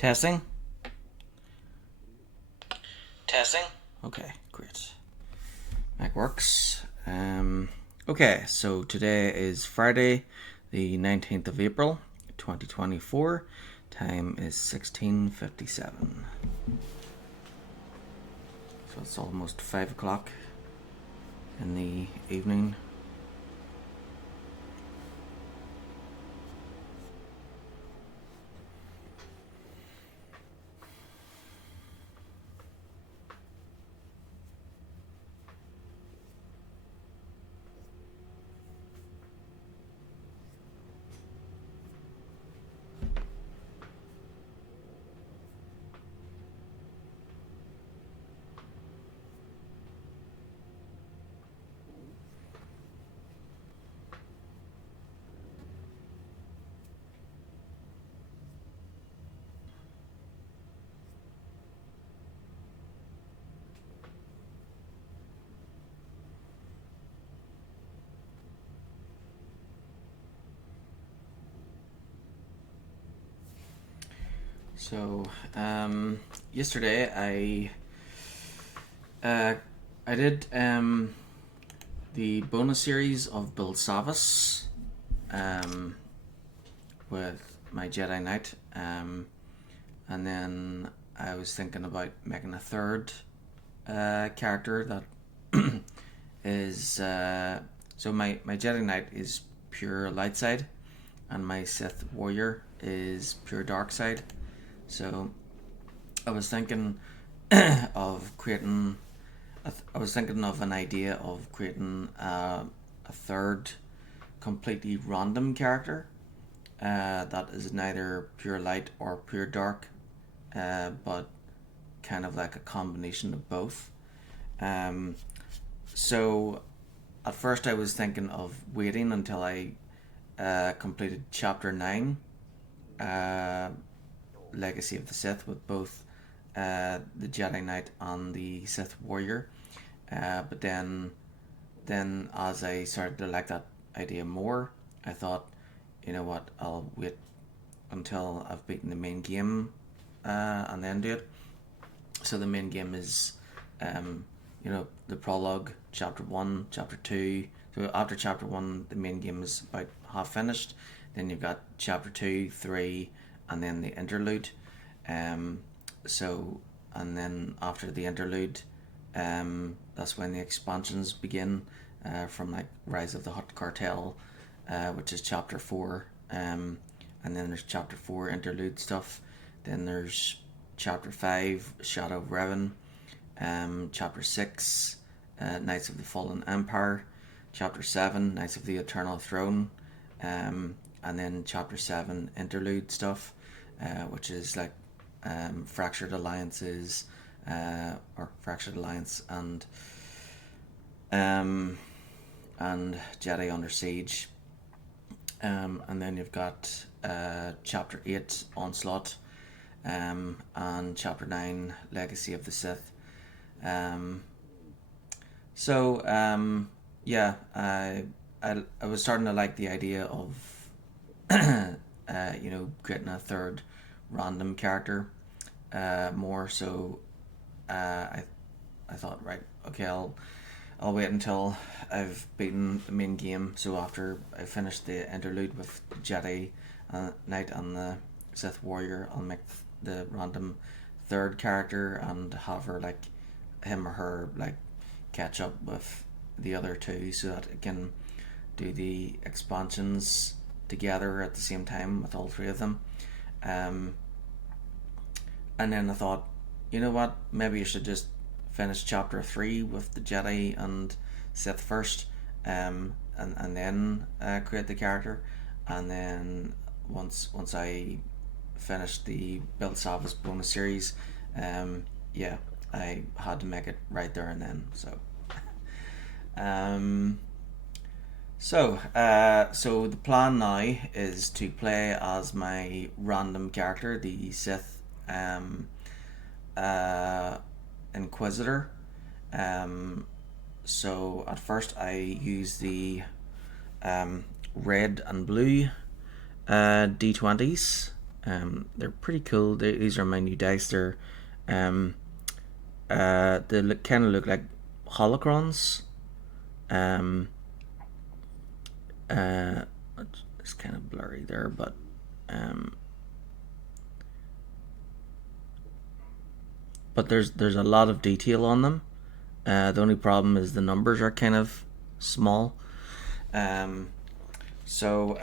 Testing. Testing. Okay, great. Mic works. Okay, so today is Friday, the 19th of April, 2024. Time is 16:57. So it's almost 5 o'clock in the evening. So, yesterday I did the bonus series of Bill Savas with my Jedi Knight, and then I was thinking about making a third character that is so my Jedi Knight is pure light side, and my Sith warrior is pure dark side. So I was thinking of creating. I was thinking of an idea of creating a third completely random character that is neither pure light or pure dark, but kind of like a combination of both. Um, so at first I was thinking of waiting until I completed Chapter 9, uh, Legacy of the Sith, with both the Jedi Knight and the Sith Warrior. But then as I started to like that idea more, I thought, you know what, I'll wait until I've beaten the main game and then do it. So the main game is, the prologue, chapter 1, chapter 2. So after chapter 1, the main game is about half finished. Then you've got chapter 2, 3, and then the interlude. And then after the interlude, that's when the expansions begin, from like Rise of the Hutt Cartel, which is chapter 4. And then there's chapter 4 interlude stuff. Then there's chapter 5, Shadow of Revan. Chapter 6, Knights of the Fallen Empire. Chapter 7, Knights of the Eternal Throne. And then chapter 7 interlude stuff, which is like Fractured Alliances, or Fractured Alliance, and Jedi Under Siege. And then you've got chapter 8, Onslaught, and chapter 9, Legacy of the Sith. Yeah, I was starting to like the idea of creating a third random character more. So I thought, right, okay, I'll wait until I've beaten the main game. So after I finish the interlude with the Jedi Knight and the Sith Warrior, I'll make the random third character and have her, like, him or her, like, catch up with the other two, so that it can do the expansions together at the same time with all three of them. And then I thought, you know what, maybe you should just finish chapter 3 with the Jedi and Sith first, and then create the character. And then once I finished the Bill Savas bonus series, yeah, I had to make it right there and then. So the plan now is to play as my random character, the Sith Inquisitor. So at first I use the red and blue D20s, They're pretty cool. These are my new dice. They kind of look like holocrons. It's kind of blurry there, but there's a lot of detail on them. The only problem is the numbers are kind of small. So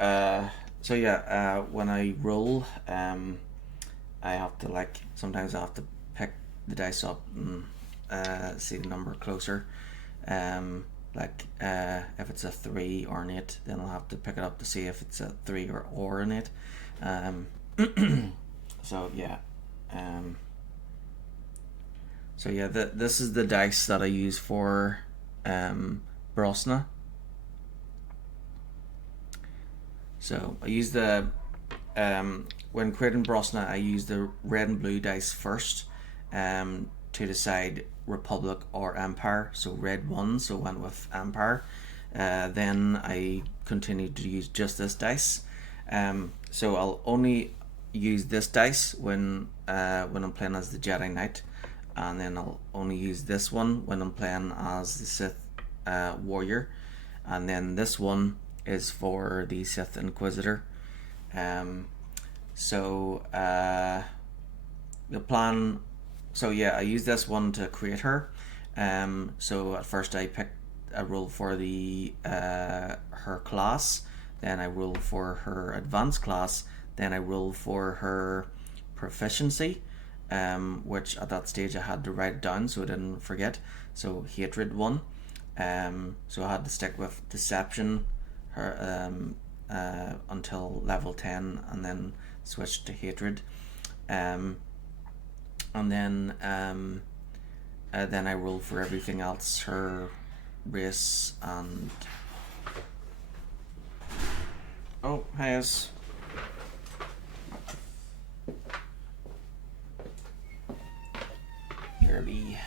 yeah, when I roll, I have to sometimes I have to pick the dice up and see the number closer. If it's a 3 or an 8, then I'll have to pick it up to see if it's a 3 or an 8. So yeah. This is the dice that I use for Brosna. So I use the when creating Brosna, I use the red and blue dice first to decide Republic or Empire. So red won, so went with Empire. Then I continued to use just this dice. So I'll only use this dice when I'm playing as the Jedi Knight, and then I'll only use this one when I'm playing as the Sith warrior, and then this one is for the Sith Inquisitor. The plan. So yeah, I use this one to create her. So at first I picked a roll for the her class, then I roll for her advanced class, then I roll for her proficiency, which at that stage I had to write it down so I didn't forget. So hatred 1. So I had to stick with deception her until level 10, and then switch to hatred. And then I roll for everything else, her race and Derby.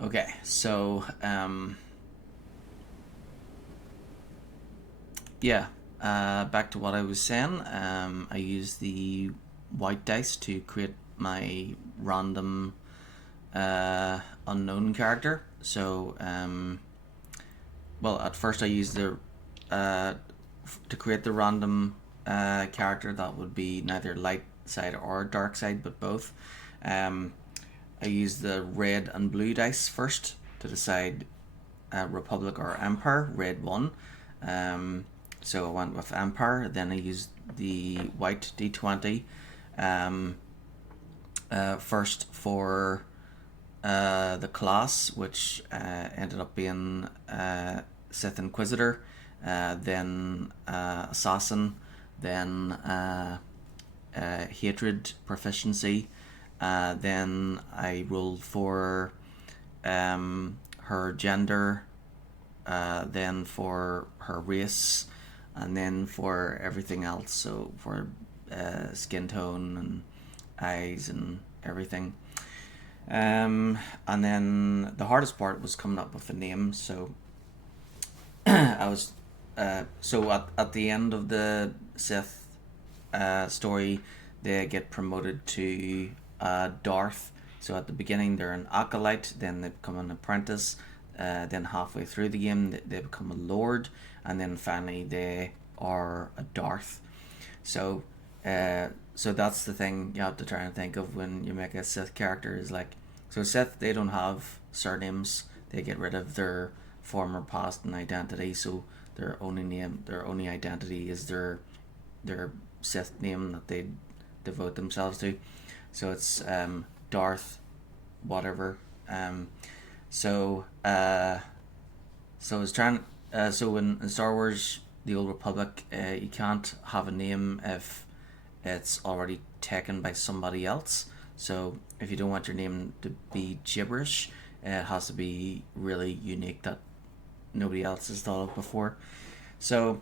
Okay, so yeah, back to what I was saying. I use the white dice to create my random unknown character. So, well, at first I used the to create the random character that would be neither light side or dark side, but both. Um, I used the red and blue dice first to decide Republic or Empire. Red won. So I went with Empire. Then I used the white D20 first for the class, which ended up being Sith Inquisitor, then Assassin, then Hatred Proficiency. Then I rolled for her gender, then for her race, and then for everything else. So for skin tone and eyes and everything. And then the hardest part was coming up with a name. So I was so at the end of the Sith story, they get promoted to Darth. So at the beginning they're an acolyte, then they become an apprentice, then halfway through the game they become a lord, and then finally they are a Darth. So so that's the thing you have to try and think of when you make a Sith character, is like, so Sith, they don't have surnames. They get rid of their former past and identity, so their only name, their only identity is their Sith name that they devote themselves to. So it's Darth whatever. So so I was trying. So in Star Wars, the Old Republic, you can't have a name if it's already taken by somebody else. So if you don't want your name to be gibberish, it has to be really unique that nobody else has thought of before. So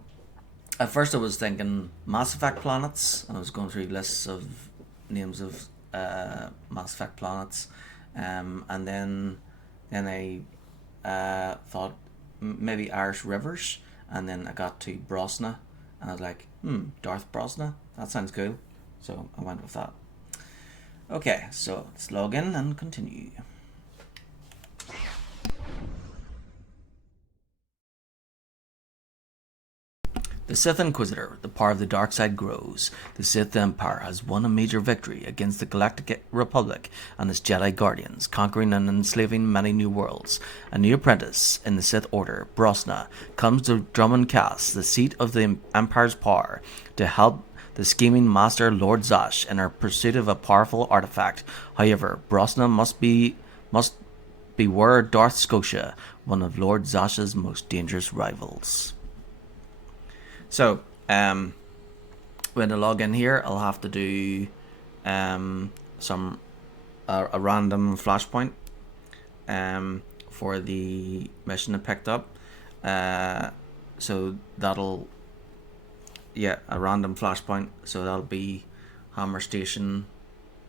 at first I was thinking Mass Effect planets. I was going through lists of names of Mass Effect planets, and then I thought maybe Irish rivers, and then I got to Brosna, and I was like, Darth Brosna, that sounds cool. So I went with that. Okay, so let's log in and continue. The Sith Inquisitor, the power of the dark side grows. The Sith Empire has won a major victory against the Galactic Republic and its Jedi Guardians, conquering and enslaving many new worlds. A new apprentice in the Sith Order, Brosna, comes to Drummond Cass, the seat of the Empire's power, to help the scheming Master Lord Zash in her pursuit of a powerful artifact. However, Brosna must beware Darth Scotia, one of Lord Zash's most dangerous rivals. So, when I log in here, I'll have to do some a random flashpoint for the mission I picked up. So that'll, yeah, a random flashpoint. So that'll be Hammer Station,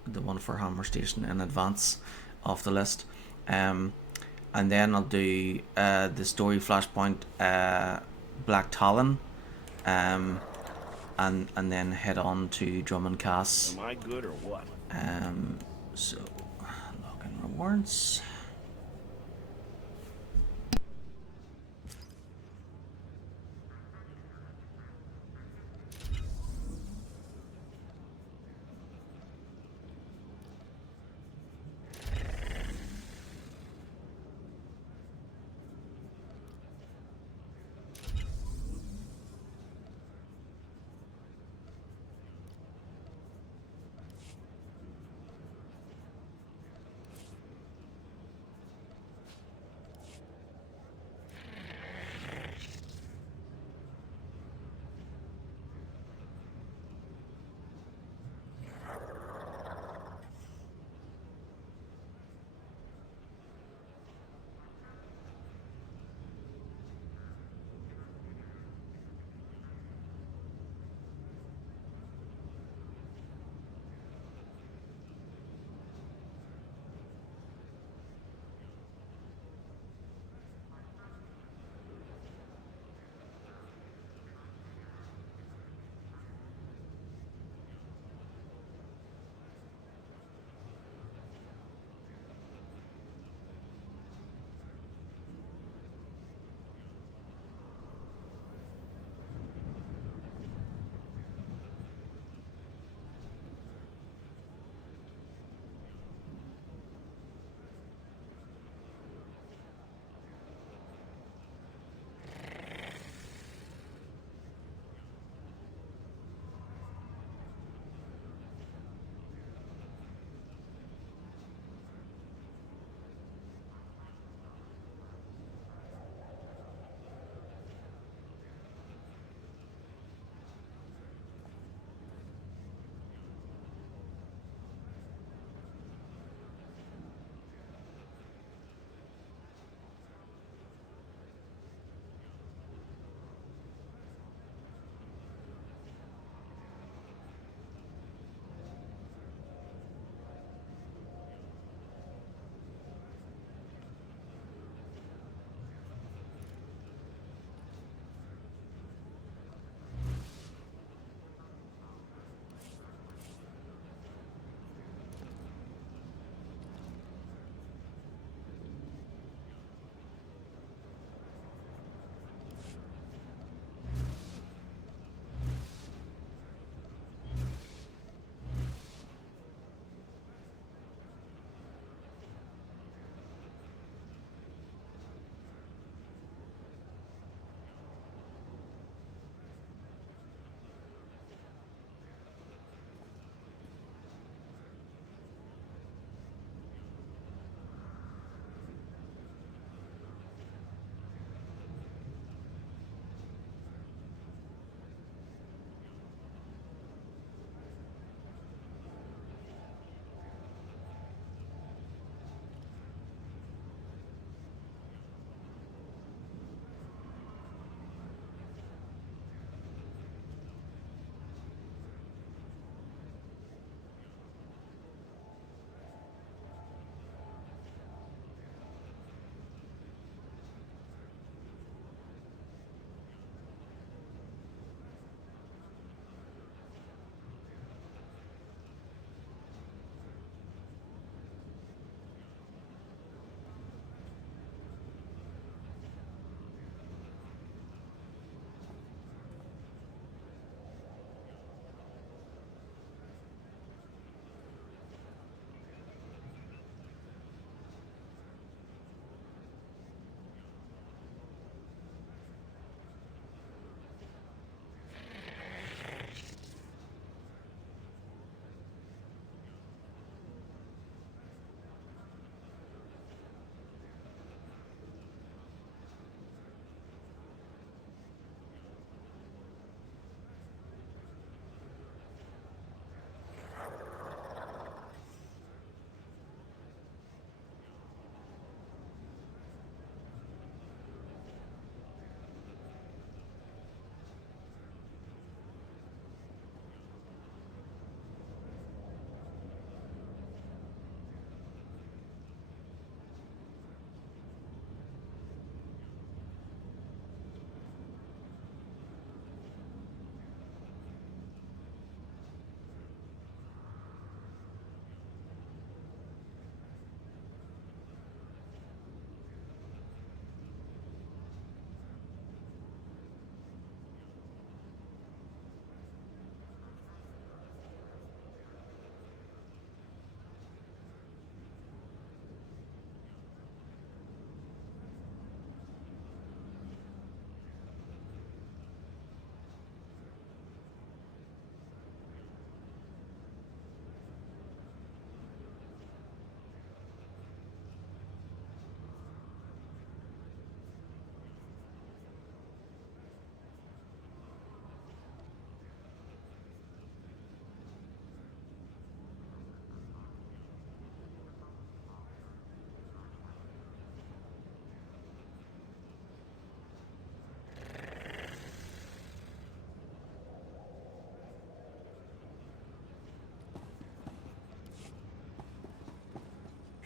the one for Hammer Station in advance off the list. And then I'll do the story flashpoint, Black Talon. And then head on to Drummond Cass. Am I good or what? So login rewards.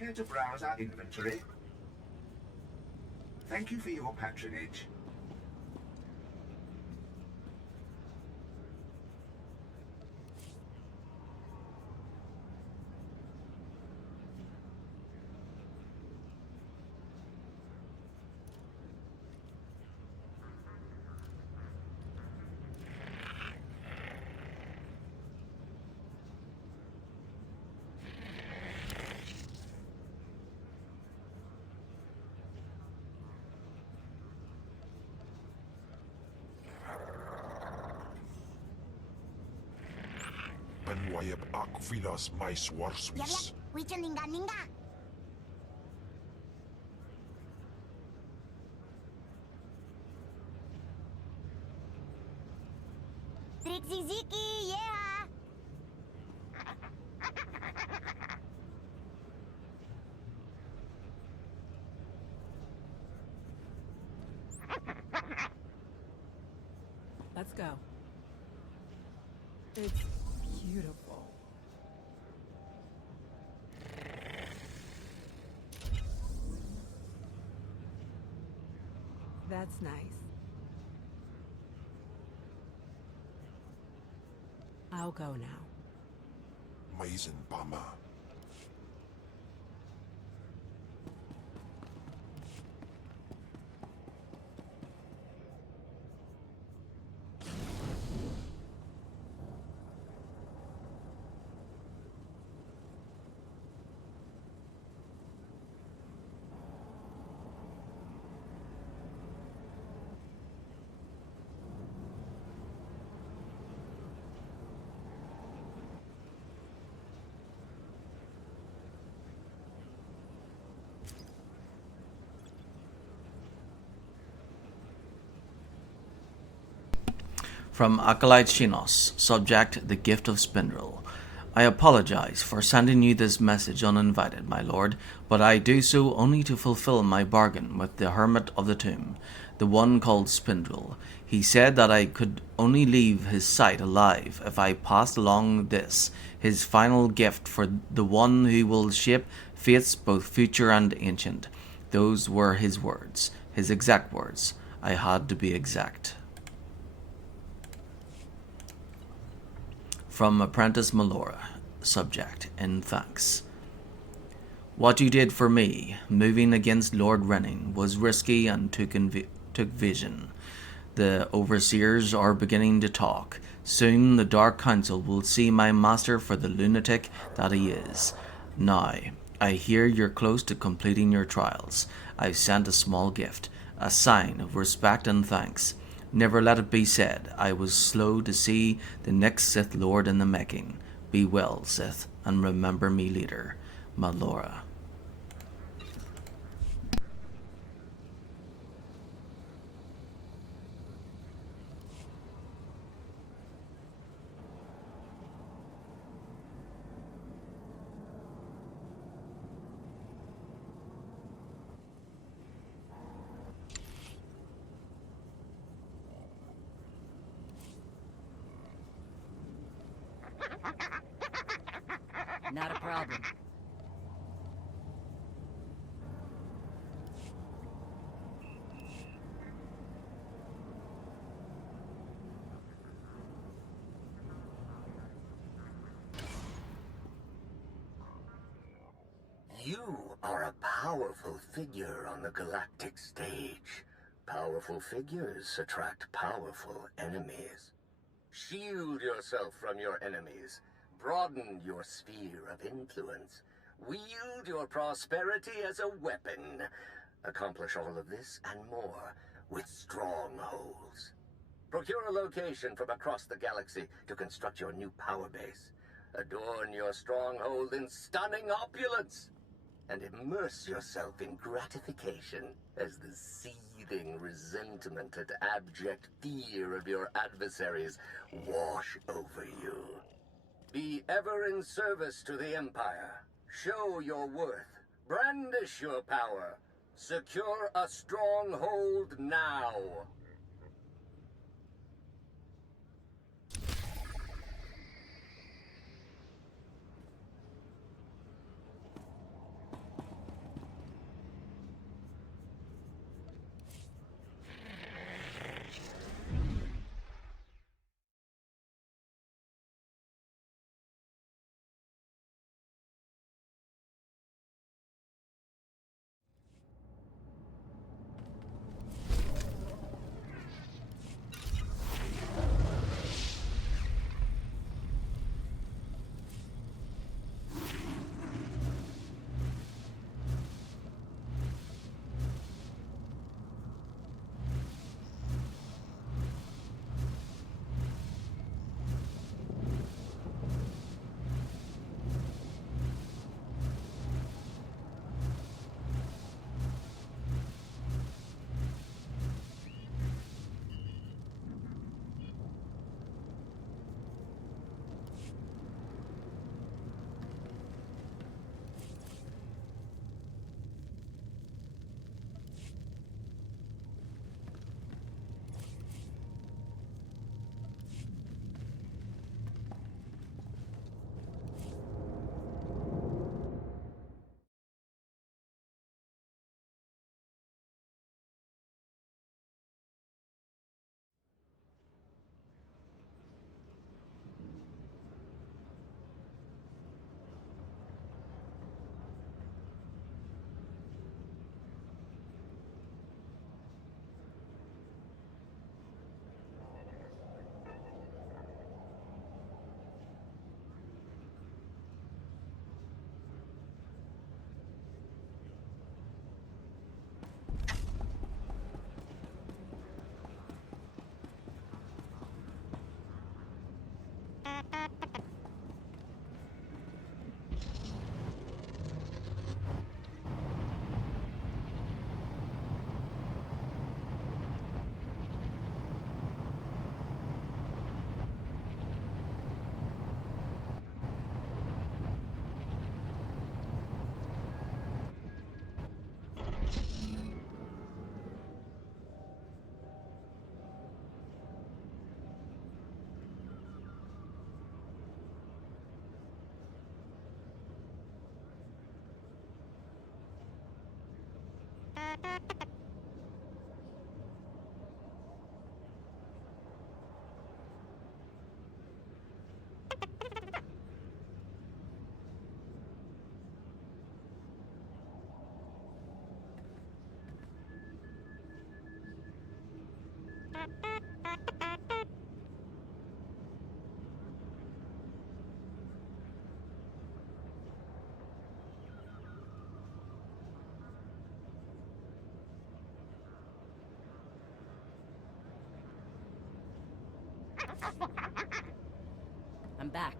Care to browse our inventory? Thank you for your patronage. Penwayab akvilas mais warswis. Wichalinga ninga. Trixiziki, yeah. Let's go. It's beautiful. That's nice. I'll go now. Maizen Pama. From Acolyte Shinos, subject the gift of Spindle. I apologize for sending you this message uninvited, my lord, but I do so only to fulfill my bargain with the Hermit of the Tomb, the one called Spindle. He said that I could only leave his sight alive if I passed along this, his final gift for the one who will shape fates both future and ancient. Those were his words, his exact words. I had to be exact. From Apprentice Melora, subject, in thanks. What you did for me, moving against Lord Renning, was risky and took vision. The overseers are beginning to talk. Soon the Dark Council will see my master for the lunatic that he is. Now, I hear you're close to completing your trials. I've sent a small gift, a sign of respect and thanks. Never let it be said, I was slow to see the next Sith Lord in the making. Be well, Sith, and remember me leader, Melora. Not a problem. You are a powerful figure on the galactic stage. Powerful figures attract powerful enemies. Shield yourself from your enemies. Broaden your sphere of influence. Wield your prosperity as a weapon. Accomplish all of this and more with strongholds. Procure a location from across the galaxy to construct your new power base. Adorn your stronghold in stunning opulence. And immerse yourself in gratification as the seething resentment and abject fear of your adversaries wash over you. Be ever in service to the Empire. Show your worth. Brandish your power. Secure a stronghold now. I'm back.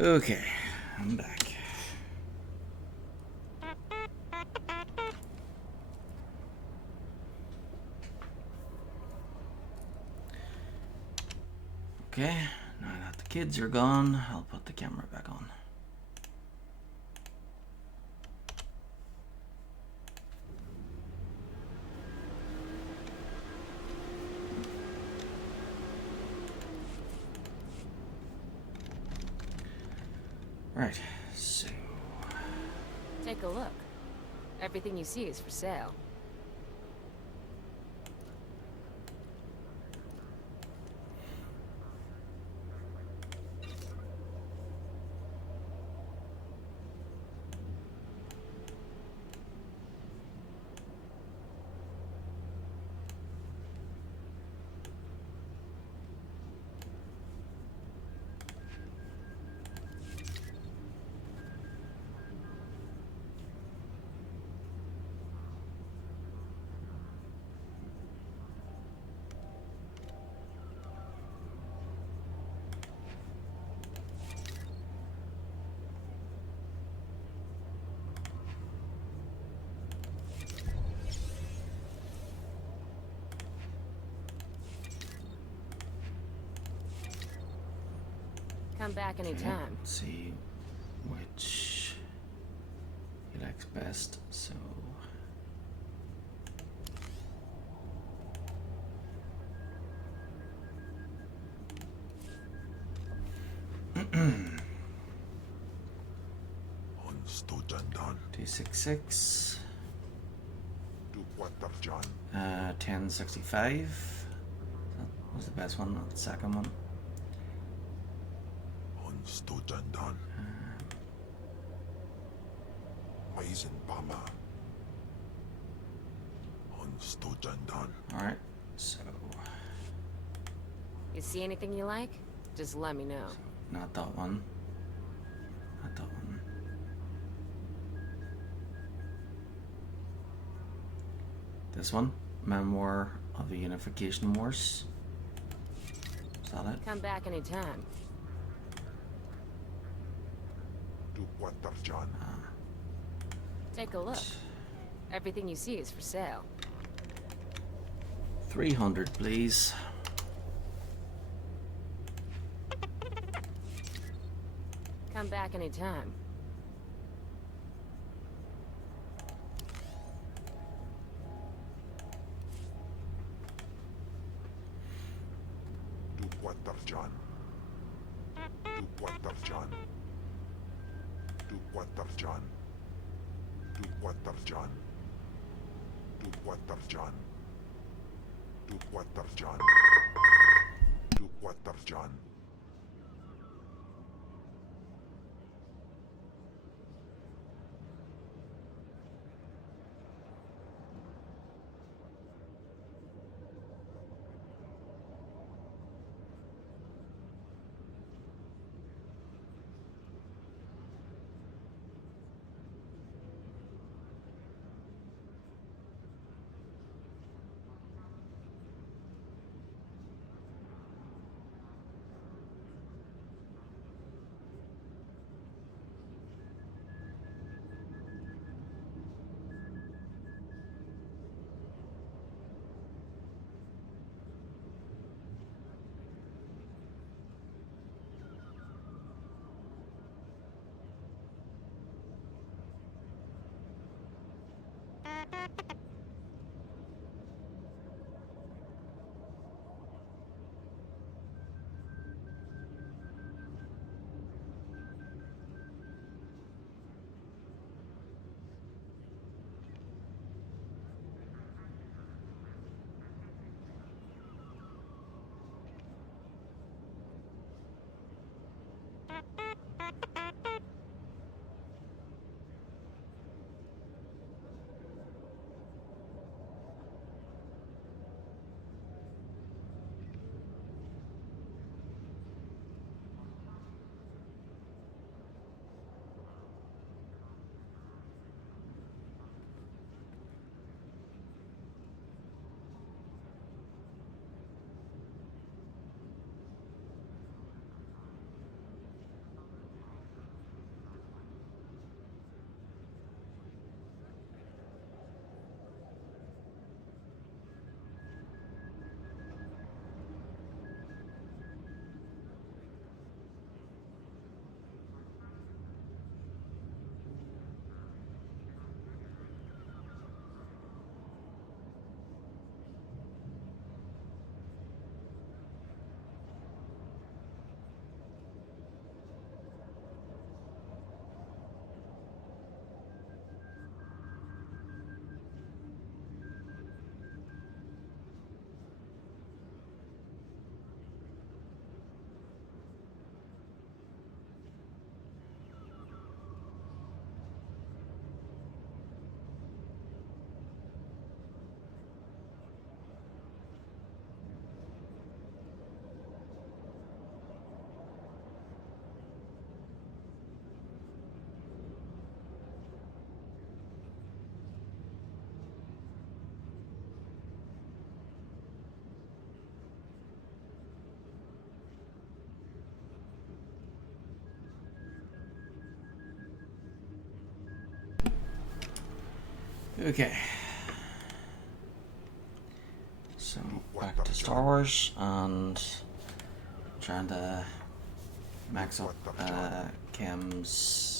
Okay, I'm back. Okay, now that the kids are gone, I'll put the camera back on. Right, so... Take a look. Everything you see is for sale. Come back anytime. Let's see. which he likes best, so Ons to Jandan. 266, To Quatarjan. 1065. That was the best one, not the second one. Ons to Jandan. Maizen Bama. Ons to Jandan. Alright, so You see anything you like? Just let me know. not that one. Not that one. This one, Memoir of the Unification Wars. Is that it? Come back anytime. To Quatarjan. Take a look. Everything you see is for sale. 300, please. Come back anytime. To Quatarjan. To Quatarjan. To Quatarjan. To Quatarjan. To Quatarjan. To Quatarjan. To Quatarjan. Okay. So back to Star Wars and trying to max up Kim's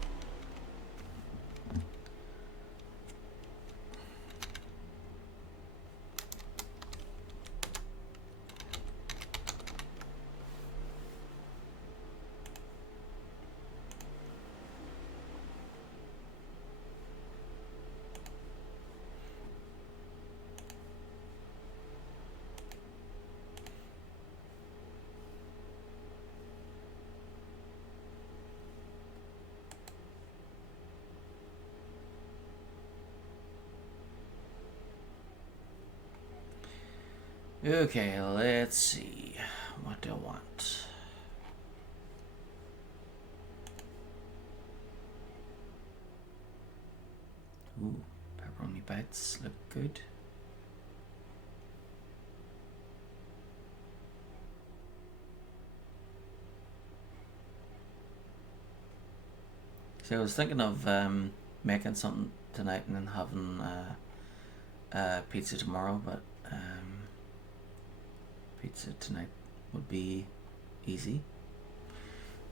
Okay, let's see. What do I want? Ooh, pepperoni bites look good. So I was thinking of making something tonight and then having pizza tomorrow, but pizza tonight would be easy,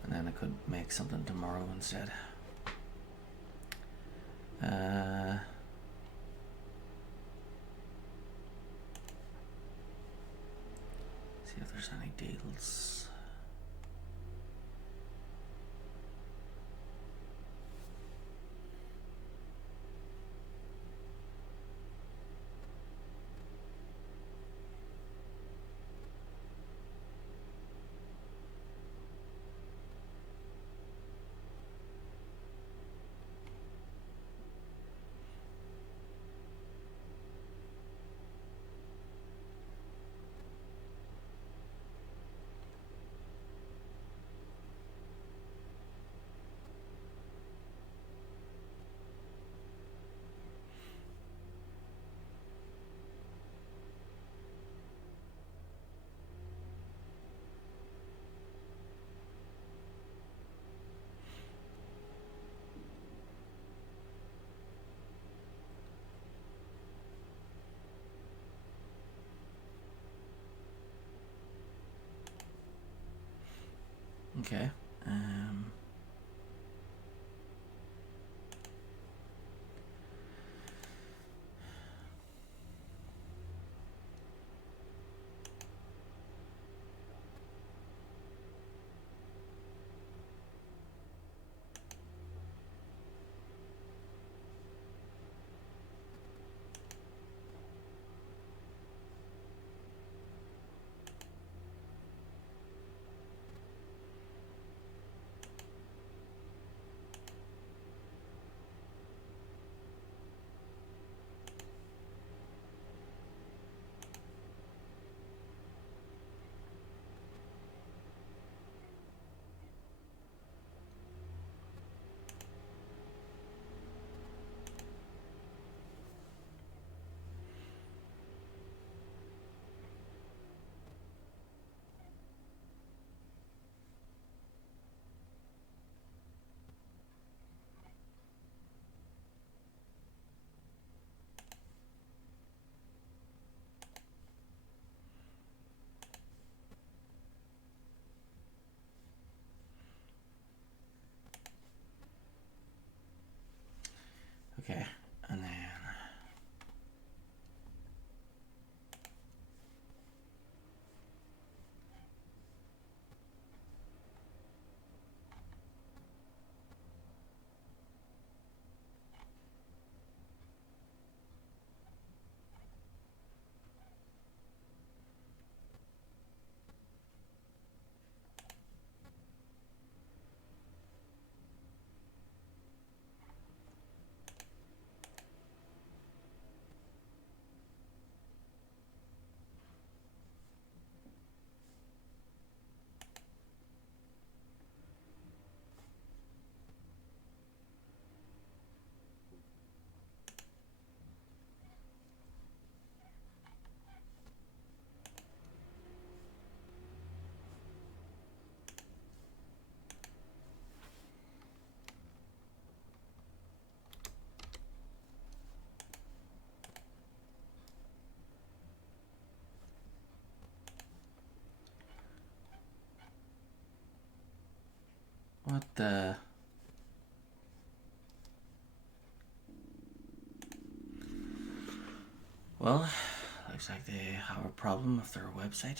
and then I could make something tomorrow instead. See if there's any deals. Okay. Okay, and then what the? Well, looks like they have a problem with their website.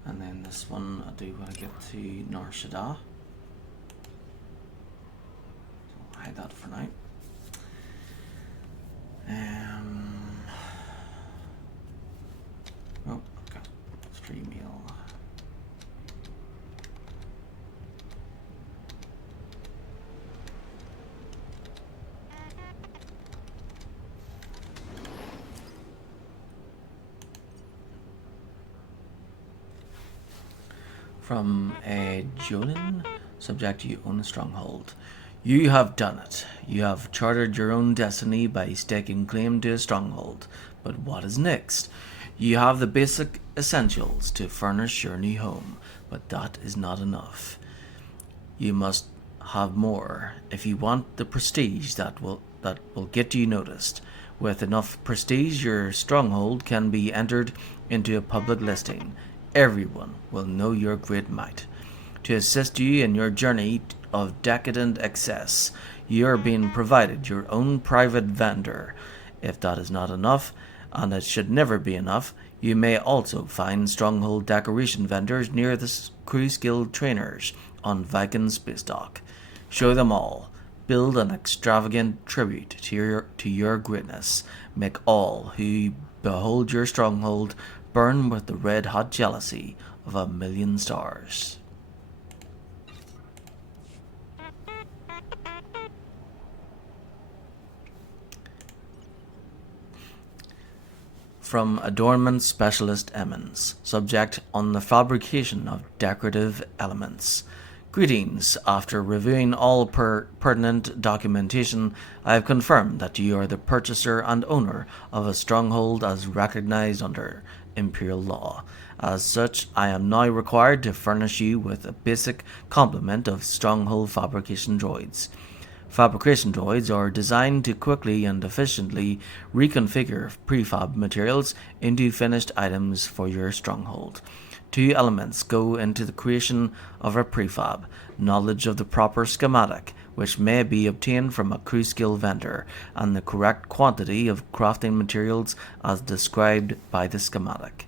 And then this one I do want to get to Nar Shaddaa. So I'll hide that for now. Oh, okay. Free meal. From a Jonin, subject, you own a stronghold. You have done it. You have chartered your own destiny by staking claim to a stronghold. But what is next? You have the basic essentials to furnish your new home, but that is not enough. You must have more if you want the prestige that will get you noticed. With enough prestige, your stronghold can be entered into a public listing. Everyone will know your great might. To assist you in your journey of decadent excess, you are being provided your own private vendor. If that is not enough, and it should never be enough, you may also find stronghold decoration vendors near the crew skilled trainers on Viking Space Dock. Show them all. Build an extravagant tribute to your greatness. Make all who behold your stronghold burn with the red-hot jealousy of 1,000,000 stars. From Adornment Specialist Emmons, subject on the fabrication of decorative elements. Greetings. After reviewing all pertinent documentation, I have confirmed that you are the purchaser and owner of a stronghold as recognized under Imperial law. As such, I am now required to furnish you with a basic complement of stronghold fabrication droids. Fabrication droids are designed to quickly and efficiently reconfigure prefab materials into finished items for your stronghold. 2 elements go into the creation of a prefab: knowledge of the proper schematic, which may be obtained from a crew skill vendor, and the correct quantity of crafting materials as described by the schematic.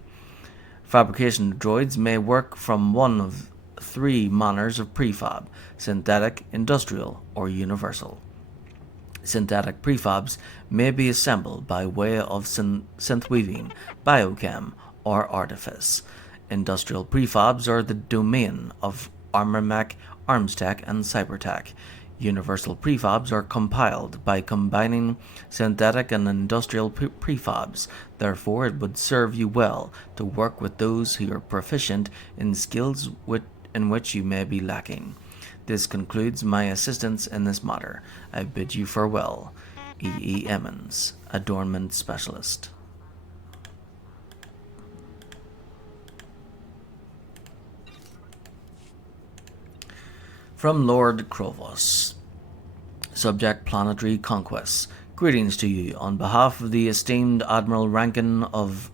Fabrication droids may work from one of 3 manners of prefab: synthetic, industrial, or universal. Synthetic prefabs may be assembled by way of synth weaving, biochem, or artifice. Industrial prefabs are the domain of armormech, armstech, and cybertech. Universal prefabs are compiled by combining synthetic and industrial prefabs. Therefore, it would serve you well to work with those who are proficient in skills in which you may be lacking. This concludes my assistance in this matter. I bid you farewell. E. Emmons, Adornment Specialist. From Lord Krovos, subject planetary conquests. Greetings to you. On behalf of the esteemed Admiral Rankin of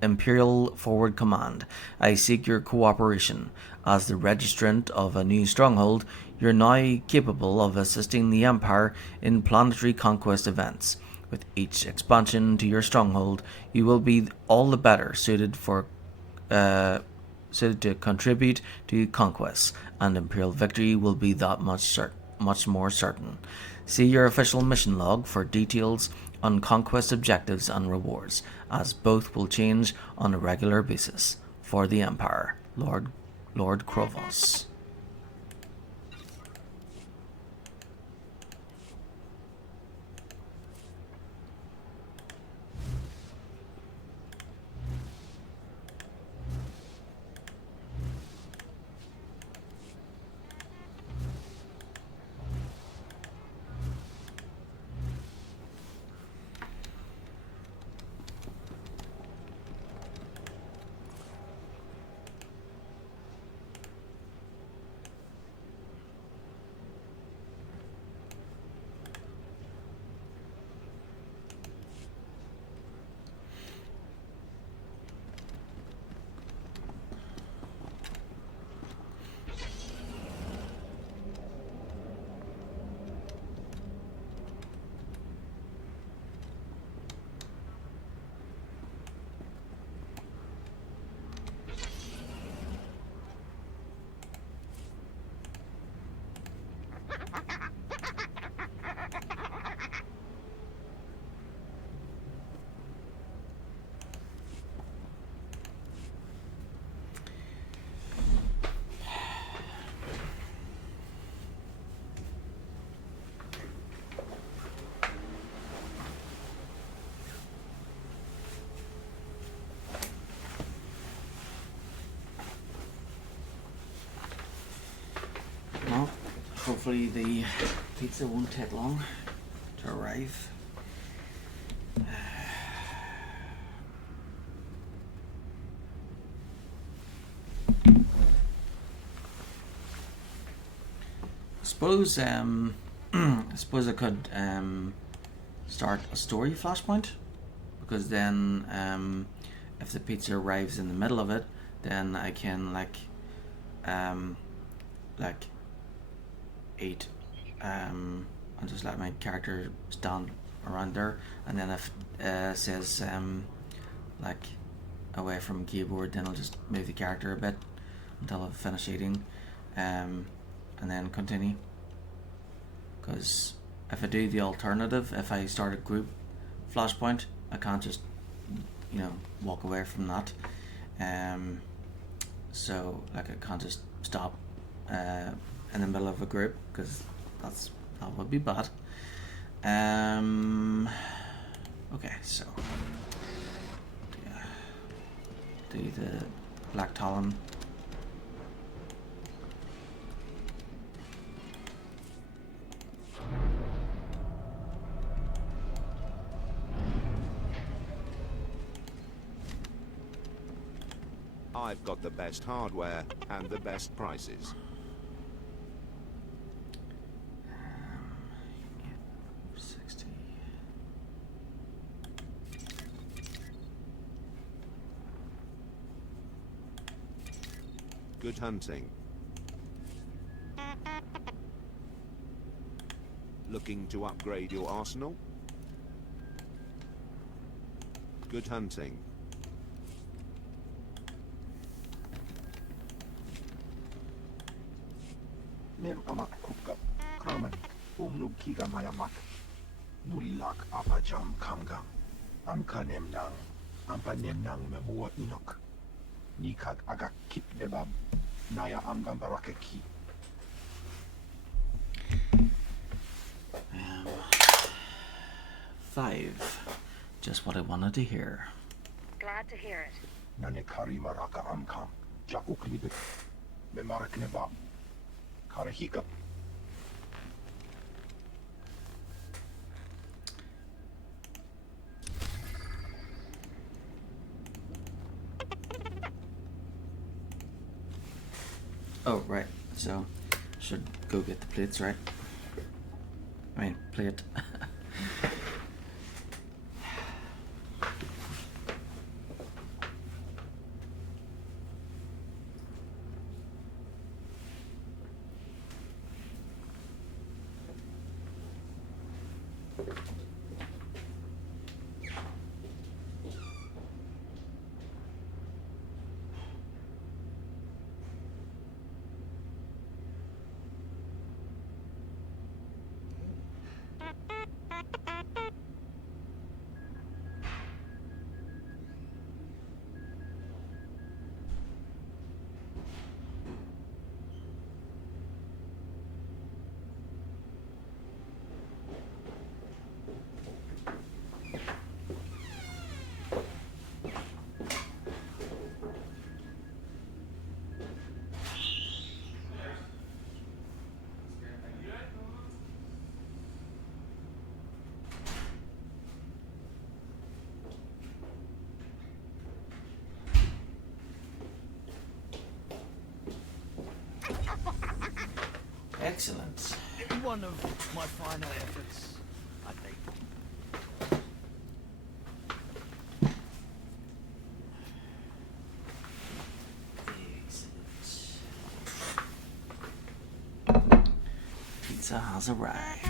Imperial Forward Command, I seek your cooperation. As the registrant of a new stronghold, you're now capable of assisting the Empire in planetary conquest events. With each expansion to your stronghold, you will be all the better suited to contribute to conquests, and Imperial victory will be that much more certain. See your official mission log for details on conquest objectives and rewards, as both will change on a regular basis. For the Empire, Lord Krovos. hopefully the pizza won't take long to arrive. I suppose I could start a story flashpoint, because then if the pizza arrives in the middle of it, then I can like eat and just let my character stand around there, and then if says like away from keyboard, then I'll just move the character a bit until I finish eating, and then continue. Because if I do the alternative, if I start a group flashpoint, I can't just, walk away from that. So like I can't just stop in the middle of a group, because that would be bad. Okay, so do the Black Talon. I've got the best hardware and the best prices. Good hunting. Looking to upgrade your arsenal? Good hunting. Meron amak kukap kraman umlug kiga mayamak mulilak apajam kamgam amkanem nang ampanem nang memua inok nikag agak kip debab naya amgam barakeki. 5. Just what I wanted to hear. Glad to hear it. Nanekari maraka amkam jakuk libet memarak nebab karahika. Oh, right. So, should go get the plates, right? I mean, plate. Excellent. One of my final efforts, I think. Excellent. Pizza has arrived.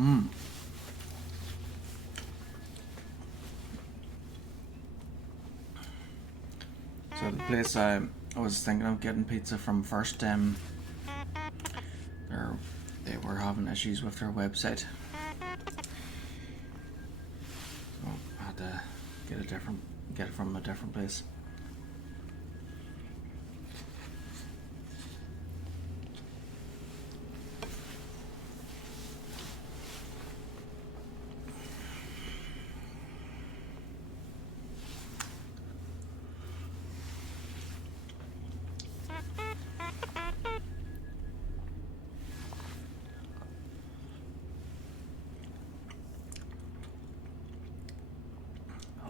So the place I was thinking of getting pizza from first, they were having issues with their website, so I had to get it from a different place.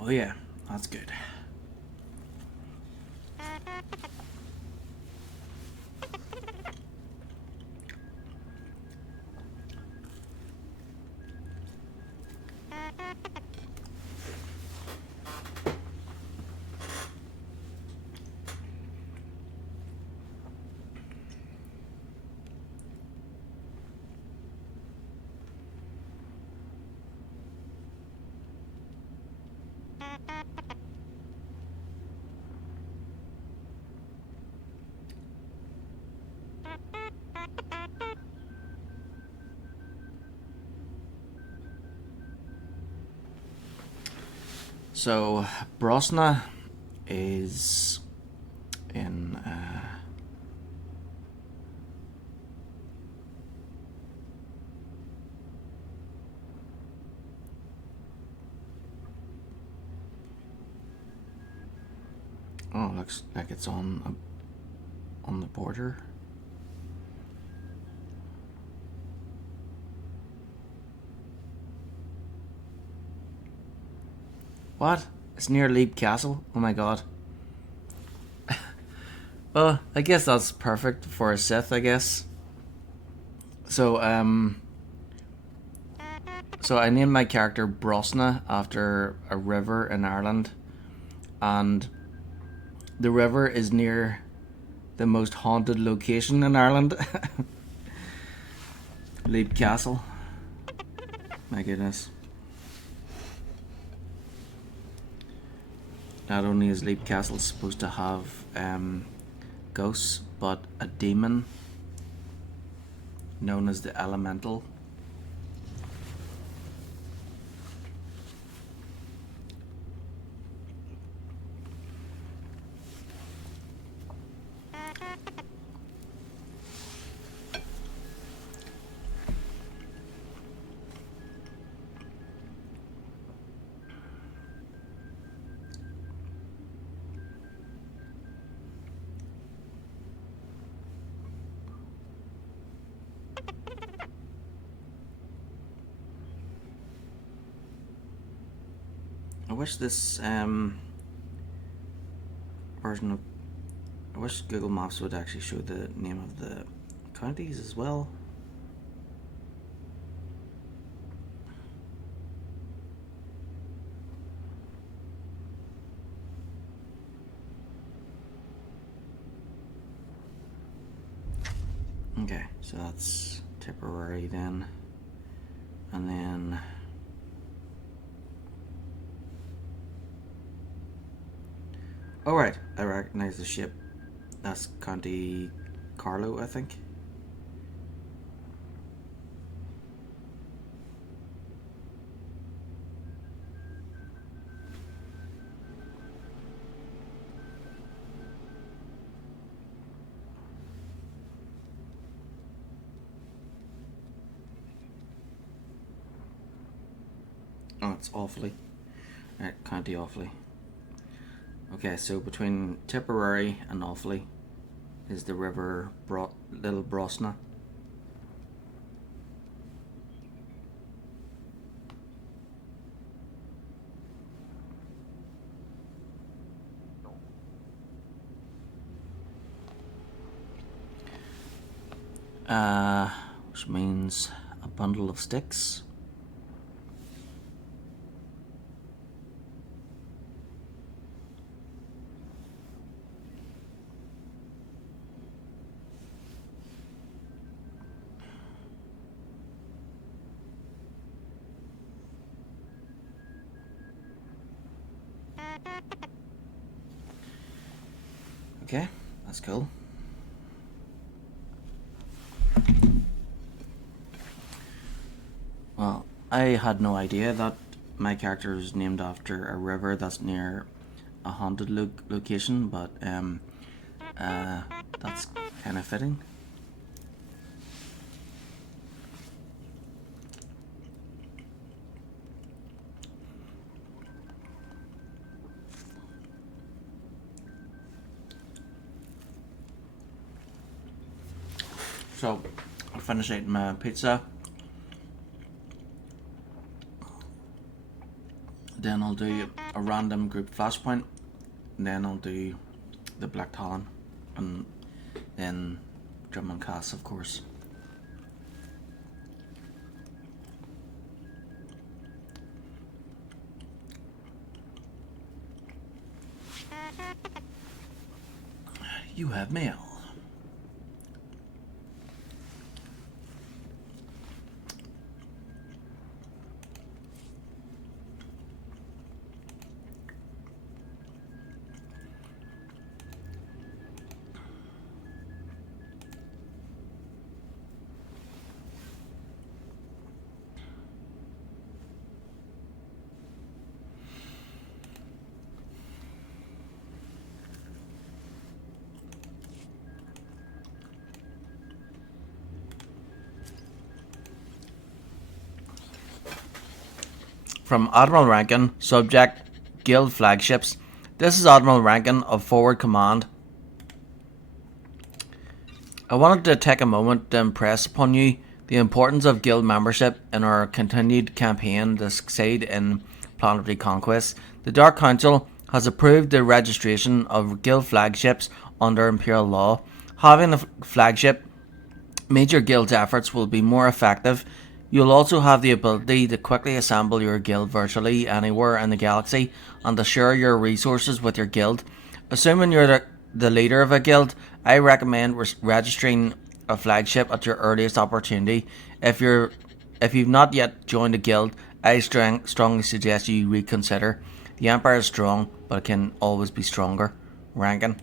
Oh yeah, that's good. So Brosna is in oh, looks like it's on the border. What? It's near Leap Castle? Oh my god. Well, I guess that's perfect for a Sith, I guess. So, so I named my character Brosna after a river in Ireland, and the river is near the most haunted location in Ireland. Leap Castle. My goodness. Not only is Leap Castle supposed to have ghosts, but a demon known as the Elemental. I wish this version of... I wish Google Maps would actually show the name of the counties as well. Okay, so that's Tipperary then. And then... oh right, I recognize the ship. That's County Carlow, I think. Oh, it's Awfully. Right, County Awfully. Okay, so between Tipperary and Awfully is the river Little Brosna. Which means a bundle of sticks. Okay, that's cool. Well, I had no idea that my character is named after a river that's near a haunted location, but that's kind of fitting. So, I'll finish eating my pizza. Then I'll do a random group flashpoint. And then I'll do the Black Talon. And then Drum and Cass, of course. You have mail. From Admiral Rankin, subject, Guild Flagships. This is Admiral Rankin of Forward Command. I wanted to take a moment to impress upon you the importance of Guild membership in our continued campaign to succeed in planetary conquest. The Dark Council has approved the registration of Guild Flagships under Imperial law. Having a flagship means your Guild's efforts will be more effective. You'll also have the ability to quickly assemble your guild virtually anywhere in the galaxy and to share your resources with your guild. Assuming you're the leader of a guild, I recommend registering a flagship at your earliest opportunity. If you've not yet joined a guild, I strongly suggest you reconsider. The Empire is strong, but it can always be stronger. Rankin.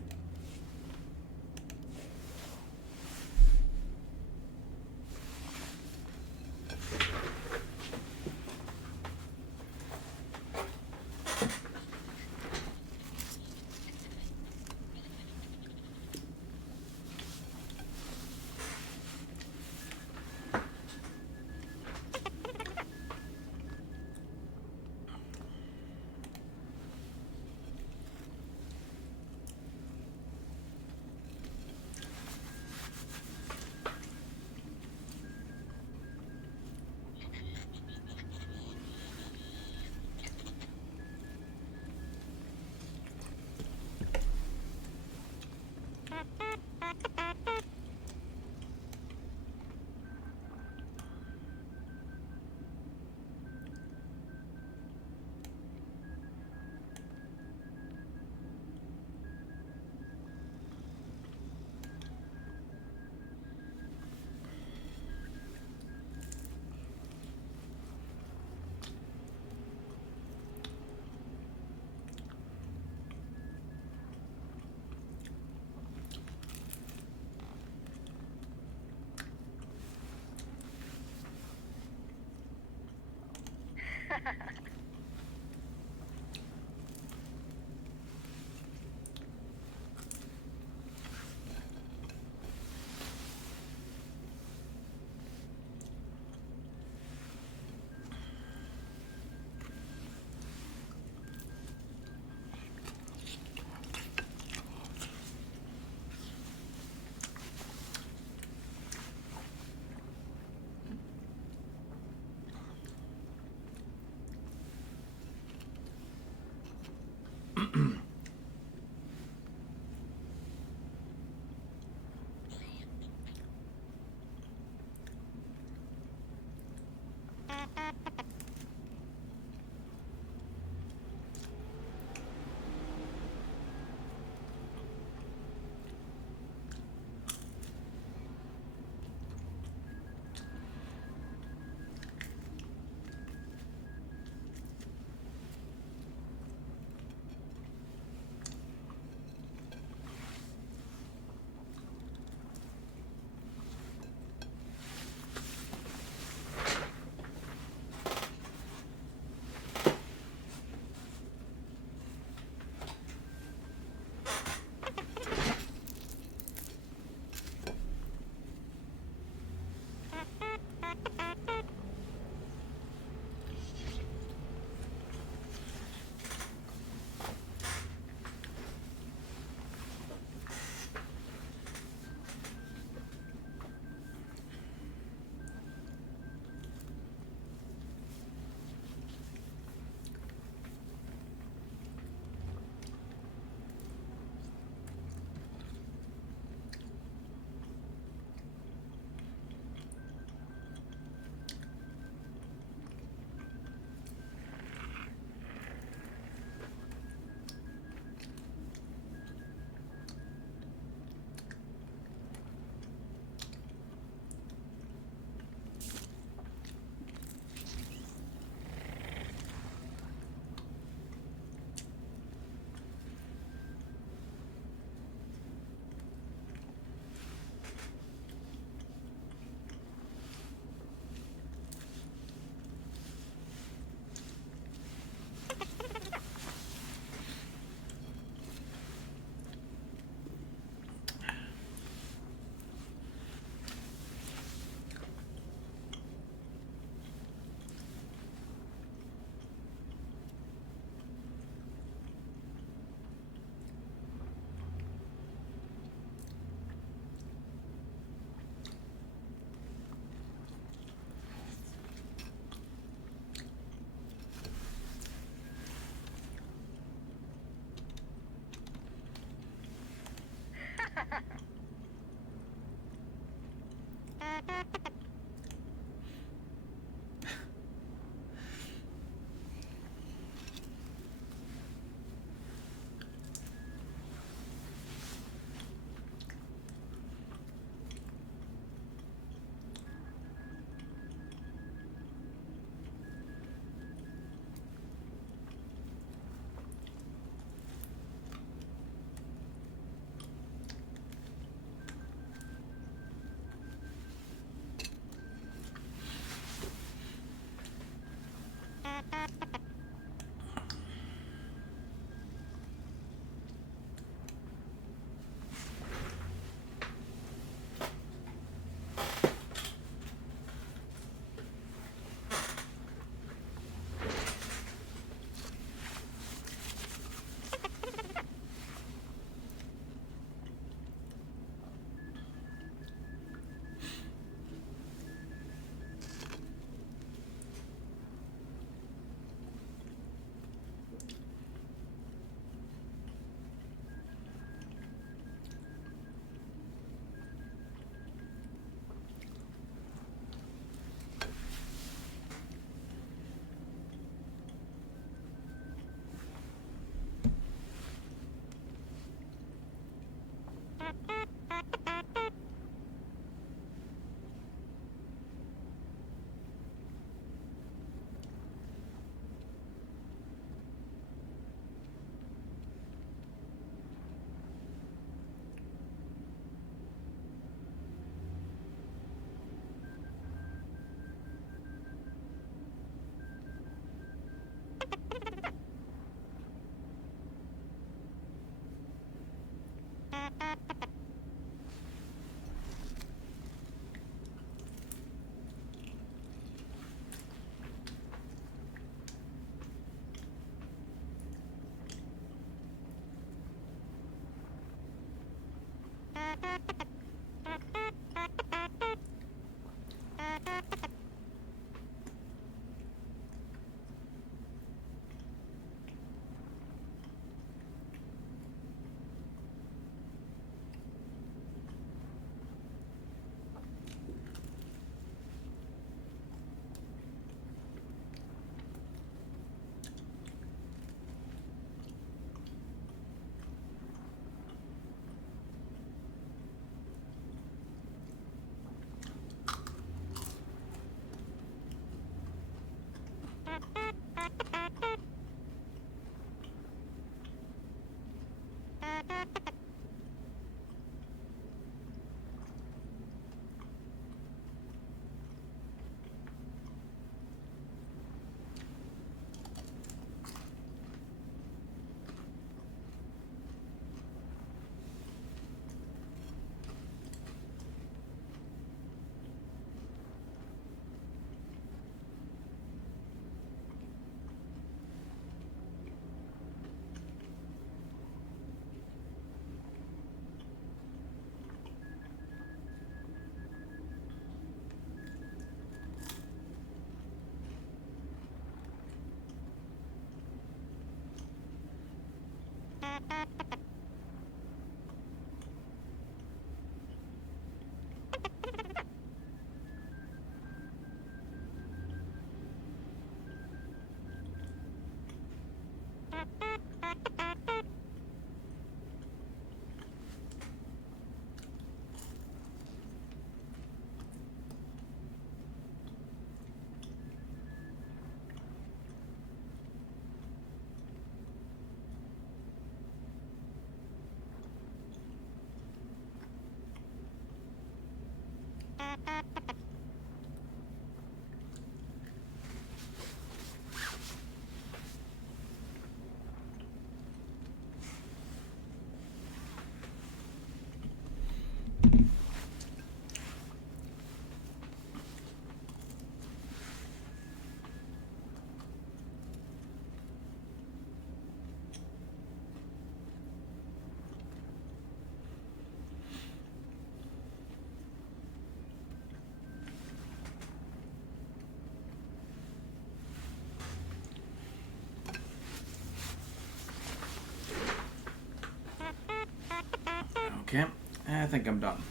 Okay, I think I'm done.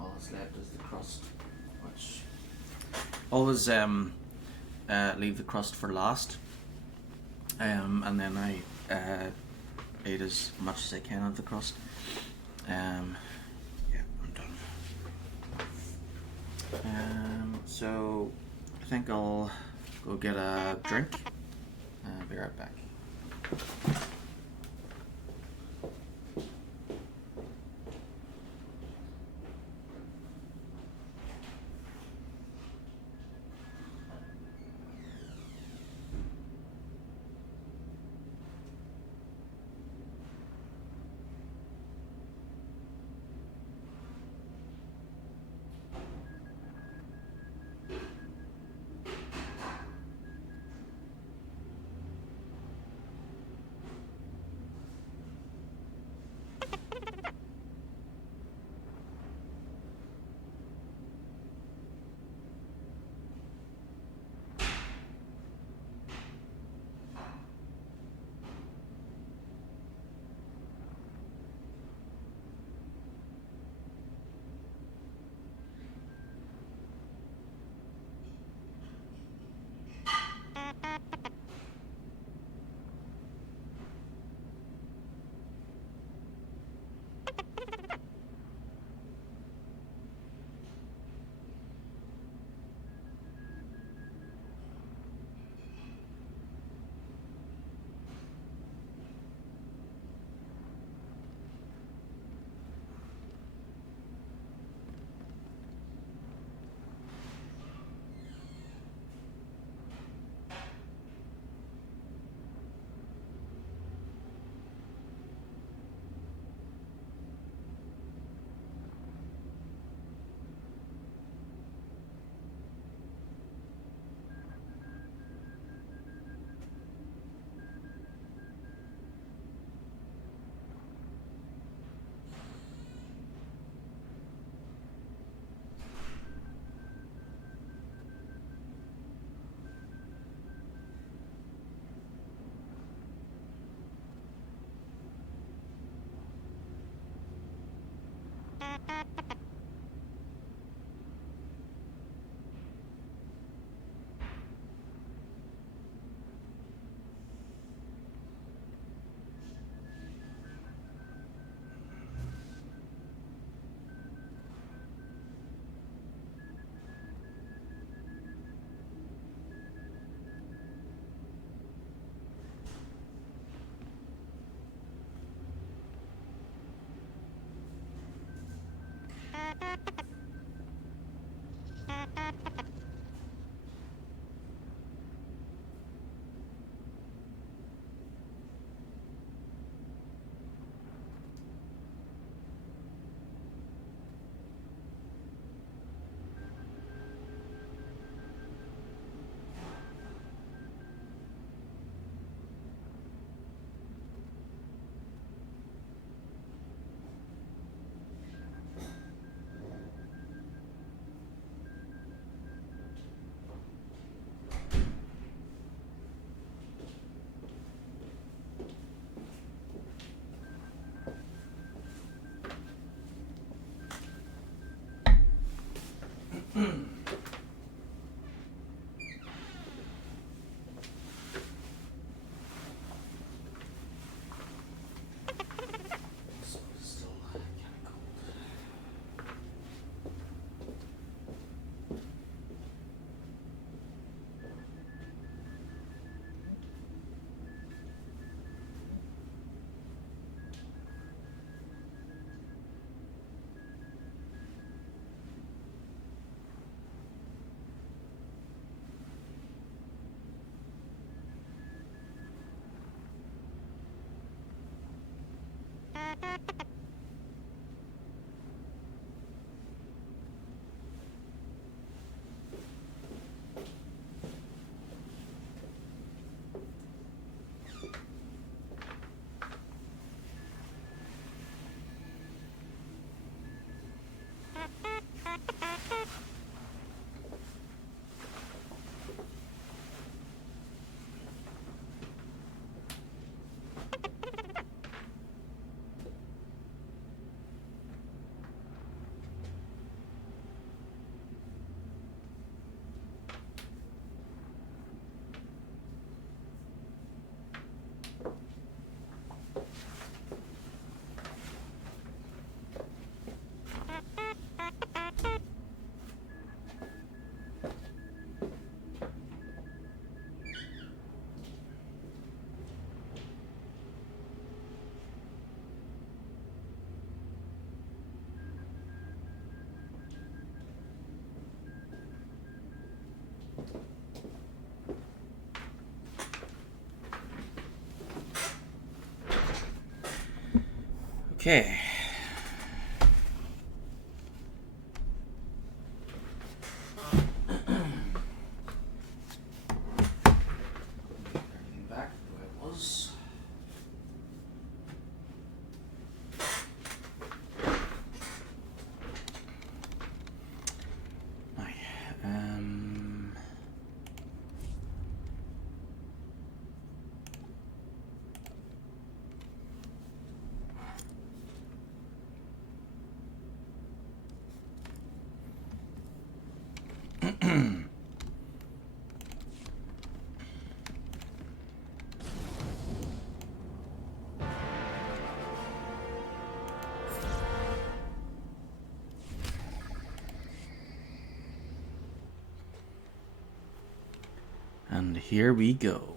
All that's left is the crust, which always leave the crust for last, and then I eat as much as I can of the crust. Yeah, I'm done. So I think I'll go get a drink. Be right back. Okay. Everything back the way it was. Right. And here we go.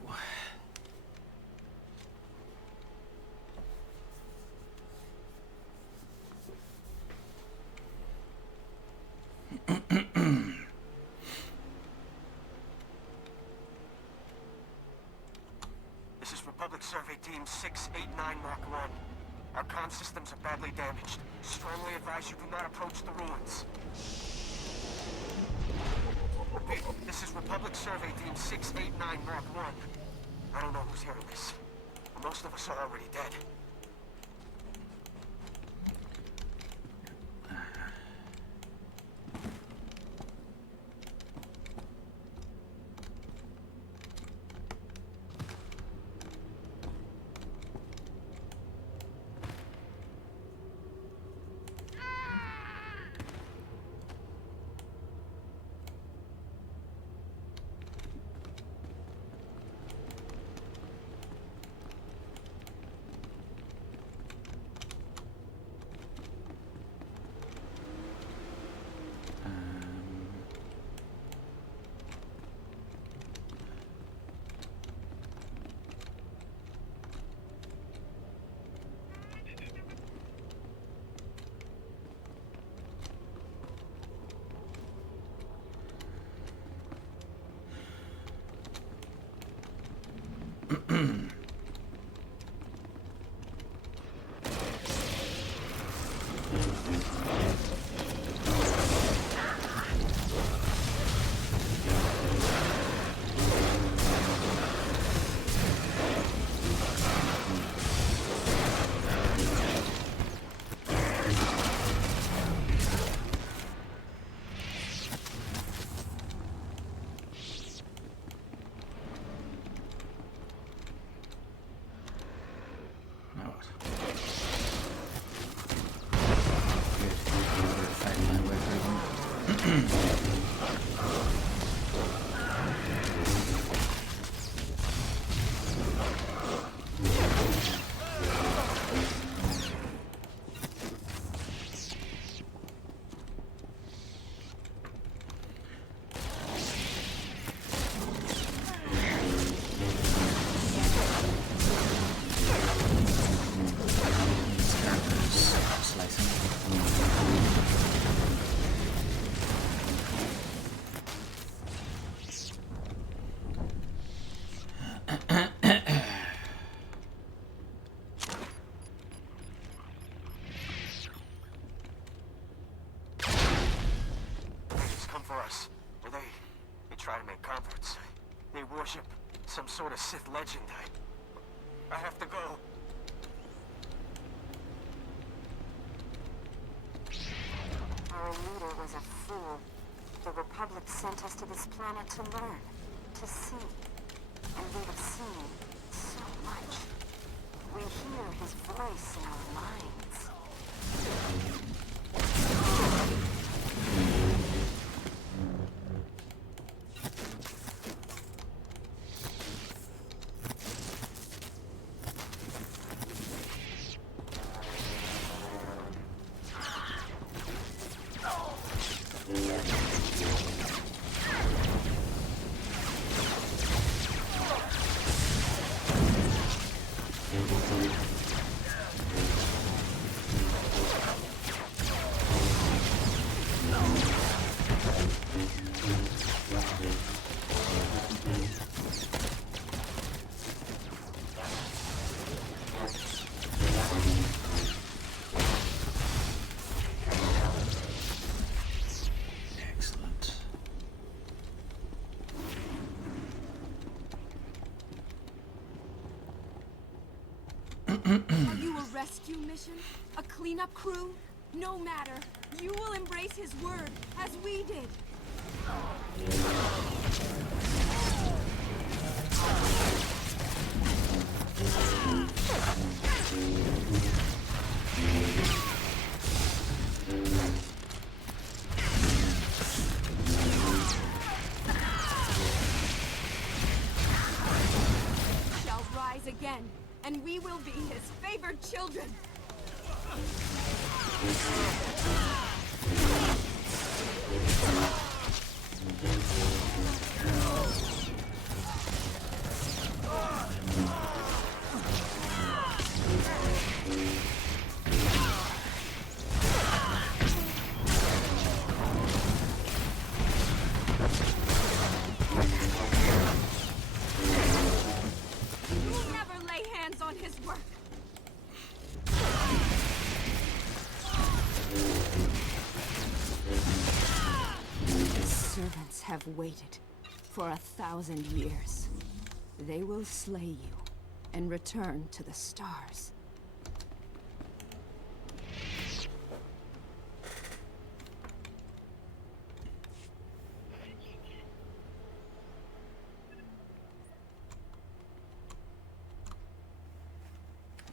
This is Republic Survey Team 689 Mark 1. Our comm systems are badly damaged. Strongly advise you do not approach the ruins. Repeat, this is Republic Survey Team 689 Mark 1. I don't know who's hearing this. Most of us are already dead. Some sort of Sith legend. I have to go. Our leader was a fool. The Republic sent us to this planet to learn, to see. And we have seen so much. We hear his voice in our minds. Are you a rescue mission? A cleanup crew? No matter. You will embrace his word, as we did. Shall rise again, and we will be his favored children. You will never lay hands on his work. His servants have waited for 1,000 years. They will slay you and return to the stars.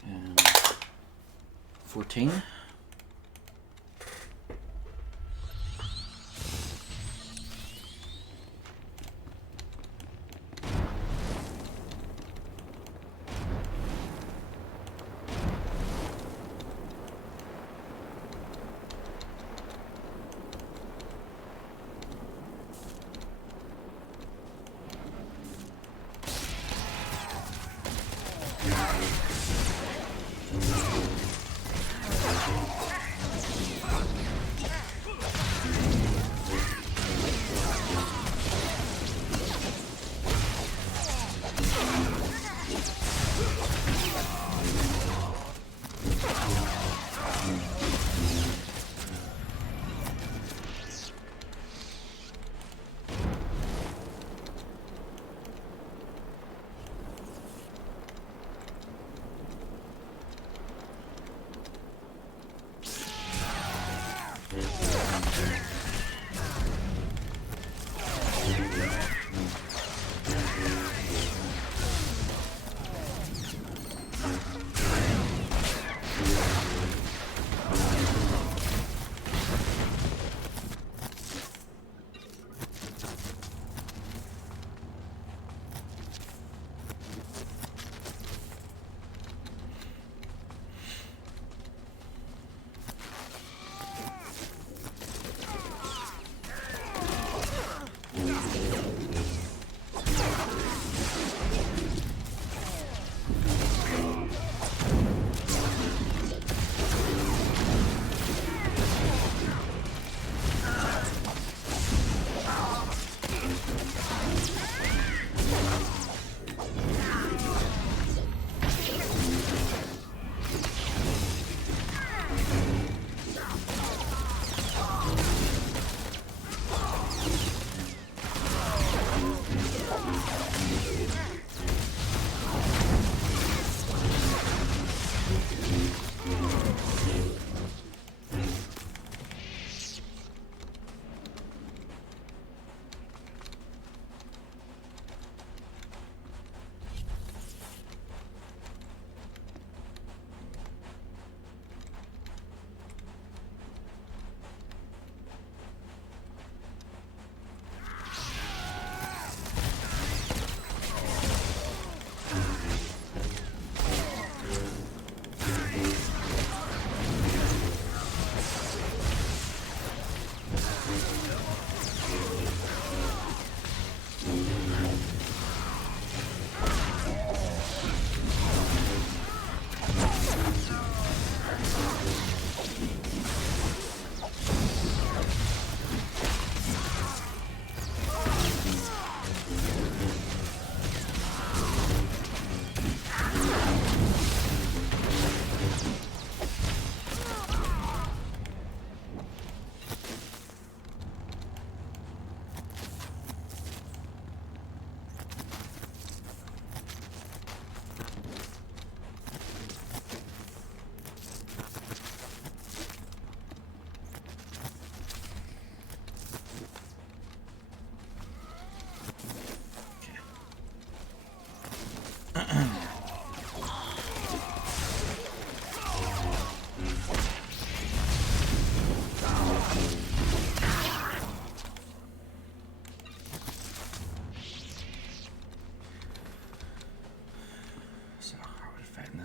And 14.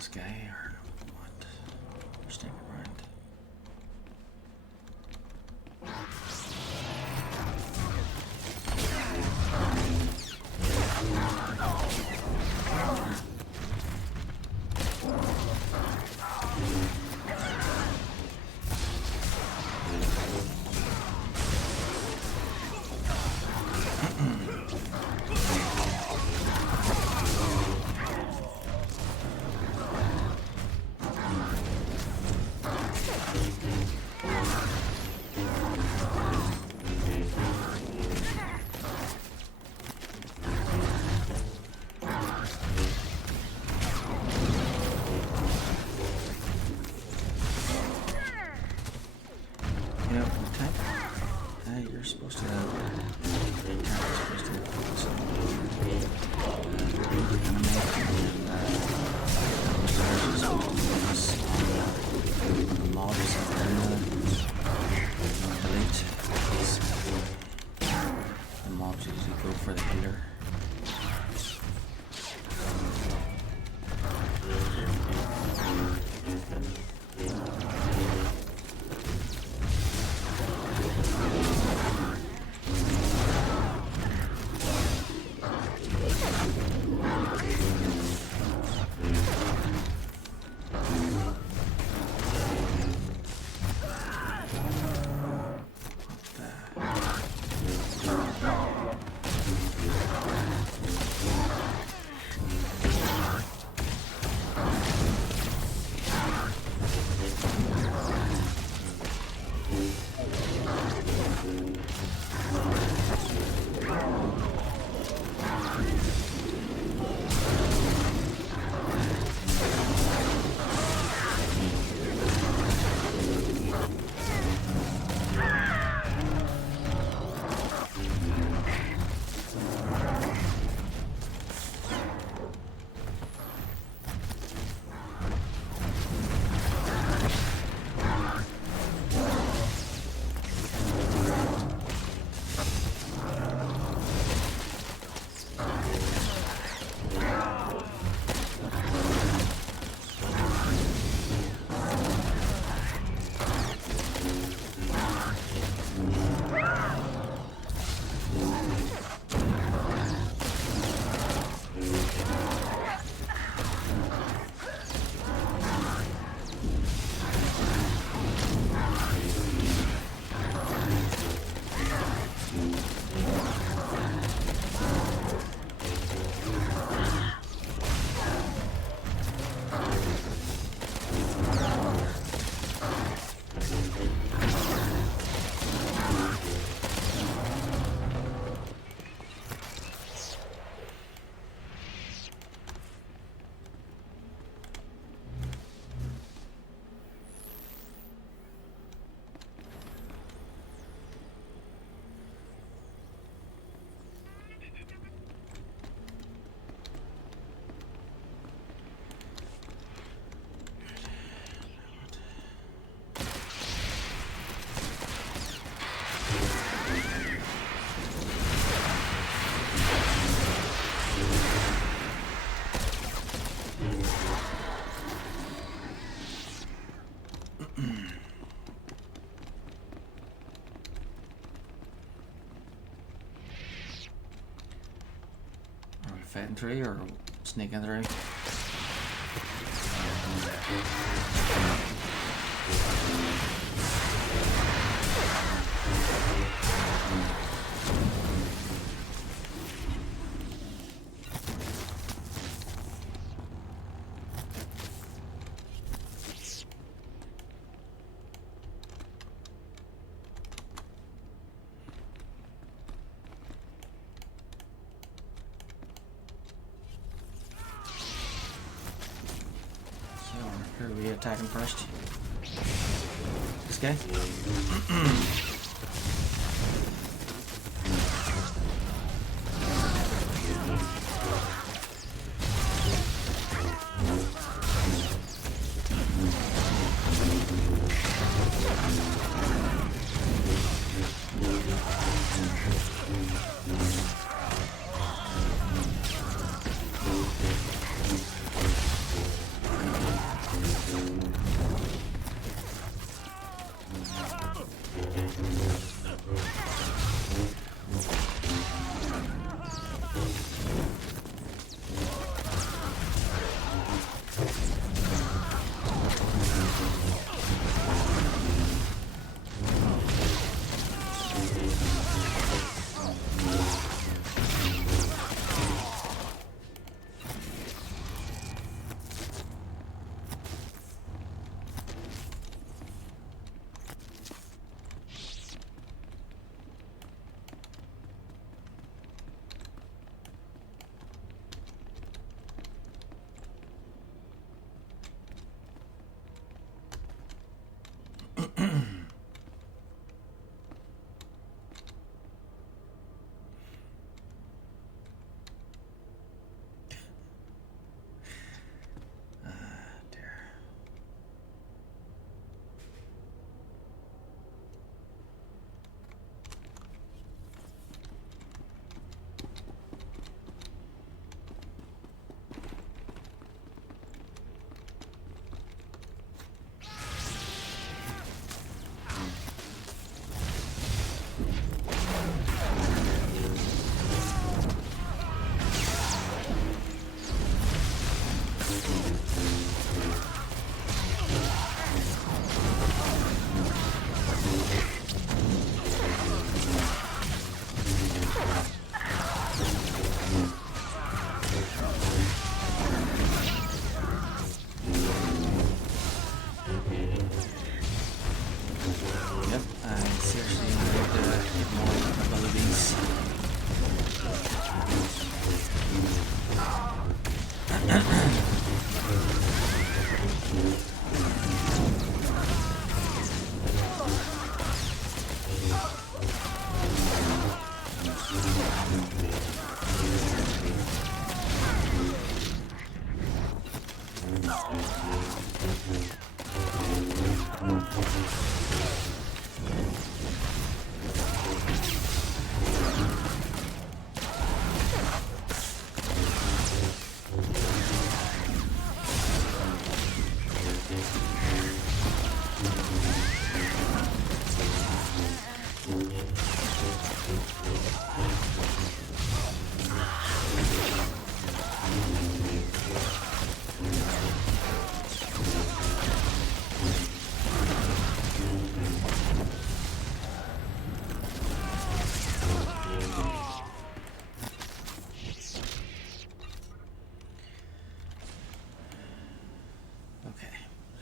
this guy or what? Just take it right. You're supposed to the mobs usually go for the healer. Fighting through or sneaking through? Who are we attacking first? This guy?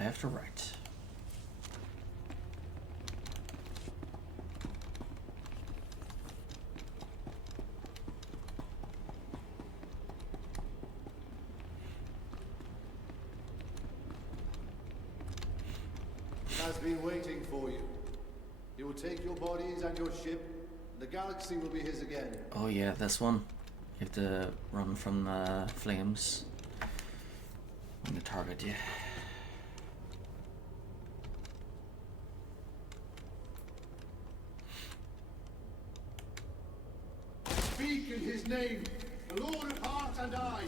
Left or right? Has been waiting for you. He will take your bodies and your ship, and the galaxy will be his again. Oh yeah, this one. You have to run from the flames when they target you. Speak in his name, the Lord of Heart and I.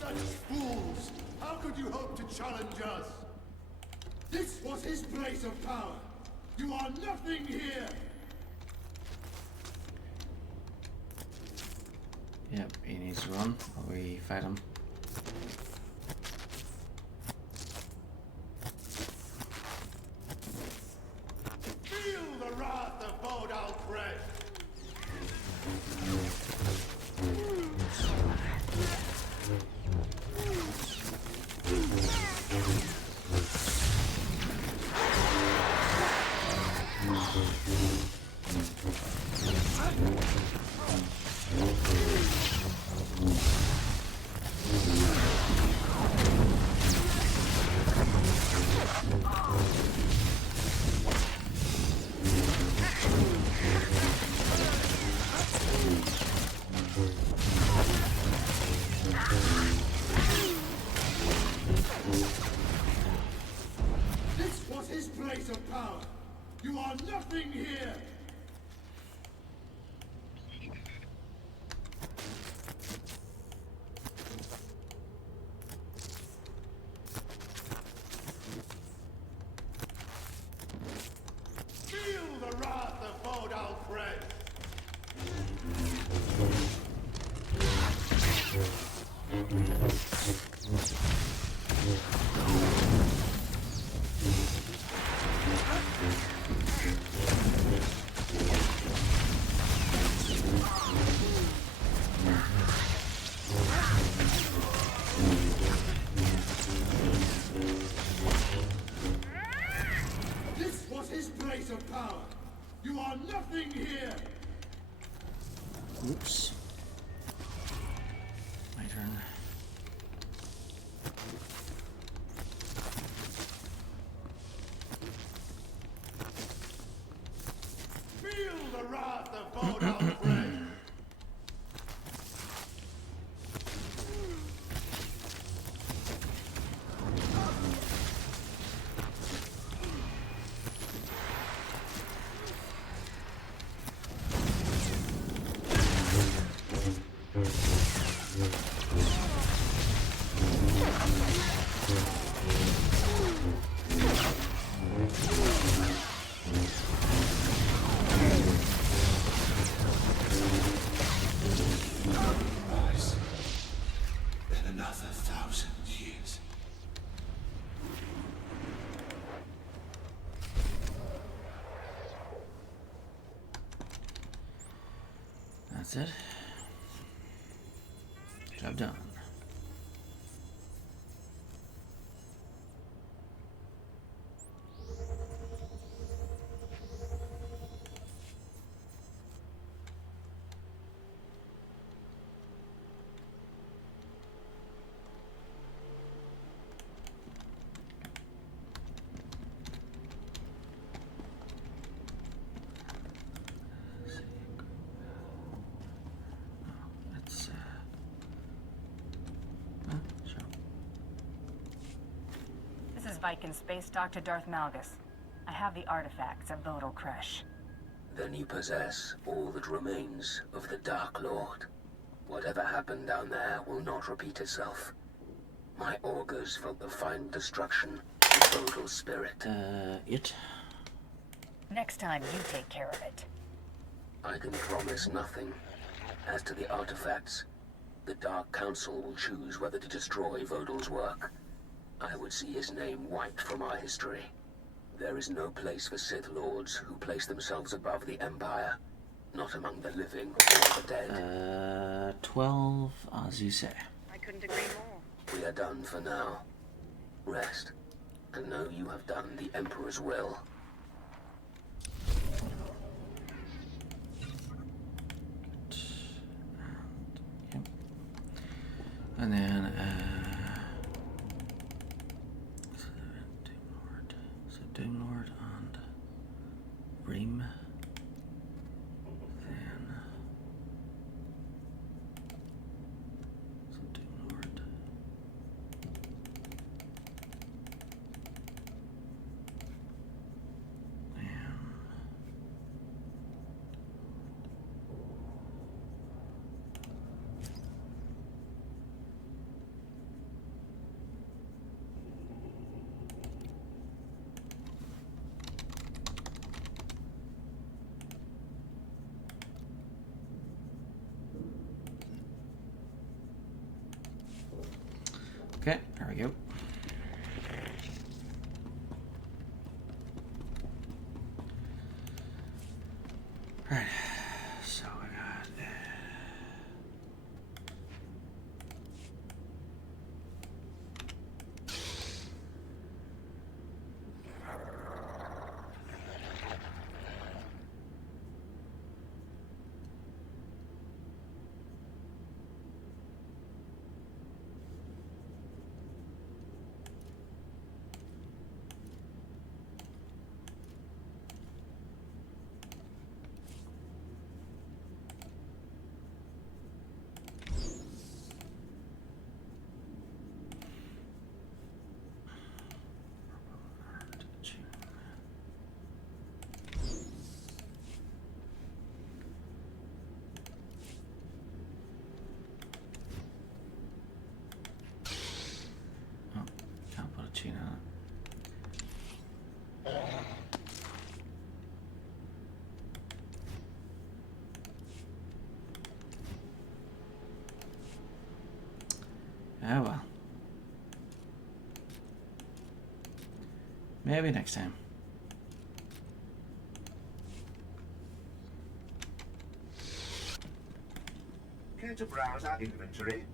Such fools! How could you hope to challenge us? This was his place of power. You are nothing here. Yep, he needs to run while we fight him. Feel the wrath of Bodal Crest. place of power. You are nothing here. Feel the wrath of Vodal Fred. This was his place of power. You are nothing here. Oops. My turn. Feel the wrath of Vodal Fred. Rise. In another 1,000 years. That's it. Job done. Let's sure. This is Viking Space Doctor Darth Malgus. I have the artifacts of Vodal Crush. Then you possess all that remains of the Dark Lord. Whatever happened down there will not repeat itself. My augurs felt the final destruction of Vodal's spirit. It. Next time, you take care of it. I can promise nothing. As to the artifacts, the Dark Council will choose whether to destroy Vodal's work. I would see his name wiped from our history. There is no place for Sith Lords who place themselves above the Empire. Not among the living or the dead. 12, as you say. I couldn't agree more. We are done for now. Rest, and know you have done the Emperor's will. Yep. And then, Doom Lord and Reem. Then Doom Lord. Okay, there we go. Right, so I got Maybe next time. Care to browse our inventory?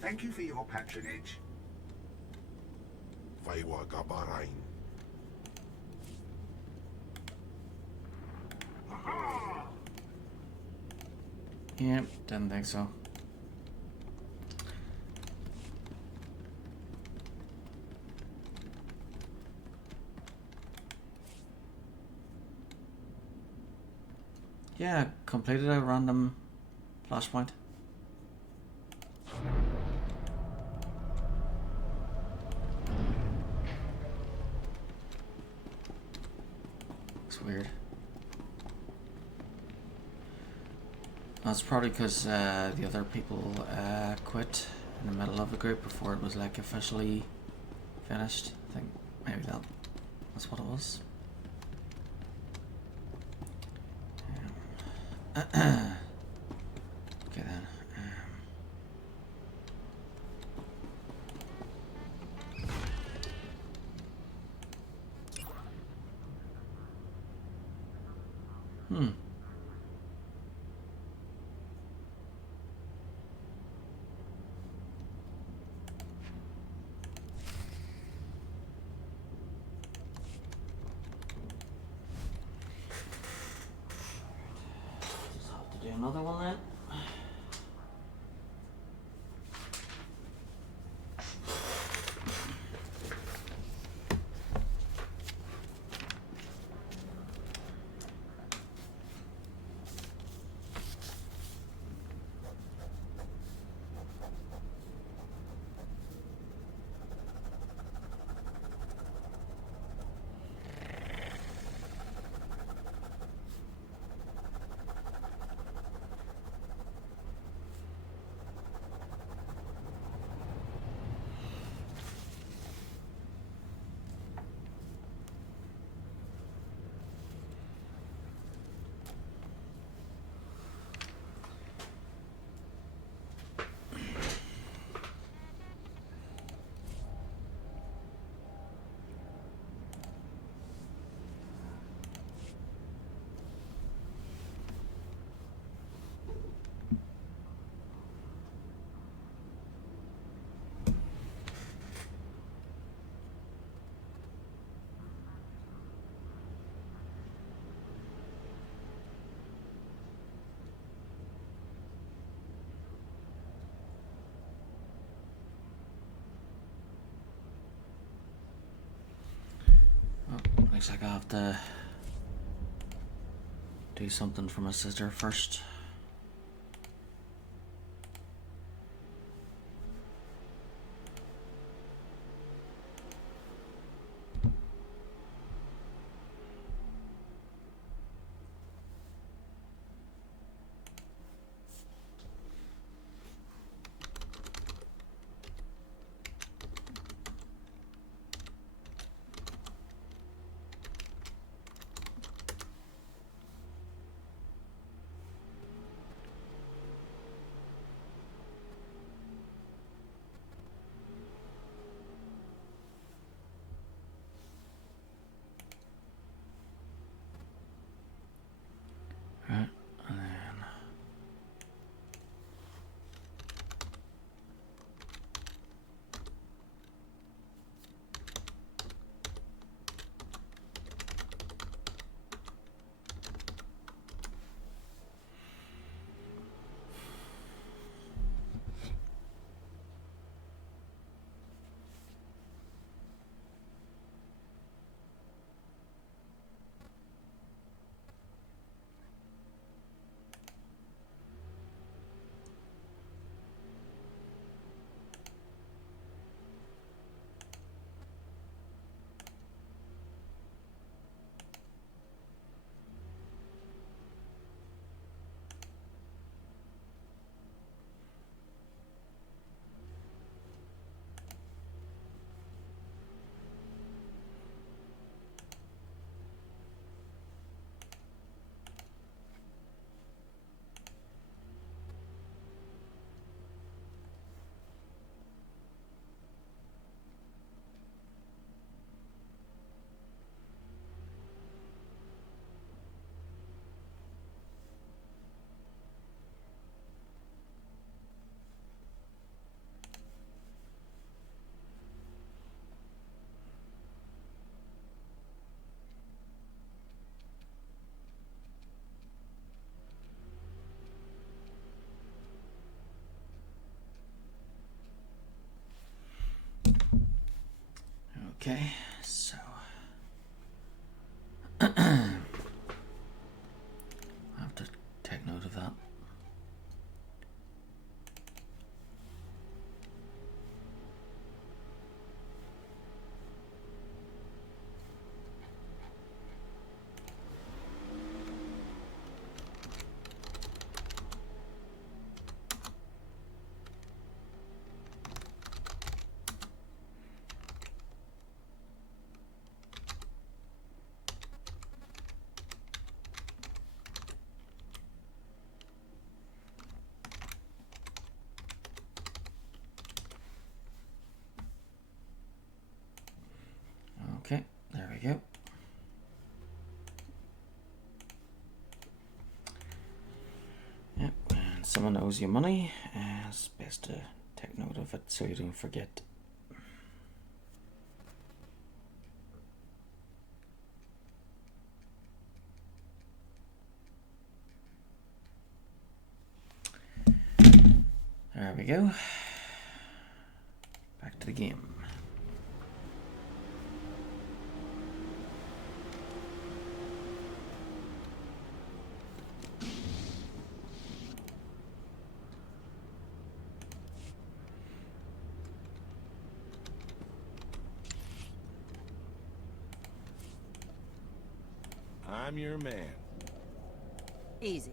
Thank you for your patronage. Vaiwa Gabarain. Yep, didn't think so. Yeah, completed a random flashpoint. It's weird. That's probably because the other people quit in the middle of the group before it was like officially finished. I think maybe that's what it was. Okay then. Just have to do another one then. Looks like I have to do something for my sister first. Okay, so I have to take note of that. Okay, there we go. Yep, and someone owes you money. It's best to take note of it so you don't forget. There we go. Back to the game. I'm your man. Easy.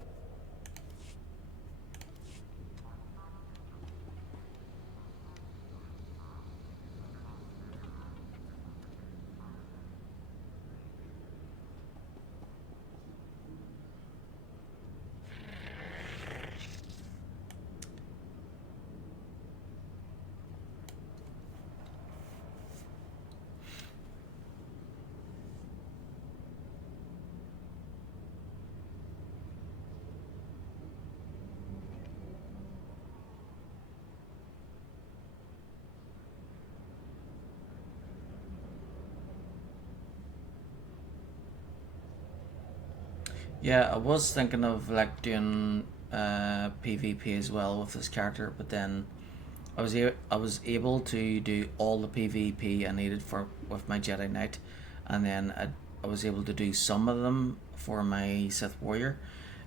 Yeah, I was thinking of like doing PvP as well with this character, but then I was able to do all the PvP I needed for with my Jedi Knight, and then I was able to do some of them for my Sith Warrior,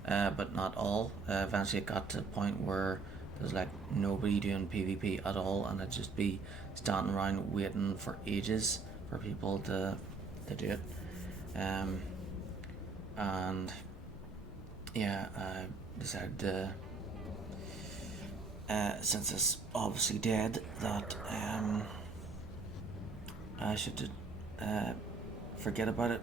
but not all. Eventually, it got to a point where there's like nobody doing PvP at all, and I'd just be standing around waiting for ages for people to do it. And yeah, I decided to, since it's obviously dead, that I should forget about it.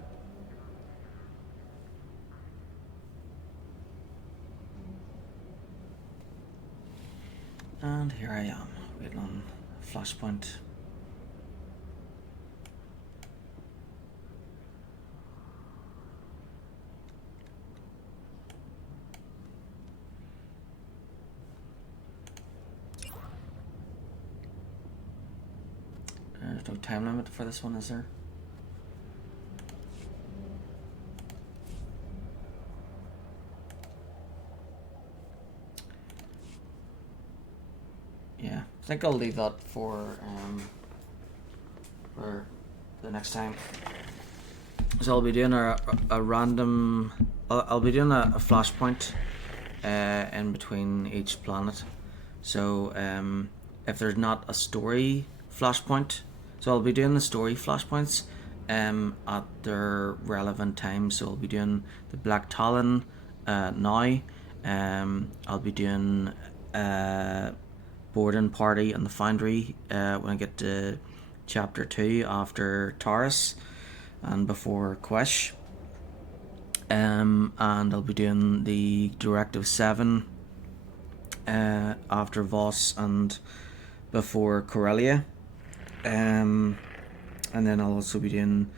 And here I am, waiting on Flashpoint. There's no time limit for this one, is there? Yeah, I think I'll leave that for the next time. So I'll be doing a random. I'll be doing a flashpoint in between each planet. So if there's not a story flashpoint, so I'll be doing the story flashpoints at their relevant times. So I'll be doing the Black Talon now. I'll be doing boarding party and the Foundry when I get to chapter 2 after Taurus and before Quesh. And I'll be doing the Directive 7 after Voss and before Corellia. And then I'll also be doing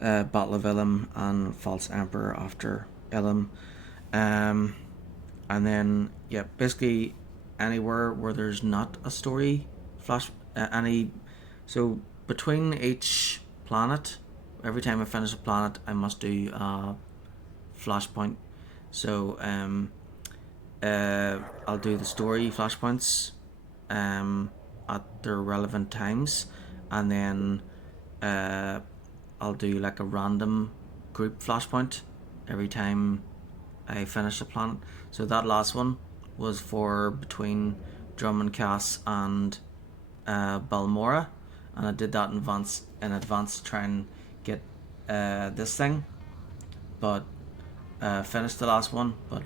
Battle of Ilum and False Emperor after Ilum. And then, yeah, basically anywhere where there's not a story flash, so between each planet, every time I finish a planet, I must do a flashpoint. So I'll do the story flashpoints at their relevant times, and then I'll do like a random group flashpoint every time I finish a planet. So that last one was for between Drummond Cass and Balmora, and I did that in advance to try and get this thing, but finished the last one, but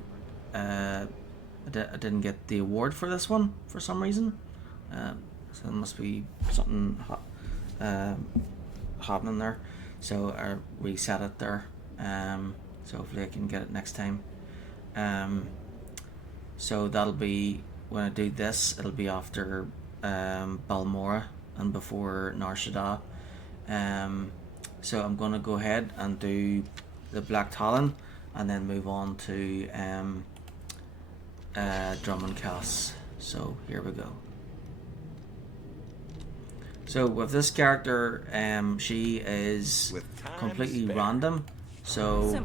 I didn't get the award for this one for some reason. So there must be something happening there. So I reset it there. So hopefully I can get it next time. So that'll be when I do this. It'll be after Balmora and before Nar Shaddaa. So I'm gonna go ahead and do the Black Talon, and then move on to Drummond Cass. So here we go. So with this character, she is completely random. So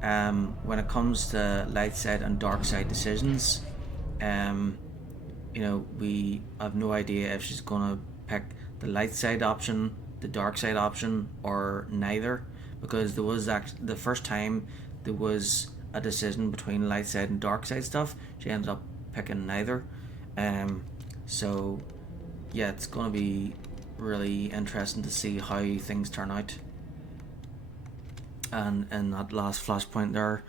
when it comes to light side and dark side decisions, you know, we have no idea if she's gonna pick the light side option, the dark side option, or neither, because there was actually the first time there was a decision between light side and dark side stuff, she ended up picking neither. So yeah, it's gonna be really interesting to see how things turn out. And in that last flashpoint there,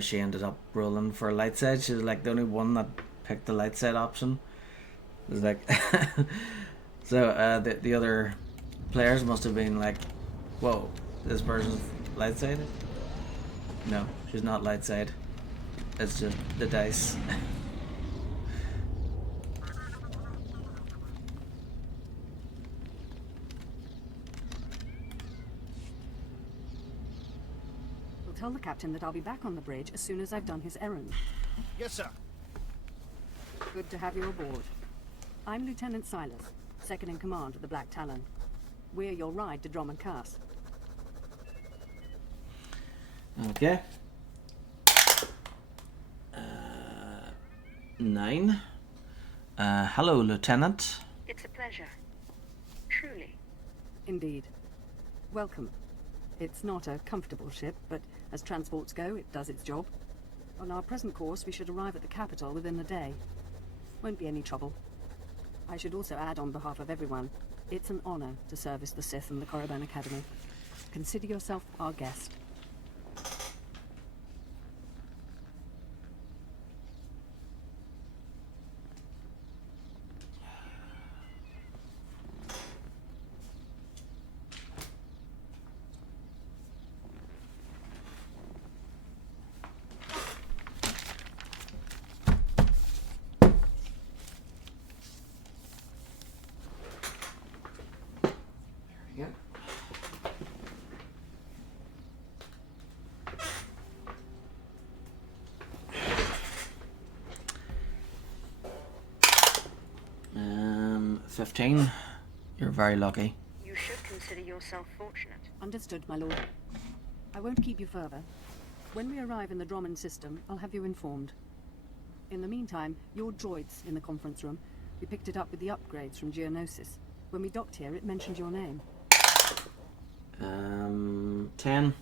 she ended up rolling for light side. She was like the only one that picked the light side option. It was like so the other players must have been like, whoa, this person's light side? No, she's not light side. It's just the dice. Tell the captain that I'll be back on the bridge as soon as I've done his errand. Yes, sir. Good to have you aboard. I'm Lieutenant Silas, second in command of the Black Talon. We're your ride to Drummond Cass. Okay. 9. Hello, Lieutenant. It's a pleasure. Truly. Indeed. Welcome. It's not a comfortable ship, but as transports go, it does its job. On our present course, we should arrive at the capital within a day. Won't be any trouble. I should also add on behalf of everyone, it's an honor to service the Sith and the Korriban Academy. Consider yourself our guest. Yeah. Um, 15. You're very lucky. You should consider yourself fortunate. Understood, my lord. I won't keep you further. When we arrive in the Drummond system, I'll have you informed. In the meantime, your droid's in the conference room. We picked it up with the upgrades from Geonosis. When we docked here, it mentioned your name. 10.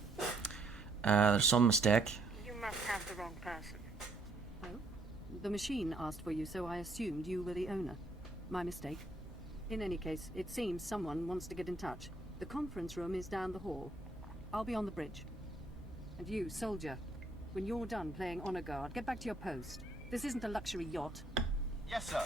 There's some mistake. You must have the wrong person. Oh? The machine asked for you, so I assumed you were the owner. My mistake. In any case, it seems someone wants to get in touch. The conference room is down the hall. I'll be on the bridge. And you, soldier, when you're done playing honor guard, get back to your post. This isn't a luxury yacht. Yes, sir.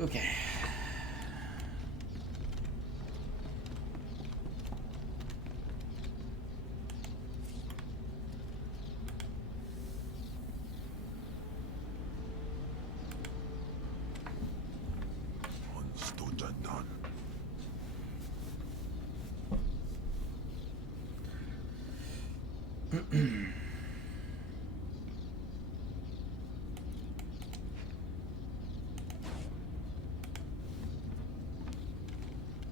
Okay. Understood and done.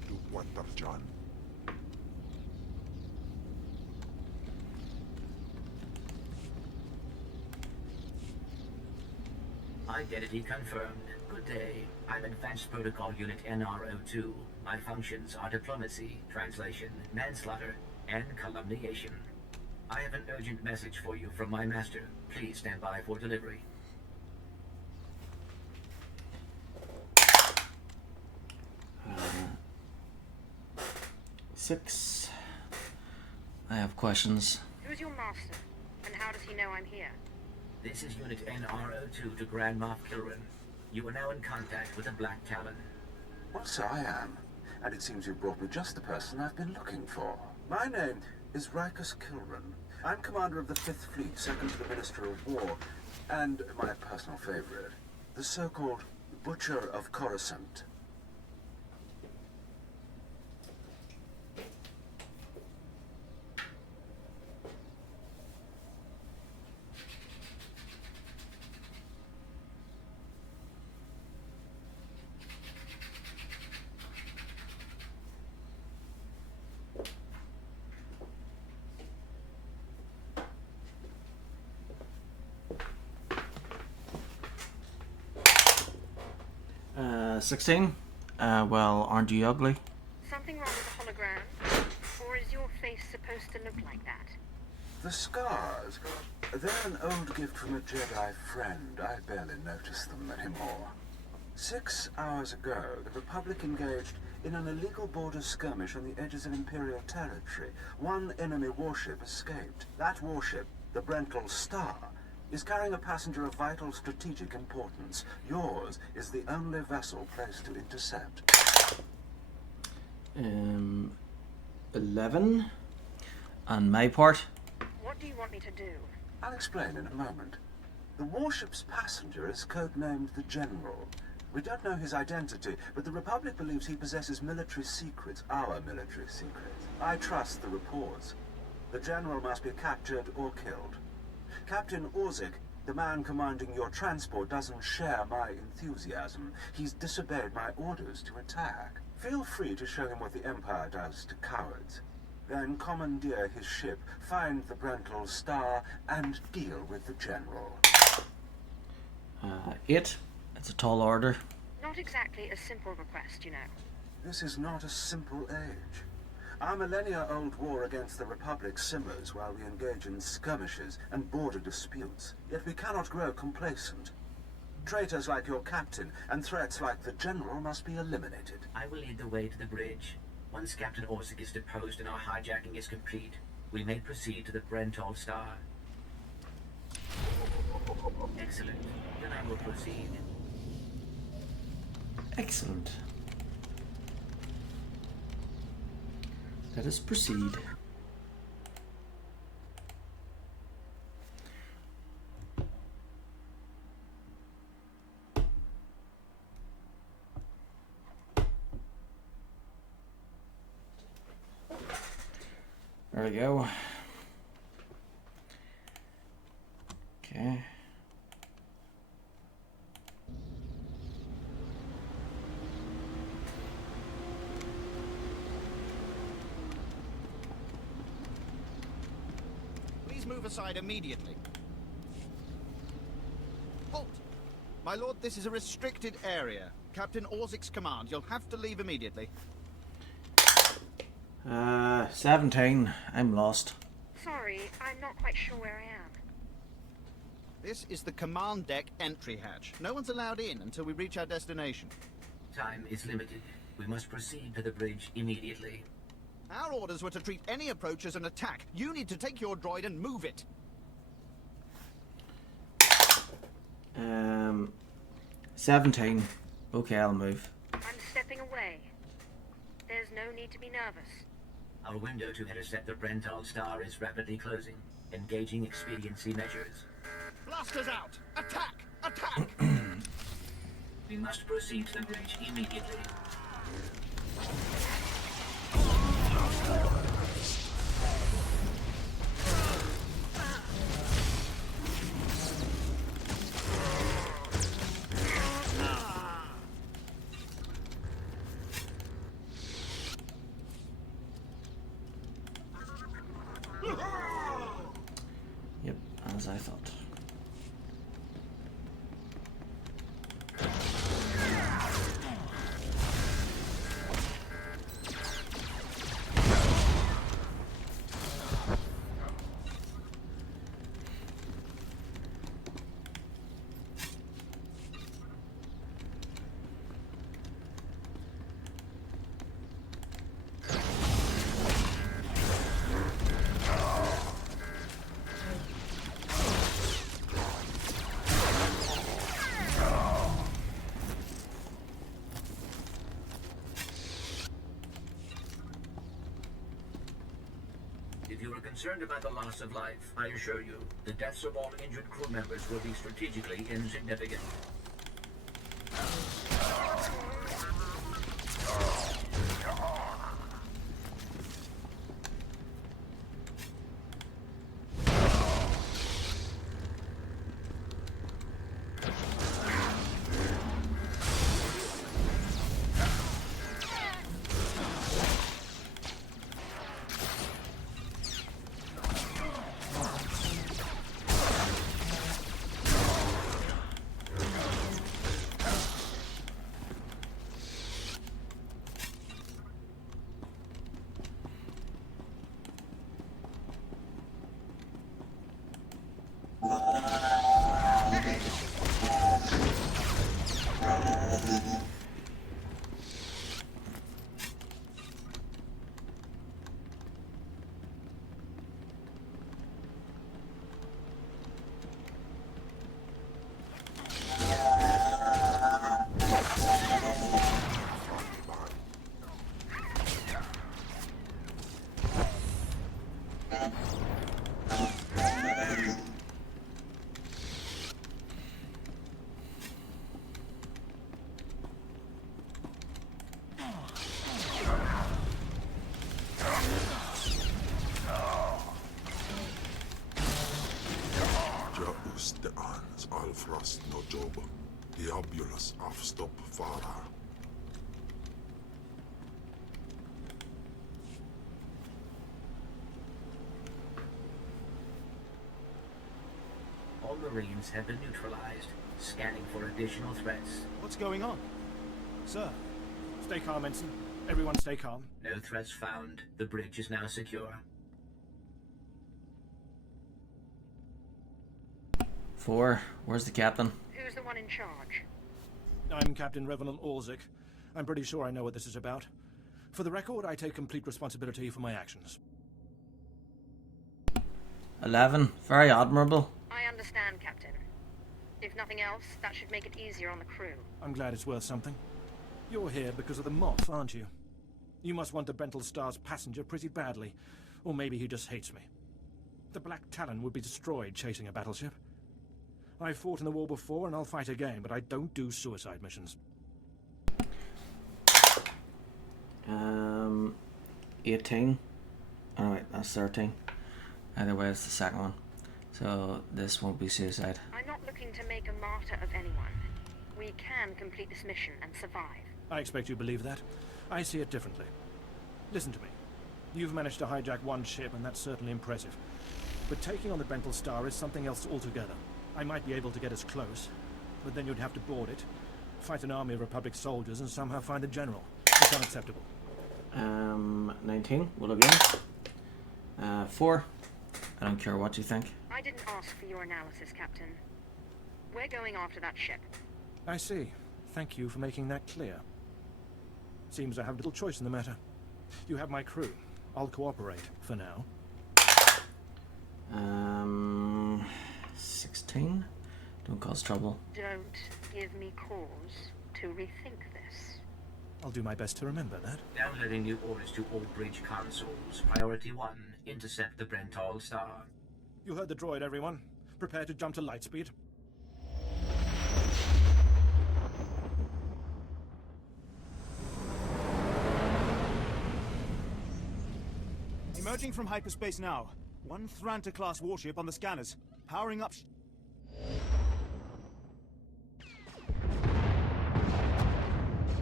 Do what, John? Identity confirmed. Good day. I'm Advanced Protocol Unit NRO2. My functions are diplomacy, translation, manslaughter, and calumniation. I have an urgent message for you from my master. Please stand by for delivery. Six. I have questions. Who's your master, and how does he know I'm here? This is Unit NRO2 to Grand Moff Kilran. You are now in contact with the Black Talon. Well, so I am. And it seems you brought me just the person I've been looking for. My name is Rikus Kilran. I'm commander of the 5th Fleet, second to the Minister of War, and my personal favorite, the so-called Butcher of Coruscant. Uh, 16. Well, aren't you ugly? Something wrong with the hologram? Or is your face supposed to look like that? The scars, they're an old gift from a Jedi friend. I barely notice them anymore. 6 hours ago, the Republic engaged in an illegal border skirmish on the edges of Imperial territory. One enemy warship escaped. That warship, the Brental Star, is carrying a passenger of vital strategic importance. Yours is the only vessel placed to intercept. 11. On my part. What do you want me to do? I'll explain in a moment. The warship's passenger is codenamed the General. We don't know his identity, but the Republic believes he possesses military secrets, our military secrets. I trust the reports. The General must be captured or killed. Captain Orzik, the man commanding your transport, doesn't share my enthusiasm. He's disobeyed my orders to attack. Feel free to show him what the Empire does to cowards. Then commandeer his ship, find the Brental Star, and deal with the General. 8. It's a tall order. Not exactly a simple request, you know. This is not a simple age. Our millennia-old war against the Republic simmers while we engage in skirmishes and border disputes. Yet we cannot grow complacent. Traitors like your captain and threats like the General must be eliminated. I will lead the way to the bridge. Once Captain Orzik is deposed and our hijacking is complete, we may proceed to the Brental Star. Excellent. Then I will proceed. Excellent. Let us proceed. There we go. Okay. Move aside immediately. Halt! My lord, this is a restricted area. Captain Orzik's command. You'll have to leave immediately. 17. I'm lost. Sorry, I'm not quite sure where I am. This is the command deck entry hatch. No one's allowed in until we reach our destination. Time is limited. We must proceed to the bridge immediately. Our orders were to treat any approach as an attack. You need to take your droid and move it. 17. Okay, I'll move. I'm stepping away. There's no need to be nervous. Our window to intercept the Brental star is rapidly closing. Engaging expediency measures. Blasters out! Attack! Attack! We must proceed to the bridge immediately. Yep, as I thought. If you are concerned about the loss of life, I assure you, the deaths of all injured crew members will be strategically insignificant. Alfrost no job. Diabulus afstop fara. All Marines have been neutralized. Scanning for additional threats. What's going on? Sir, stay calm, Ensign. Everyone stay calm. No threats found. The bridge is now secure. 4. Where's the captain? Who's the one in charge? I'm Captain Revenant Orzik. I'm pretty sure I know what this is about. For the record, I take complete responsibility for my actions. 11. Very admirable. I understand, Captain. If nothing else, that should make it easier on the crew. I'm glad it's worth something. You're here because of the moth, aren't you? You must want the Brental Star's passenger pretty badly. Or maybe he just hates me. The Black Talon would be destroyed chasing a battleship. I've fought in the war before, and I'll fight again, but I don't do suicide missions. 18. Oh wait, that's 13. Either way, it's the second one. So this won't be suicide. I'm not looking to make a martyr of anyone. We can complete this mission and survive. I expect you believe that. I see it differently. Listen to me. You've managed to hijack one ship, and that's certainly impressive. But taking on the Brental Star is something else altogether. I might be able to get us close, but then you'd have to board it, fight an army of Republic soldiers, and somehow find a general. It's unacceptable. 19. We'll again. 4. I don't care what you think. I didn't ask for your analysis, Captain. We're going after that ship. I see. Thank you for making that clear. Seems I have little choice in the matter. You have my crew. I'll cooperate, for now. 16. Don't cause trouble. Don't give me cause to to rethink this? I'll do my best to remember that. Downloading new orders to all bridge consoles. Priority 1, intercept the Brentall star. You heard the droid, everyone. Prepare to jump to lightspeed. Emerging from hyperspace now. One Thranta-class warship on the scanners. Powering up...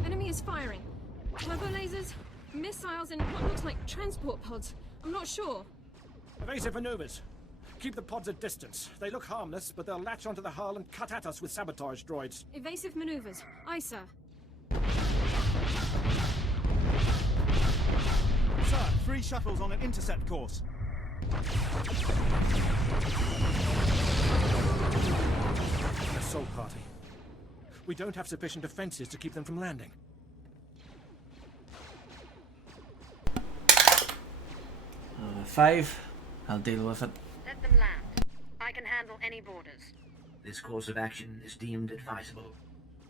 Enemy is firing. Turbo lasers, missiles, and what looks like transport pods. I'm not sure. Evasive maneuvers. Keep the pods at distance. They look harmless, but they'll latch onto the hull and cut at us with sabotage droids. Evasive maneuvers. Aye, sir. Sir, 3 shuttles on an intercept course. An assault party. We don't have sufficient defenses to keep them from landing. 5. I'll deal with it. Let them land. I can handle any borders. This course of action is deemed advisable.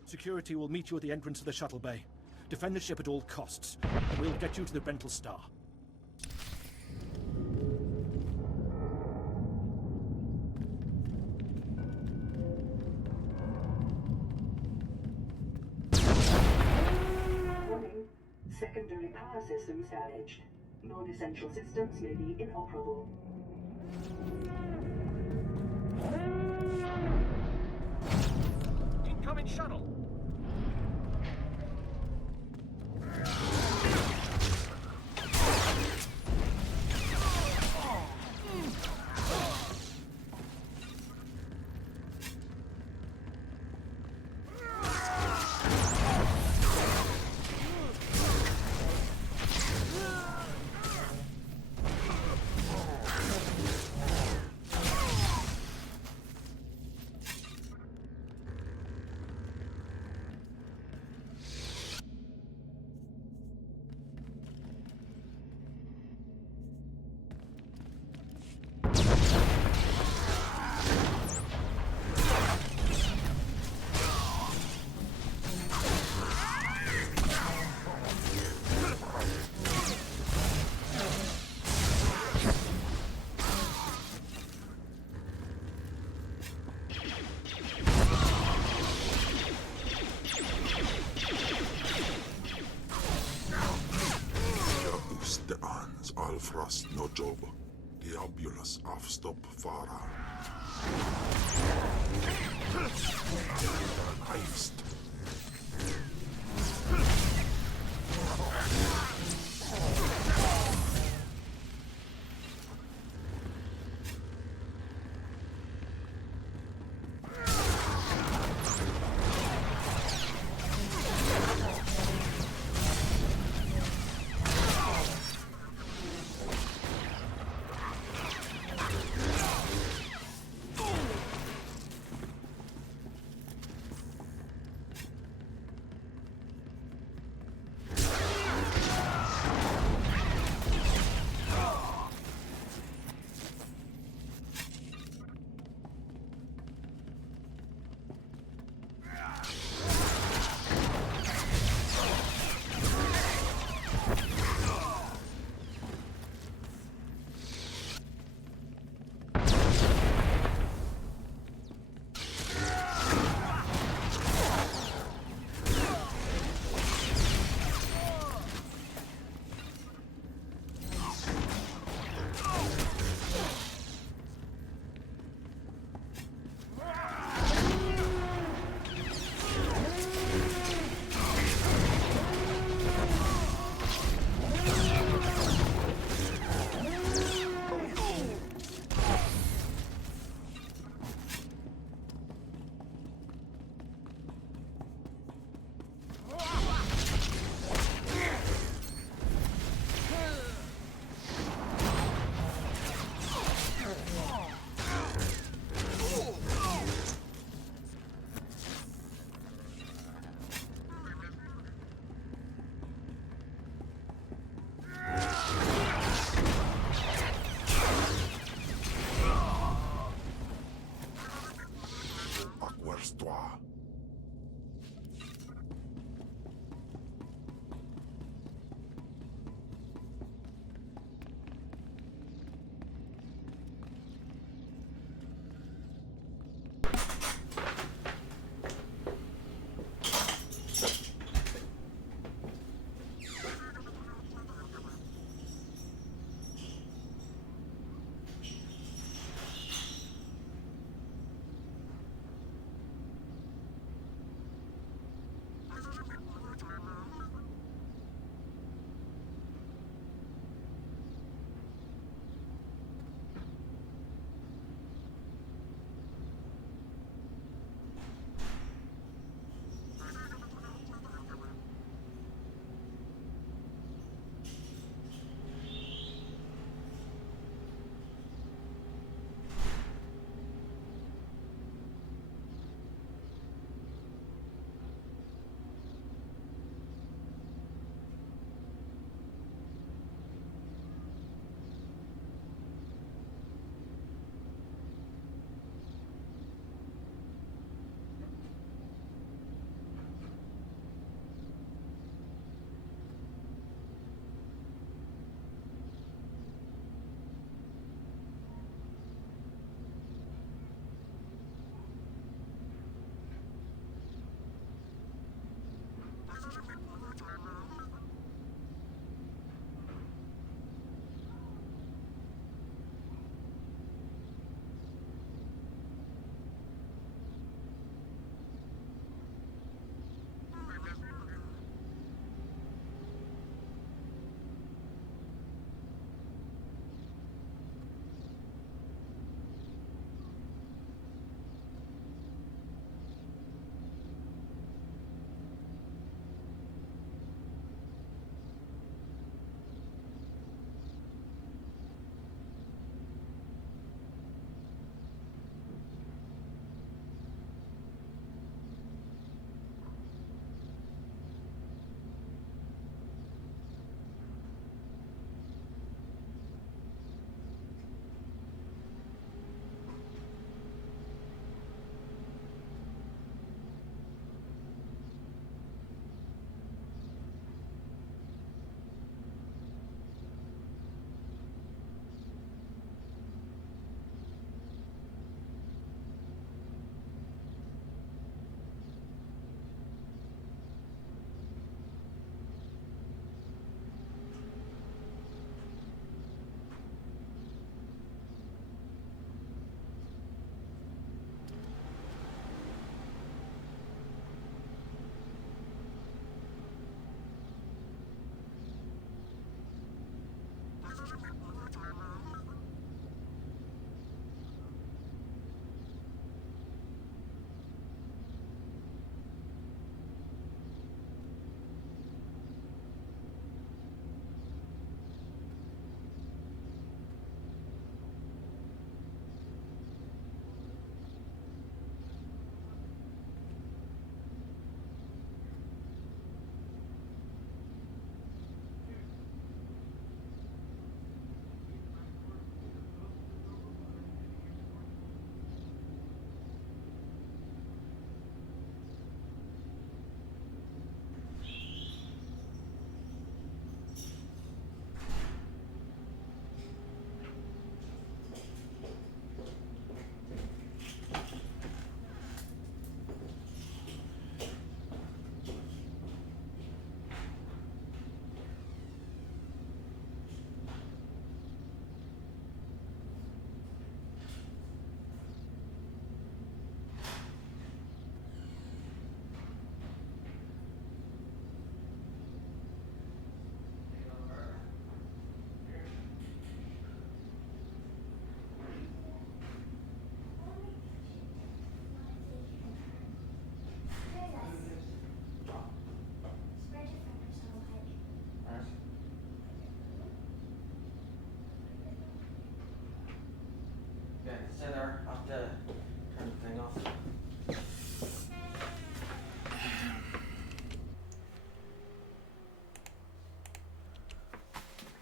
Security will meet you at the entrance of the shuttle bay. Defend the ship at all costs, and we'll get you to the Brentall star. Warning. Secondary power systems damaged. Non-essential systems may be inoperable. Incoming shuttle! Frost no job. Diabulus avstop fara. Heist.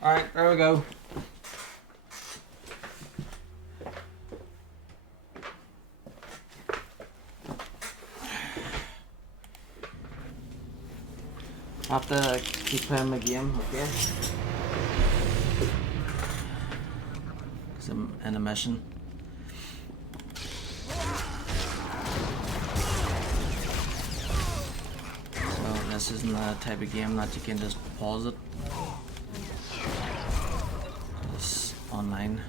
Alright, there we go. Have to keep playing my game, okay? Because I'm in a mission. So this isn't the type of game that you can just pause it. It's online.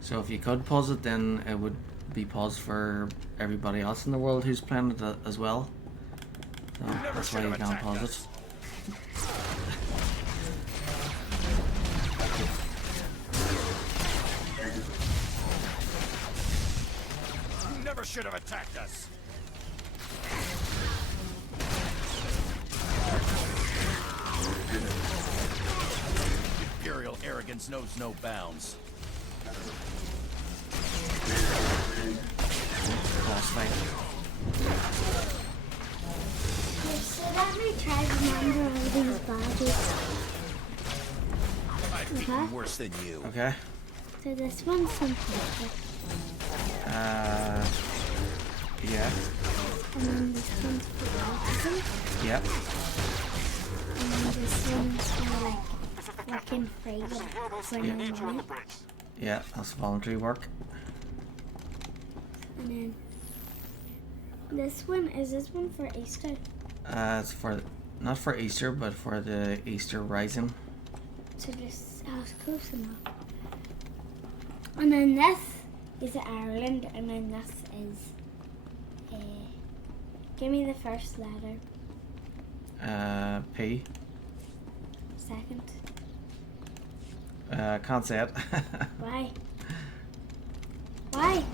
So if you could pause it, then it would be paused for everybody else in the world who's playing it as well. So that's why you can't pause it. You never should have attacked us. Imperial arrogance knows no bounds. Boss fight. So let me try to remember all these badges. I've beaten worse than you. Okay. So this one's simple. Yeah. And then this one's for autism. Yep. And then this one's for like working free for no money. Yeah, that's voluntary work. And then this one for Easter? It's for not for Easter, but for the Easter Rising. So just close enough. And then this is Ireland, and then this is give me the first letter. P. Second. Can't say it. Why? Why?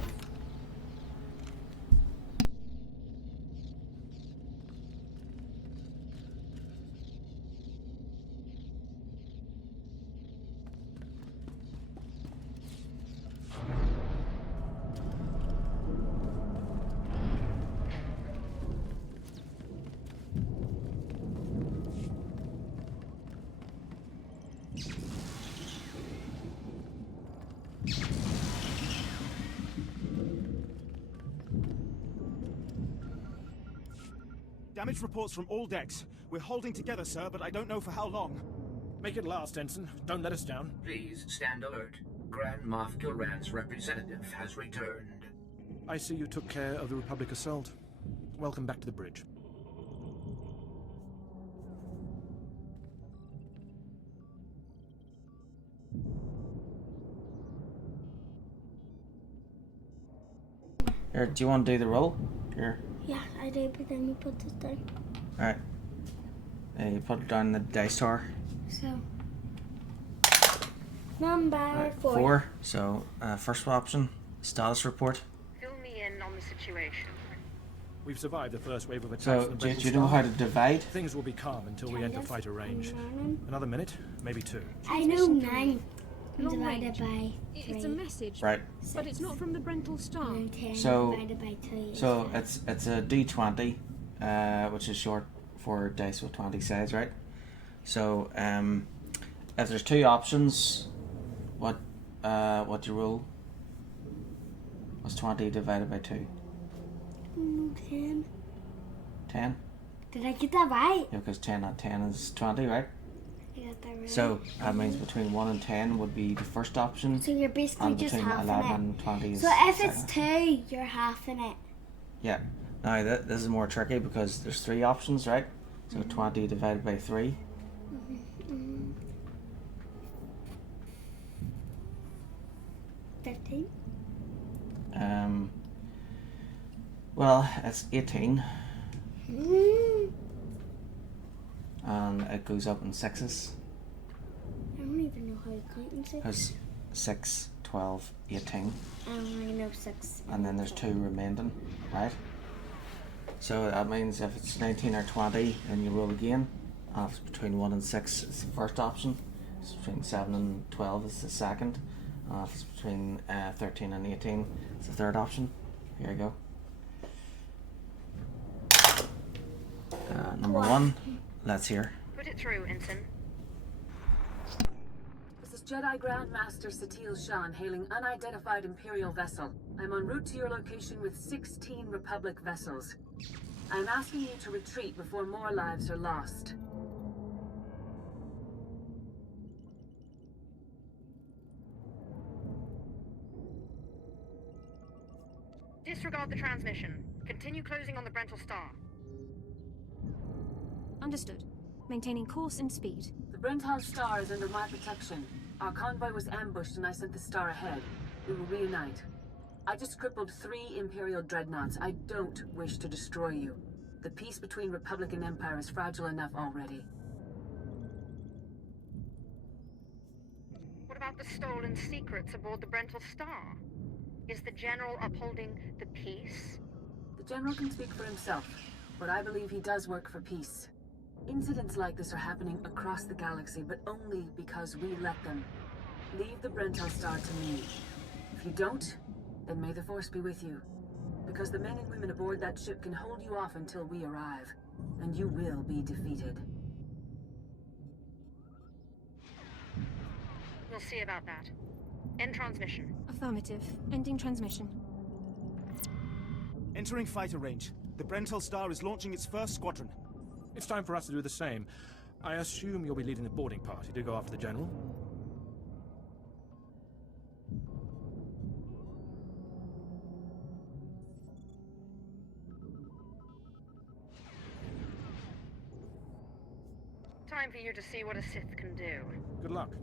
Damage reports from all decks. We're holding together, sir, but I don't know for how long. Make it last, Ensign. Don't let us down. Please stand alert. Grand Moff Kilran's representative has returned. I see you took care of the Republic assault. Welcome back to the bridge. Here, do you want to do the roll? Here. Yeah, I do, but then we put this down. Alright. You put it down the dice tower. So, number 4. 4. So, first option, status report. Fill me in on the situation. We've survived the first wave of attacks. So, do you know how to divide? Things will be calm until we enter fighter range. Another minute, maybe 2. I know 9. Long Divided range. by 3. It's a message. Right. But it's not from the Brental Star. And 10 So, divided by 2. so it's a D20, which is short for dice with 20 sides, right? So, if there's 2 options, what do you roll? What's 20 divided by 2? 10. 10? Did I get that right? Yeah, because 10 not 10 is 20, right? I got that right. So that means between 1 and 10 would be the first option. So you're basically and just between halving 11 it. and 20 is So if second. it's 2, you're halving it. Yeah. Now this is more tricky because there's 3 options, right? So 20 divided by 3. 15. Well, it's 18. And it goes up in 6s. I don't even know how to count in 6. Because 6, 12, 18. I only know 6. And then there's 2 remaining, right? So that means if it's 19 or 20, then you roll again. And if it's between 1 and 6, it's the first option. If it's between 7 and 12, it's the second. And if it's between 13 and 18, it's the third option. Here you go. Number 1, let's hear. Put it it through, Ensign. This is Jedi Grand Master Satil Shan hailing unidentified Imperial vessel. I'm en route to your location with 16 Republic vessels. I'm asking you to retreat before more lives are lost. Disregard the transmission. Continue closing on the Brental Star. Understood. Maintaining course and speed. The Brental Star is under my protection. Our convoy was ambushed and I sent the star ahead. We will reunite. I just crippled 3 Imperial dreadnoughts. I don't wish to destroy you. The peace between Republic and Empire is fragile enough already. What about the stolen secrets aboard the Brental Star? Is the General upholding the peace? The General can speak for himself, but I believe he does work for peace. Incidents like this are happening across the galaxy, but only because we let them. Leave the Brental Star to me. If you don't, then may the Force be with you. Because the men and women aboard that ship can hold you off until we arrive, and you will be defeated. We'll see about that. End transmission. Affirmative. Ending transmission. Entering fighter range. The Brental Star is launching its first squadron. It's time for us to do the same. I assume you'll be leading the boarding party to go after the General. Time for you to see what a Sith can do. Good luck.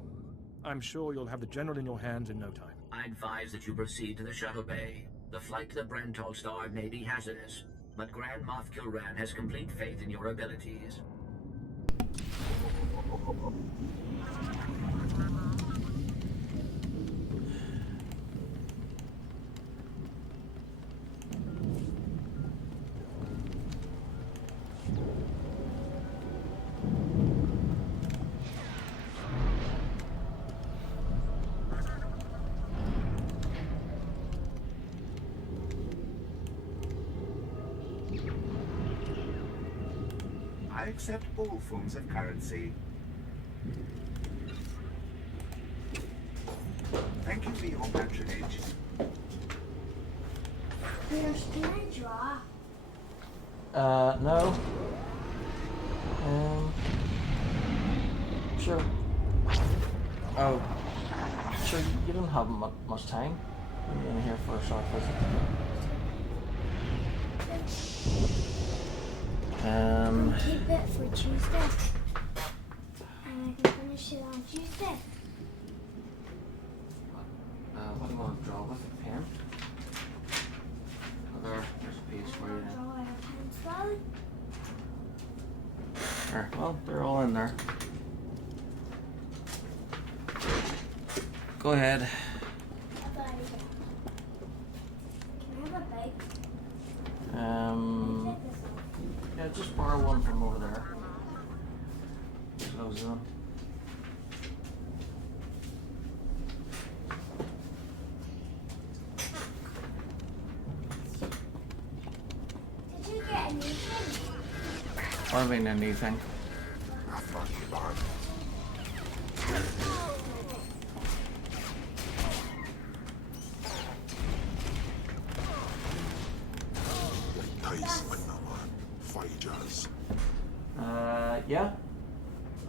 I'm sure you'll have the General in your hands in no time. I advise that you proceed to the shuttle bay. The flight to the Brental Star may be hazardous, but Grand Moff Kilran has complete faith in your abilities. I accept all forms of currency. Thank you for your patronage. Pierce, can I draw? No. Sure. Oh. Sure, you don't have much time. You're in here for a short visit. Keep it for Tuesday. And I can finish it on Tuesday. What do you want to draw with? A pen? Oh, there's a piece for you. Draw with a pencil. Sure. Well, they're all in there. Go ahead. Can I have a bike? Yeah, just borrow one from over there. Close them. Did you get anything? Or I mean anything. Yeah.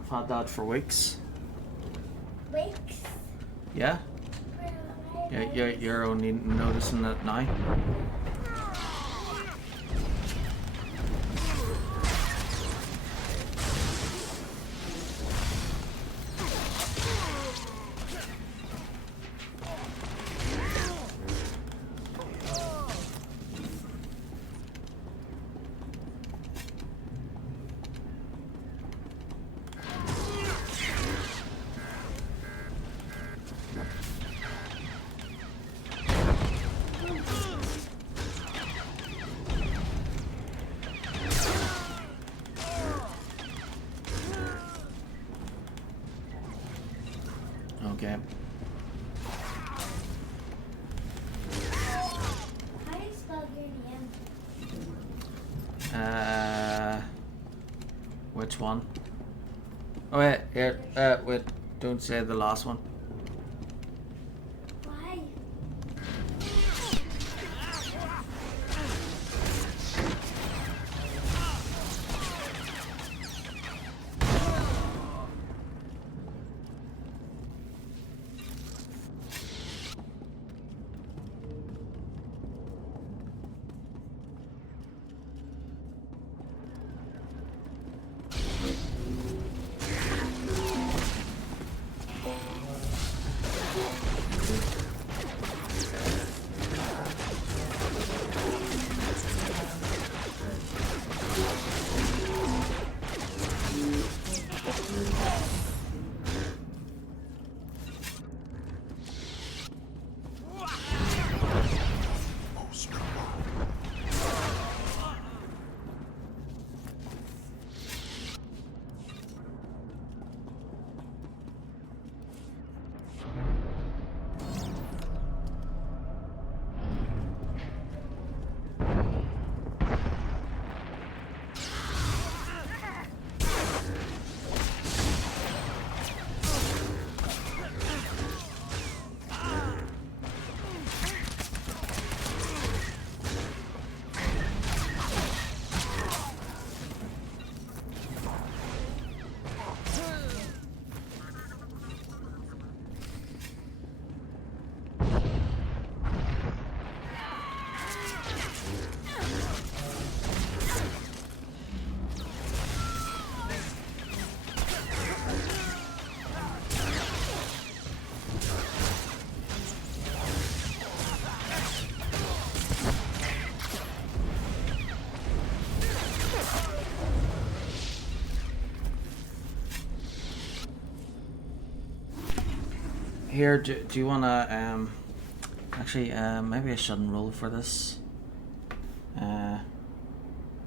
I've had that for weeks. Weeks? Yeah. Yeah, you're only noticing it now. Okay. How do you spell your name? Which one? Oh wait, here, wait, don't say the last one. Why? Here, do you wanna, actually, maybe I shouldn't roll for this. Well,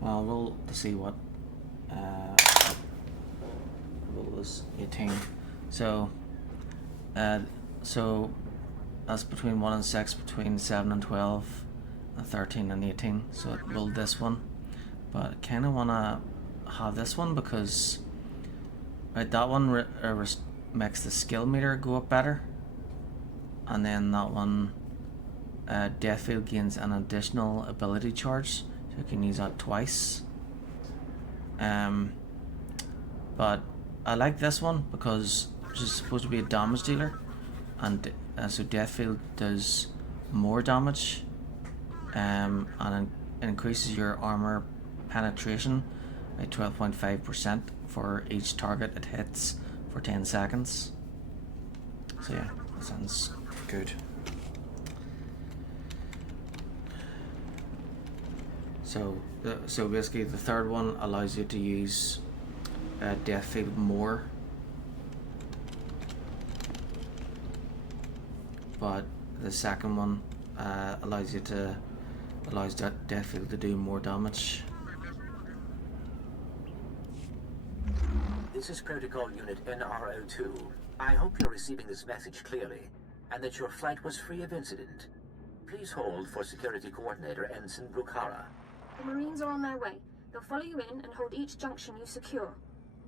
I'll roll to see what, roll was 18. So, so that's between 1 and 6, between 7 and 12, and 13 and 18. So it rolled this one, but I kind of wanna have this one because, right, that one makes the skill meter go up better. And then that one, Deathfield gains an additional ability charge, so you can use that twice. But I like this one because it's supposed to be a damage dealer, and so Deathfield does more damage, and it increases your armor penetration by 12.5% for each target it hits for 10 seconds. So yeah, that sounds good. So basically the third one allows you to use Deathfield more, but the second one allows Deathfield to do more damage. This is Protocol Unit NRO2. I hope you're receiving this message clearly, and that your flight was free of incident. Please hold for Security Coordinator Ensign Brukhara. The Marines are on their way. They'll follow you in and hold each junction you secure.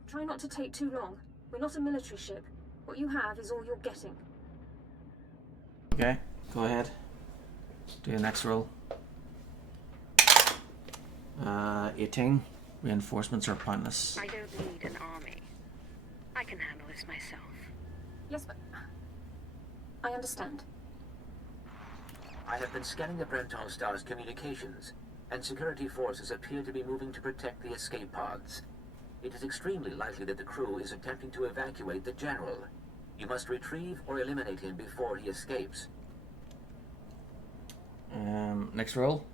Try not to take too long. We're not a military ship. What you have is all you're getting. Okay, go ahead. Do the next roll. 18. Reinforcements are pointless. I don't need an army. I can handle this myself. Yes, but I understand. I have been scanning the Brental Star's communications, and security forces appear to be moving to protect the escape pods. It is extremely likely that the crew is attempting to evacuate the General. You must retrieve or eliminate him before he escapes. Next roll.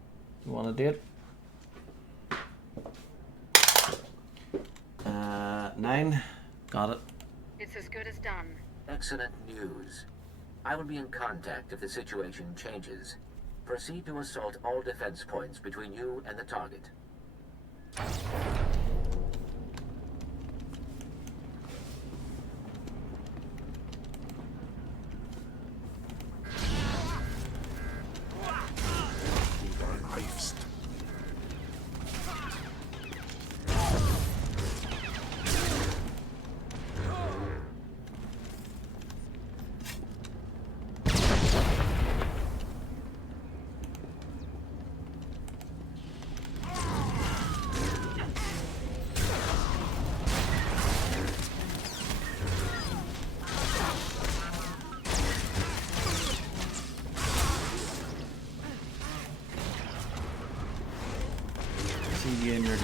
You want to do it? 9. Got it. It's as good as done. Excellent news. I will be in contact if the situation changes. Proceed to assault all defense points between you and the target.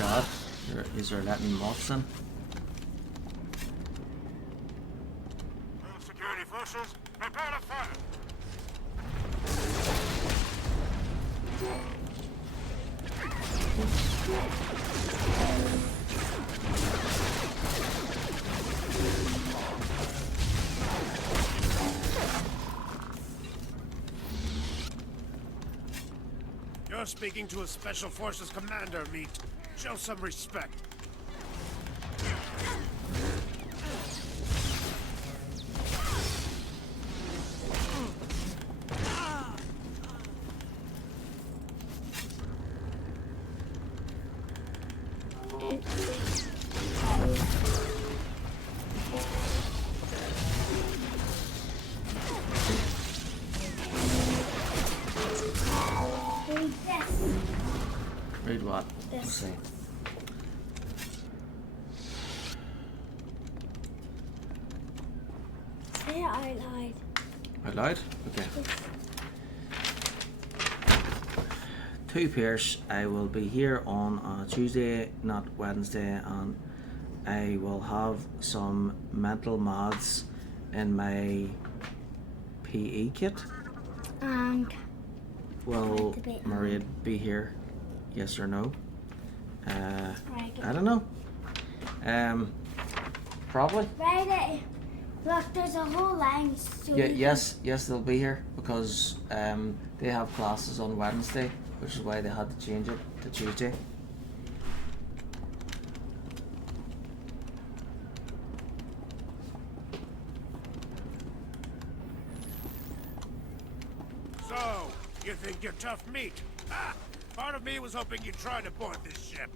God, these are letting moths in. Security forces, prepare to fire! You're speaking to a Special Forces commander, Meat. Show some respect. Read what? Let's see. Say it out loud. Out loud? Okay. To Pierce, I will be here on Tuesday, not Wednesday, and I will have some mental mods in my PE kit. Will Maria be here? Yes or no? I don't know. Probably. Right. Look, there's a whole line. So Yeah. Yes. They'll be here because they have classes on Wednesday, which is why they had to change it to Tuesday. So, you think you're tough meat? Ah, part of me was hoping you'd try to board this ship.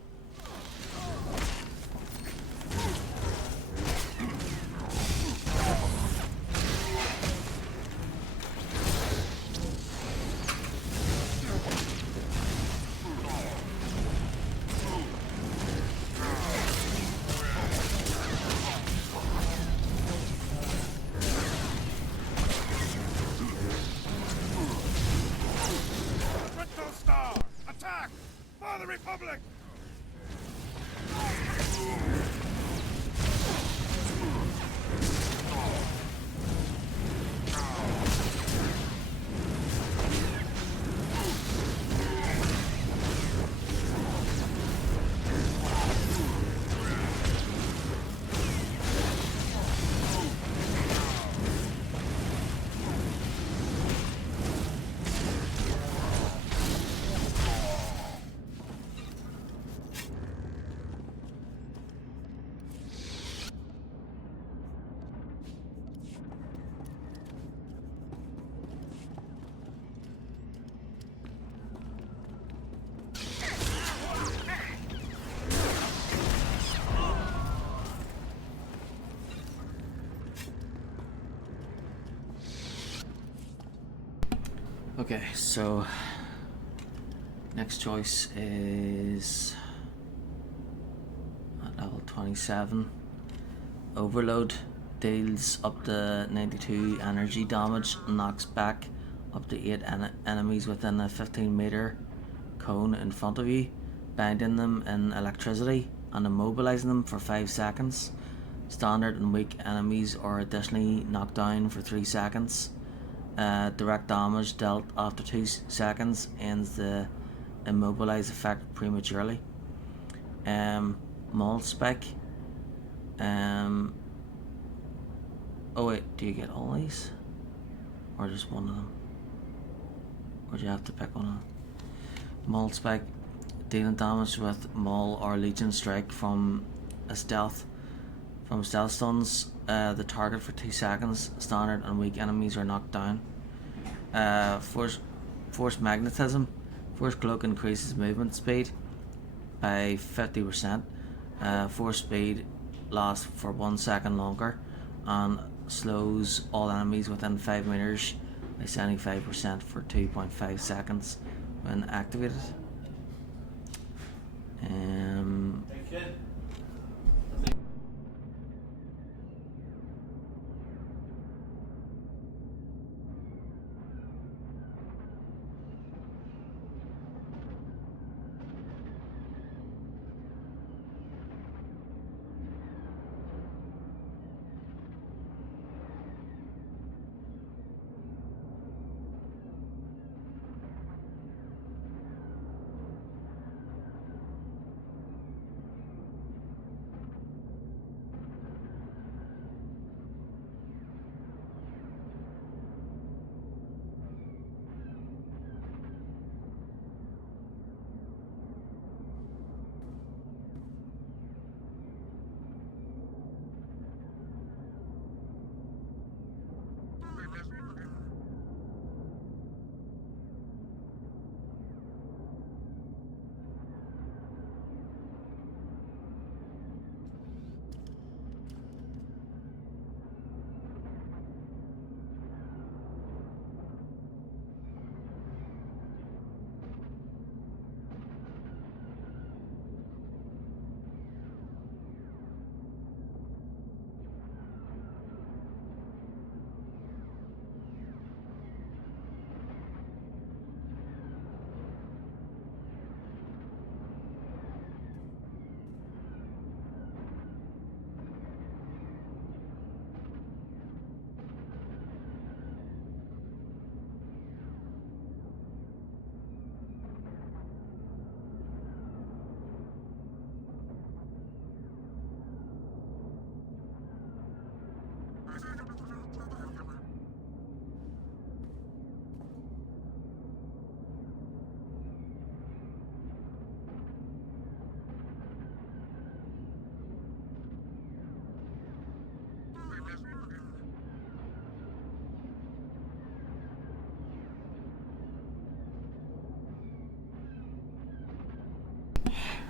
Attack! For the Republic! Okay, so next choice is at level 27. Overload deals up to 92 energy damage and knocks back up to 8 enemies within a 15-meter cone in front of you, binding them in electricity and immobilizing them for 5 seconds. Standard and weak enemies are additionally knocked down for 3 seconds. Direct damage dealt after 2 seconds ends the immobilize effect prematurely. Maul spec. Oh wait, do you get all these? Or just one of them? Or do you have to pick one of them? Maul spec. Dealing damage with Maul or Legion strike from stealth stuns the target for 2 seconds. Standard and weak enemies are knocked down. Force magnetism. Force cloak increases movement speed by 50%. Force speed lasts for 1 second longer and slows all enemies within 5 meters by 75% for 2.5 seconds when activated.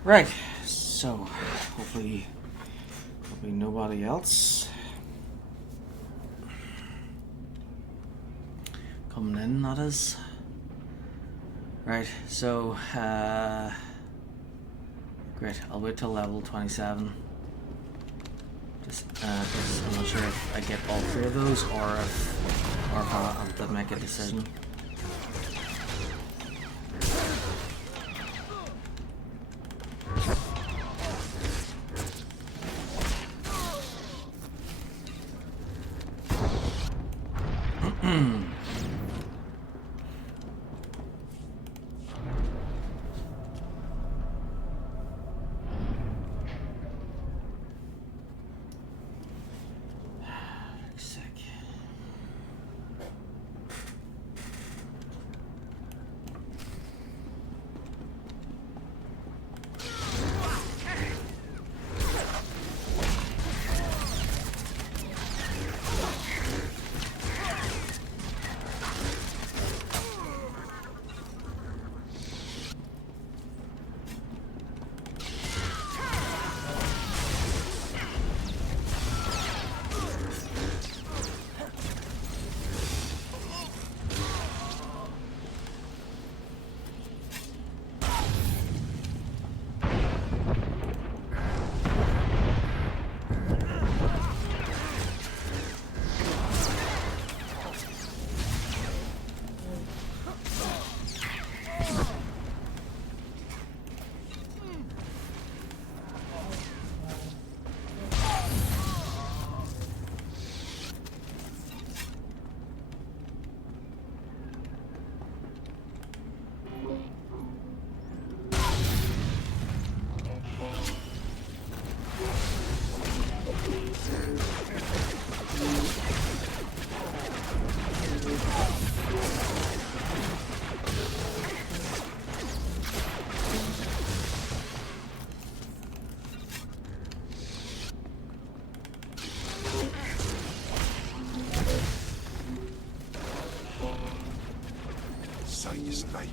Right, so hopefully nobody else coming in, that is. Right, so great, I'll wait till level 27. Just I'm not sure if I get all 3 of those or if I have to make a decision. Size like.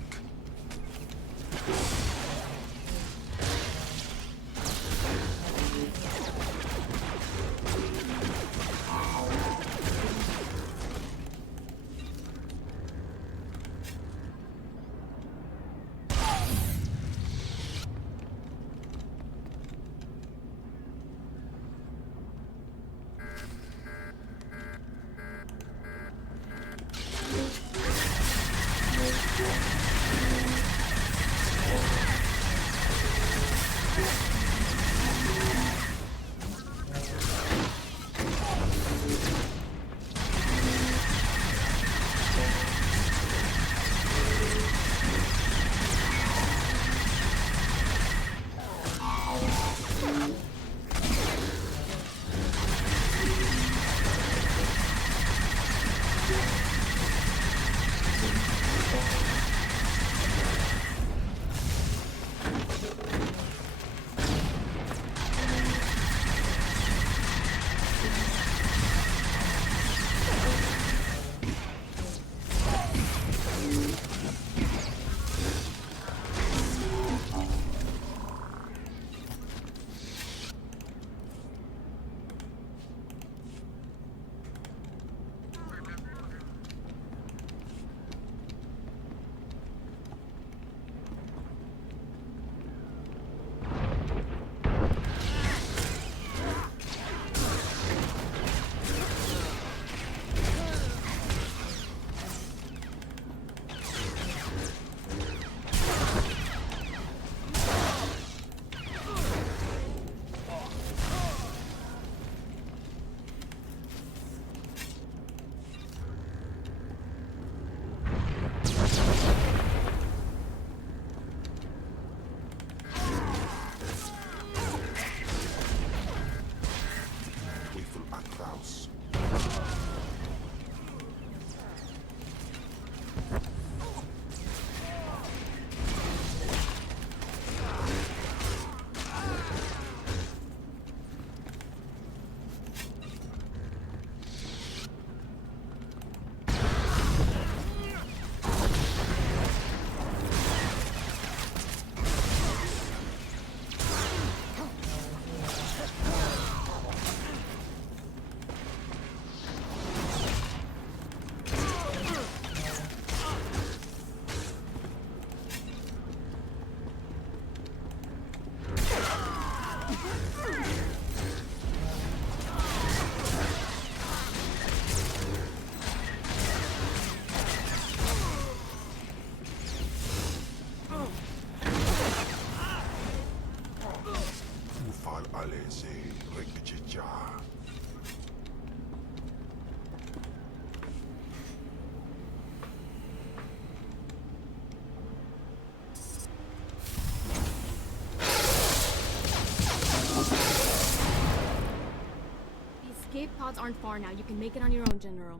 escape pods aren't far now. You can make it on your own, General.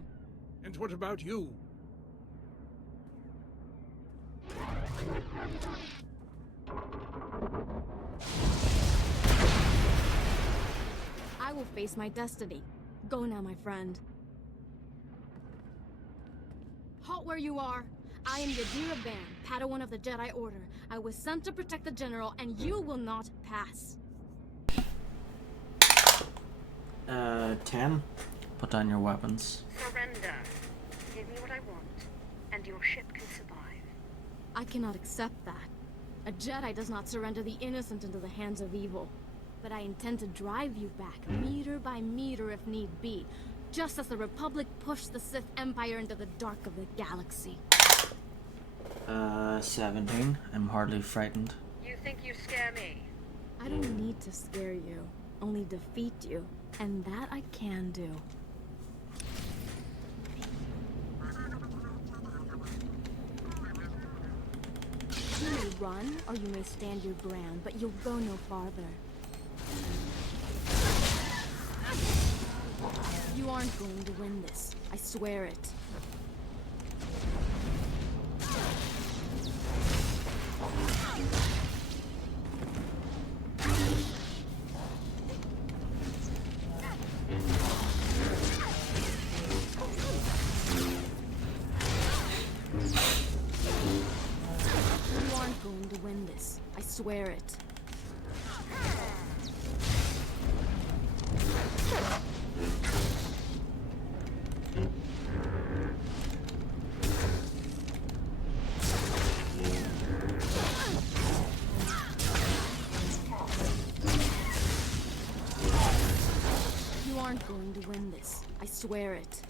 And what about you? I will face my destiny. Go now, my friend. Halt where you are. I am Yadira Ban, Padawan of the Jedi Order. I was sent to protect the General, and you will not pass. 10. Put down your weapons. Surrender. Give me what I want, and your ship can survive. I cannot accept that. A Jedi does not surrender the innocent into the hands of evil. But I intend to drive you back, meter by meter if need be, just as the Republic pushed the Sith Empire into the dark of the galaxy. 17. I'm hardly frightened. You think you scare me? I don't need to scare you, only defeat you, and that I can do. You may run, or you may stand your ground, but you'll go no farther. You aren't going to win this. I swear it. You aren't going to win this. I swear it. You aren't going to win this. I swear it.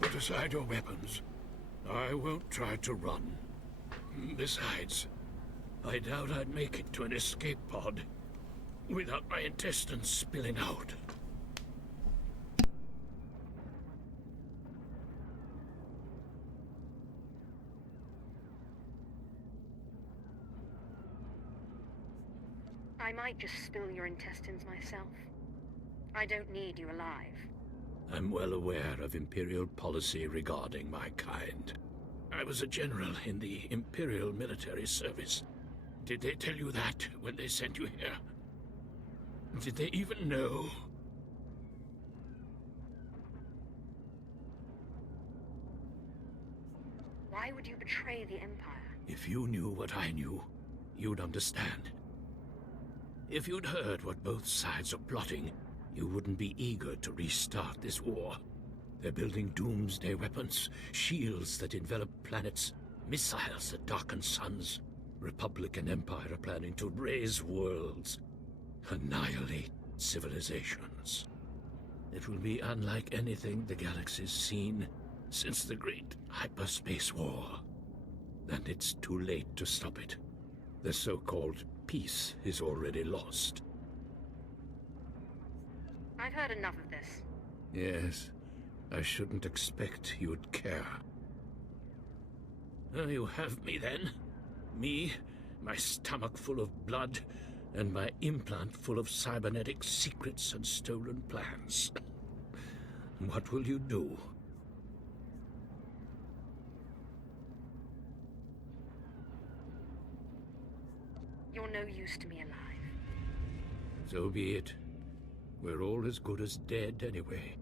Put aside your weapons. I won't try to run. Besides, I doubt I'd make it to an escape pod without my intestines spilling out. I might just spill your intestines myself. I don't need you alive. I'm well aware of Imperial policy regarding my kind. I was a general in the Imperial military service. Did they tell you that when they sent you here? Did they even know? Why would you betray the Empire? If you knew what I knew, you'd understand. If you'd heard what both sides are plotting, you wouldn't be eager to restart this war. They're building doomsday weapons, shields that envelop planets, missiles that darken suns. Republic and Empire are planning to raise worlds, annihilate civilizations. It will be unlike anything the galaxy's seen since the Great Hyperspace War. And it's too late to stop it. The so-called peace is already lost. I've heard enough of this. Yes, I shouldn't expect you'd care. You have me then. Me, my stomach full of blood, and my implant full of cybernetic secrets and stolen plans. What will you do? You're no use to me alive. So be it. We're all as good as dead anyway.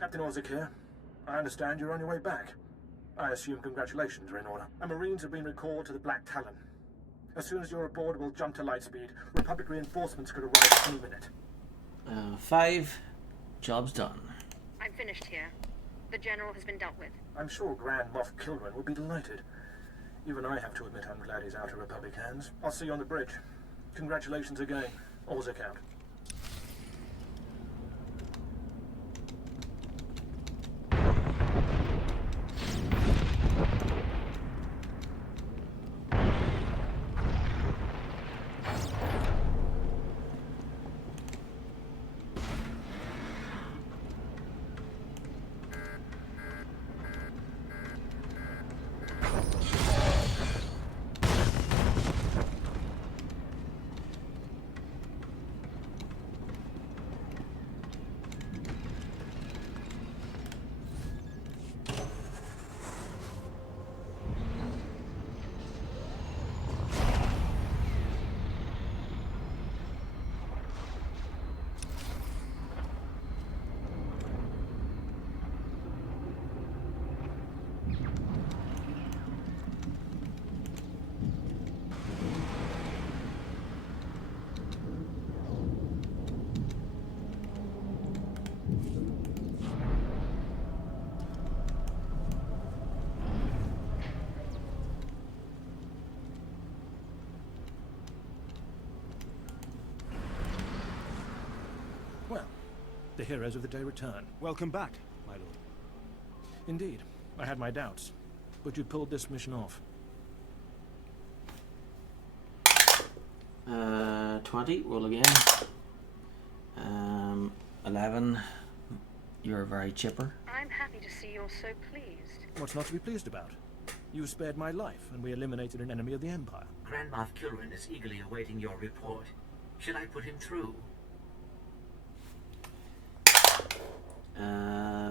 Captain Orzik here. I understand you're on your way back. I assume congratulations are in order. Our Marines have been recalled to the Black Talon. As soon as you're aboard, we'll jump to lightspeed. Republic reinforcements could arrive any minute. 5. Job's done. I'm finished here. The General has been dealt with. I'm sure Grand Moff Kilran will be delighted. Even I have to admit I'm glad he's out of Republic hands. I'll see you on the bridge. Congratulations again. Orzik out. The heroes of the day return. Welcome back, my lord. Indeed. I had my doubts. But you pulled this mission off. 20. Roll again. 11. You're very chipper. I'm happy to see you're so pleased. What's not to be pleased about? You spared my life, and we eliminated an enemy of the Empire. Grand Moff Kilran is eagerly awaiting your report. Should I put him through?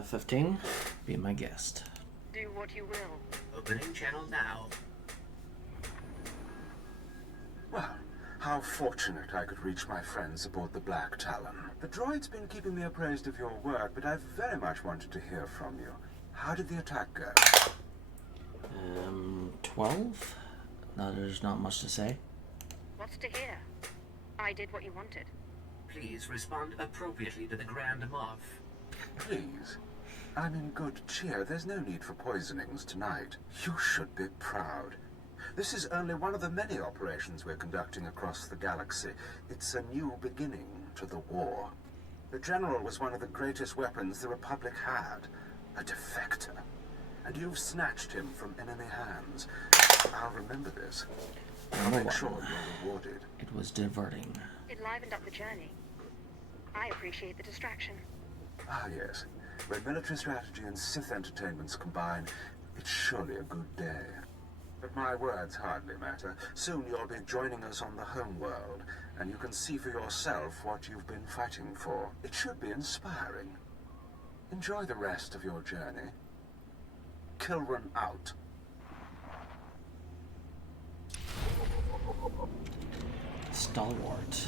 15. Be my guest. Do what you will. Opening channel now. Well, how fortunate I could reach my friends aboard the Black Talon. The droid's been keeping me appraised of your work, but I very much wanted to hear from you. How did the attack go? 12. No, there's not much to say. What's to hear? I did what you wanted. Please respond appropriately to the Grand Moff. Please. I'm in good cheer. There's no need for poisonings tonight. You should be proud. This is only one of the many operations we're conducting across the galaxy. It's a new beginning to the war. The General was one of the greatest weapons the Republic had. A defector. And you've snatched him from enemy hands. I'll remember this. I'll make sure you're rewarded. It was diverting. It livened up the journey. I appreciate the distraction. Ah, yes. When military strategy and Sith entertainments combine, it's surely a good day. But my words hardly matter. Soon you'll be joining us on the home world, and you can see for yourself what you've been fighting for. It should be inspiring. Enjoy the rest of your journey. Kilran out. Stalwart.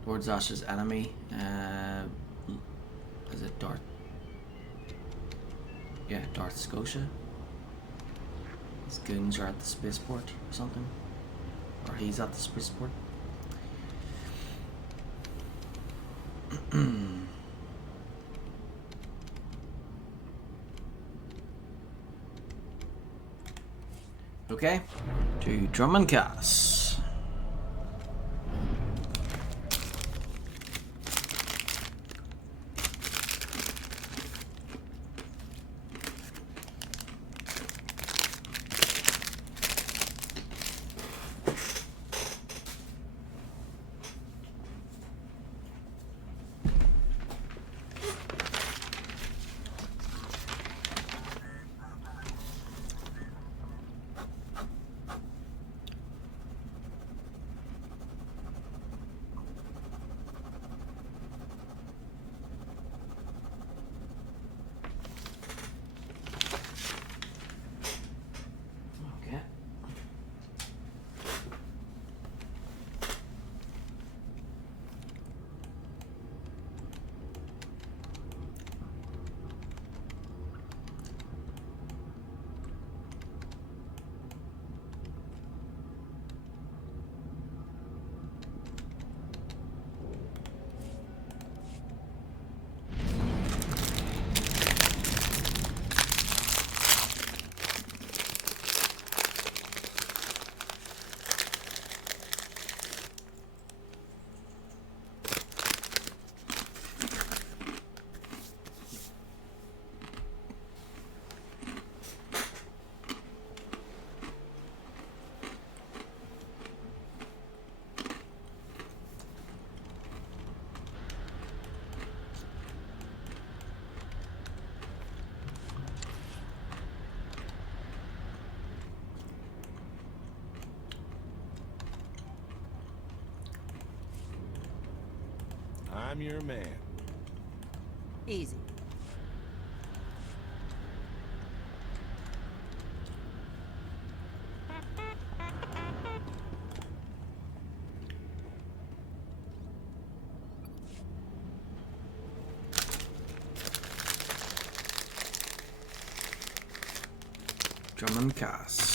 Lord Zash's enemy. Is it Darth? Yeah, Darth Scotia. His goons are at the spaceport or something. Or he's at the spaceport. Okay, to Drummond Cass. I'm your man. Easy. Drummond Cass.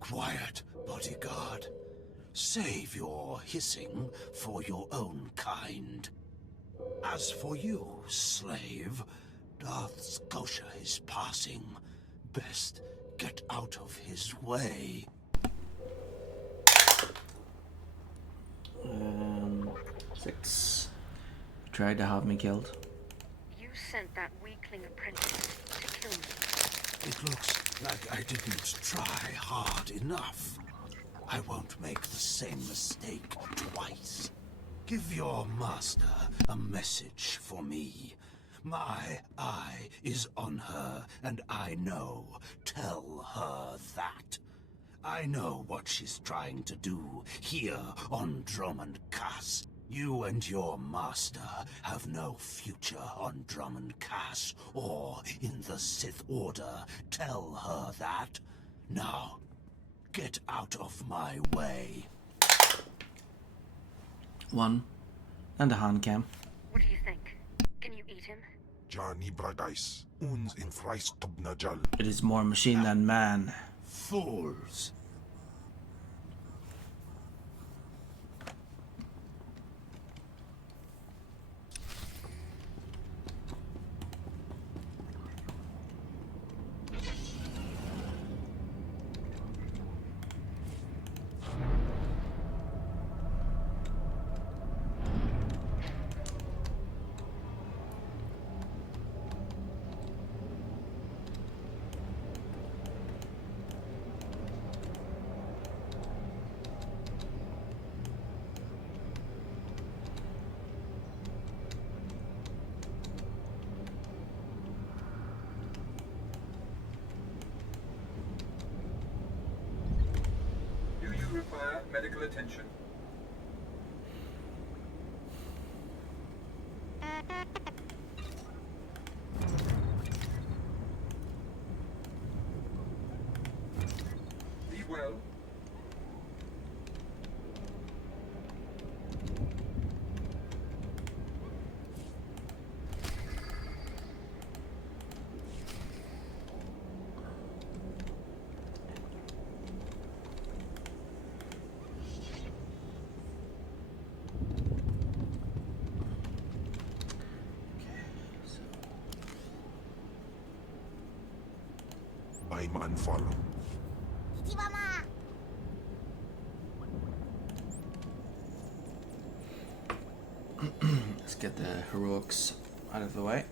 Quiet, bodyguard. Save your hissing for your own kind. As for you, slave, Darth Scotia is passing. Best get out of his way. 6. Tried to have me killed. You sent that weakling apprentice to kill me. It looks like I didn't try hard enough. I won't make the same mistake twice. Give your master a message for me. My eye is on her, and I know. Tell her that. I know what she's trying to do here on Drummond Cass. You and your master have no future on Drummond Cass or in the Sith Order. Tell her that. Now, get out of my way. 1. And a hand cam. What do you think? Can you eat him? Johnny Bragais, uns in Freistobnajal. It is more machine than man. Fools. require medical attention. Be well. I'm unfollow. Let's get the heroics out of the way.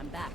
I'm back.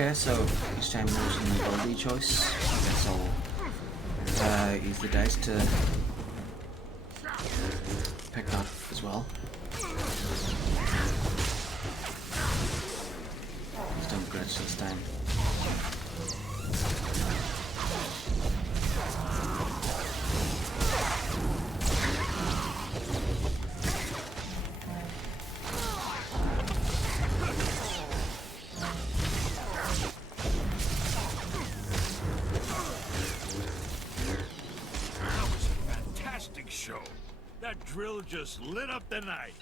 Okay, so each time there's an ability choice, I guess I'll use the dice to pick that as well. Just don't glitch this time. That drill just lit up the night.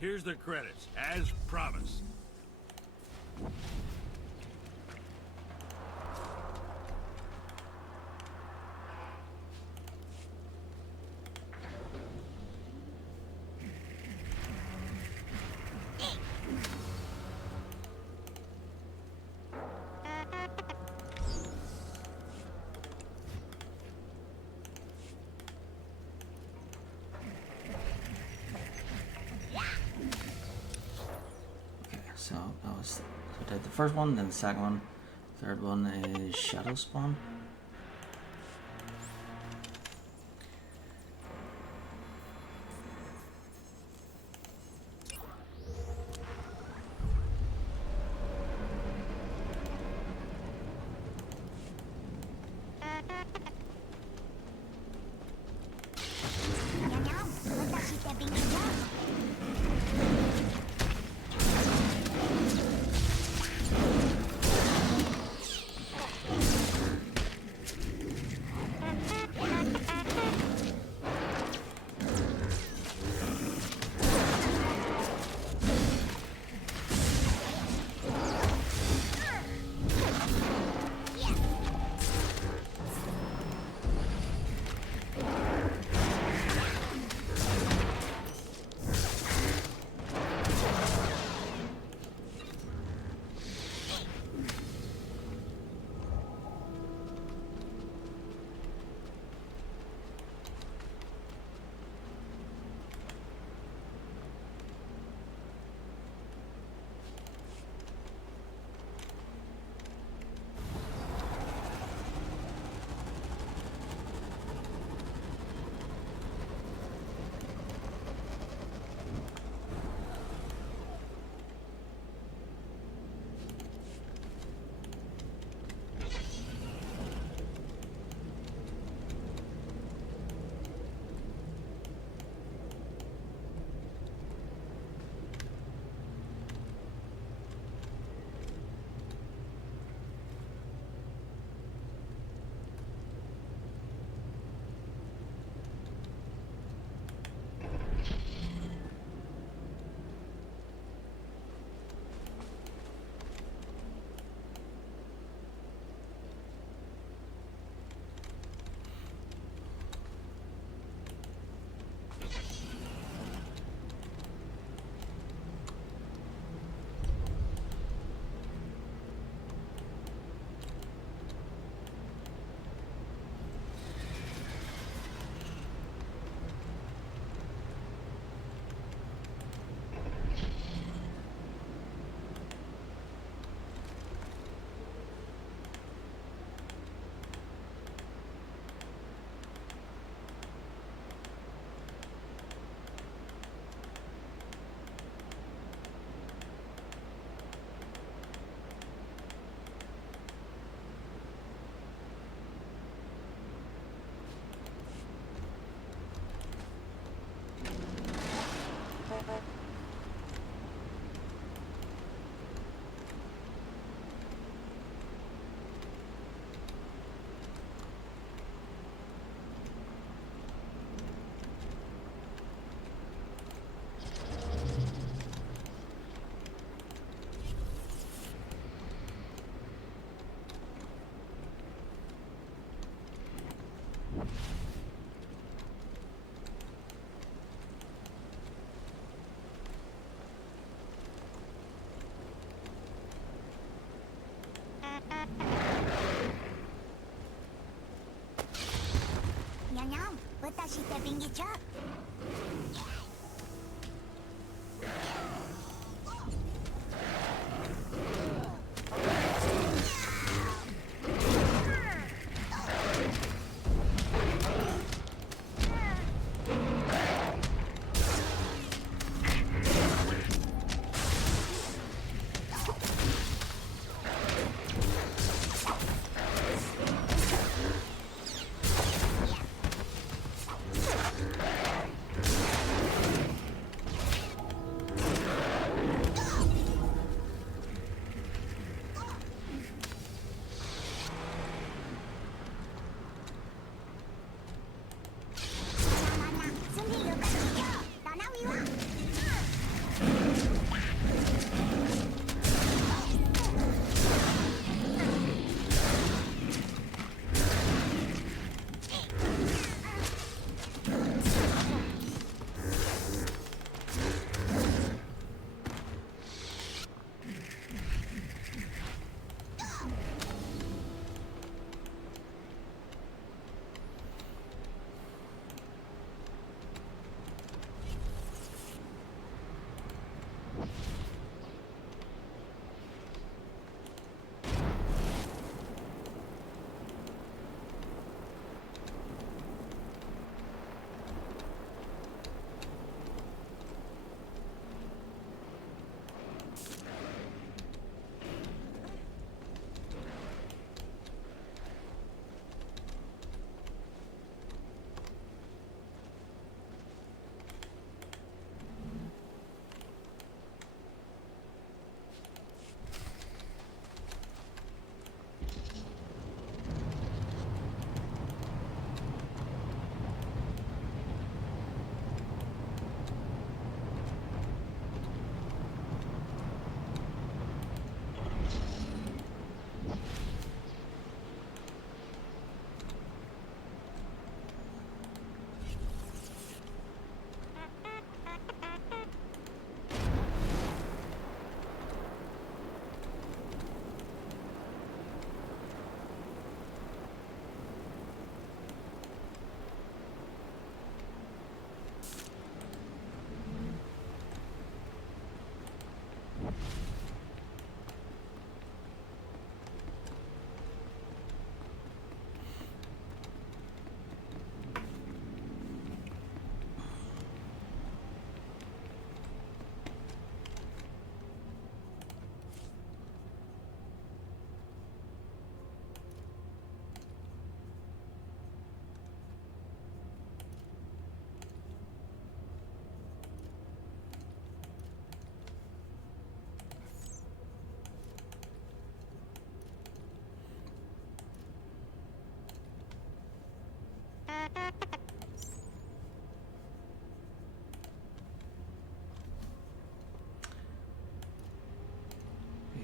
Here's the credits, as promised. So that was, so I did the first one, then the second one. Third one is Shadow Spawn.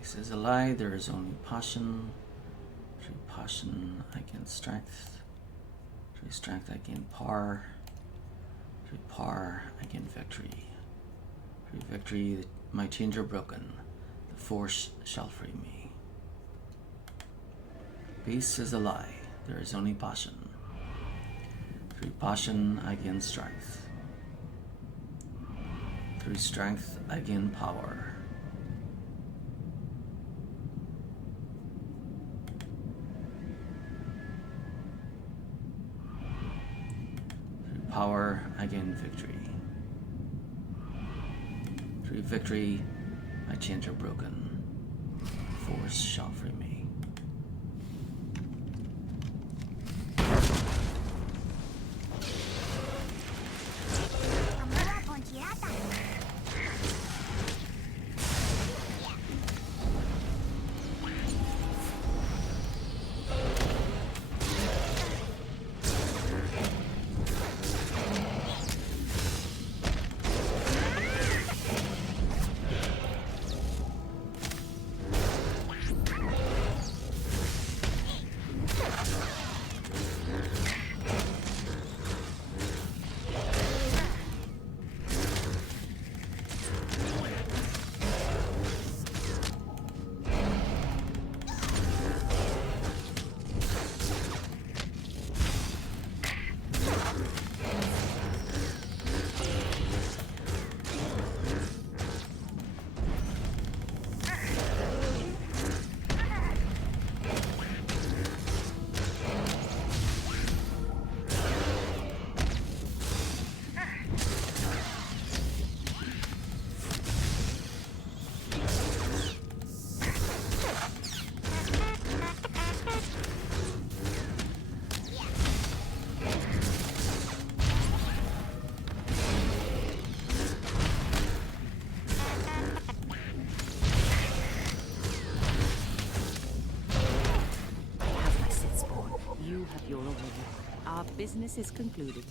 Peace is a lie, there is only passion. Through passion I gain strength. Through strength I gain power. Through power I gain victory. Through victory my chains are broken. The force shall free me. Peace is a lie, there is only passion. Through passion I gain strength. Through strength I gain power. Through power I gain victory. Through victory my chains are broken. Force shall free me. Our business is concluded.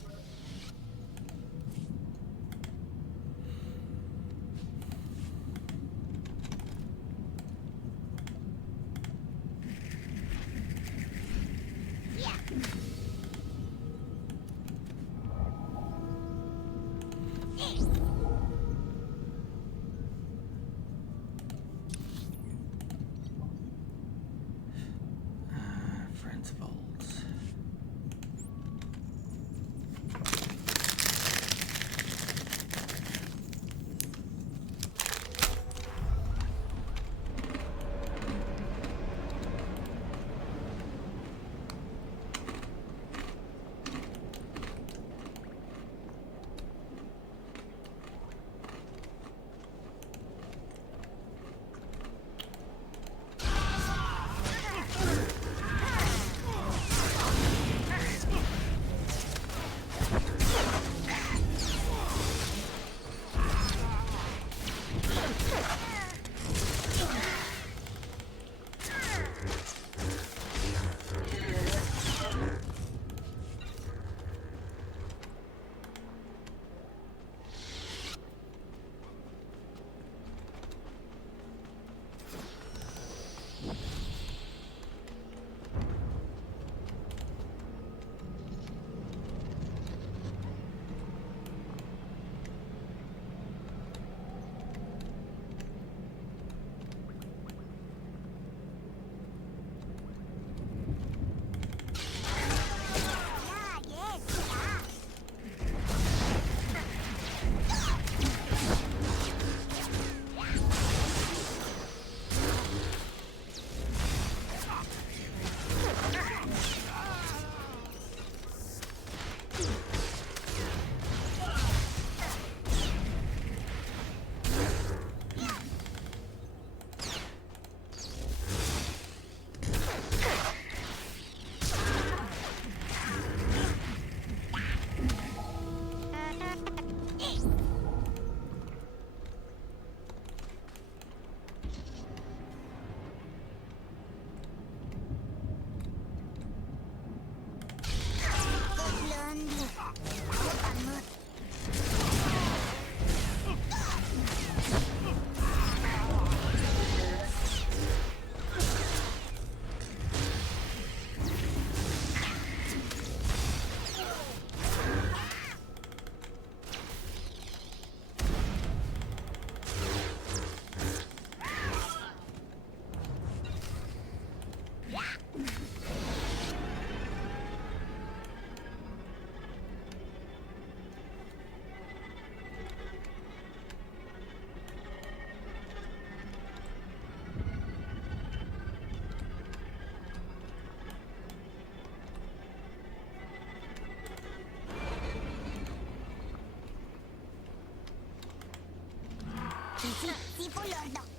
Sì, fu lordo.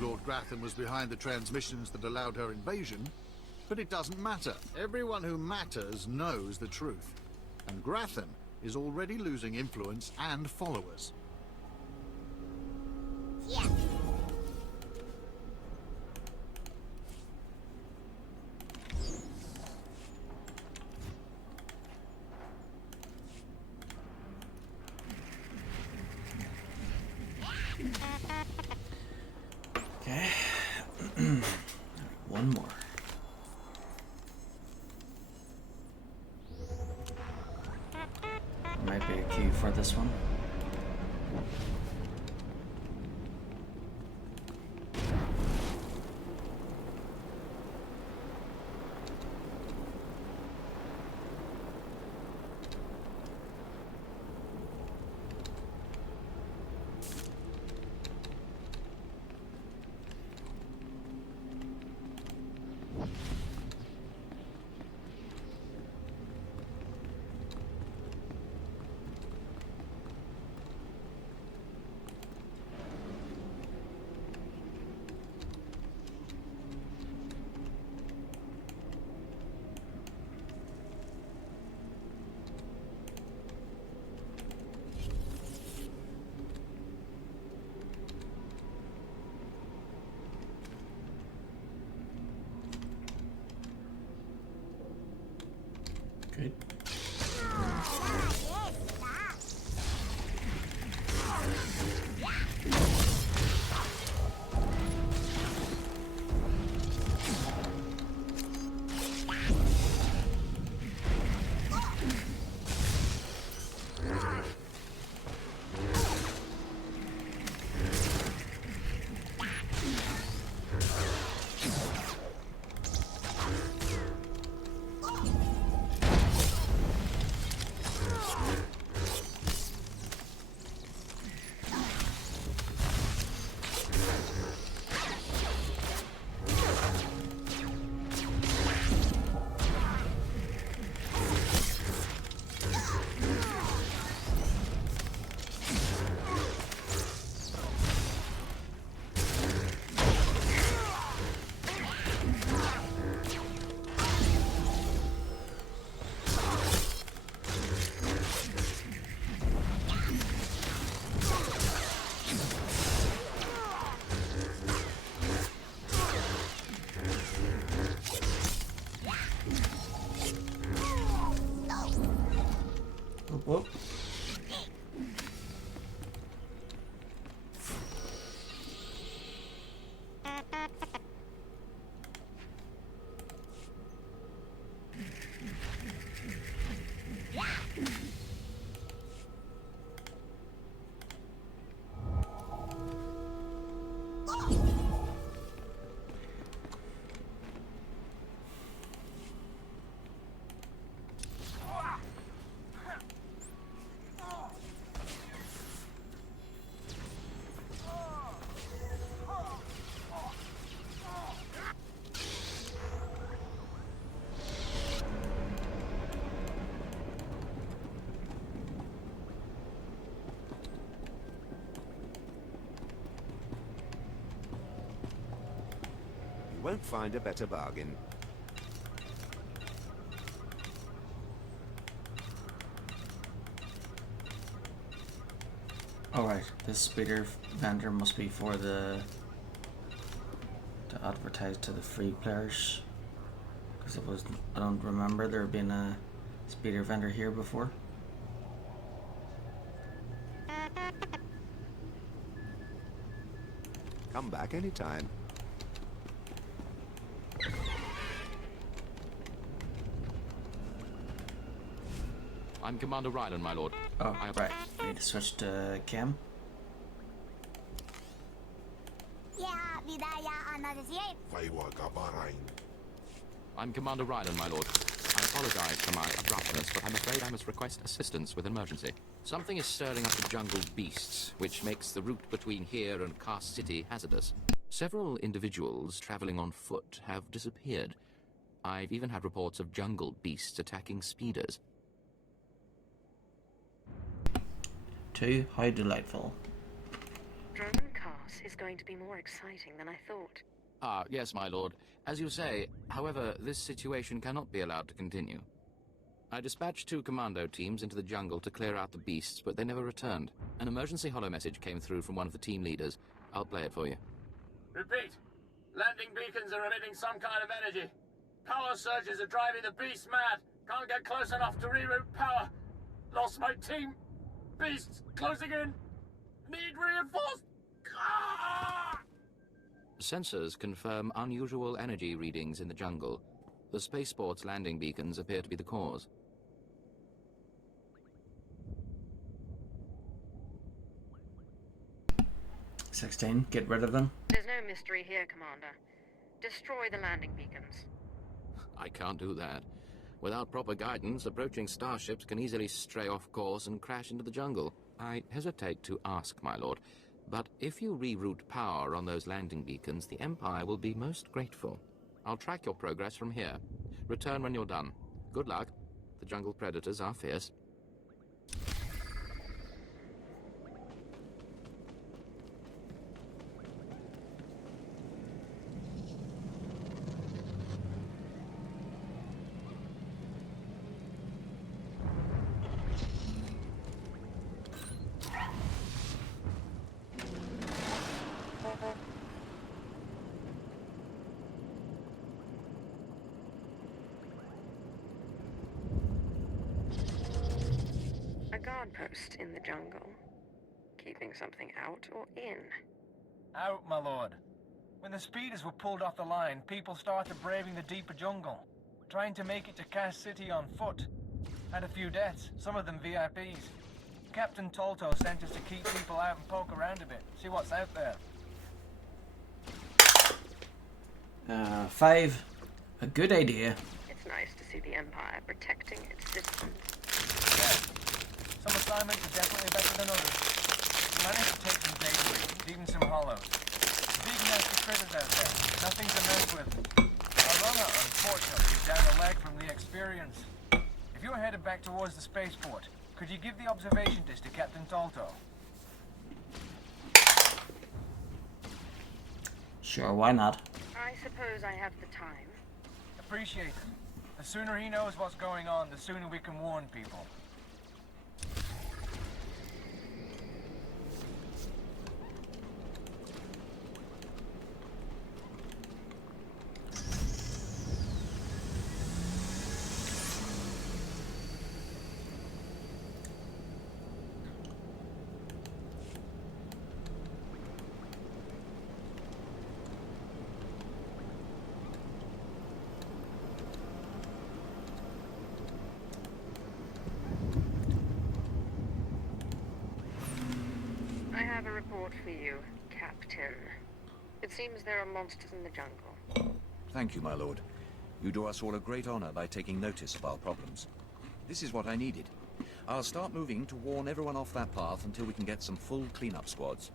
Lord Gratham was behind the transmissions that allowed her invasion, but it doesn't matter. Everyone who matters knows the truth, and Gratham is already losing influence and followers. Yeah. Okay. One more. Might be a cue for this one. Good. Whoop. won't find a better bargain. Alright, this speeder vendor must be for to advertise to the free players. Because I don't remember there being a speeder vendor here before. Come back anytime. I'm Commander Ryland, my lord. Oh, right. I need to switch to Cam. I'm Commander Ryland, my lord. I apologize for my abruptness, but I'm afraid I must request assistance with an emergency. Something is stirring up the jungle beasts, which makes the route between here and Cast City hazardous. Several individuals traveling on foot have disappeared. I've even had reports of jungle beasts attacking speeders. 2. How delightful. Roman Cars is going to be more exciting than I thought. Ah, yes, my lord. As you say, however, this situation cannot be allowed to continue. I dispatched 2 commando teams into the jungle to clear out the beasts, but they never returned. An emergency holo message came through from one of the team leaders. I'll play it for you. Repeat. Landing beacons are emitting some kind of energy. Power surges are driving the beasts mad. Can't get close enough to reroute power. Lost my team. Beasts closing in. Need reinforced. Ah! Sensors confirm unusual energy readings in the jungle. The spaceport's landing beacons appear to be the cause. "16. Get rid of them." There's no mystery here, Commander. Destroy the landing beacons. I can't do that. Without proper guidance, approaching starships can easily stray off course and crash into the jungle. I hesitate to ask, my lord, but if you reroute power on those landing beacons, the Empire will be most grateful. I'll track your progress from here. Return when you're done. Good luck. The jungle predators are fierce. Post in the jungle. Keeping something out or in? Out, my lord. When the speeders were pulled off the line, people started braving the deeper jungle, trying to make it to Cast City on foot. Had a few deaths, some of them VIPs. Captain Tolto sent us to keep people out and poke around a bit, see what's out there. 5. A good idea. It's nice to see the Empire protecting its citizens. Yeah. Some assignments are definitely better than others. We managed to take some data readings, even some hollows. Big nasty critters out there. Nothing to mess with. Our runner, unfortunately, is down a leg from the experience. If you're headed back towards the spaceport, could you give the observation disc to Captain Tolto? Sure, why not? I suppose I have the time. Appreciate it. The sooner he knows what's going on, the sooner we can warn people. I have a report for you, Captain. It seems there are monsters in the jungle. Thank you, my lord. You do us all a great honor by taking notice of our problems. This is what I needed. I'll start moving to warn everyone off that path until we can get some full cleanup squads.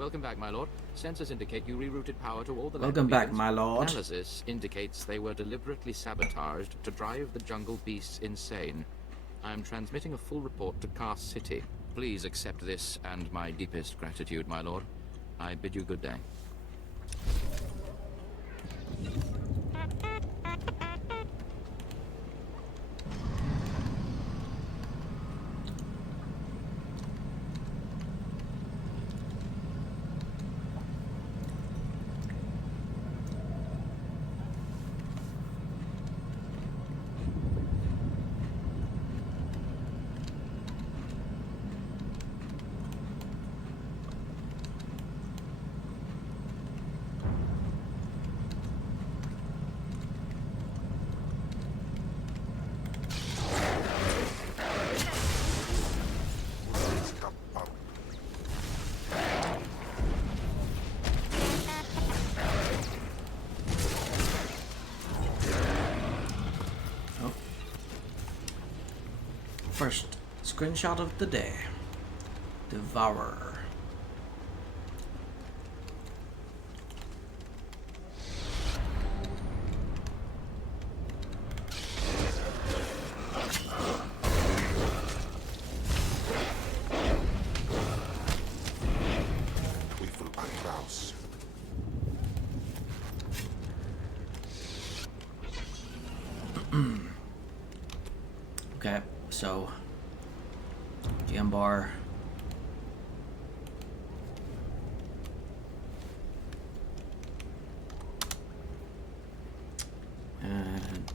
Welcome back, my lord. Sensors indicate you rerouted power to all the Welcome back, beacons. my lord. Analysis indicates they were deliberately sabotaged to drive the jungle beasts insane. I'm transmitting a full report to Cast City. Please accept this and my deepest gratitude, my lord. I bid you good day. First screenshot of the day. Devourer. Okay, so GM bar.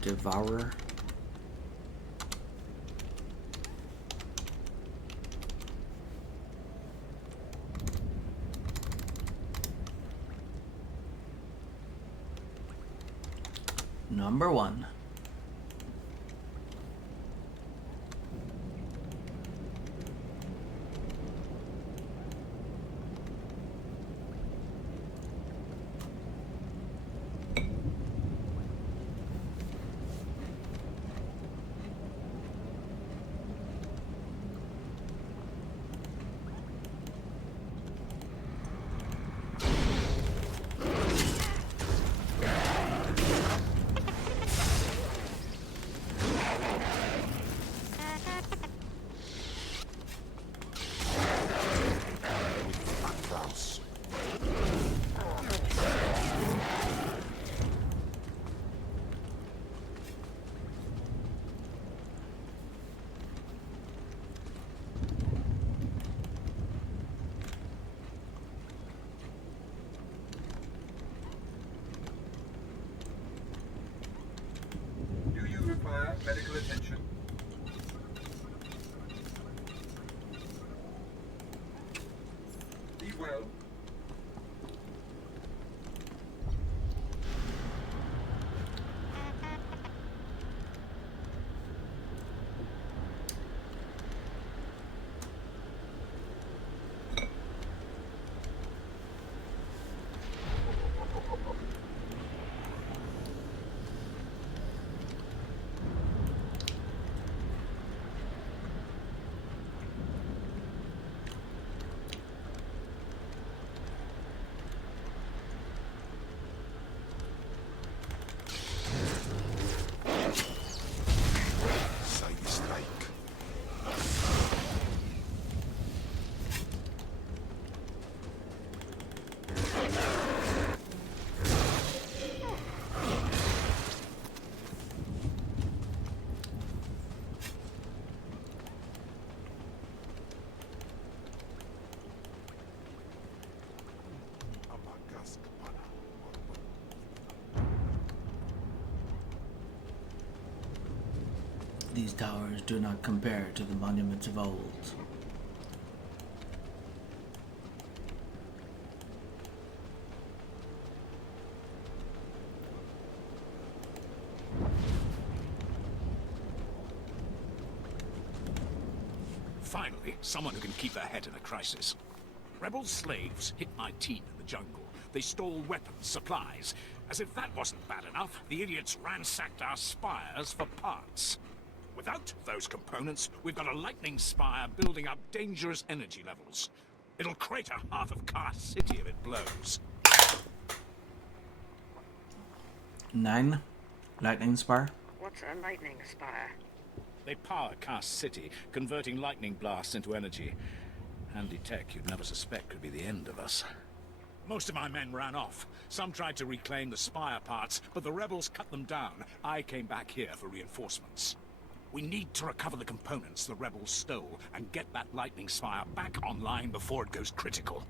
Devourer. Number 1. Medical attention. Be well. These towers do not compare to the monuments of old. Finally, someone who can keep their head in a crisis. Rebel slaves hit my team in the jungle. They stole weapons, supplies. As if that wasn't bad enough, the idiots ransacked our spires for parts. Without those components, we've got a lightning spire building up dangerous energy levels. It'll crater half of Car City if it blows. 9. Lightning Spire. What's a lightning spire? They power Car City, converting lightning blasts into energy. Handy tech you'd never suspect could be the end of us. Most of my men ran off. Some tried to reclaim the spire parts, but the rebels cut them down. I came back here for reinforcements. We need to recover the components the rebels stole and get that lightning spire back online before it goes critical.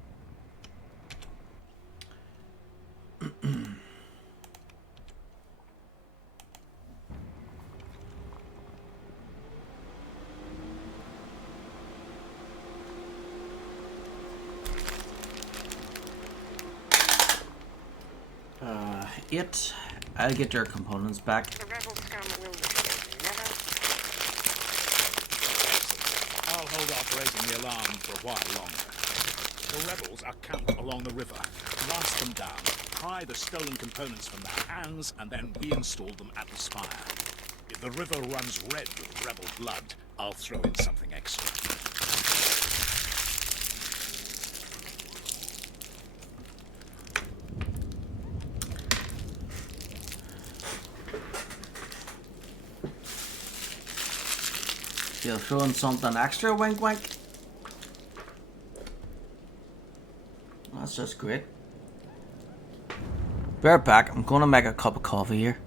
It. I'll get their components back. The rebels scum will never. I'll hold off raising the alarm for a while longer. The rebels are camped along the river. Blast them down, pry the stolen components from their hands, and then reinstall them at the spire. If the river runs red with rebel blood, I'll throw in something extra. You'll throw in something extra, wink wink. That's just great. Be right back. I'm gonna make a cup of coffee here.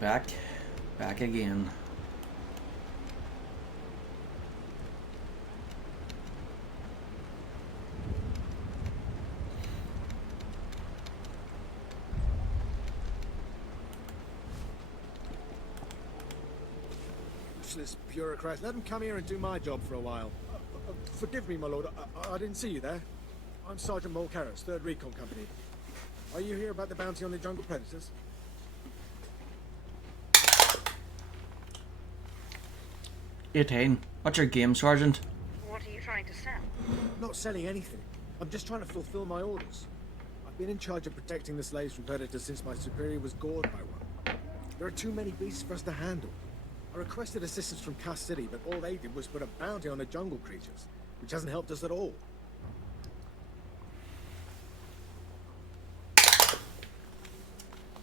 Back again. Useless bureaucrat. Let them come here and do my job for a while. Forgive me, my lord. I didn't see you there. I'm Sergeant Mulcaris, 3rd Recon Company. Are you here about the bounty on the jungle predators? 18. What's your game, Sergeant? What are you trying to sell? Not selling anything. I'm just trying to fulfill my orders. I've been in charge of protecting the slaves from predators since my superior was gored by one. There are too many beasts for us to handle. I requested assistance from Cass City, but all they did was put a bounty on the jungle creatures, which hasn't helped us at all.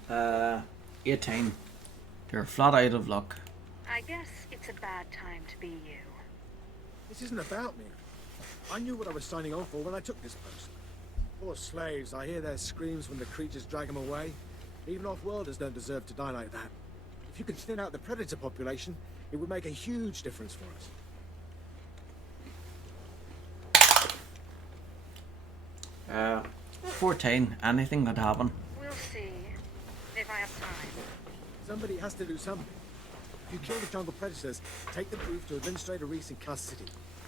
Uh, 18. You're flat out of luck. I guess it's a bad time to be you. This isn't about me. I knew what I was signing on for when I took this post. Poor slaves, I hear their screams when the creatures drag them away. Even off-worlders don't deserve to die like that. If you could thin out the predator population, it would make a huge difference for us. 14. Anything could happen. We'll see. If I have time. Somebody has to do something. If you kill the jungle predators, take the proof to Administrator Reese in Cass City.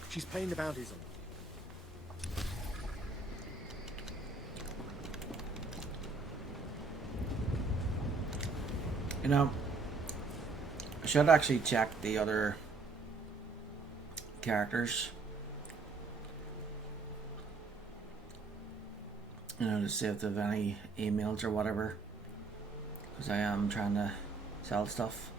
She's paying the bounties on them. You know, I should actually check the other characters. You know, to see if they have any emails or whatever. Because I am trying to sell stuff.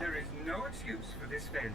There is no excuse for this failure.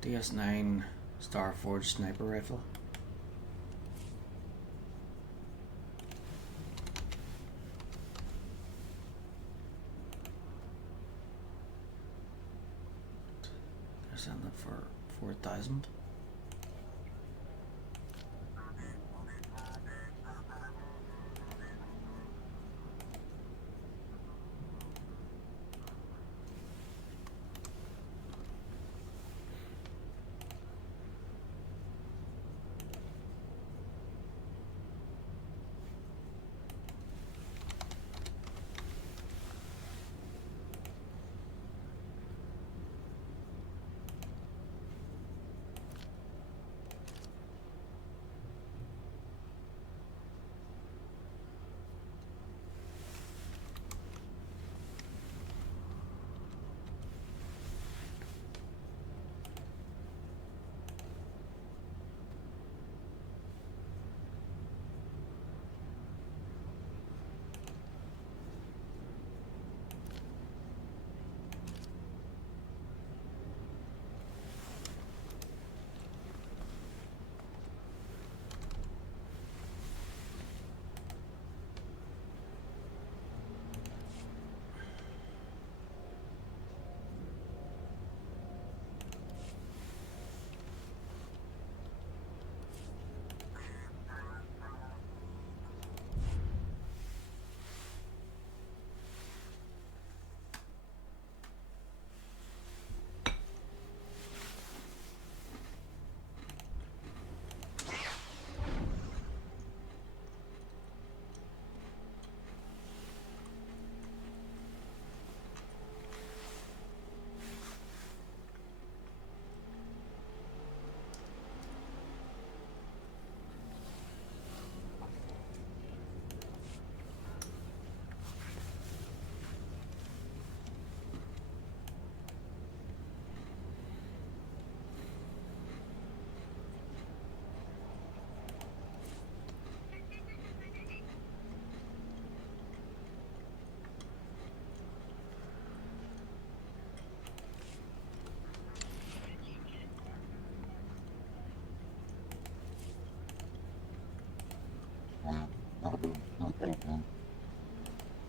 DS9 Starforged sniper rifle. They're selling it for 4,000.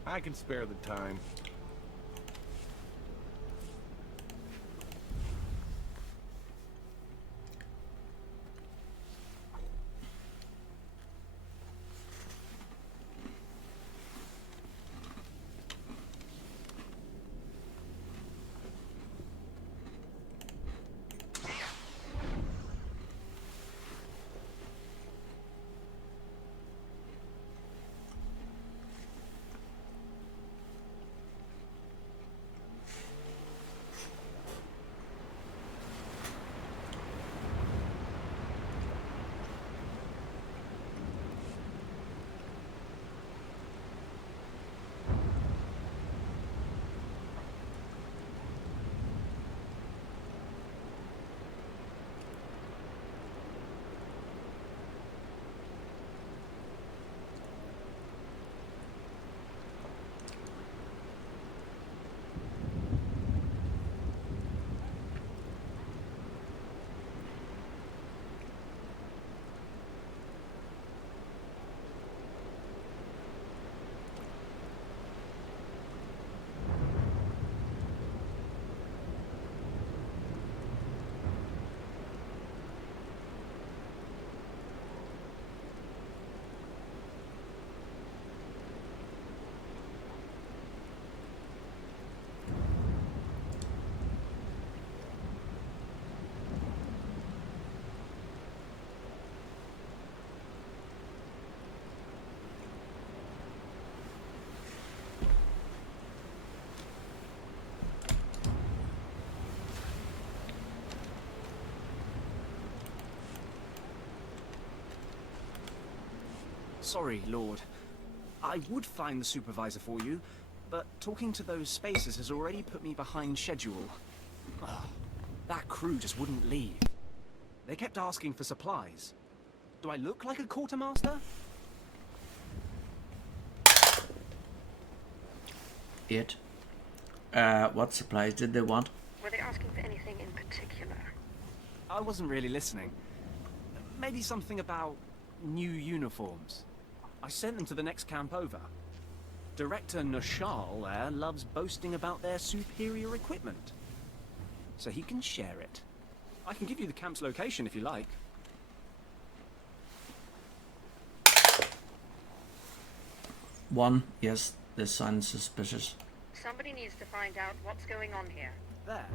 I can spare the time. Sorry, Lord. I would find the supervisor for you, but talking to those spacers has already put me behind schedule. Ugh, that crew just wouldn't leave. They kept asking for supplies. Do I look like a quartermaster? What supplies did they want? Were they asking for anything in particular? I wasn't really listening. Maybe something about new uniforms. I sent them to the next camp over. Director Nashal there loves boasting about their superior equipment. So he can share it. I can give you the camp's location if you like. One, yes, this sounds suspicious. Somebody needs to find out what's going on here. There.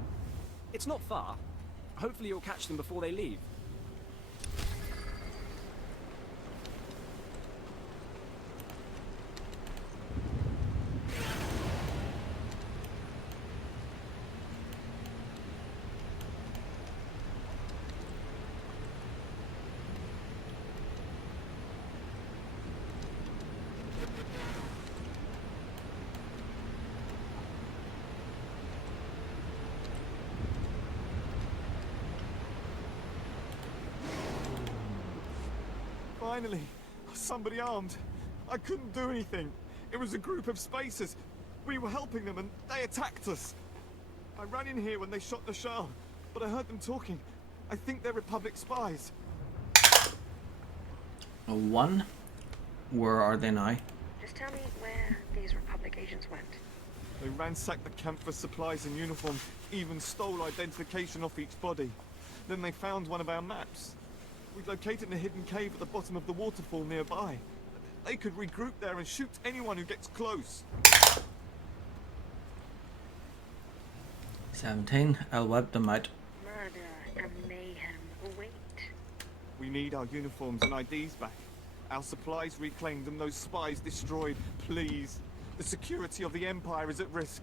It's not far. Hopefully you'll catch them before they leave. Finally, somebody armed. I couldn't do anything. It was a group of spacers. We were helping them and they attacked us. I ran in here when they shot the Shah, but I heard them talking. I think they're Republic spies. One, where are they now? Just tell me where these Republic agents went. They ransacked the camp for supplies and uniforms, even stole identification off each body. Then they found one of our maps. We'd located a hidden cave at the bottom of the waterfall nearby. They could regroup there and shoot anyone who gets close. 17, I'll wipe them out. Murder and mayhem await. We need our uniforms and IDs back. Our supplies reclaimed and those spies destroyed. Please. The security of the Empire is at risk.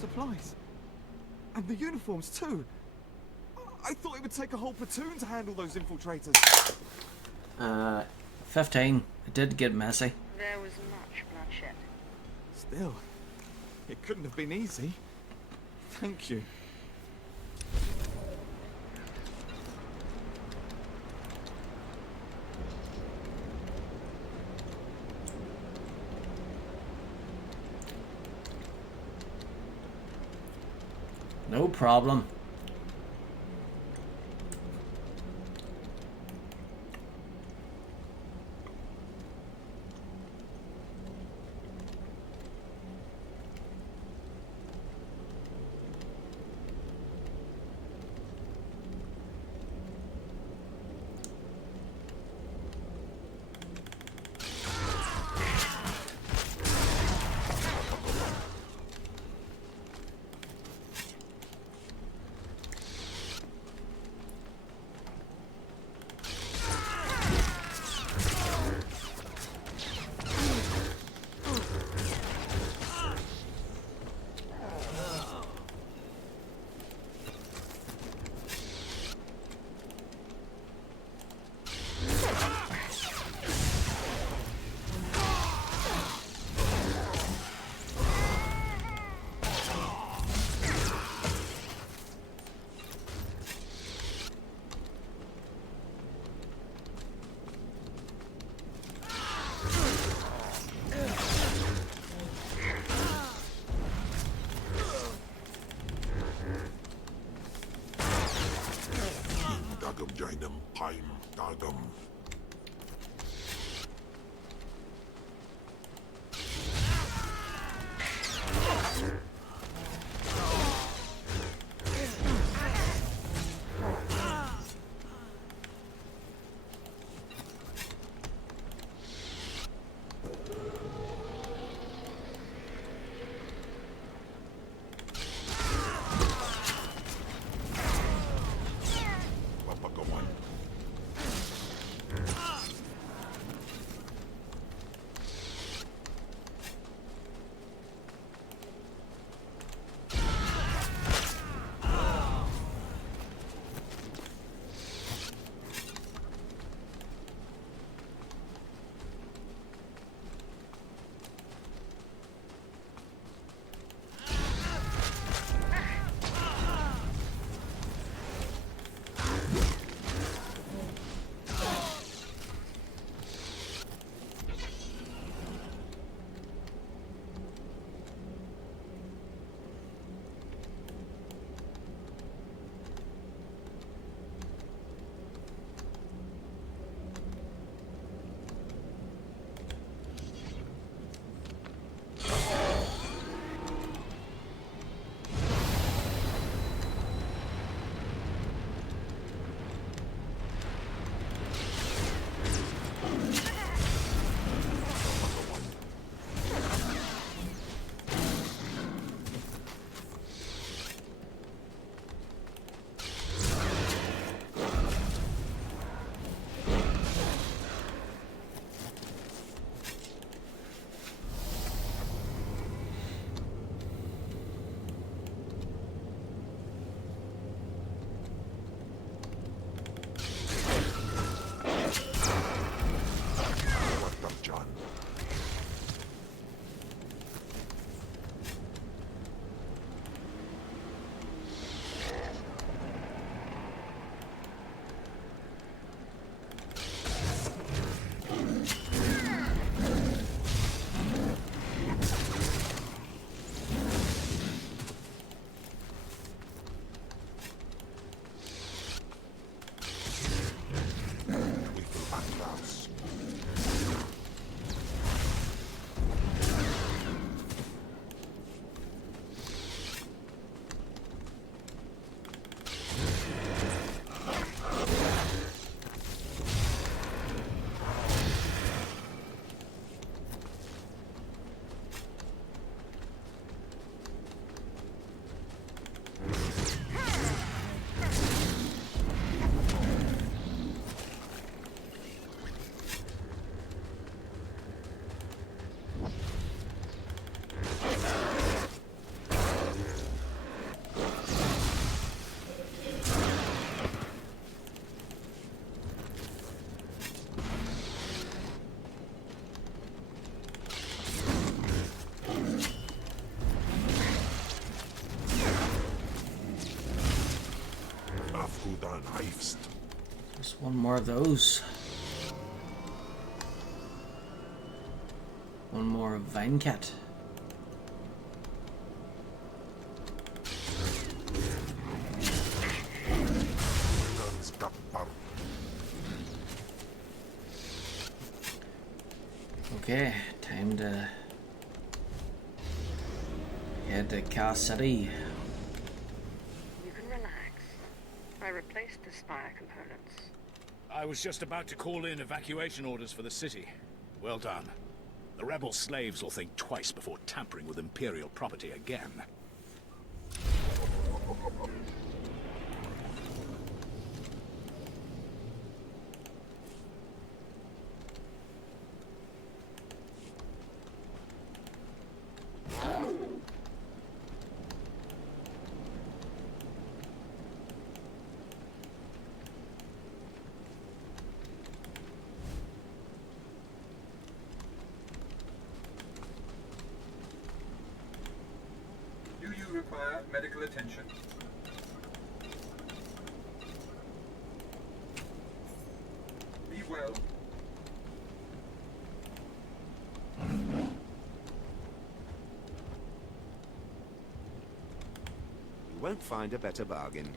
supplies. And the uniforms, too. I thought it would take a whole platoon to handle those infiltrators. 15. It did get messy. There was much bloodshed. Still, it couldn't have been easy. Thank you. No problem. Dagam Pine Dagam. Sudan Heifst. Just one more of those. One more of Vinecat. Okay, time to head to Car City. You can relax. I replaced the spire components. I was just about to call in evacuation orders for the city. Well done. The rebel slaves will think twice before tampering with Imperial property again. Require medical attention. Be well. You won't find a better bargain.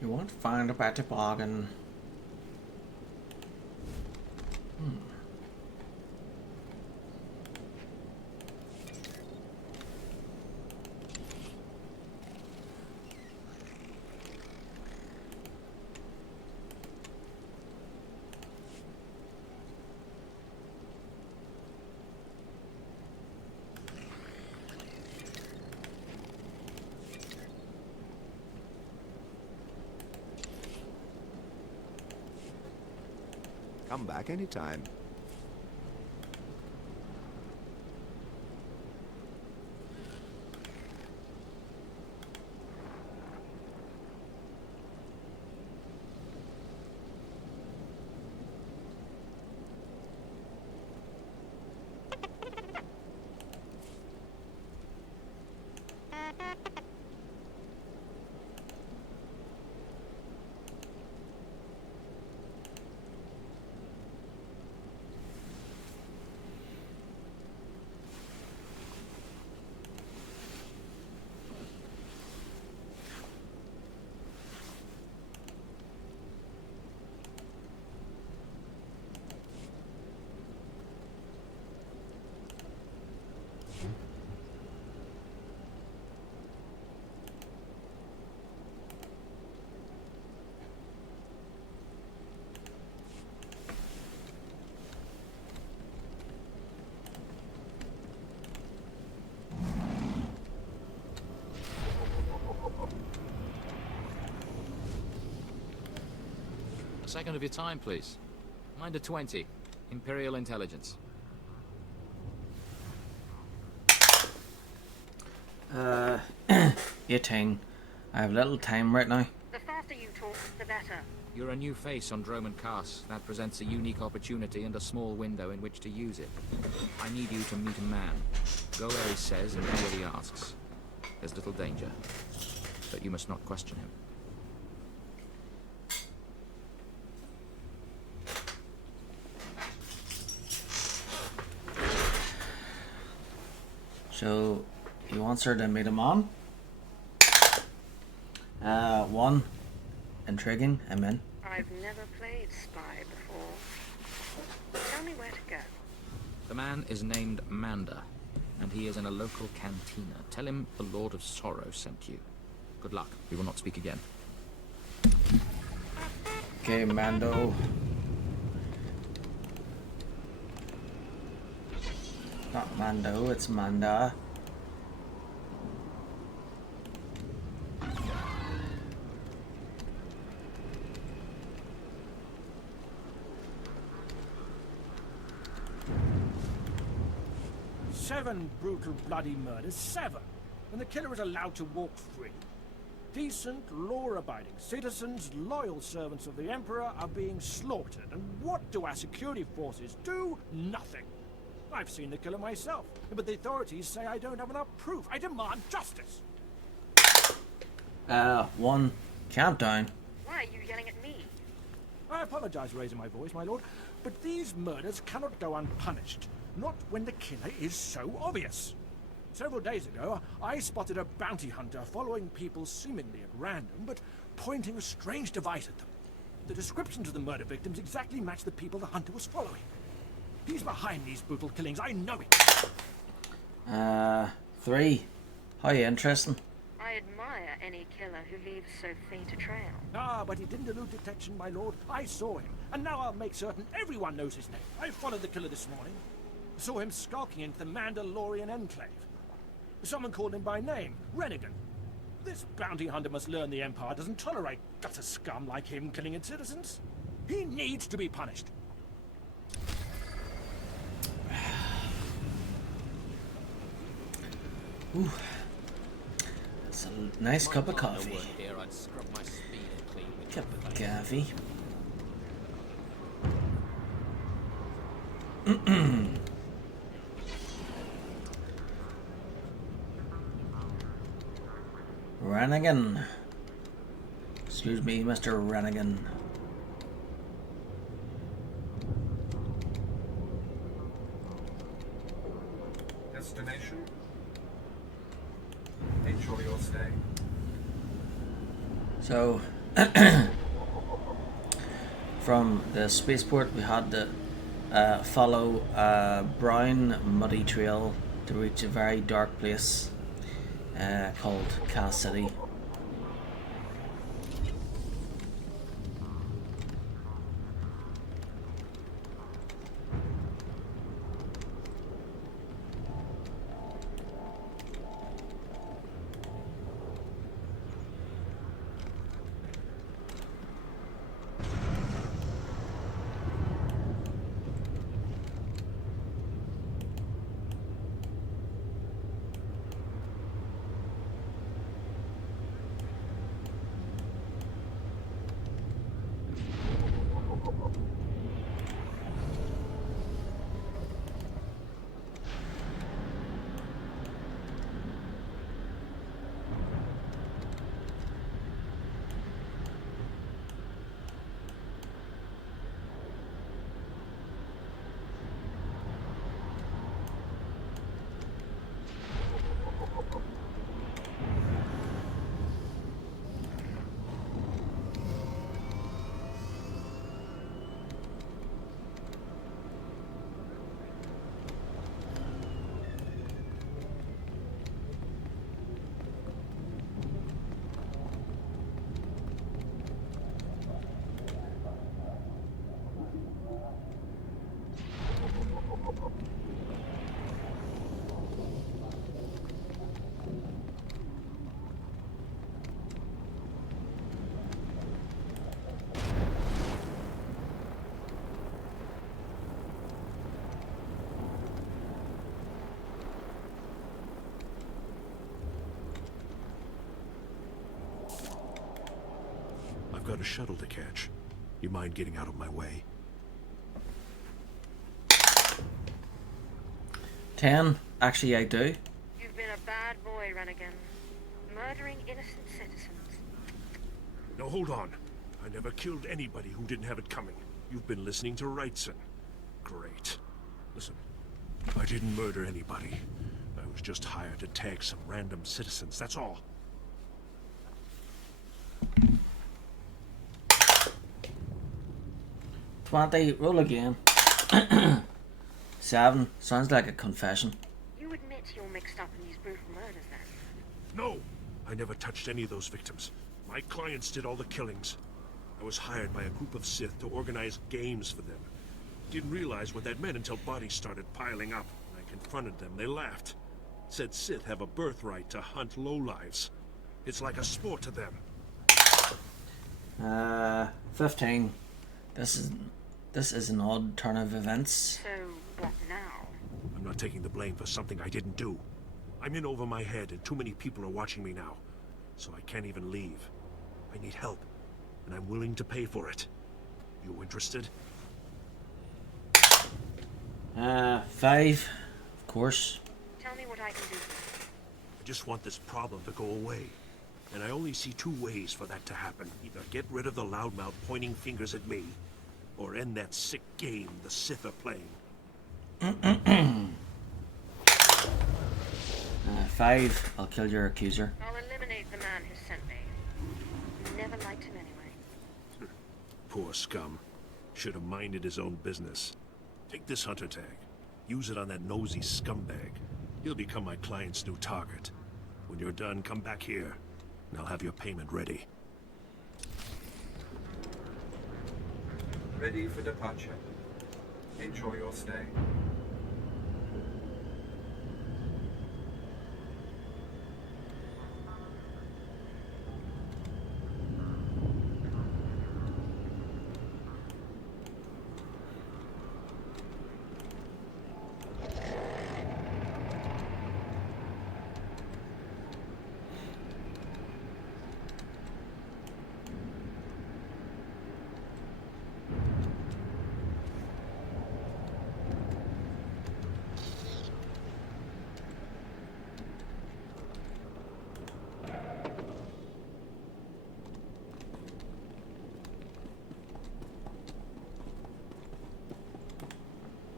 You won't find a better bargain. Come back anytime. A second of your time, please. Minder 20, Imperial Intelligence. Uh, 18. I have little time right now. The faster you talk, the better. You're a new face on Droman Cast. That presents a unique opportunity and a small window in which to use it. I need you to meet a man. Go where he says and do what he asks. There's little danger, but you must not question him. So, he wants her to meet him on. 1. Intriguing, I'm in. I've never played Spy before. Tell me where to go. The man is named Mander, and he is in a local cantina. Tell him the Lord of Sorrow sent you. Good luck. We will not speak again. Okay, Mando. Not Mando, it's Manda. Seven brutal, bloody murders. 7. And the killer is allowed to walk free. Decent, law-abiding citizens, loyal servants of the Emperor, are being slaughtered. And what do our security forces do? Nothing. I've seen the killer myself, but the authorities say I don't have enough proof. I demand justice. 1. Countdown. Why are you yelling at me? I apologize for raising my voice, my lord, but these murders cannot go unpunished. Not when the killer is so obvious. Several days ago, I spotted a bounty hunter following people seemingly at random, but pointing a strange device at them. The descriptions of the murder victims exactly match the people the hunter was following. He's behind these brutal killings, I know it. 3. How interesting. I admire any killer who leaves so faint a trail. Ah, but he didn't elude detection, my lord. I saw him, and now I'll make certain everyone knows his name. I followed the killer this morning. Saw him skulking into the Mandalorian Enclave. Someone called him by name, Rennigan. This bounty hunter must learn the Empire doesn't tolerate gutter scum like him killing its citizens. He needs to be punished. Ooh. It's a nice cup of coffee. Cup of coffee. Rennigan. Excuse me, Mr. Rennigan. Destination? Enjoy your stay. So, from the spaceport, we had to follow a brown, muddy trail to reach a very dark place called Cass City. I've got a shuttle to catch. You mind getting out of my way? 10. Actually, I do. You've been a bad boy, Rennigan. Murdering innocent citizens. No, hold on. I never killed anybody who didn't have it coming. You've been listening to Wrightson. Great. Listen, I didn't murder anybody. I was just hired to tag some random citizens, that's all. Roll again. 7. Sounds like a confession. You admit you're mixed up in these brutal murders, then? No! I never touched any of those victims. My clients did all the killings. I was hired by a group of Sith to organize games for them. Didn't realize what that meant until bodies started piling up. When I confronted them, they laughed. Said Sith have a birthright to hunt lowlives. It's like a sport to them. 15. This is an odd turn of events. So, what now? I'm not taking the blame for something I didn't do. I'm in over my head and too many people are watching me now. So I can't even leave. I need help, and I'm willing to pay for it. You interested? 5. Of course. Tell me what I can do. I just want this problem to go away. And I only see two ways for that to happen. Either get rid of the loudmouth pointing fingers at me, or end that sick game the Sith are playing. 5, I'll kill your accuser. I'll eliminate the man who sent me. Never liked him anyway. Poor scum. Should have minded his own business. Take this hunter tag. Use it on that nosy scumbag. He'll become my client's new target. When you're done, come back here, and I'll have your payment ready. Ready for departure. Enjoy your stay.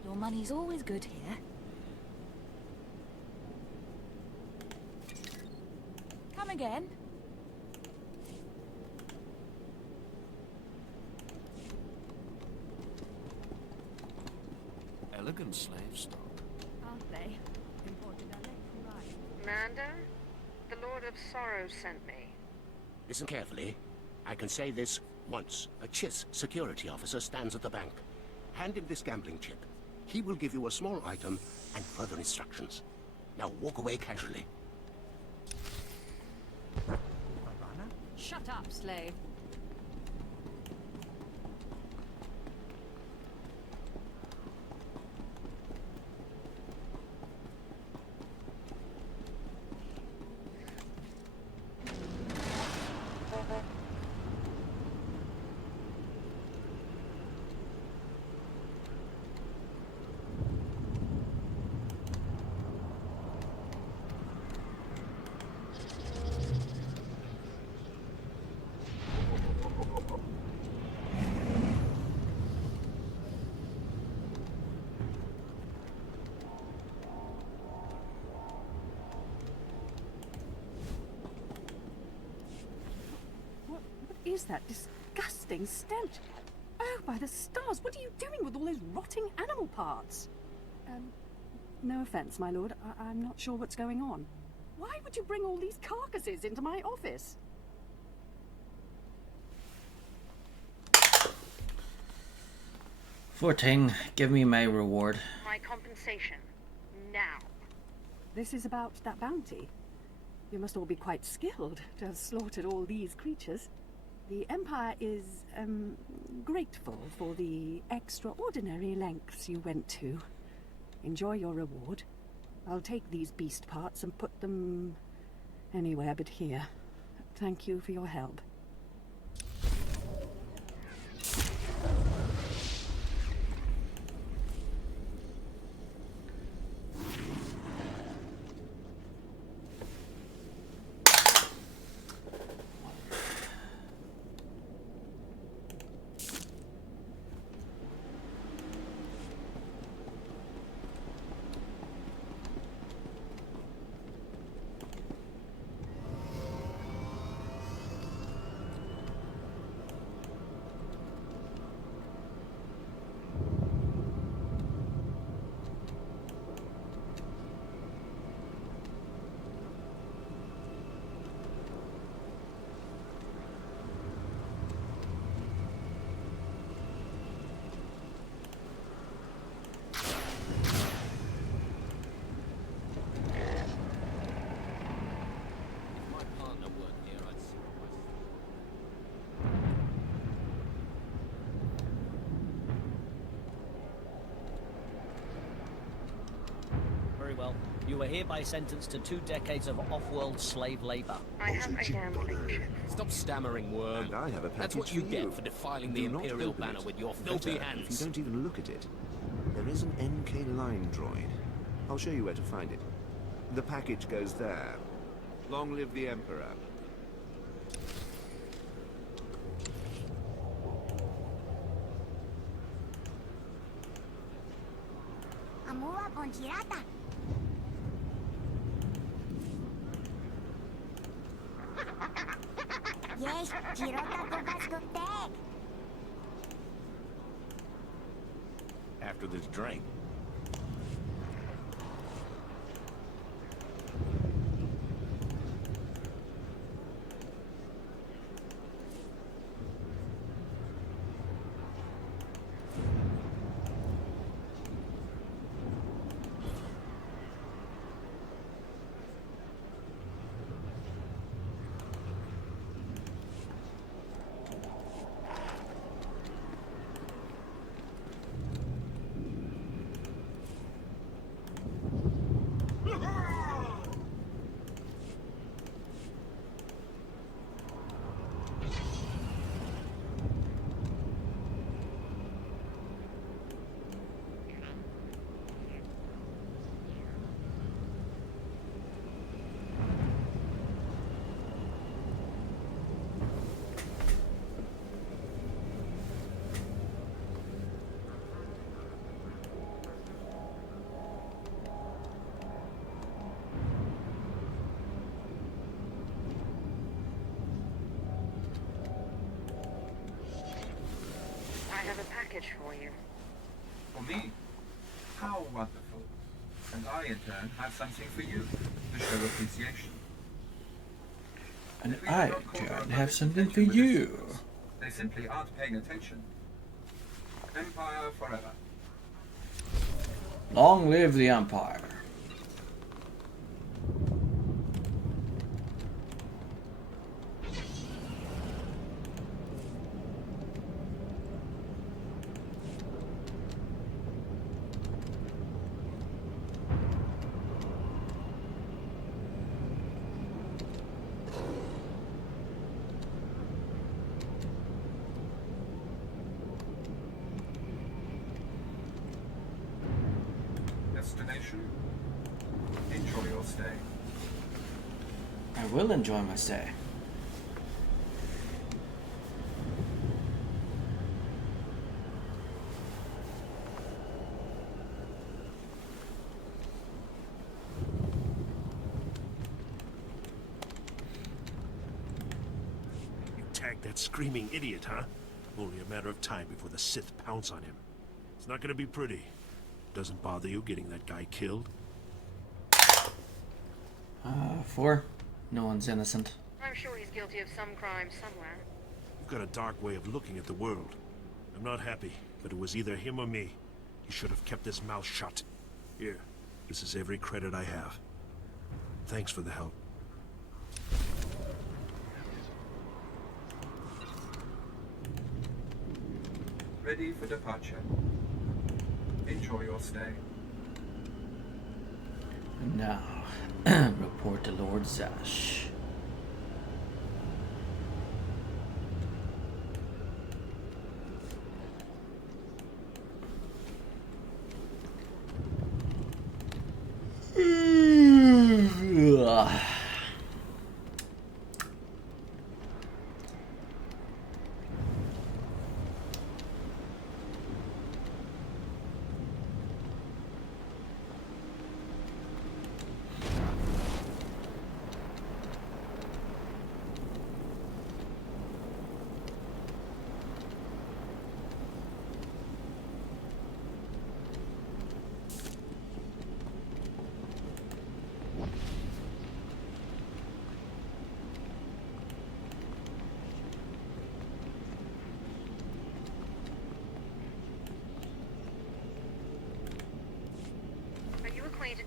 Your money's always good here. Come again. Elegant slave stock. Aren't they? Imported direct from Rye. Manda, the Lord of Sorrow sent me. Listen carefully. I can say this once. A Chiss security officer stands at the bank. Hand him this gambling chip. He will give you a small item and further instructions. Now walk away casually. Shut up, slave. Is that disgusting stench? Oh, by the stars, what are you doing with all those rotting animal parts? No offense, my lord. I'm not sure what's going on. Why would you bring all these carcasses into my office? 14, give me my reward. My compensation. Now. This is about that bounty. You must all be quite skilled to have slaughtered all these creatures. The Empire is, grateful for the extraordinary lengths you went to. Enjoy your reward. I'll take these beast parts and put them anywhere but here. Thank you for your help. Well, you were hereby sentenced to 2 decades of off-world slave labor. I have a gambling chip. Stop stammering, worm. And I have a package That's what you for get for defiling the Do not Imperial open banner it. with your filthy Better hands. if you don't even look at it. There is an NK line droid. I'll show you where to find it. The package goes there. Long live the Emperor. mua bonchirata. Yes, chirota kovaskoptek. After this drink. I have a package for you. For me? How wonderful. And I, in turn, have something for you to show appreciation. And I, in turn, have something for you. They simply aren't paying attention. Empire forever. Long live the Empire. Destination? Enjoy your stay. I will enjoy my stay. You tagged that screaming idiot, huh? Only a matter of time before the Sith pounce on him. It's not gonna be pretty. Doesn't bother you getting that guy killed? 4. No one's innocent. I'm sure he's guilty of some crime somewhere. You've got a dark way of looking at the world. I'm not happy, but it was either him or me. He should have kept his mouth shut. Here, this is every credit I have. Thanks for the help. Ready for departure. Enjoy your stay. Now, report to Lord Zash.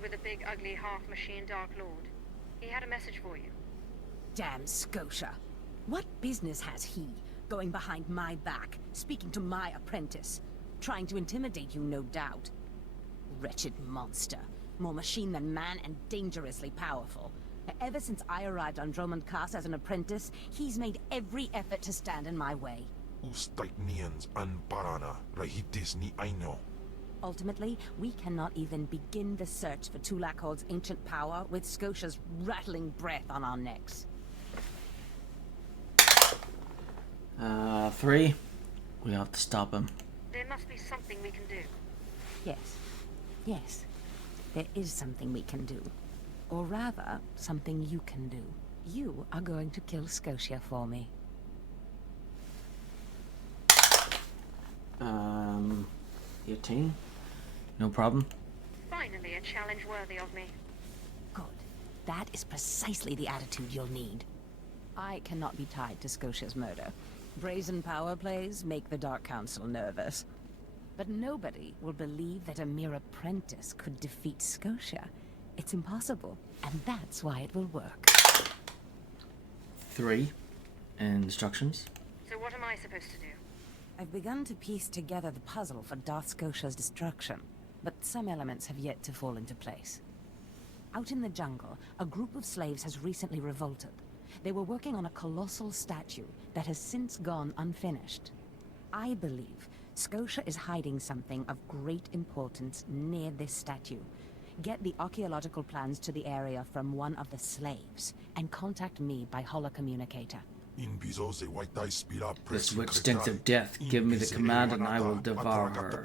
With a big, ugly, half-machine Dark Lord. He had a message for you. Damn Scotia. What business has he going behind my back, speaking to my apprentice? Trying to intimidate you, no doubt. Wretched monster. More machine than man and dangerously powerful. Ever since I arrived on Drummond Cass as an apprentice, he's made every effort to stand in my way. Ustaiknians an parana, rahitis ni aino. Ultimately, we cannot even begin the search for Tulakhod's ancient power with Scotia's rattling breath on our necks. 3. We have to stop him. There must be something we can do. Yes. Yes, there is something we can do. Or rather, something you can do. You are going to kill Scotia for me. 18. No problem. Finally, a challenge worthy of me. Good. That is precisely the attitude you'll need. I cannot be tied to Scotia's murder. Brazen power plays make the Dark Council nervous. But nobody will believe that a mere apprentice could defeat Scotia. It's impossible, and that's why it will work. 3. Instructions. So what am I supposed to do? I've begun to piece together the puzzle for Darth Scotia's destruction, but some elements have yet to fall into place. Out in the jungle, a group of slaves has recently revolted. They were working on a colossal statue that has since gone unfinished. I believe Scotia is hiding something of great importance near this statue. Get the archaeological plans to the area from one of the slaves, and contact me by holocommunicator. This witch stinks of death. Give me the command and I will devour her.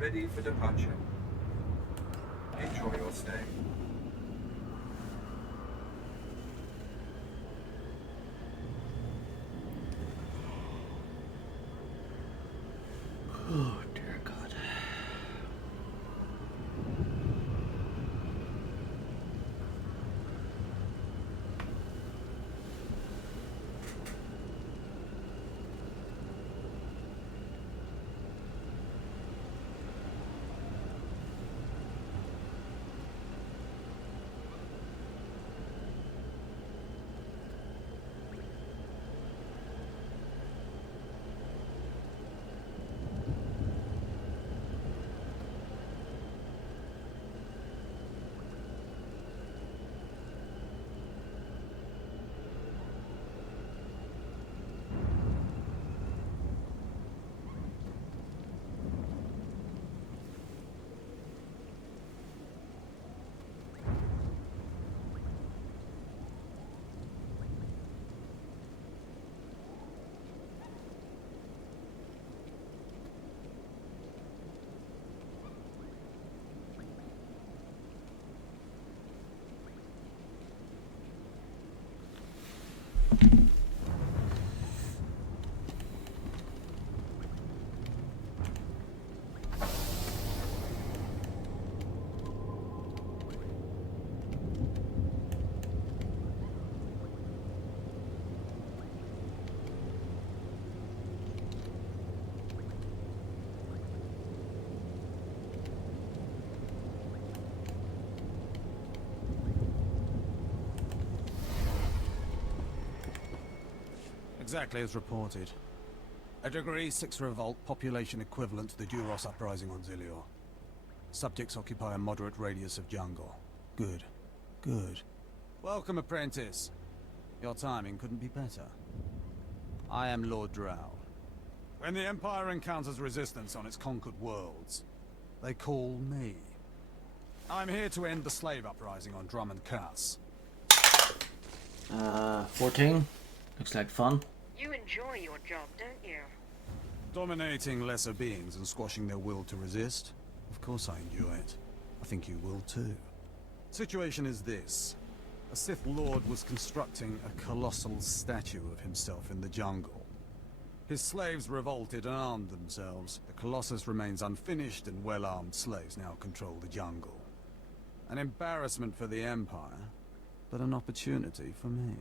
Ready for departure. Enjoy your stay. Oh, dear God. Exactly as reported. A Degree 6 revolt, population equivalent to the Duros uprising on Zilior. Subjects occupy a moderate radius of jungle. Good. Good. Welcome, apprentice. Your timing couldn't be better. I am Lord Drow. When the Empire encounters resistance on its conquered worlds, they call me. I'm here to end the slave uprising on Drum and Cass. 14. Looks like fun. You enjoy your job, don't you? Dominating lesser beings and squashing their will to resist? Of course I enjoy it. I think you will too. Situation is this. A Sith Lord was constructing a colossal statue of himself in the jungle. His slaves revolted and armed themselves. The Colossus remains unfinished and well-armed slaves now control the jungle. An embarrassment for the Empire, but an opportunity for me.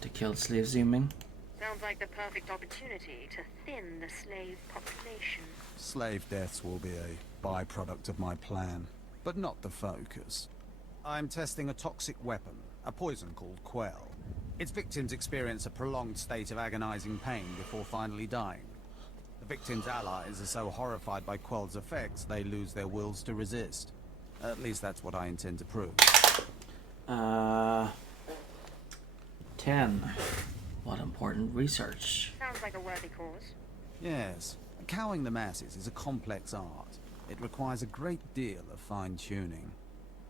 To kill slaves, you mean? Sounds like the perfect opportunity to thin the slave population. Slave deaths will be a byproduct of my plan, but not the focus. I'm testing a toxic weapon, a poison called Quell. Its victims experience a prolonged state of agonizing pain before finally dying. The victims' allies are so horrified by Quell's effects, they lose their wills to resist. At least that's what I intend to prove. 10. What important research. Sounds like a worthy cause. Yes. Cowing the masses is a complex art. It requires a great deal of fine-tuning.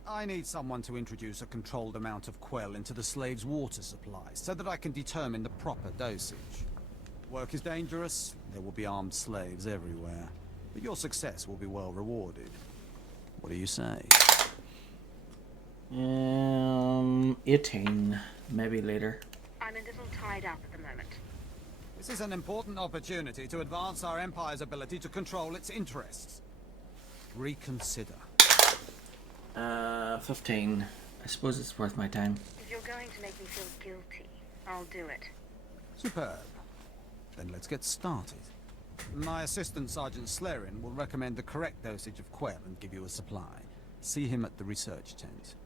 I need someone to introduce a controlled amount of Quell into the slaves' water supply, so that I can determine the proper dosage. Work is dangerous, there will be armed slaves everywhere, but your success will be well rewarded. What do you say? 18. Maybe later. I'm a little tied up at the moment. This is an important opportunity to advance our Empire's ability to control its interests. Reconsider. 15. I suppose it's worth my time. If you're going to make me feel guilty, I'll do it. Superb. Then let's get started. My assistant, Sergeant Slerin, will recommend the correct dosage of Quell and give you a supply. See him at the research tent.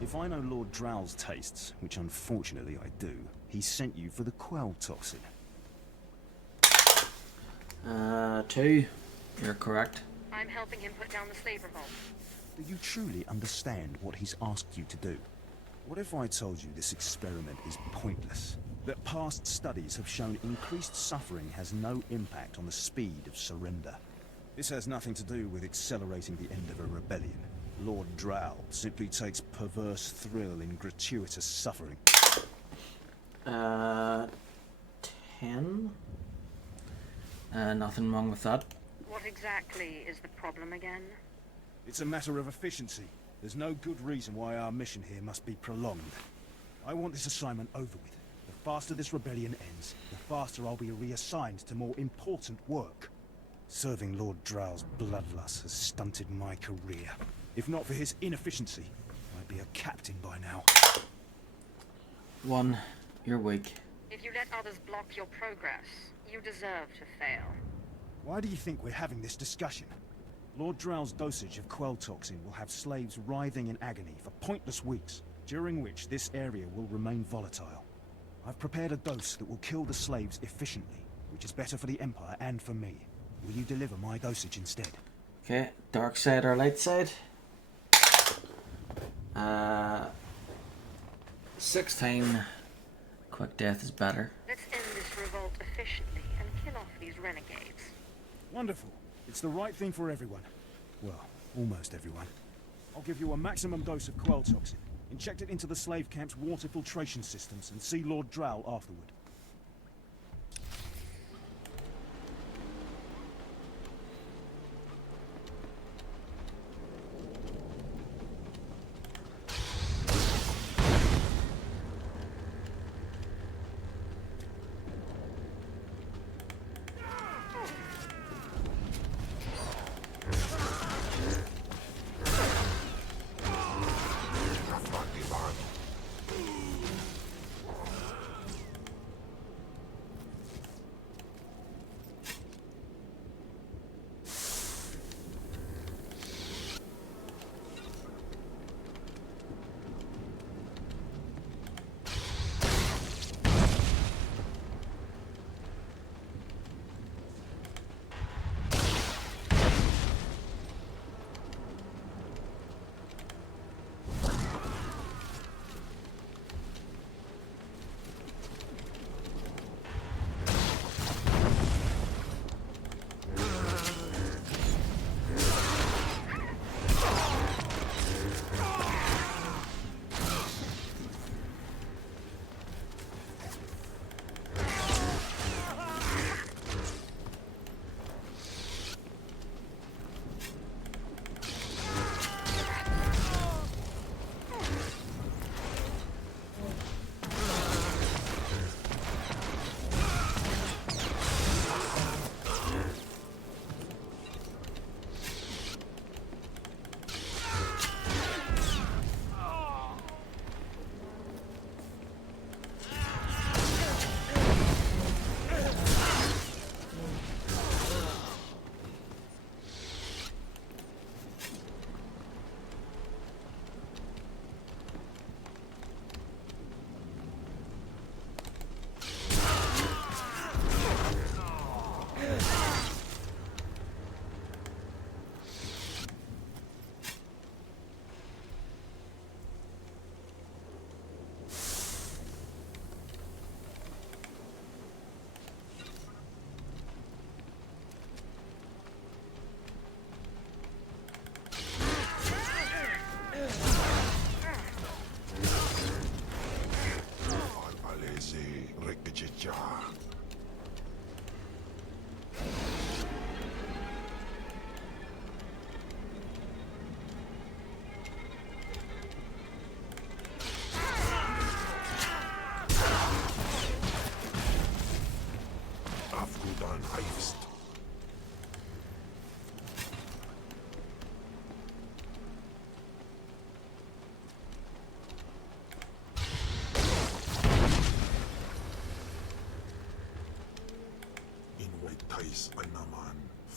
If I know Lord Drow's tastes, which unfortunately I do, he sent you for the Quell toxin. 2. You're correct. I'm helping him put down the slave revolt. Do you truly understand what he's asked you to do? What if I told you this experiment is pointless? That past studies have shown increased suffering has no impact on the speed of surrender? This has nothing to do with accelerating the end of a rebellion. Lord Drow simply takes perverse thrill in gratuitous suffering. 10. Nothing wrong with that. What exactly is the problem again? It's a matter of efficiency. There's no good reason why our mission here must be prolonged. I want this assignment over with. The faster this rebellion ends, the faster I'll be reassigned to more important work. Serving Lord Drow's bloodlust has stunted my career. If not for his inefficiency, I'd be a captain by now. 1. You're weak. If you let others block your progress, you deserve to fail. Why do you think we're having this discussion? Lord Drow's dosage of Quell toxin will have slaves writhing in agony for pointless weeks, during which this area will remain volatile. I've prepared a dose that will kill the slaves efficiently, which is better for the Empire and for me. Will you deliver my dosage instead? Okay, dark side or light side? 16. Quick death is better. Let's end this revolt efficiently and kill off these renegades. Wonderful. It's the right thing for everyone. Well, almost everyone. I'll give you a maximum dose of Quell toxin. Inject it into the slave camp's water filtration systems and see Lord Drow afterward.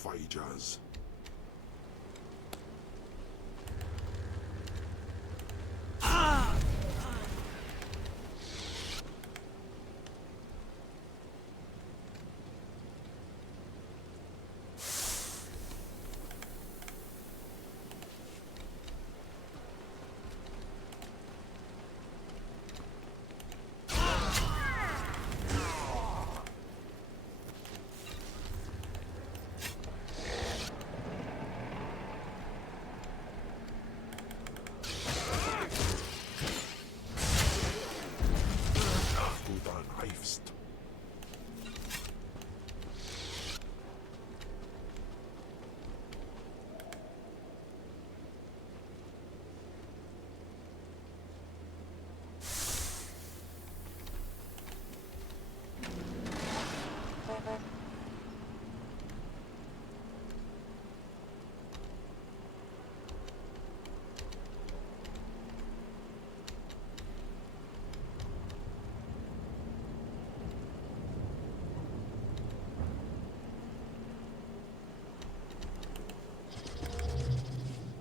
Fighters.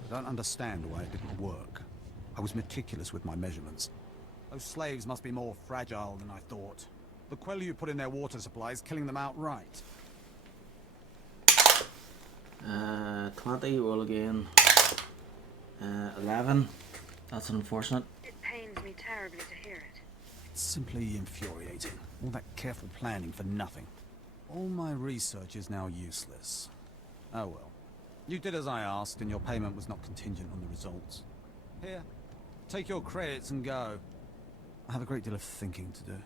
I don't understand why it didn't work. I was meticulous with my measurements. Those slaves must be more fragile than I thought. The queller you put in their water supply is killing them outright. 20, roll again. 11. That's unfortunate. It pains me terribly to hear it. It's simply infuriating. All that careful planning for nothing. All my research is now useless. Oh well. You did as I asked, and your payment was not contingent on the results. Here, take your credits and go. I have a great deal of thinking to do.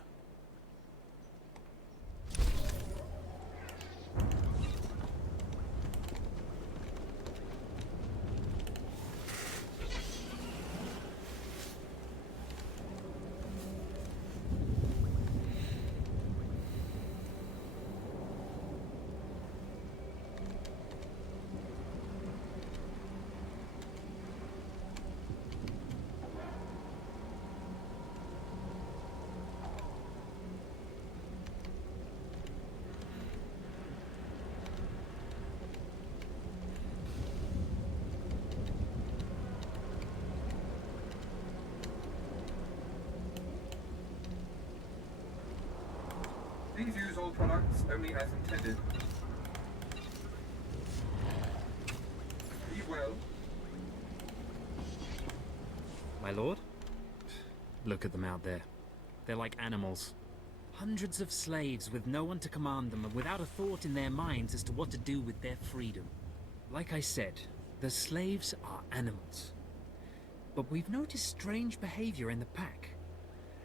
Please use all products only as intended. Be well. My lord? Look at them out there. They're like animals. Hundreds of slaves with no one to command them and without a thought in their minds as to what to do with their freedom. Like I said, the slaves are animals. But we've noticed strange behavior in the pack.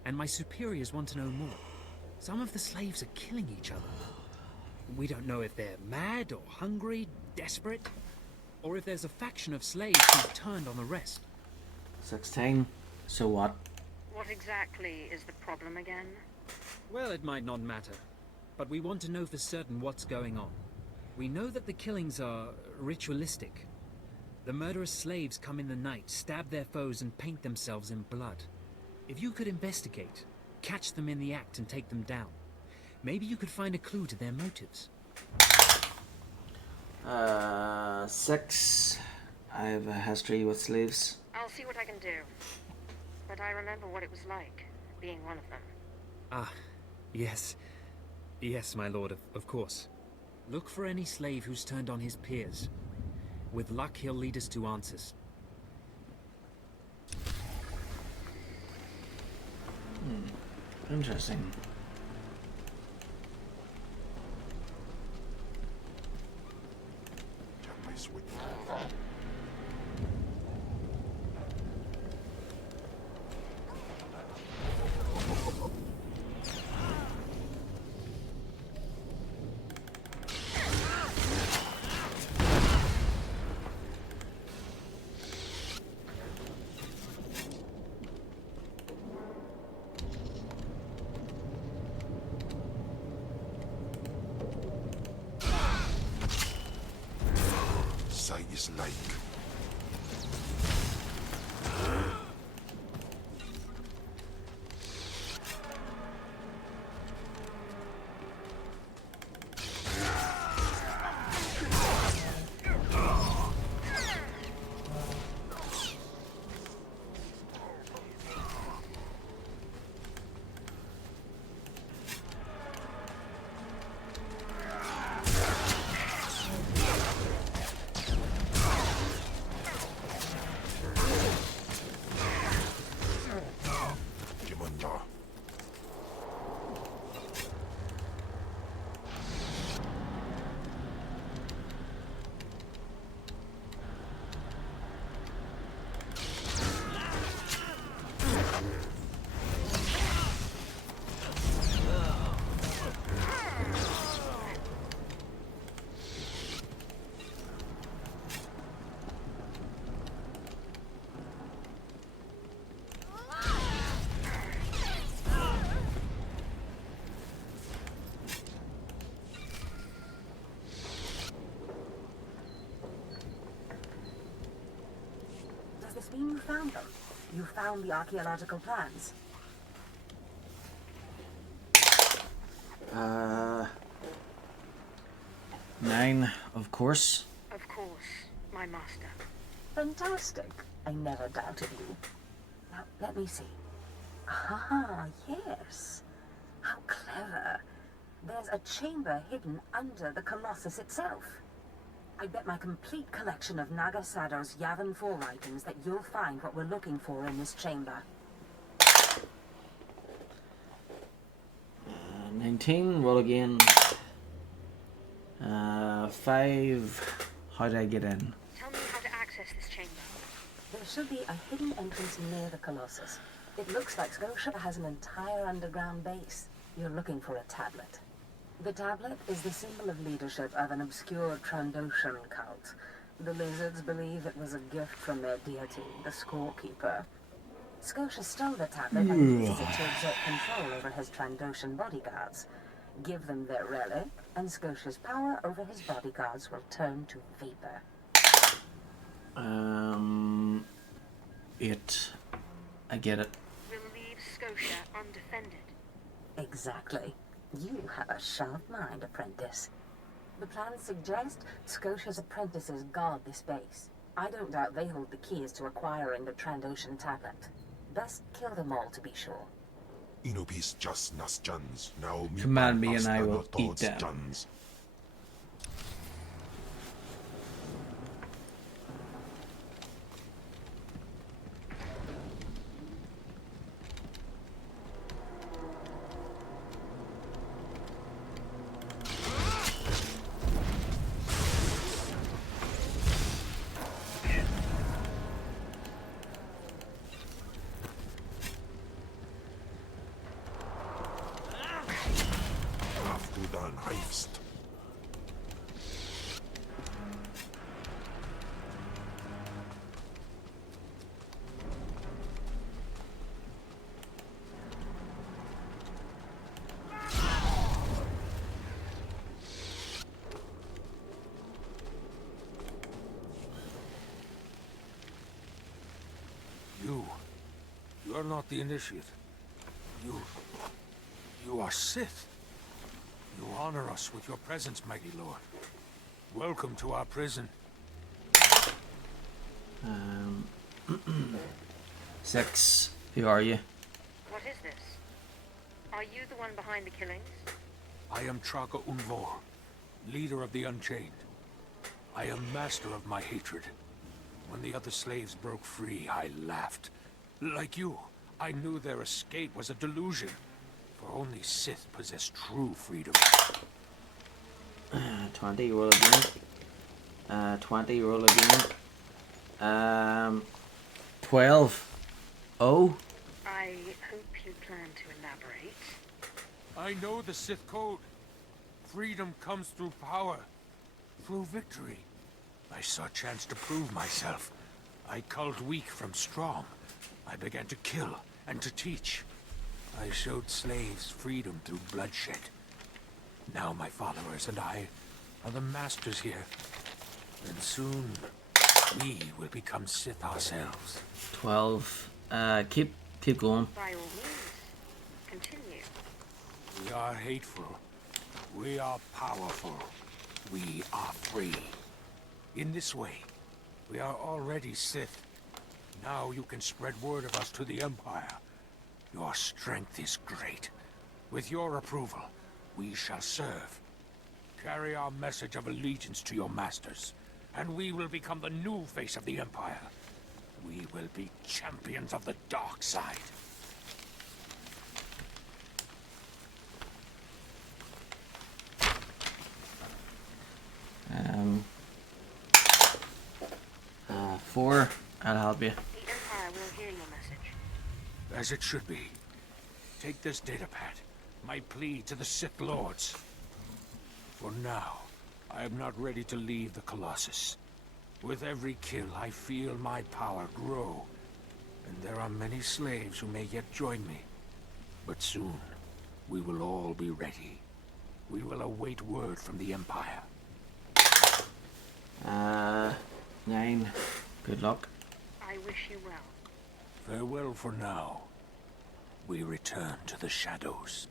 And my superiors want to know more. Some of the slaves are killing each other. We don't know if they're mad or hungry, desperate, or if there's a faction of slaves who've turned on the rest. 16. So what? What exactly is the problem again? Well, it might not matter, but we want to know for certain what's going on. We know that the killings are ritualistic. The murderous slaves come in the night, stab their foes, and paint themselves in blood. If you could investigate, catch them in the act and take them down, maybe you could find a clue to their motives. 6. I have a history with slaves. I'll see what I can do. But I remember what it was like, being one of them. Ah, yes. Yes, my lord, of course. Look for any slave who's turned on his peers. With luck, he'll lead us to answers. Interesting. Sight is like. mean you found them? You found the archaeological plans? 9, of course. Of course, my master. Fantastic. I never doubted you. Now, let me see. Ah, yes. How clever. There's a chamber hidden under the Colossus itself. I bet my complete collection of Nagasado's Yavin 4 writings that you'll find what we're looking for in this chamber. 19, roll again. 5, how did I get in? Tell me how to access this chamber. There should be a hidden entrance near the Colossus. It looks like Scotia has an entire underground base. You're looking for a tablet. The tablet is the symbol of leadership of an obscure Trandoshan cult. The lizards believe it was a gift from their deity, the Scorekeeper. Scotia stole the tablet and uses it to exert control over his Trandoshan bodyguards. Give them their relic, and Scotia's power over his bodyguards will turn to vapor. 8. I get it. We'll leave Scotia undefended. Exactly. You have a sharp mind, apprentice. The plans suggest Scotia's apprentices guard this base. I don't doubt they hold the keys to acquiring the Trandoshan tablet. Best kill them all to be sure. Inubis just nas Juns. Now Command me and I will eat them. Juns. You're not the initiate. You are Sith. You honor us with your presence, mighty lord. Welcome to our prison. 6. Who are you? What is this? Are you the one behind the killings? I am Traka Unvor, leader of the Unchained. I am master of my hatred. When the other slaves broke free, I laughed. Like you, I knew their escape was a delusion, for only Sith possess true freedom. 20, roll again. 20, roll again. 12. Oh. I hope you plan to elaborate. I know the Sith code. Freedom comes through power, through victory. I saw a chance to prove myself. I culled weak from strong. I began to kill and to teach. I showed slaves freedom through bloodshed. Now my followers and I are the masters here. And soon, we will become Sith ourselves. 12. Keep going. By all means, continue. We are hateful. We are powerful. We are free. In this way, we are already Sith. Now you can spread word of us to the Empire. Your strength is great. With your approval, we shall serve. Carry our message of allegiance to your masters, and we will become the new face of the Empire. We will be champions of the dark side. Um, 4. I'll help you. The Empire will hear your message. As it should be. Take this datapad, my plea to the Sith Lords. For now, I am not ready to leave the Colossus. With every kill, I feel my power grow. And there are many slaves who may yet join me. But soon, we will all be ready. We will await word from the Empire. 9. Good luck. I wish you well. Farewell for now. We return to the shadows.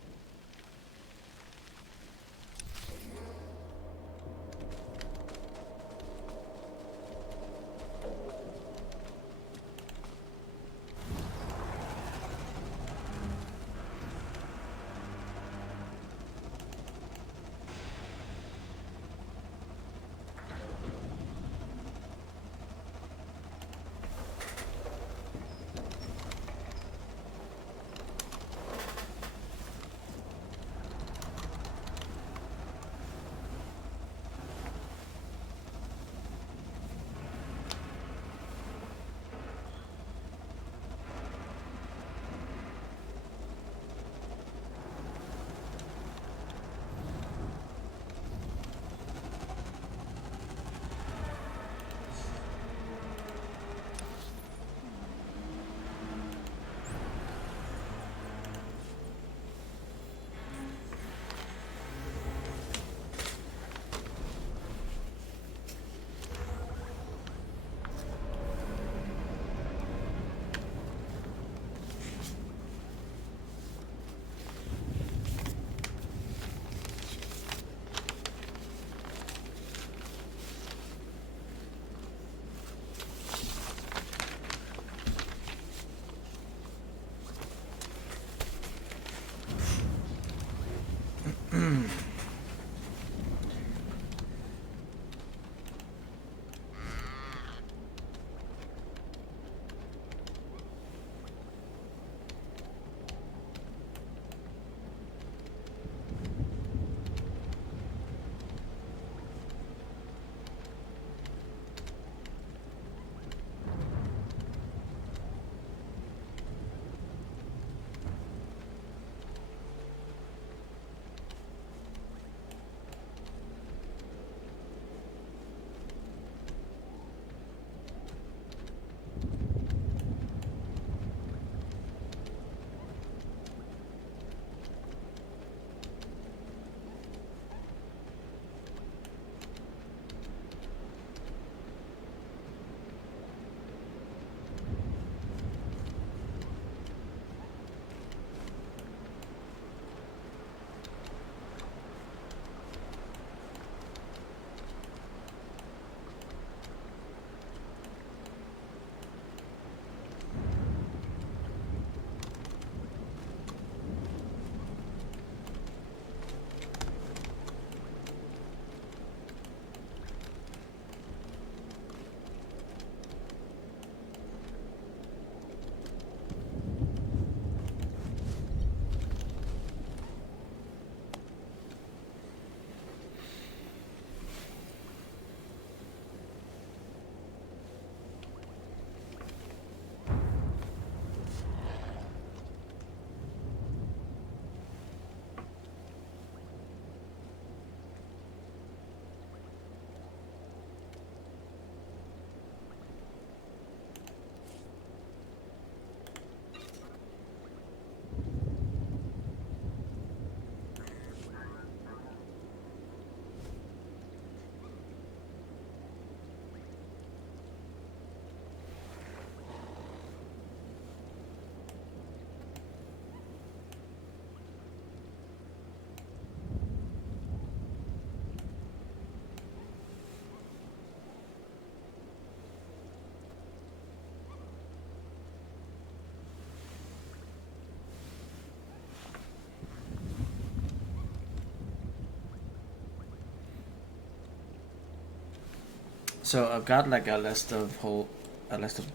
So I've got like a list of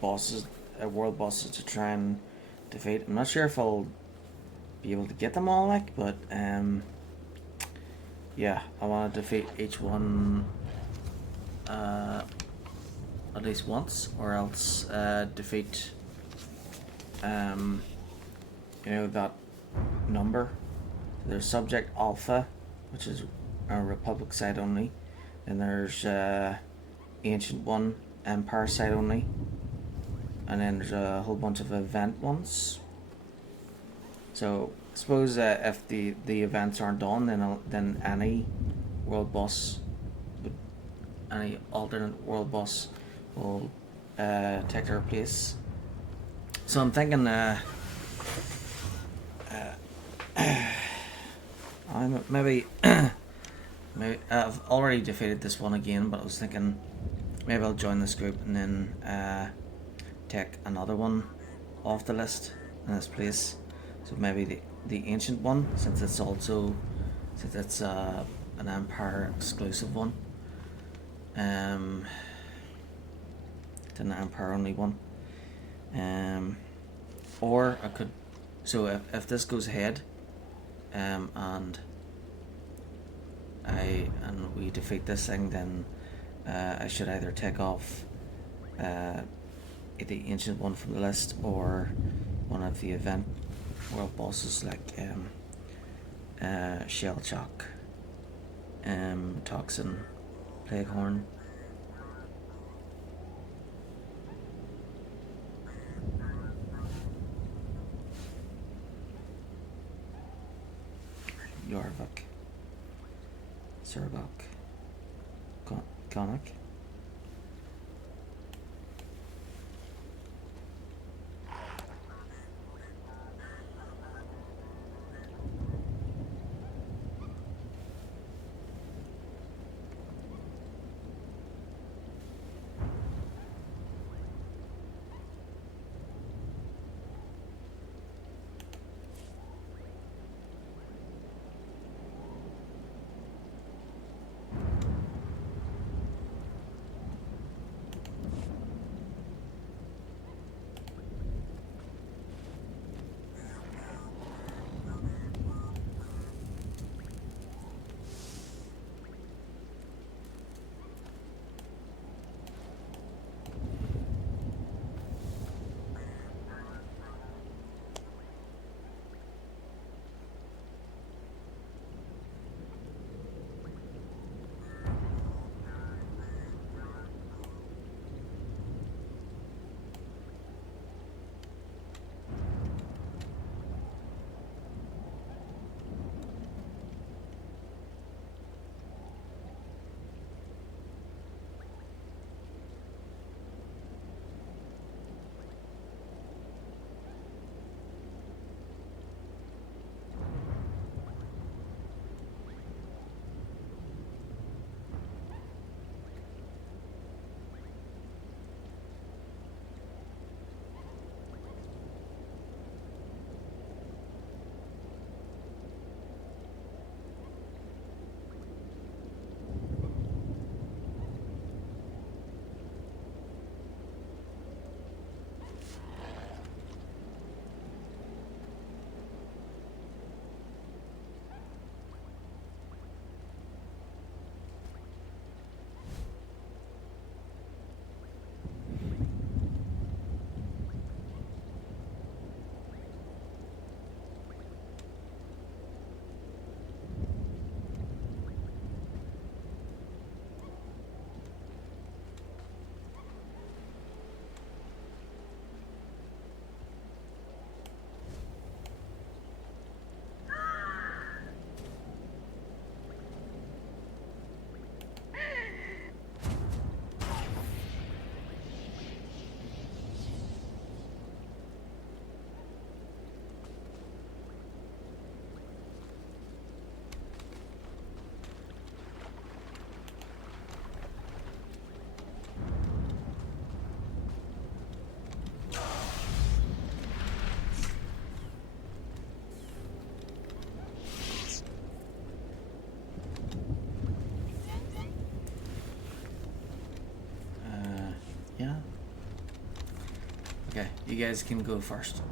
bosses, world bosses to try and defeat. I'm not sure if I'll be able to get them all, like, but yeah, I want to defeat each one at least once, or else defeat you know, that number. There's Subject Alpha, which is a Republic side only, and there's Ancient One, Empire side only, and then there's a whole bunch of event ones. So I suppose if the events aren't done, then any world boss, any alternate world boss will take their place. So I'm thinking I'm maybe maybe I've already defeated this one again, but I was thinking maybe I'll join this group and then take another one off the list in this place. So maybe the ancient one, since it's an Empire exclusive one. It's an Empire only one. Or I could, so if this goes ahead, and we defeat this thing, then I should either take off the ancient one from the list, or one of the event world bosses like Shell Shock, Toxin, Plaguehorn. Yarvik, Surbok, Konik. Yeah. Okay, you guys can go first.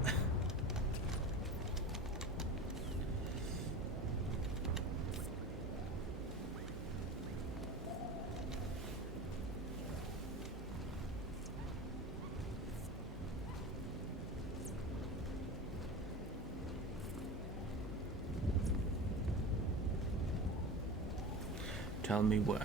Tell me when.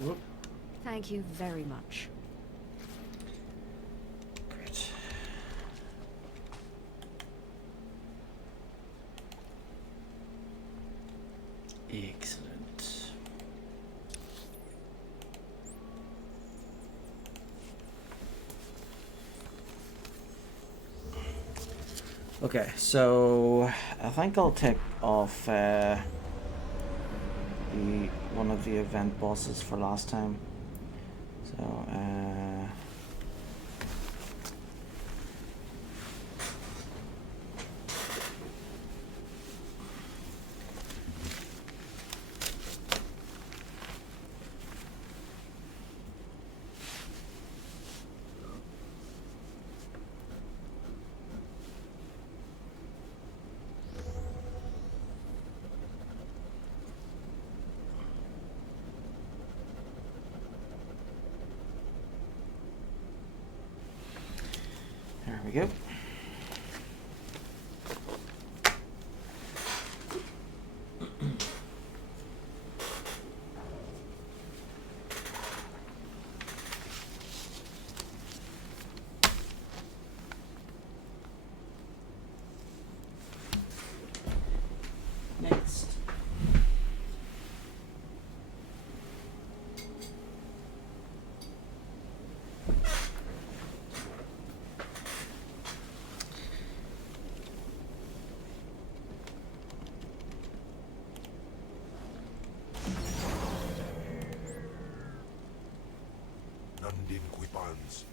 Whoop. Thank you very much. Great. Excellent. Okay, so I think I'll take off one of the event bosses for last time. So there we go. Next. Nandin Quipans.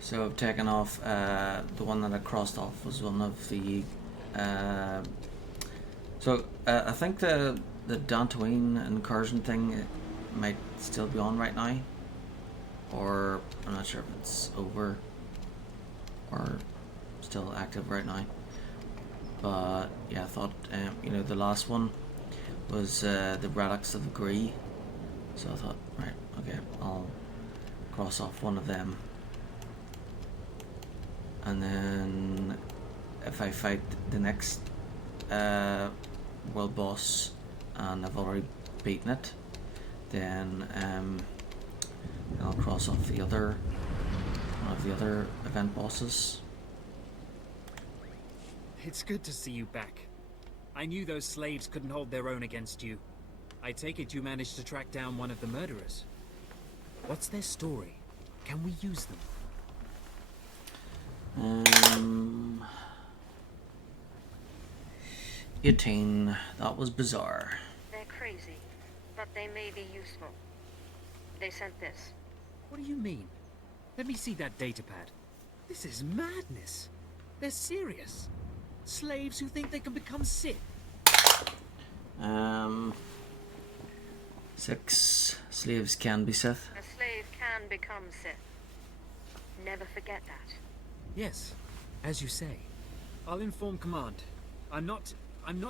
So I've taken off the one that I crossed off was one of the I think the Dantooine incursion thing might still be on right now, or I'm not sure if it's over or still active right now. But yeah, I thought the last one was the Relics of the Gree, so I thought, right, okay, I'll cross off one of them. And then if I fight the next world boss and I've already beaten it, then I'll cross off one of the other event bosses. It's good to see you back. I knew those slaves couldn't hold their own against you. I take it you managed to track down one of the murderers. What's their story? Can we use them? Um, 18. That was bizarre. They're crazy, but they may be useful. They sent this. What do you mean? Let me see that datapad. This is madness. They're serious. Slaves who think they can become Sith. 6 slaves can be Sith. A slave can become Sith. Never forget that. Yes, as you say. I'll inform Command. I'm not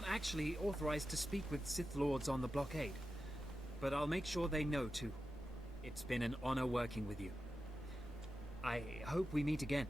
actually authorized to speak with Sith Lords on the blockade, but I'll make sure they know too. It's been an honor working with you. I hope we meet again.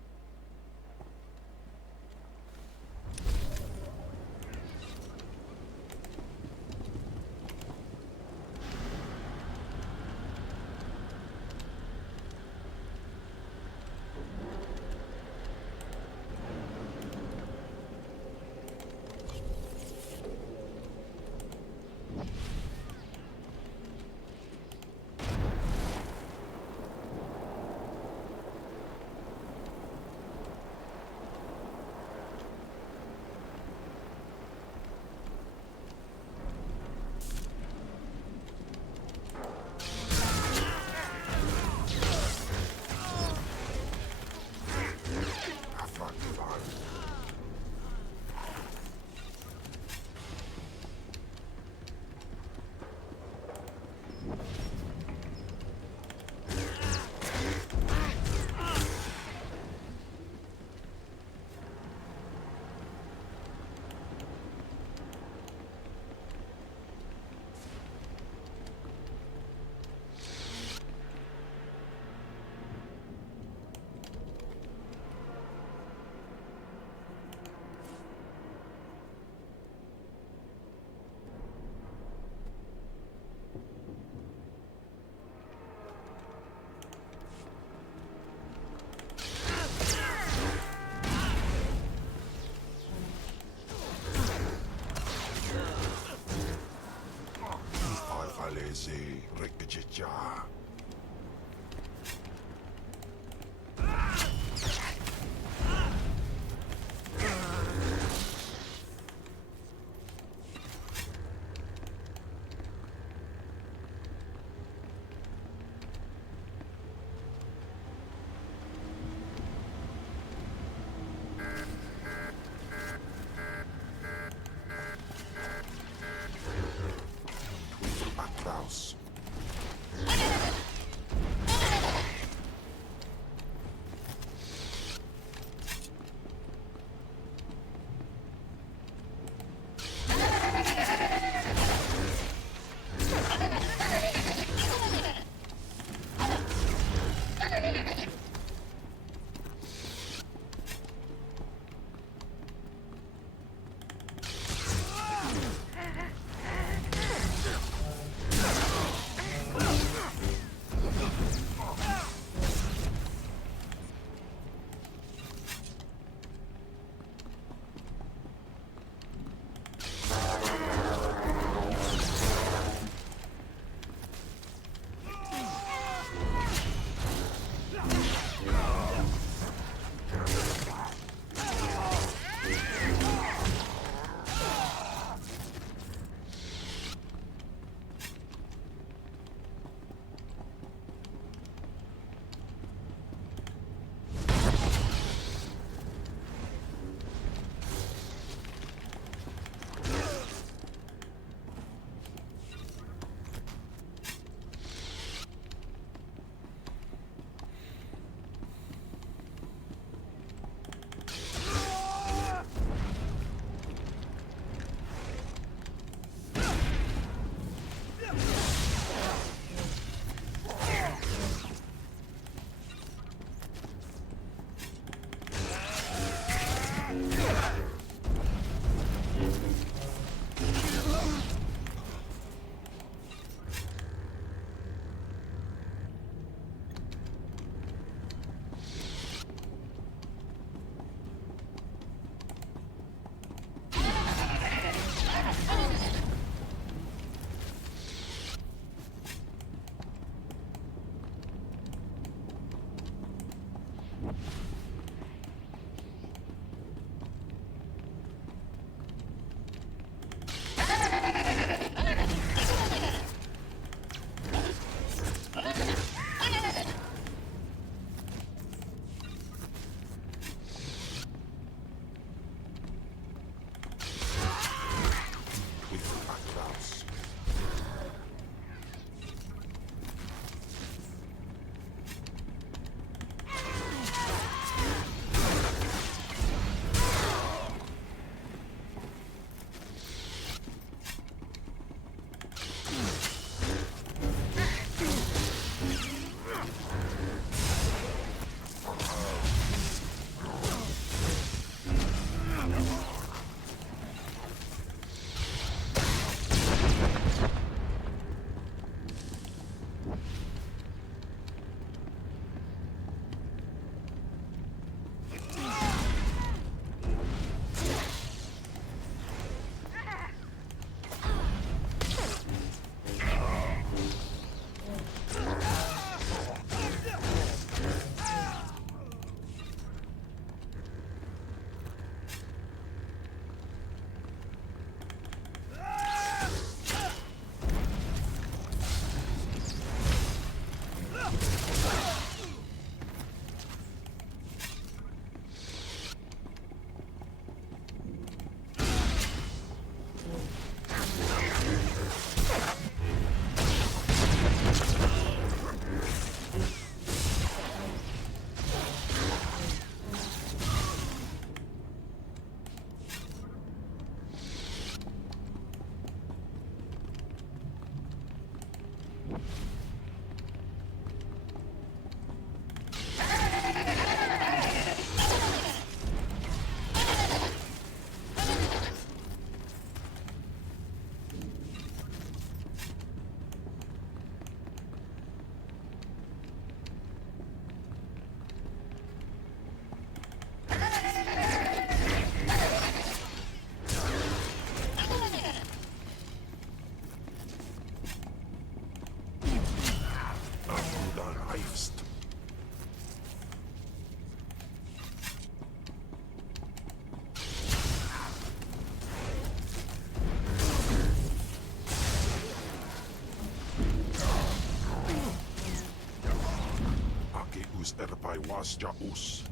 Erpai was Jaus.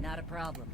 Not a problem.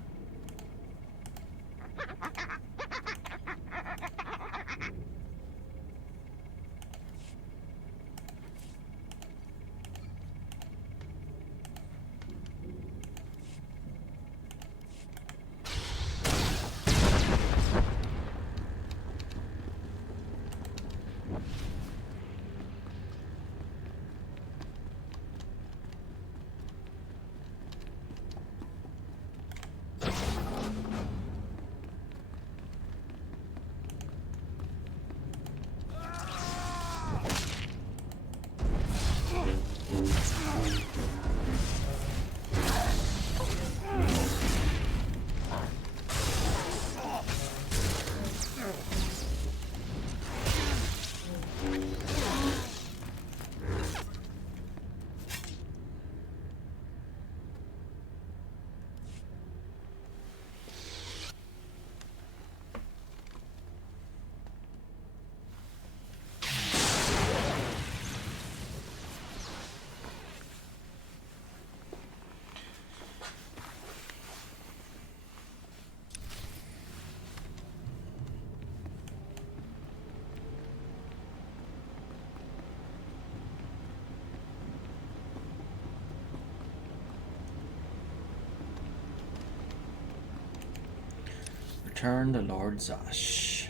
Return to Lord Zosh.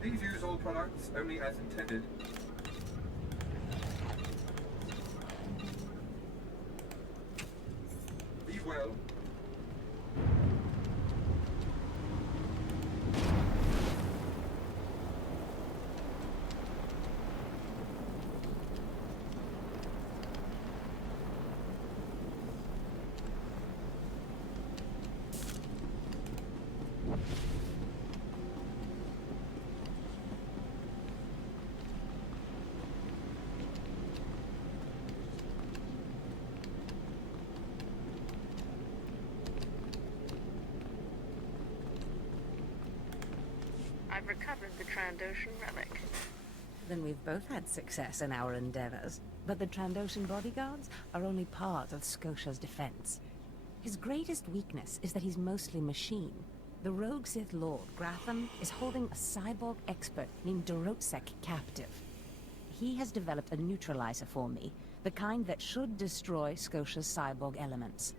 Please use all products only as intended. Be well. recovered the Trandoshan relic. Then we've both had success in our endeavors. But the Trandoshan bodyguards are only part of Scotia's defense. His greatest weakness is that he's mostly machine. The rogue Sith Lord, Gratham, is holding a cyborg expert named Dorotsek captive. He has developed a neutralizer for me, the kind that should destroy Scotia's cyborg elements.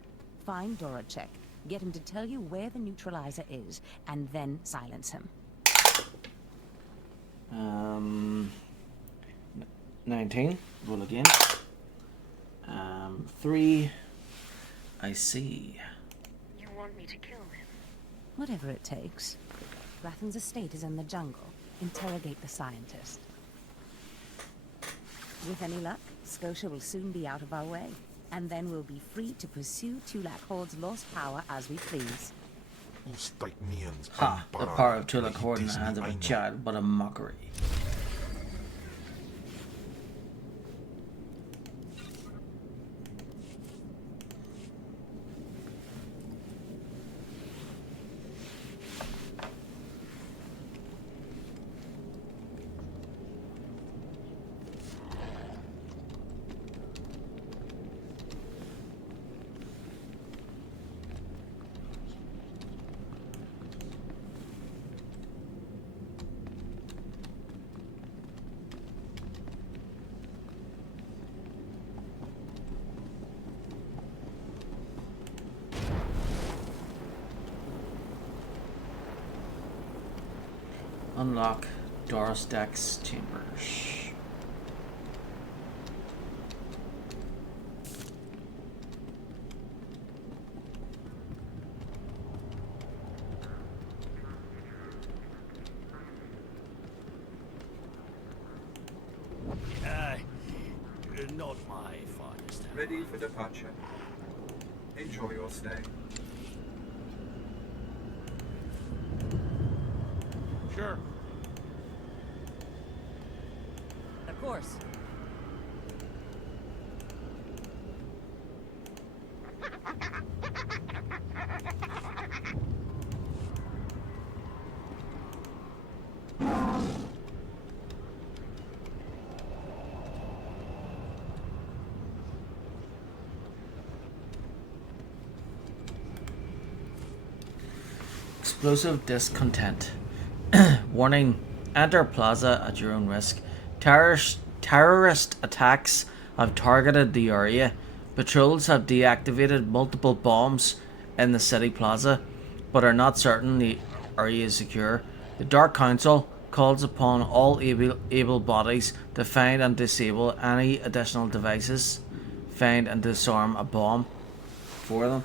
Find Dorotsek, get him to tell you where the neutralizer is, and then silence him. 19. Roll again. 3. I see. You want me to kill him? Whatever it takes. Gratham's estate is in the jungle. Interrogate the scientist. With any luck, Scotia will soon be out of our way, and then we'll be free to pursue Tulak Horde's lost power as we please. Ha! The power of Tulak Horde in the hands of a child, but a mockery. Unlock Doris Deck's chambers. Not my finest. Ready for departure. Enjoy your stay. Sure. Of course. Explosive discontent. Warning, enter plaza at your own risk. Terrorist attacks have targeted the area. Patrols have deactivated multiple bombs in the city plaza, but are not certain the area is secure. The Dark Council calls upon all able bodies to find and disable any additional devices. Find and disarm a bomb for them.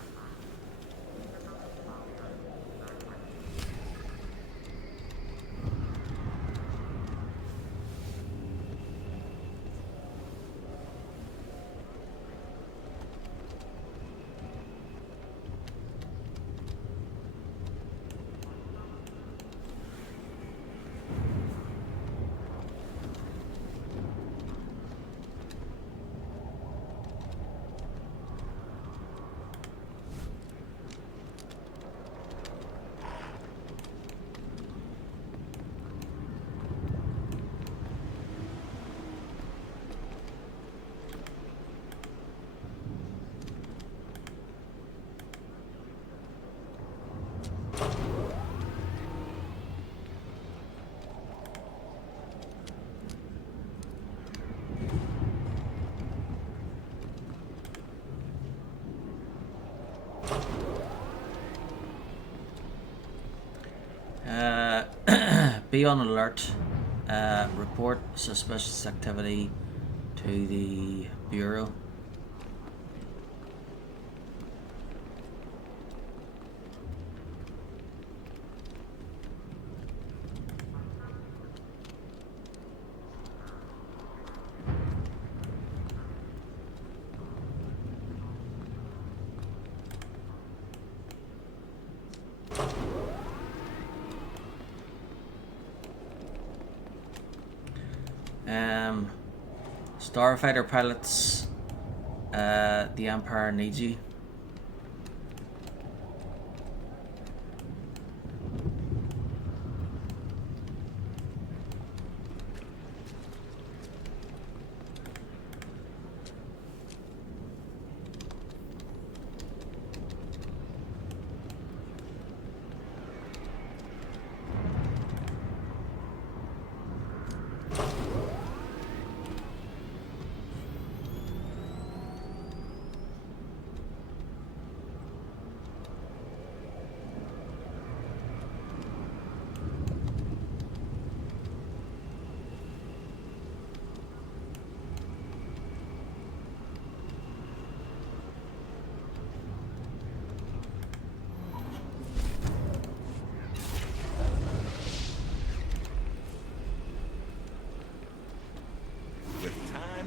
Be on alert. Report suspicious activity to the Bureau. Starfighter pilots, the Empire needs you.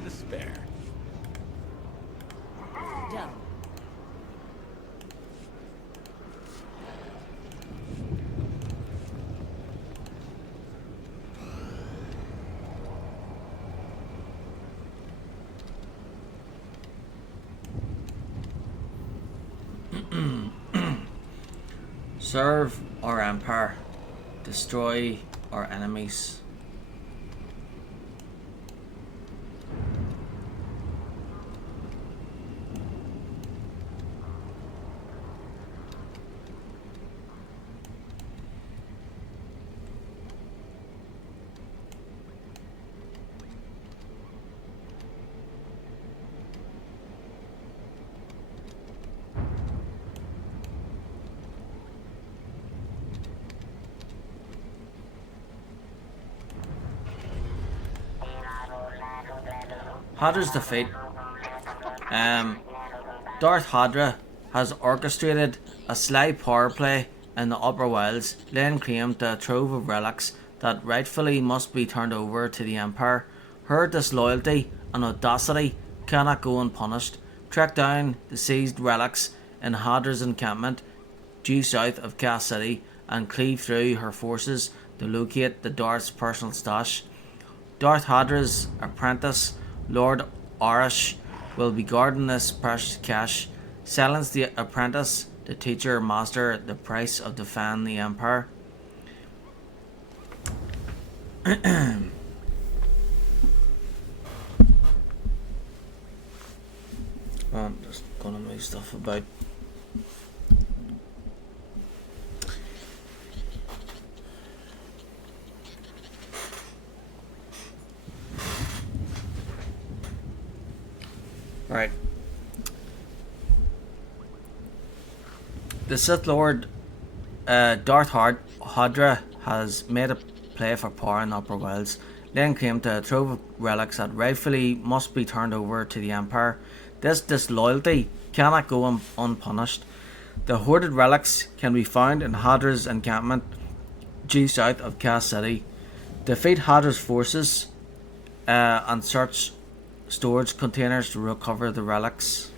to spare. Done. Serve our empire. Destroy our enemies. Hadra's defeat. Darth Hadra has orchestrated a sly power play in the Upper Wilds, laying claim to a trove of relics that rightfully must be turned over to the Empire. Her disloyalty and audacity cannot go unpunished. Track down the seized relics in Hadra's encampment due south of Cass City and cleave through her forces to locate the Darth's personal stash. Darth Hadra's apprentice, Lord Arish, will be guarding this precious cache. Silence the apprentice, the teacher master the price of defending the Empire. I'm just gonna move stuff about. Right. The Sith Lord Darth Hadra has made a play for power in the Upper Wilds, laying claim to a trove of relics that rightfully must be turned over to the Empire. This disloyalty cannot go unpunished. The hoarded relics can be found in Hadra's encampment due south of Cass City. Defeat Hadra's forces and search storage containers to recover the relics.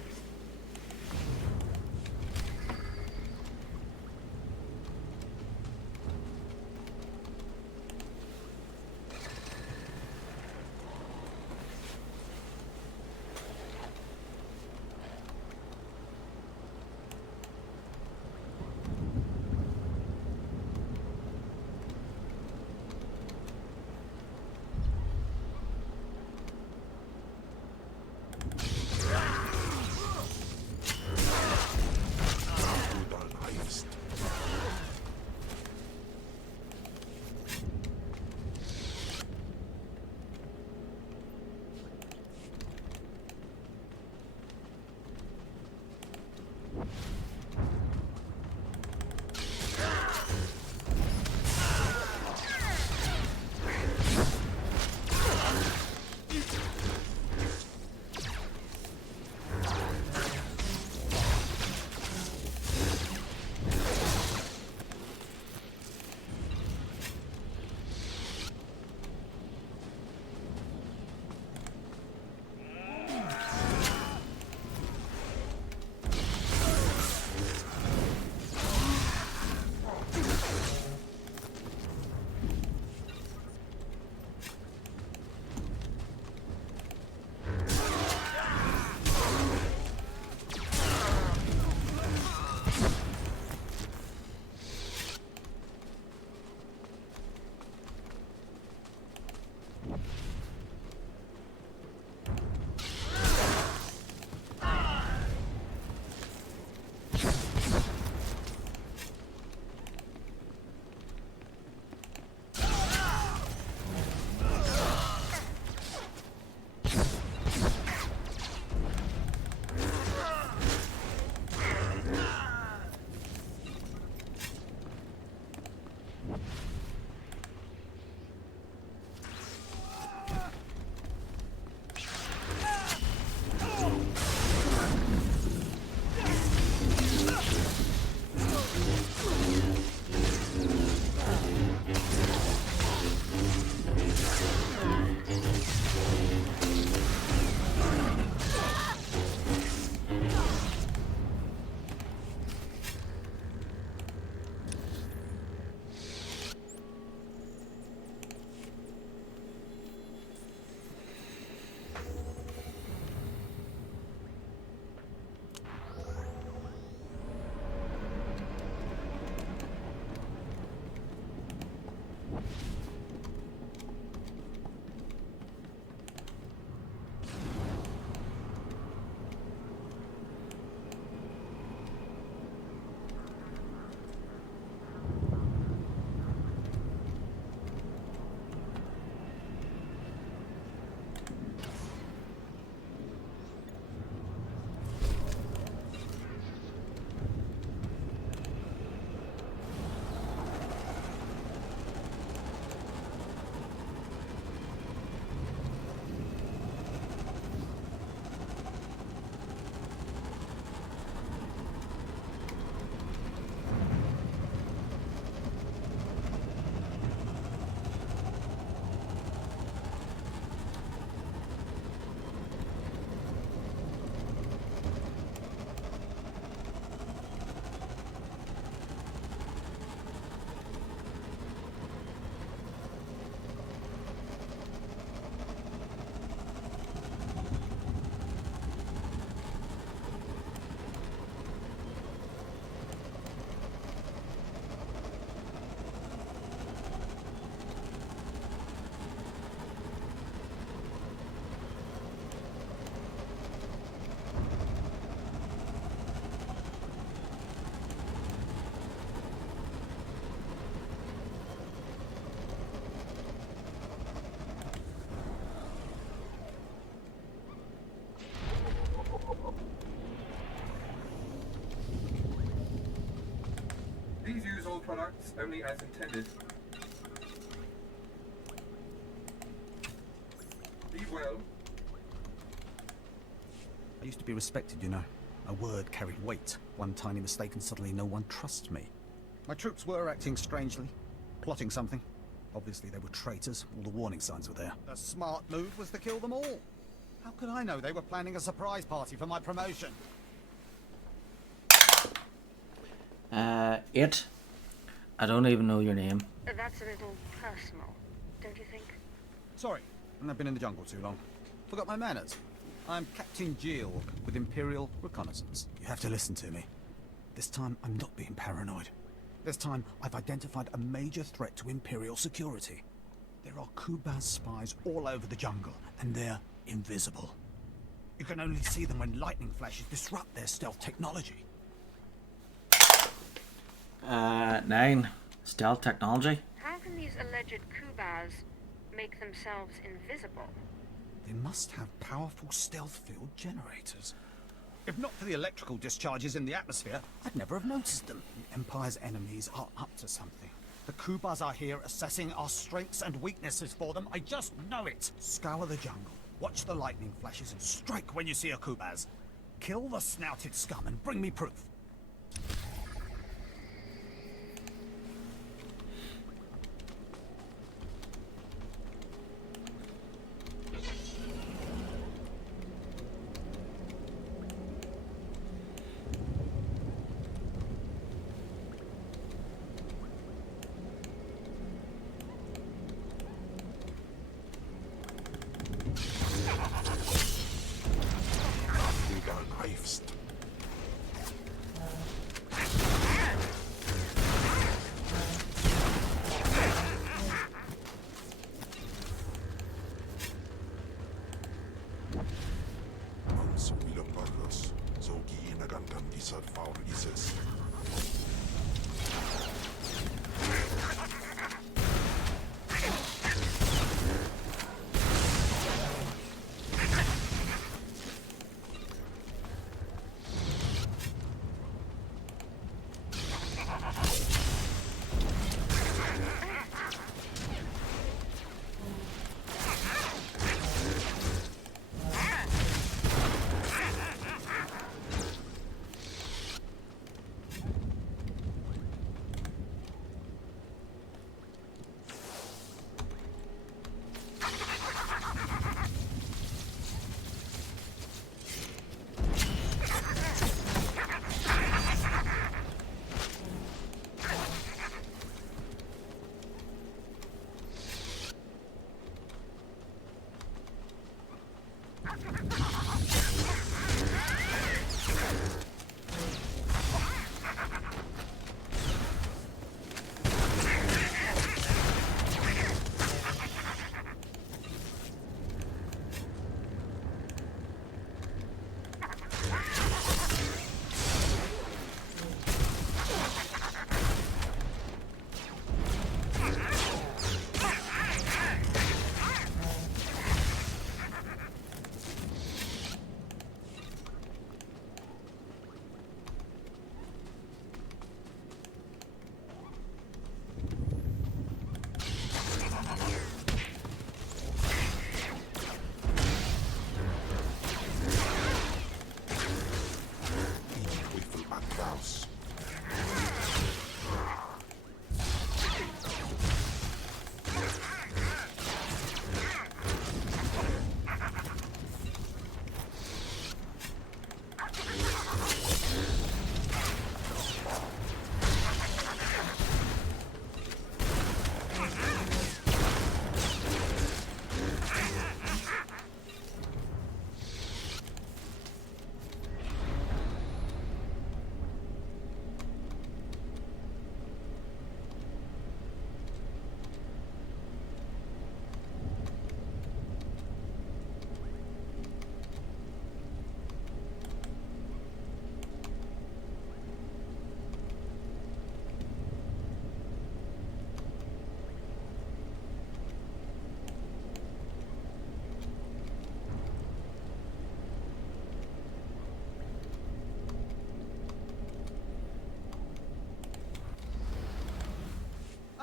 Acts only as intended. Be well. I used to be respected, you know. A word carried weight. One tiny mistake and suddenly no one trusts me. My troops were acting strangely, plotting something. Obviously they were traitors. All the warning signs were there. The smart move was to kill them all. How could I know they were planning a surprise party for my promotion? 8. I don't even know your name. That's a little personal, don't you think? Sorry, I've been in the jungle too long. Forgot my manners. I'm Captain Jill with Imperial Reconnaissance. You have to listen to me. This time, I'm not being paranoid. This time, I've identified a major threat to Imperial security. There are Kubaz spies all over the jungle, and they're invisible. You can only see them when lightning flashes disrupt their stealth technology. 9. Stealth technology. How can these alleged Kubaz make themselves invisible? They must have powerful stealth field generators. If not for the electrical discharges in the atmosphere, I'd never have noticed them. The Empire's enemies are up to something. The Kubaz are here assessing our strengths and weaknesses for them. I just know it. Scour the jungle, watch the lightning flashes, and strike when you see a Kubaz. Kill the snouted scum and bring me proof.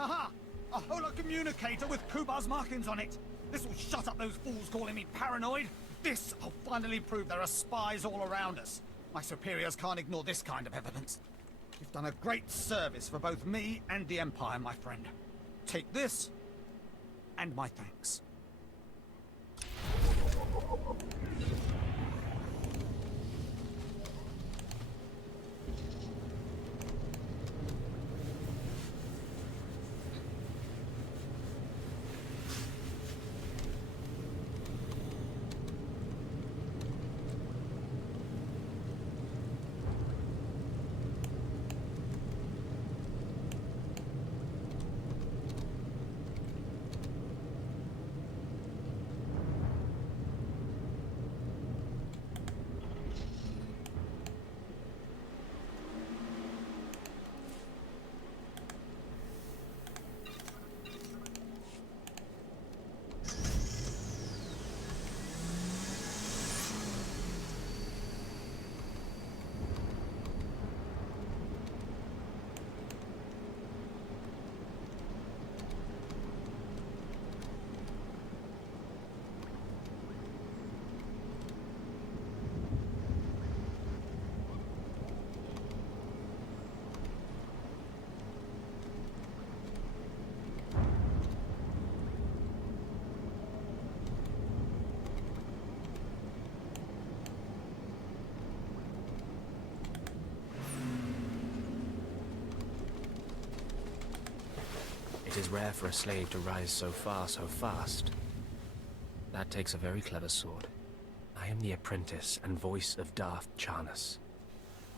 Aha! A holocommunicator with Kubar's markings on it! This will shut up those fools calling me paranoid! This will finally prove there are spies all around us! My superiors can't ignore this kind of evidence. You've done a great service for both me and the Empire, my friend. Take this, and my thanks. It is rare for a slave to rise so far, so fast. That takes a very clever sword. I am the apprentice and voice of Darth Charnas.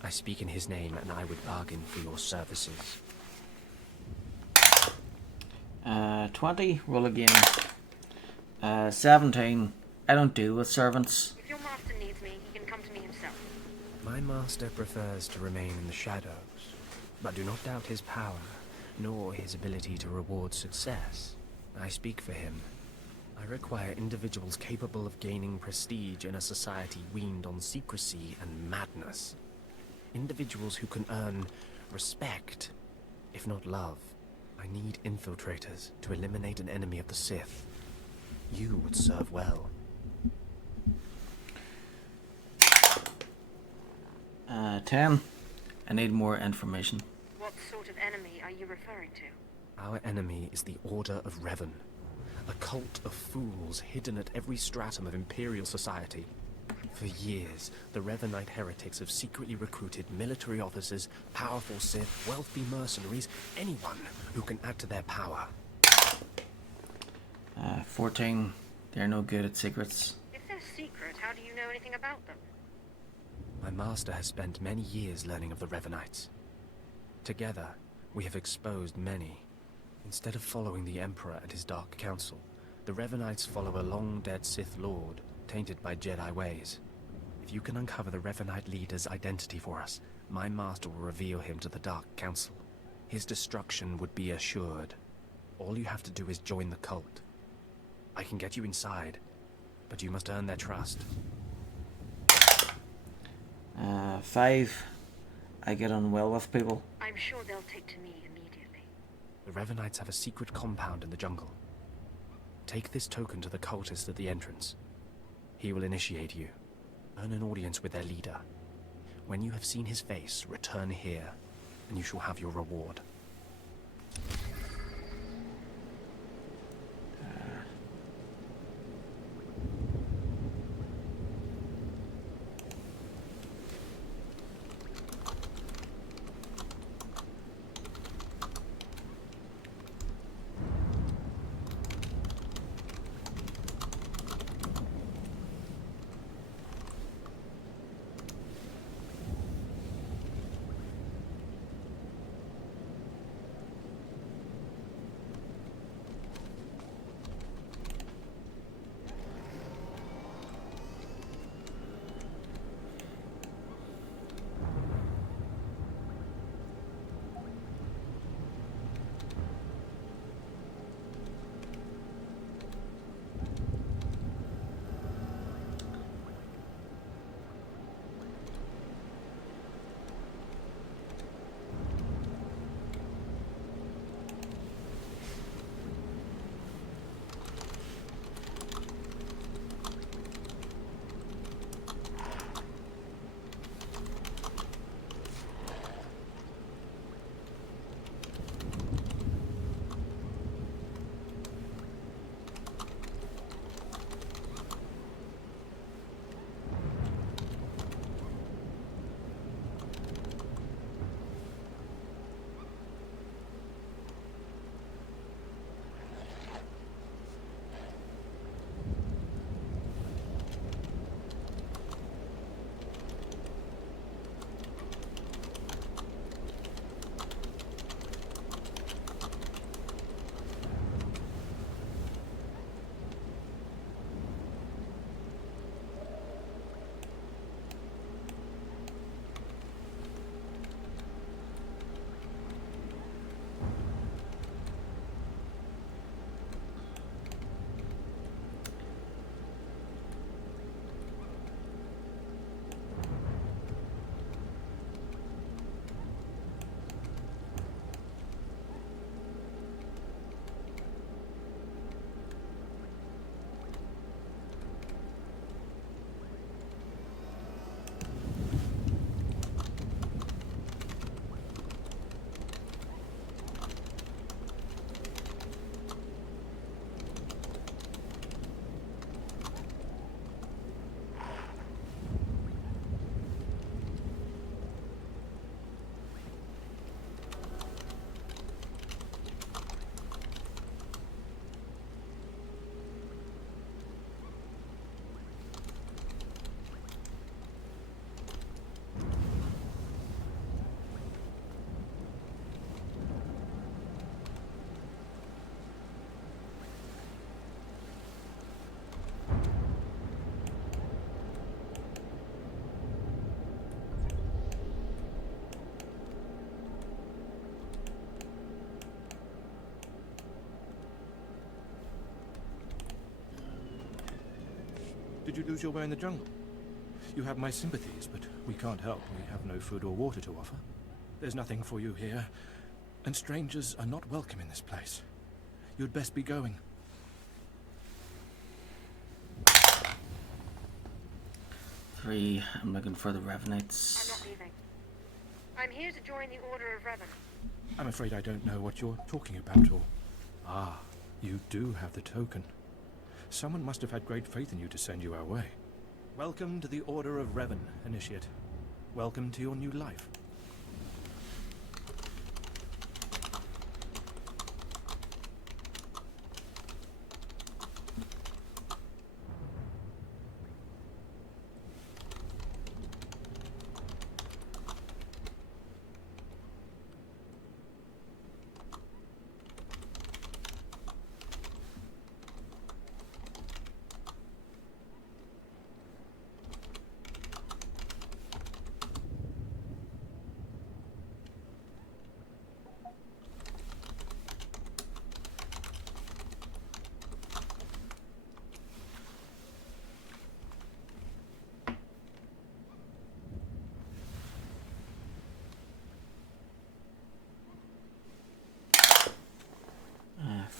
I speak in his name, and I would bargain for your services. 20, roll again. 17, I don't deal with servants. If your master needs me, he can come to me himself. My master prefers to remain in the shadows, but do not doubt his power, nor his ability to reward success. I speak for him. I require individuals capable of gaining prestige in a society weaned on secrecy and madness. Individuals who can earn respect, if not love. I need infiltrators to eliminate an enemy of the Sith. You would serve well. 10, I need more information. What sort of enemy are you referring to? Our enemy is the Order of Revan, a cult of fools hidden at every stratum of Imperial society. For years, the Revanite heretics have secretly recruited military officers, powerful Sith, wealthy mercenaries, anyone who can add to their power. 14, they're no good at secrets. If they're secret, how do you know anything about them? My master has spent many years learning of the Revanites. Together, we have exposed many. Instead of following the Emperor and his Dark Council, the Revanites follow a long-dead Sith Lord, tainted by Jedi ways. If you can uncover the Revanite leader's identity for us, my master will reveal him to the Dark Council. His destruction would be assured. All you have to do is join the cult. I can get you inside, but you must earn their trust. 5, I get on well with people. I'm sure they'll take to me immediately. The Revanites have a secret compound in the jungle. Take this token to the cultist at the entrance. He will initiate you. Earn an audience with their leader. When you have seen his face, return here, and you shall have your reward. Did you lose your way in the jungle? You have my sympathies, but we can't help. We have no food or water to offer. There's nothing for you here, and strangers are not welcome in this place. You'd best be going. 3, I'm looking for the Revenites. I'm not leaving. I'm here to join the Order of Revan. I'm afraid I don't know what you're talking about, or... Ah, you do have the token. Someone must have had great faith in you to send you our way. Welcome to the Order of Revan, Initiate. Welcome to your new life.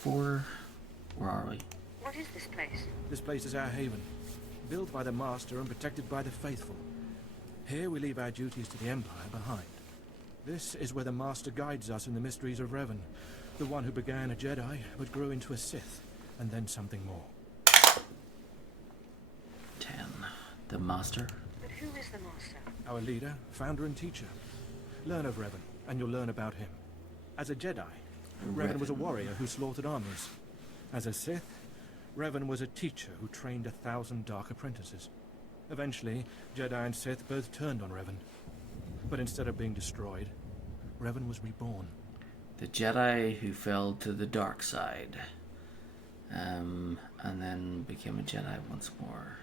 Where are we? What is this place? This place is our haven, built by the Master and protected by the faithful. Here we leave our duties to the Empire behind. This is where the Master guides us in the mysteries of Revan, the one who began a Jedi but grew into a Sith, and then something more. 10. The Master. But who is the Master? Our leader, founder and teacher. Learn of Revan, and you'll learn about him. As a Jedi, Revan was a warrior who slaughtered armies. As a Sith, Revan was a teacher who trained 1,000 dark apprentices. Eventually, Jedi and Sith both turned on Revan. But instead of being destroyed, Revan was reborn. The Jedi who fell to the dark side. And then became a Jedi once more.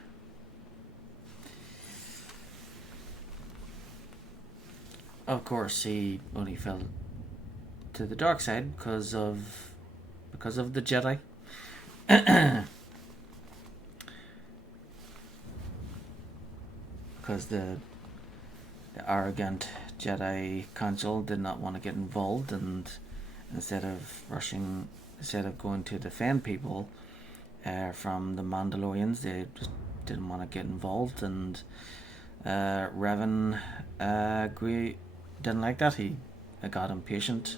Of course, he only fell to the dark side because of the Jedi. Because the arrogant Jedi Council did not want to get involved, and instead of going to defend people from the Mandalorians, they just didn't want to get involved, and Revan didn't like that. He got impatient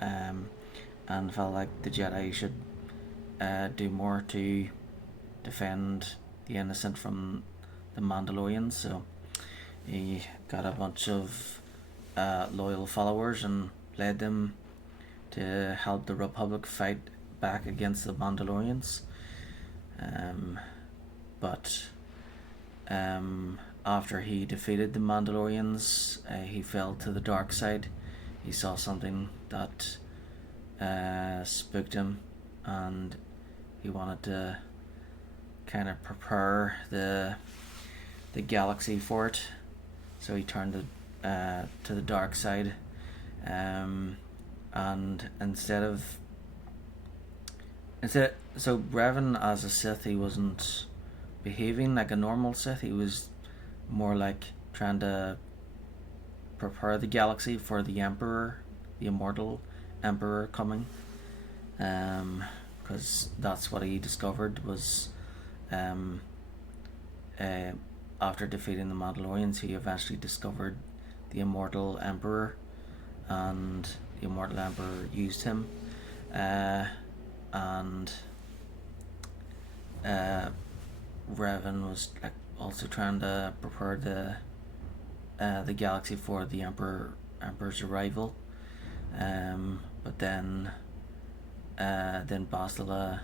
and felt like the Jedi should do more to defend the innocent from the Mandalorians, so he got a bunch of loyal followers and led them to help the Republic fight back against the Mandalorians. But after he defeated the Mandalorians, he fell to the dark side. He saw something that spooked him, and he wanted to kind of prepare the galaxy for it. So he turned to the dark side, and so Revan as a Sith, he wasn't behaving like a normal Sith. He was more like trying to prepare the galaxy for the Emperor, the immortal Emperor coming, because that's what he discovered was after defeating the Mandalorians, he eventually discovered the immortal Emperor, and the immortal Emperor used him, and Revan was also trying to prepare the galaxy for the Emperor's arrival, but then Bastila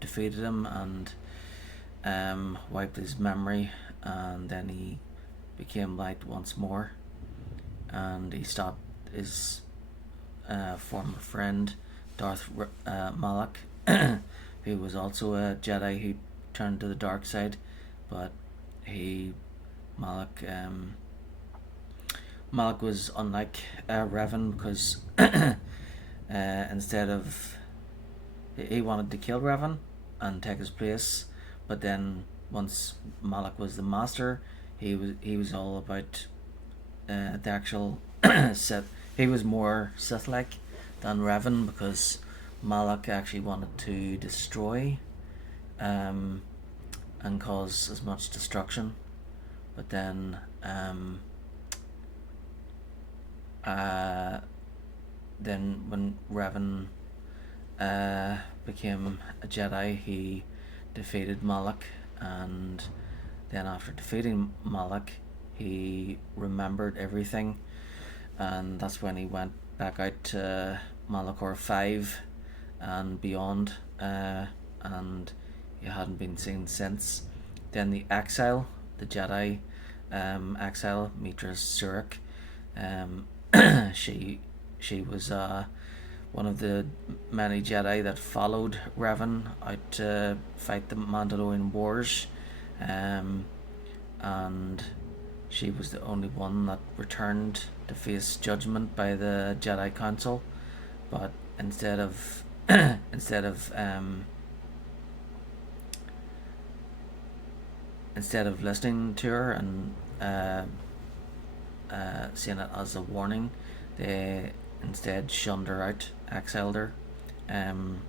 defeated him and wiped his memory, and then he became light once more, and he stopped his former friend Darth Malak, who was also a Jedi who turned to the dark side, but Malak was unlike Revan, because instead of he wanted to kill Revan and take his place, but then once Malak was the master, he was all about the actual Sith. He was more Sith-like than Revan, because Malak actually wanted to destroy and cause as much destruction. But then when Revan became a Jedi, he defeated Malak, and then after defeating Malak, he remembered everything, and that's when he went back out to Malachor 5 and beyond, and he hadn't been seen since. Then the exile, the Jedi exile, Mitra Surik, she was one of the many Jedi that followed Revan out to fight the Mandalorian Wars, and she was the only one that returned to face judgment by the Jedi Council. But instead of listening to her and seeing it as a warning, they instead shunned her out, exiled her, and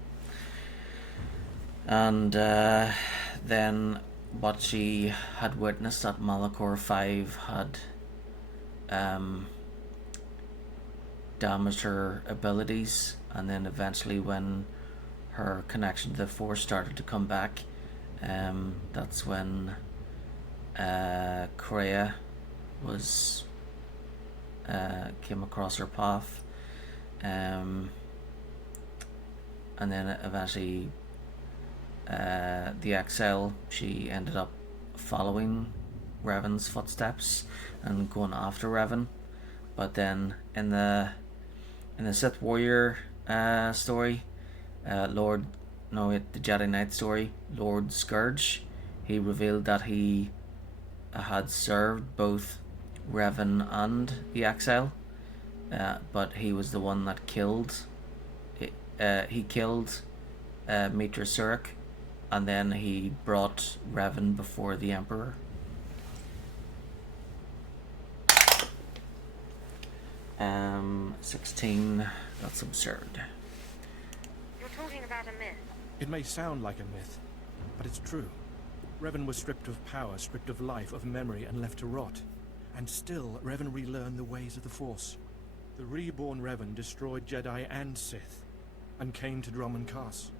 then what she had witnessed at Malachor 5 had damaged her abilities, and then eventually when her connection to the Force started to come back, that's when Kreia was came across her path, and then eventually the exile, she ended up following Revan's footsteps and going after Revan. But then in the Sith Warrior story, the Jedi Knight story, Lord Scourge, he revealed that he had served both Revan and the exile, but he was the one that killed Mitra Surik, and then he brought Revan before the Emperor. Um, 16, that's absurd. You're talking about a myth. It may sound like a myth, but it's true. Revan was stripped of power, stripped of life, of memory, and left to rot. And still, Revan relearned the ways of the Force. The reborn Revan destroyed Jedi and Sith, and came to Dromund Kaas.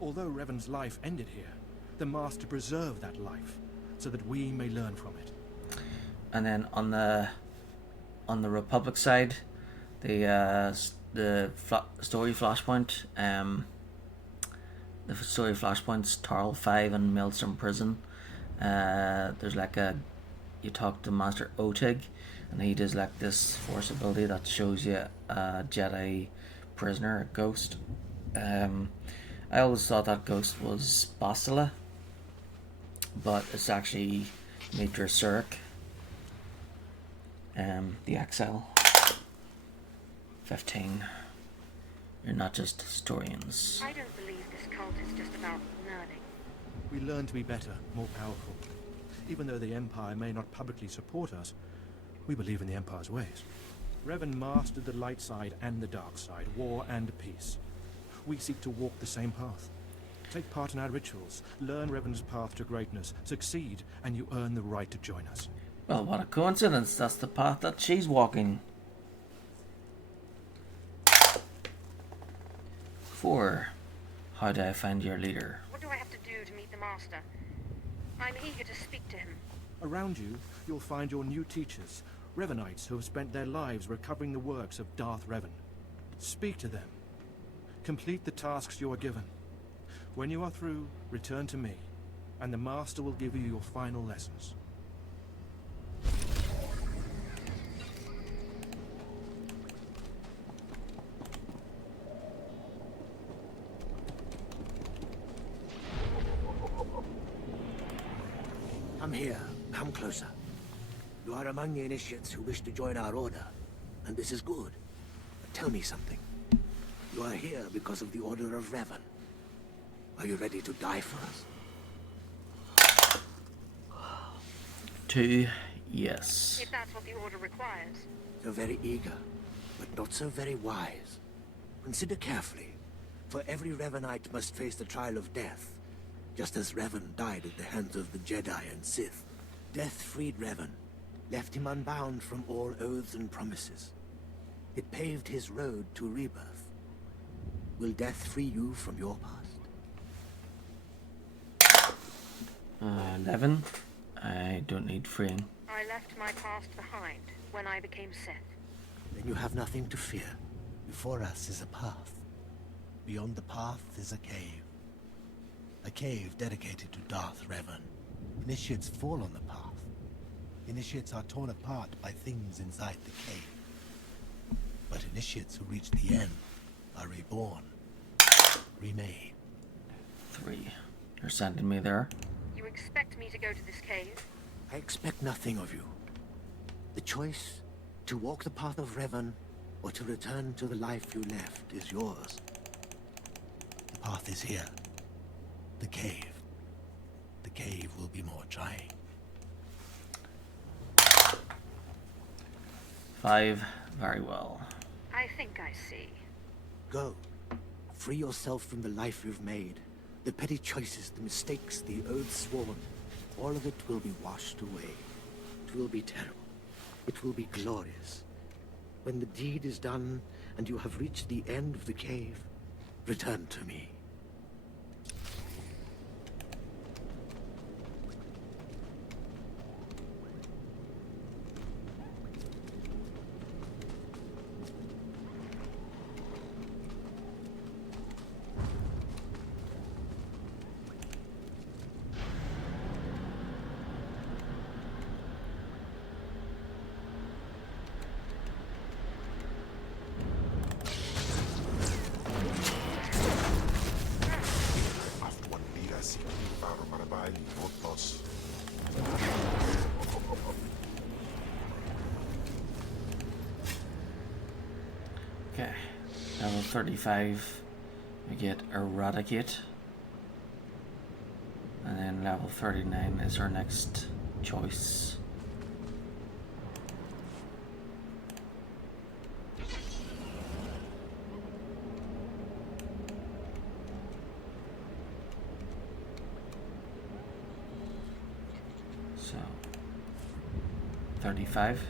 Although Revan's life ended here, the Master preserved that life, so that we may learn from it. And then on the Republic side, the story flashpoint, the story flashpoints, Tarl 5 and Maelstrom Prison. There's like you talk to Master Otig, and he does like this Force ability that shows you a Jedi prisoner, a ghost. I always thought that ghost was Bastila, but it's actually Mitra Surik, the exile. 15. You're not just historians. I don't believe this cult is just about learning. We learn to be better, more powerful. Even though the Empire may not publicly support us, we believe in the Empire's ways. Revan mastered the light side and the dark side, war and peace. We seek to walk the same path. Take part in our rituals, learn Revan's path to greatness, succeed, and you earn the right to join us. Well, what a coincidence. That's the path that she's walking. 4. How do I find your leader? What do I have to do to meet the Master? I'm eager to speak to him. Around you, you'll find your new teachers, Revanites who have spent their lives recovering the works of Darth Revan. Speak to them. Complete the tasks you are given. When you are through, return to me, and the Master will give you your final lessons. Come here. Come closer. You are among the initiates who wish to join our order, and this is good. But tell me something. You are here because of the Order of Revan. Are you ready to die for us? 2, yes. If that's what the Order requires. So very eager, but not so very wise. Consider carefully, for every Revanite must face the trial of death, just as Revan died at the hands of the Jedi and Sith. Death freed Revan, left him unbound from all oaths and promises. It paved his road to rebirth. Will death free you from your past? 11. I don't need freeing. I left my past behind when I became Sith. Then you have nothing to fear. Before us is a path. Beyond the path is a cave. A cave dedicated to Darth Revan. Initiates fall on the path. Initiates are torn apart by things inside the cave. But initiates who reach the end are reborn. Remade. 3. You're sending me there? You expect me to go to this cave? I expect nothing of you. The choice to walk the path of Revan or to return to the life you left is yours. The path is here. The cave. The cave will be more trying. 5. Very well. I think I see. Go. Free yourself from the life you've made. The petty choices, the mistakes, the oaths sworn. All of it will be washed away. It will be terrible. It will be glorious. When the deed is done and you have reached the end of the cave, return to me. Okay, level 35, we get Eradicate. And then level 39 is our next choice. So, 35.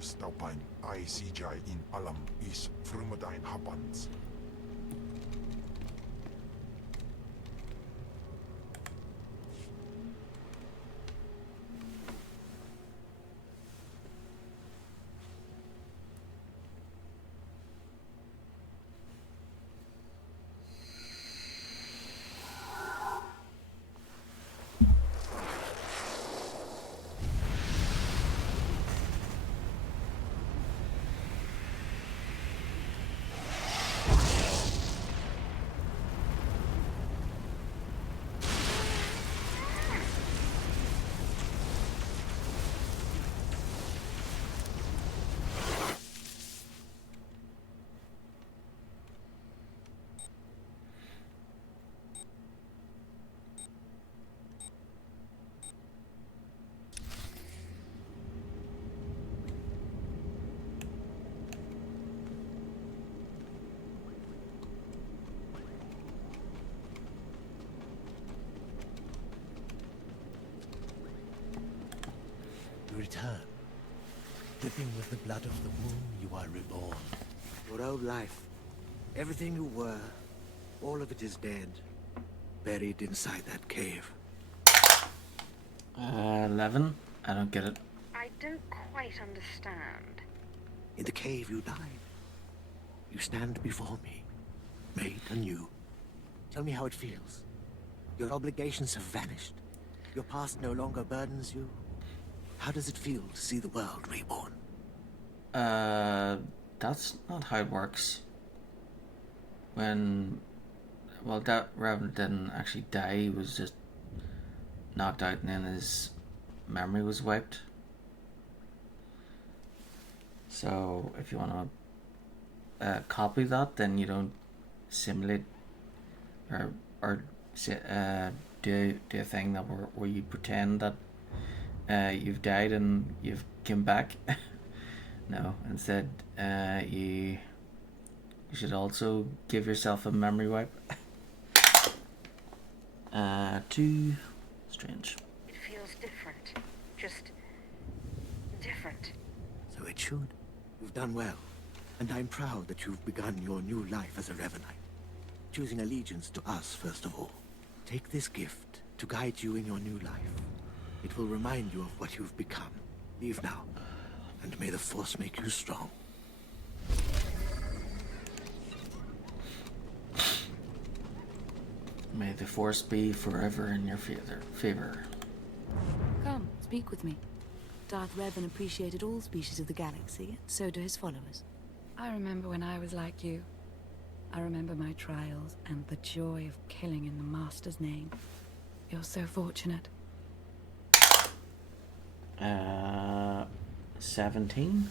Staupain ICJ in Alam is Frumadain Habans. return. Dripping with the blood of the womb, you are reborn. Your old life, everything you were, all of it is dead, buried inside that cave. 11. I don't get it. I don't quite understand. In the cave you died. You stand before me, made anew. Tell me how it feels. Your obligations have vanished. Your past no longer burdens you. How does it feel to see the world reborn? That's not how it works. Well, that Reverend didn't actually die. He was just knocked out and then his memory was wiped. So if you want to copy that, then you don't simulate or do a thing that where you pretend that you've died and you've come back. No, instead you should also give yourself a memory wipe. 2 strange. It feels different. Just different. So it should. You've done well. And I'm proud that you've begun your new life as a Revanite. Choosing allegiance to us, first of all. Take this gift to guide you in your new life. It will remind you of what you've become. Leave now, and may the Force make you strong. May the Force be forever in your favor. Come, speak with me. Darth Revan appreciated all species of the galaxy, so do his followers. I remember when I was like you. I remember my trials and the joy of killing in the Master's name. You're so fortunate. 17.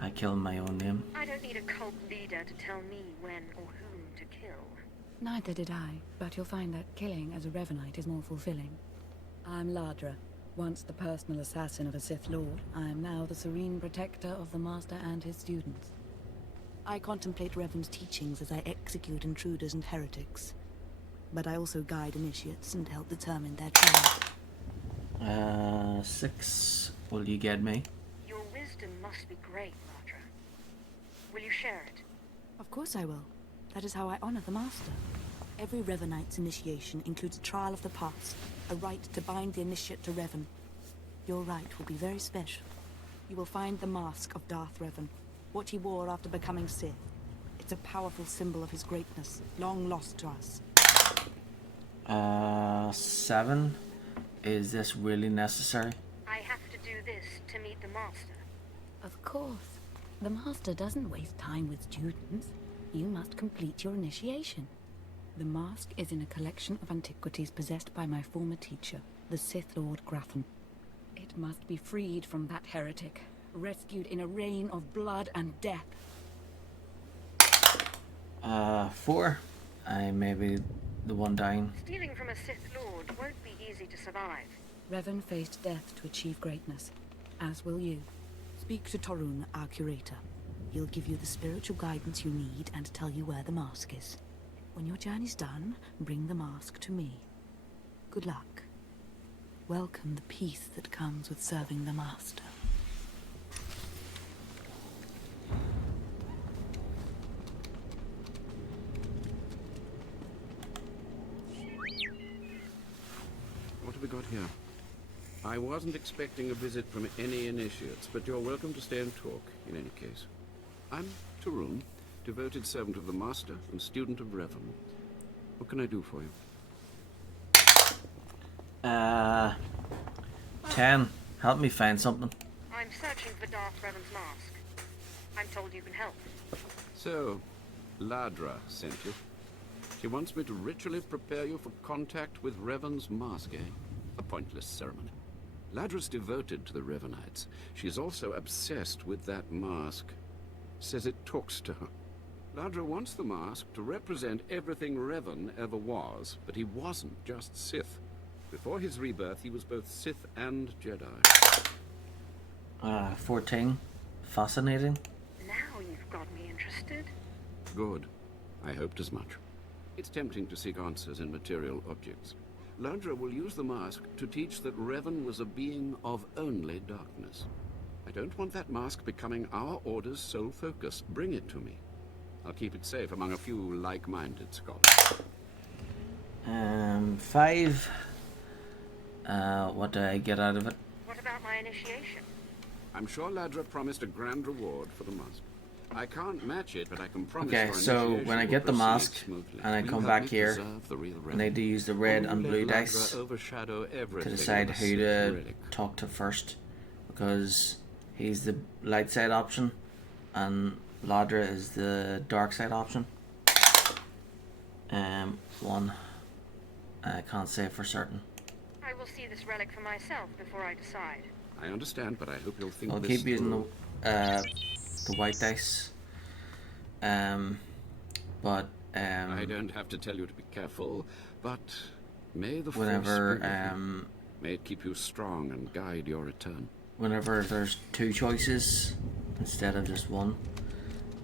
I killed my own name. I don't need a cult leader to tell me when or whom to kill. Neither did I, but you'll find that killing as a Revanite is more fulfilling. I'm Ladra. Once the personal assassin of a Sith Lord, I am now the serene protector of the Master and his students. I contemplate Revan's teachings as I execute intruders and heretics. But I also guide initiates and help determine their trial. 6. Will you get me? Your wisdom must be great, Ladra. Will you share it? Of course I will. That is how I honor the Master. Every Revanite's initiation includes a trial of the past, a rite to bind the initiate to Revan. Your rite will be very special. You will find the mask of Darth Revan, what he wore after becoming Sith. It's a powerful symbol of his greatness, long lost to us. 7. Is this really necessary? I have to do this to meet the Master. Of course. The Master doesn't waste time with students. You must complete your initiation. The mask is in a collection of antiquities possessed by my former teacher, the Sith Lord Grafton. It must be freed from that heretic, rescued in a rain of blood and death. 4. I may be the one dying. Stealing from a Sith Lord won't be easy to survive. Revan faced death to achieve greatness, as will you. Speak to Torun, our curator. He'll give you the spiritual guidance you need and tell you where the mask is. When your journey's done, bring the mask to me. Good luck. Welcome the peace that comes with serving the Master. What have we got here? I wasn't expecting a visit from any initiates, but you're welcome to stay and talk, in any case. I'm Torun, devoted servant of the Master and student of Revan. What can I do for you? 10. Help me find something. I'm searching for Darth Revan's mask. I'm told you can help. So, Ladra sent you. She wants me to ritually prepare you for contact with Revan's mask, eh? A pointless ceremony. Ladra's devoted to the Revanites. She's also obsessed with that mask. Says it talks to her. Ladra wants the mask to represent everything Revan ever was, but he wasn't just Sith. Before his rebirth, he was both Sith and Jedi. 14. Fascinating. Now you've got me interested. Good. I hoped as much. It's tempting to seek answers in material objects. Ladra will use the mask to teach that Revan was a being of only darkness. I don't want that mask becoming our Order's sole focus. Bring it to me. I'll keep it safe among a few like-minded scholars. 5. What do I get out of it? What about my initiation? I'm sure Ladra promised a grand reward for the mask. I can't match it, but I can promise. Okay, so when I get the mask and I come back here, I need to use the red and blue dice to decide who to talk to first, because he's the light side option and Ladra is the dark side option. 1. I can't say for certain. I will see this relic for myself before I decide. I understand, but I hope you'll think I'll this keep using through. the white dice. But I don't have to tell you to be careful, but may the whenever Force be with you. May it keep you strong and guide your return. whenever there's 2 choices instead of just 1,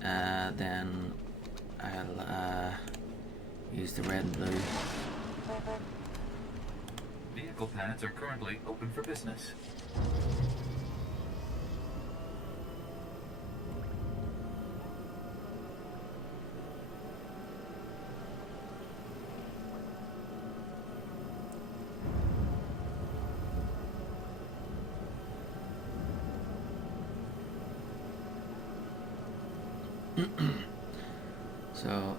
then I'll use the red and blue. Vehicle pads are currently open for business. So,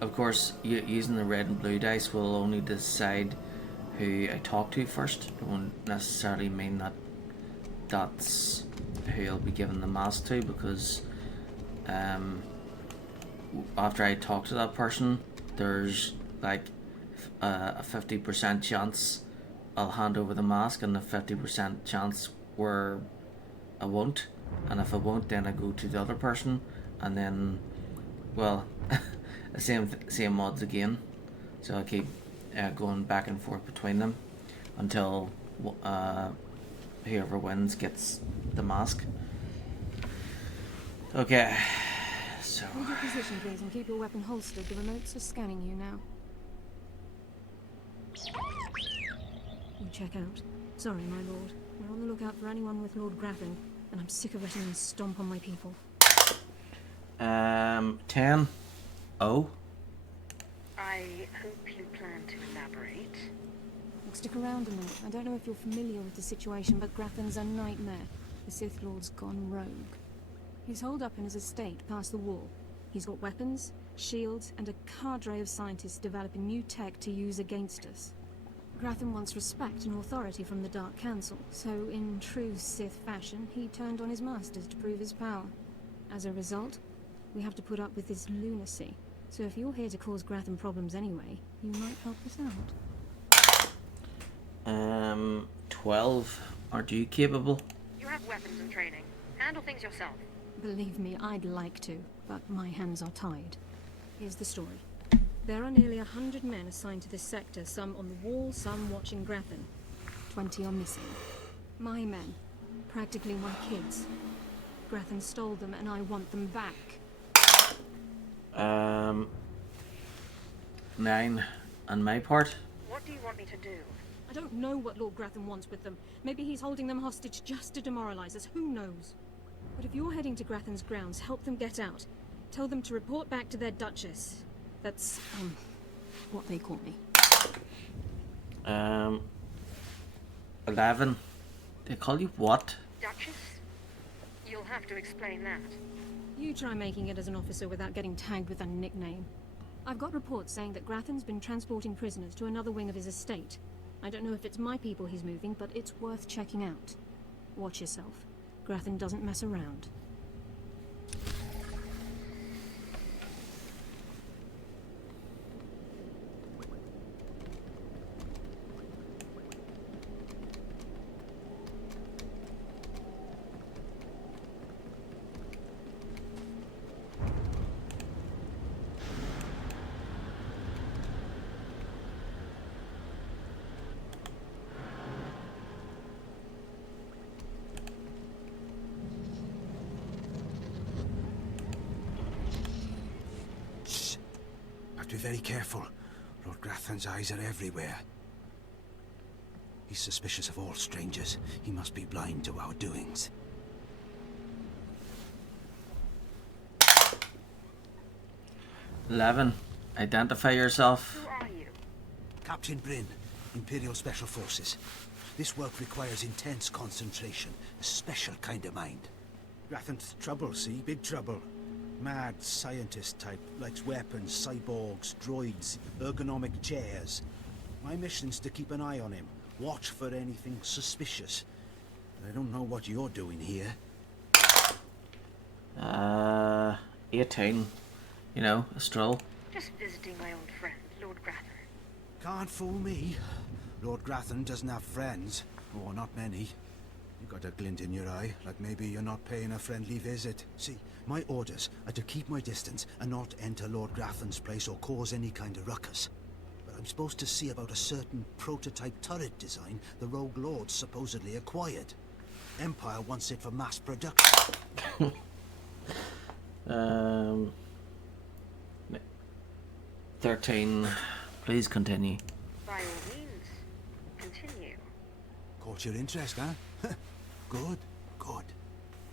of course, using the red and blue dice will only decide who I talk to first. It won't necessarily mean that that's who I'll be giving the mask to, because after I talk to that person, there's like a 50% chance I'll hand over the mask, and a 50% chance where I won't. And if I won't, then I go to the other person, and then, well, same odds again. So I keep going back and forth between them until whoever wins gets the mask. Okay, so Hold your position, please, and keep your weapon holstered. The remotes are scanning you now. You check out. Sorry, my lord. We're on the lookout for anyone with Lord Graffin, and I'm sick of letting them stomp on my people. 10. Oh. I hope you plan to elaborate. Look, stick around a minute. I don't know if you're familiar with the situation, but Graffin's a nightmare. The Sith Lord's gone rogue. He's holed up in his estate past the wall. He's got weapons, shields, and a cadre of scientists developing new tech to use against us. Graffin wants respect and authority from the Dark Council, so in true Sith fashion, he turned on his masters to prove his power. As a result, we have to put up with this lunacy. So if you're here to cause Graffin problems anyway, you might help us out. 12. Aren't you capable? You have weapons and training. Handle things yourself. Believe me, I'd like to, but my hands are tied. Here's the story. There are nearly 100 men assigned to this sector, some on the wall, some watching Graffin. 20 are missing. My men. Practically my kids. Graffin stole them and I want them back. 9 on my part. What do you want me to do? I don't know what Lord Graffin wants with them. Maybe he's holding them hostage just to demoralize us. Who knows? But if you're heading to Graffin's grounds, help them get out. Tell them to report back to their Duchess. That's, what they call me. 11. They call you what? Duchess? You'll have to explain that. You try making it as an officer without getting tagged with a nickname. I've got reports saying that Graffin's been transporting prisoners to another wing of his estate. I don't know if it's my people he's moving, but it's worth checking out. Watch yourself. Graffin doesn't mess around. Be very careful. Lord Grathan's eyes are everywhere. He's suspicious of all strangers. He must be blind to our doings. Eleven. Identify yourself. Who are you? Captain Bryn, Imperial Special Forces. This work requires intense concentration, a special kind of mind. Grathan's trouble, see? Big trouble. Mad scientist type, likes weapons, cyborgs, droids, ergonomic chairs. My mission's to keep an eye on him, watch for anything suspicious. But I don't know what you're doing here. 18. You know, a stroll. Just visiting my old friend, Lord Grathan. Can't fool me. Lord Grathan doesn't have friends. Or not many. You got a glint in your eye, like maybe you're not paying a friendly visit. See, my orders are to keep my distance and not enter Lord Grathan's place or cause any kind of ruckus. But I'm supposed to see about a certain prototype turret design the Rogue Lord supposedly acquired. Empire wants it for mass production. 13. Please continue. By all means, continue. Caught your interest, huh? Good, good.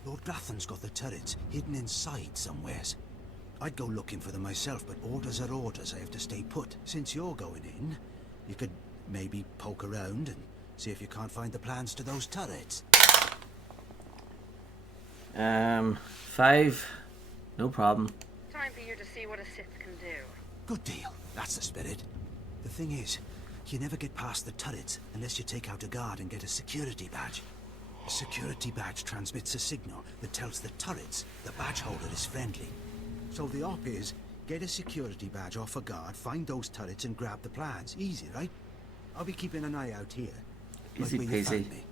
Lord Grathan's got the turrets hidden inside somewheres. I'd go looking for them myself, but orders are orders. I have to stay put. Since you're going in, you could maybe poke around and see if you can't find the plans to those turrets. 5. No problem. Time for you to see what a Sith can do. Good deal. That's the spirit. The thing is, you never get past the turrets unless you take out a guard and get a security badge. A security badge transmits a signal that tells the turrets the badge holder is friendly. So the op is, get a security badge off a guard, find those turrets and grab the plans. Easy, right? I'll be keeping an eye out here. Easy Like where you peasy. found me.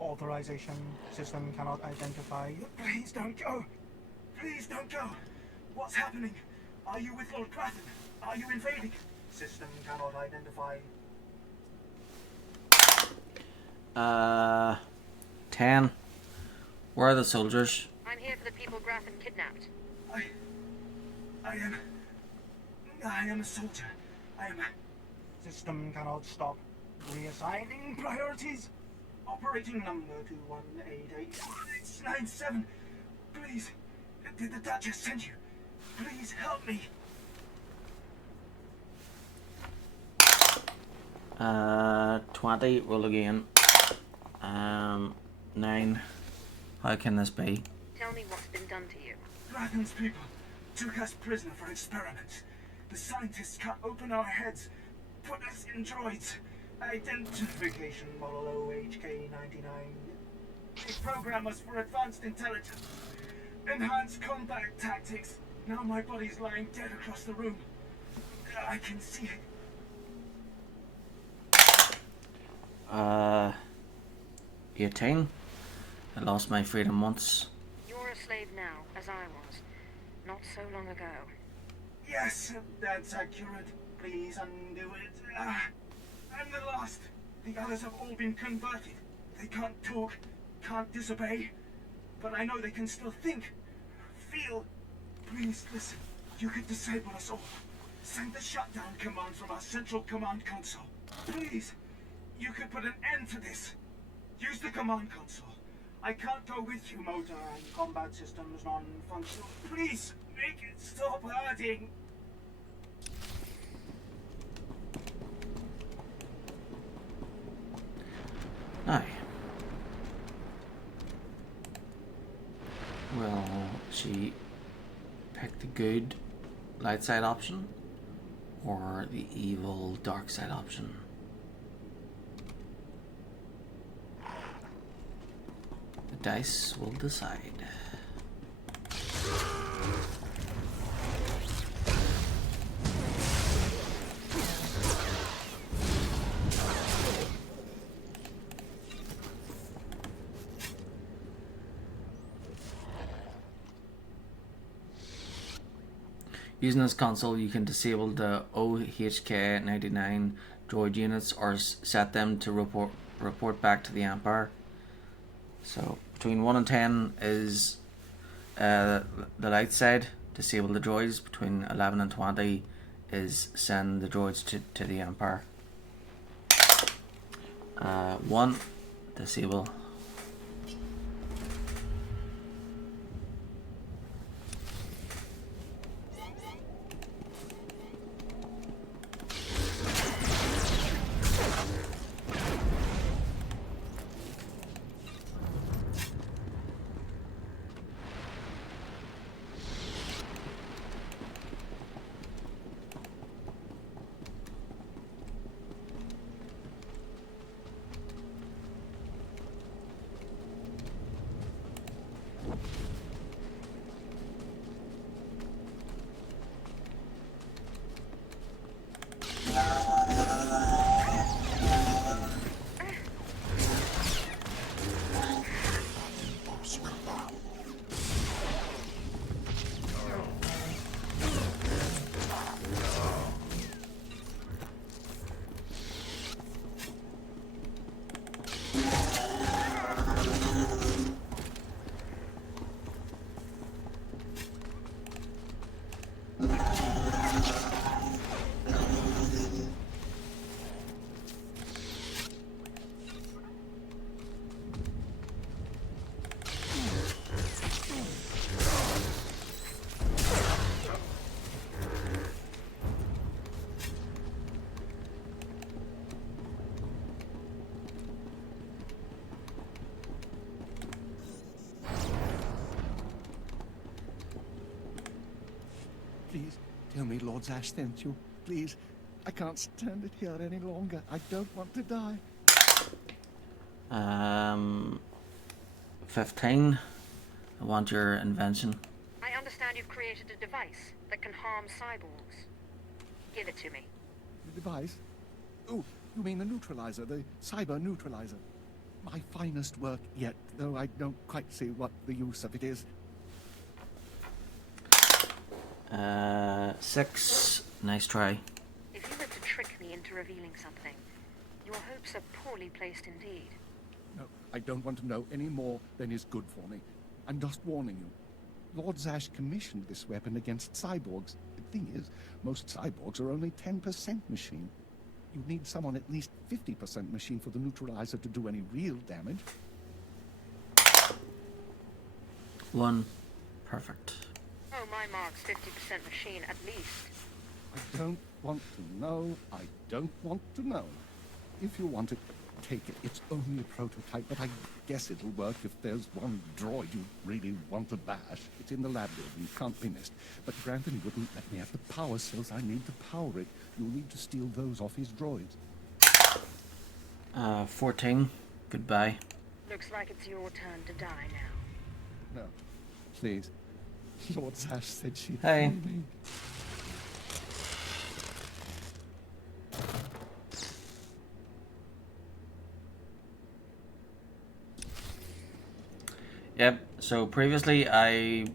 Authorization. System cannot identify. Please don't go. Please don't go. What's happening? Are you with Lord Grafton? Are you invading? System cannot identify. 10. Where are the soldiers? I'm here for the people Grafton kidnapped. I am a soldier. System cannot stop. Reassigning priorities. Operating number 2188697. Please, did the Duchess send you? Please help me. 20. Roll again. 9. How can this be? Tell me what's been done to you. Grafton's people took us prisoner for experiments. The scientists cut open our heads, put us in droids. Identification model OHK-99. They program us for advanced intelligence. Enhanced combat tactics. Now my body's lying dead across the room. I can see it. 18. I lost my freedom once. You're a slave now, as I was. Not so long ago. Yes, that's accurate. Please undo it. I'm the last. The others have all been converted. They can't talk, can't disobey. But I know they can still think, feel. Please listen. You could disable us all. Send the shutdown command from our central command console. Please. You could put an end to this. Use the command console. I can't go with you. Motor and combat systems non-functional. Please, make it stop hurting. Aye. Will she pick the good light side option or the evil dark side option? The dice will decide. Using this console, you can disable the OHK-99 droid units or set them to report back to the Empire. So between 1 and 10 is the light side, disable the droids. Between 11 and 20 is send the droids to the Empire. 1, disable. Please, tell me Lord Ash sent you. Please, I can't stand it here any longer. I don't want to die. 15. I want your invention. I understand you've created a device that can harm cyborgs. Give it to me. The device? Oh, you mean the neutralizer, the cyber neutralizer. my finest work yet, though I don't quite see what the use of it is. 6. Nice try. If you were to trick me into revealing something, your hopes are poorly placed indeed. No, I don't want to know any more than is good for me. I'm just warning you. Lord Zash commissioned this weapon against cyborgs. The thing is, most cyborgs are only 10% machine. You need someone at least 50% machine for the neutralizer to do any real damage. 1. Perfect. Oh, my mark's 50% machine at least. I don't want to know. I don't want to know. If you want it, take it. It's only a prototype, but I guess it'll work if there's one droid you really want to bash. It's in the lab building, can't be missed. But Grantham wouldn't let me have the power cells I need to power it. You'll need to steal those off his droids. 14. Goodbye. Looks like it's your turn to die now. No, please. Lord Zash said she'd Hey. free me. Yep, so previously I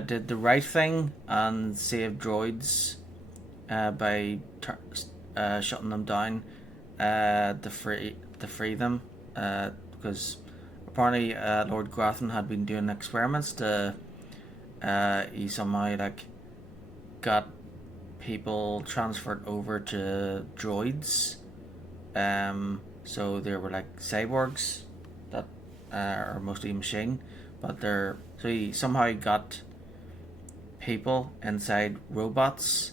did the right thing and saved droids by shutting them down to free them because apparently Lord Grathan had been doing experiments to he somehow like got people transferred over to droids, so they were like cyborgs that are mostly machine, but so he somehow got people inside robots,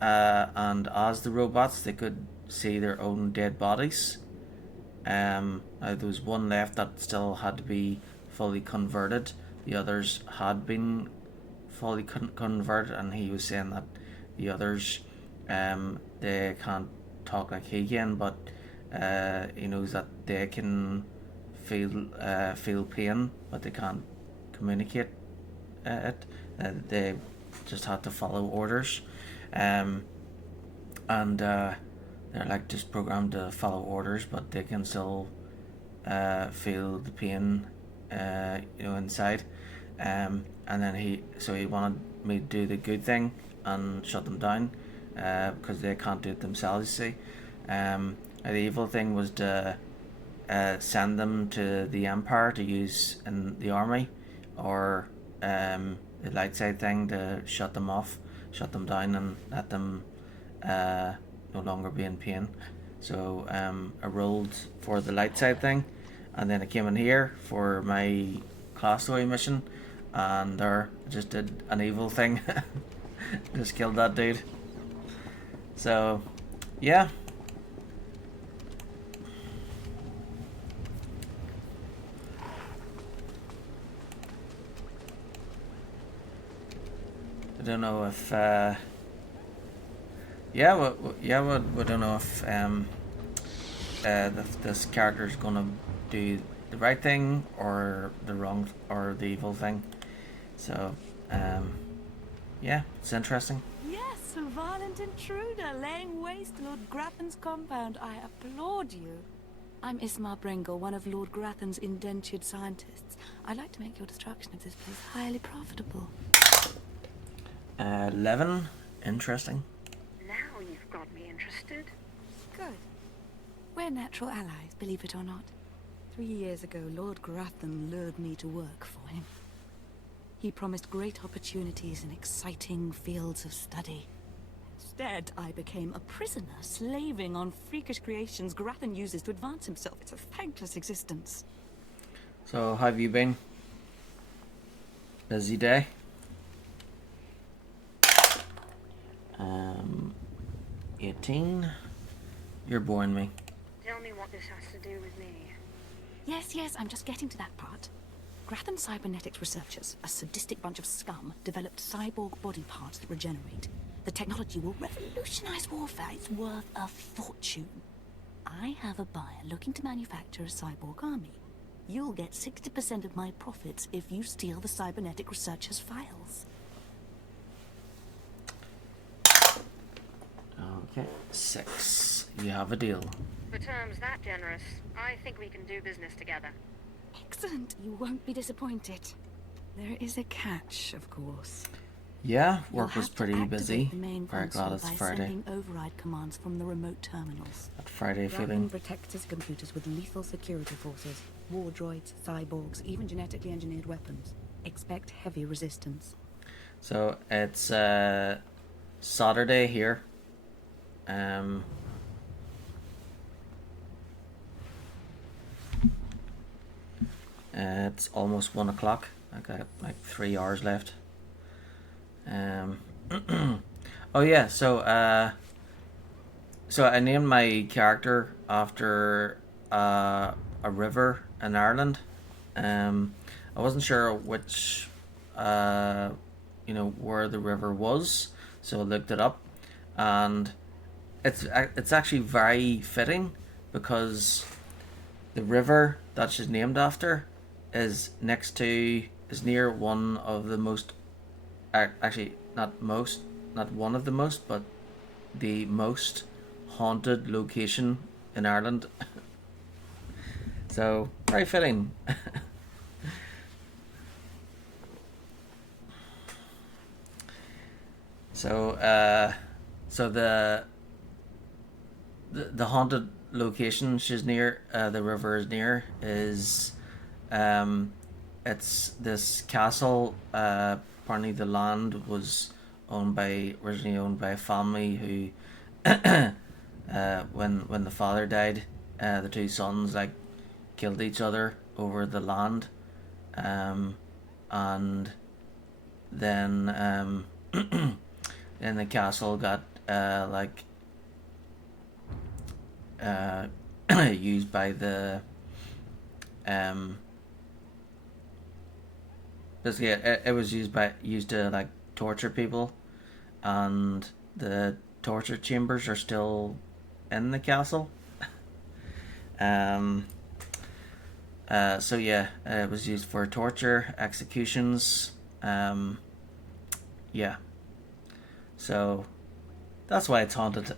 and as the robots they could see their own dead bodies. There was one left that still had to be fully converted. The others had been fully converted, and he was saying that the others, they can't talk like he can, but he knows that they can feel pain, but they can't communicate it. They just had to follow orders, and they're like just programmed to follow orders, but they can still feel the pain, inside. And then he wanted me to do the good thing and shut them down, because they can't do it themselves. You see, the evil thing was to send them to the Empire to use in the army, or the light side thing to shut them down, and let them no longer be in pain. So I rolled for the light side thing, and then I came in here for my class story mission, and there just did an evil thing. Just killed that dude. So yeah. I don't know if we don't know if this character is gonna do the right thing or the wrong or the evil thing. So yeah, it's interesting. Yes, a violent intruder laying waste to Lord Grathan's compound. I applaud you. I'm Ismar Bringle, one of Lord Grathan's indentured scientists. I'd like to make your destruction of this place highly profitable. 11. Interesting. Now you've got me interested. Good. We're natural allies, believe it or not. 3 years ago, Lord Grathan lured me to work for him. He promised great opportunities in exciting fields of study. Instead, I became a prisoner, slaving on freakish creations Grathan uses to advance himself. It's a thankless existence. So, how have you been? Busy day? 18. You're boring me. Tell me what this has to do with me. Yes, I'm just getting to that part. Grathan cybernetics researchers, a sadistic bunch of scum, developed cyborg body parts that regenerate. The technology will revolutionize warfare. It's worth a fortune. I have a buyer looking to manufacture a cyborg army. You'll get 60% of my profits if you steal the cybernetic researchers' files. Okay, 6. You have a deal. For terms that generous, I think we can do business together. Excellent. You won't be disappointed. There is a catch, of course. Yeah, You'll work was have to pretty activate busy. the main Very glad console it's by Friday. sending override commands from the remote terminals. That Friday Grappin feeling. protects his computers with lethal security forces, war droids, cyborgs, even genetically engineered weapons. Expect heavy resistance. So it's Saturday here. It's almost 1 o'clock. I got like 3 hours left. Oh yeah, so I named my character after a river in Ireland. I wasn't sure which where the river was, so I looked it up, and it's actually very fitting because the river that she's named after is near one of the most, actually not one of the most, but the most haunted location in Ireland. So very fitting. So the haunted location she's near, the river is near, is it's this castle. Apparently the land was originally owned by a family who when the father died, the 2 sons like killed each other over the land, and then and the castle got used by the basically it was used to like torture people, and the torture chambers are still in the castle. So yeah, it was used for torture, executions. Yeah. So that's why it's haunted.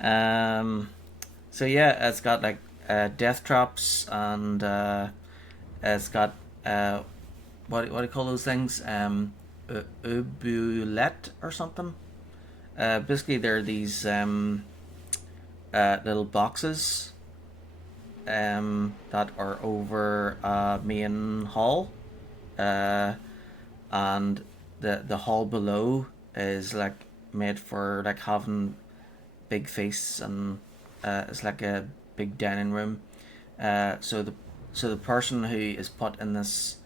So yeah, it's got like death traps, and it's got what do you call those things? Oubliette or something. Basically, they're these little boxes that are over a main hall, and the hall below is like made for like having big feasts, and it's like a big dining room. So the person who is put in this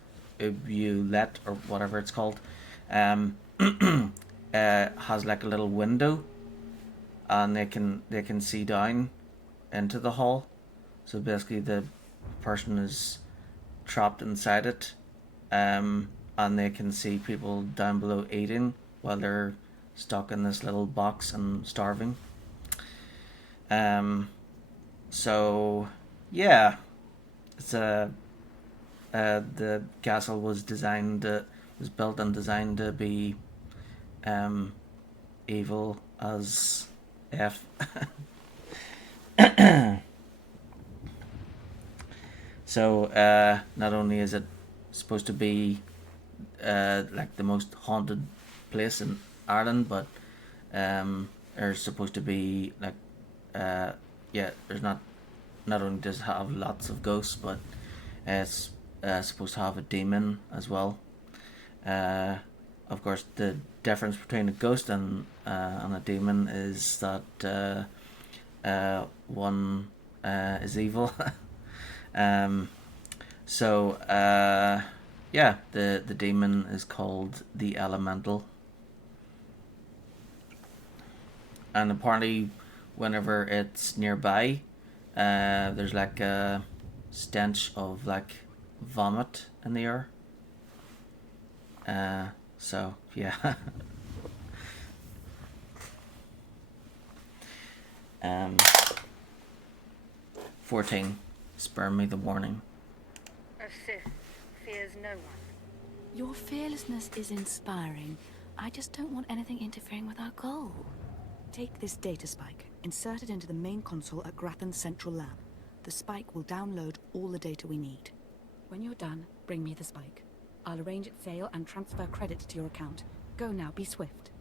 oubliette or whatever it's called has like a little window, and they can see down into the hall. So basically the person is trapped inside it, and they can see people down below eating while they're stuck in this little box and starving. So yeah, it's the castle was built and designed to be evil as F. So not only is it supposed to be like the most haunted place in Ireland, but there's supposed to be like there's not only does it have lots of ghosts, but it's supposed to have a demon as well. Of course, the difference between a ghost and a demon is that one is evil. So yeah, the demon is called the Elemental, and apparently whenever it's nearby, there's like a stench of like vomit in the air. So yeah. 14. Spare me the warning. A Sith fears no one. Your fearlessness is inspiring. I just don't want anything interfering with our goal. Take this data spike, insert it into the main console at Grathan's central lab. The spike will download all the data we need. When you're done, bring me the spike. I'll arrange its sale and transfer credits to your account. Go now, be swift.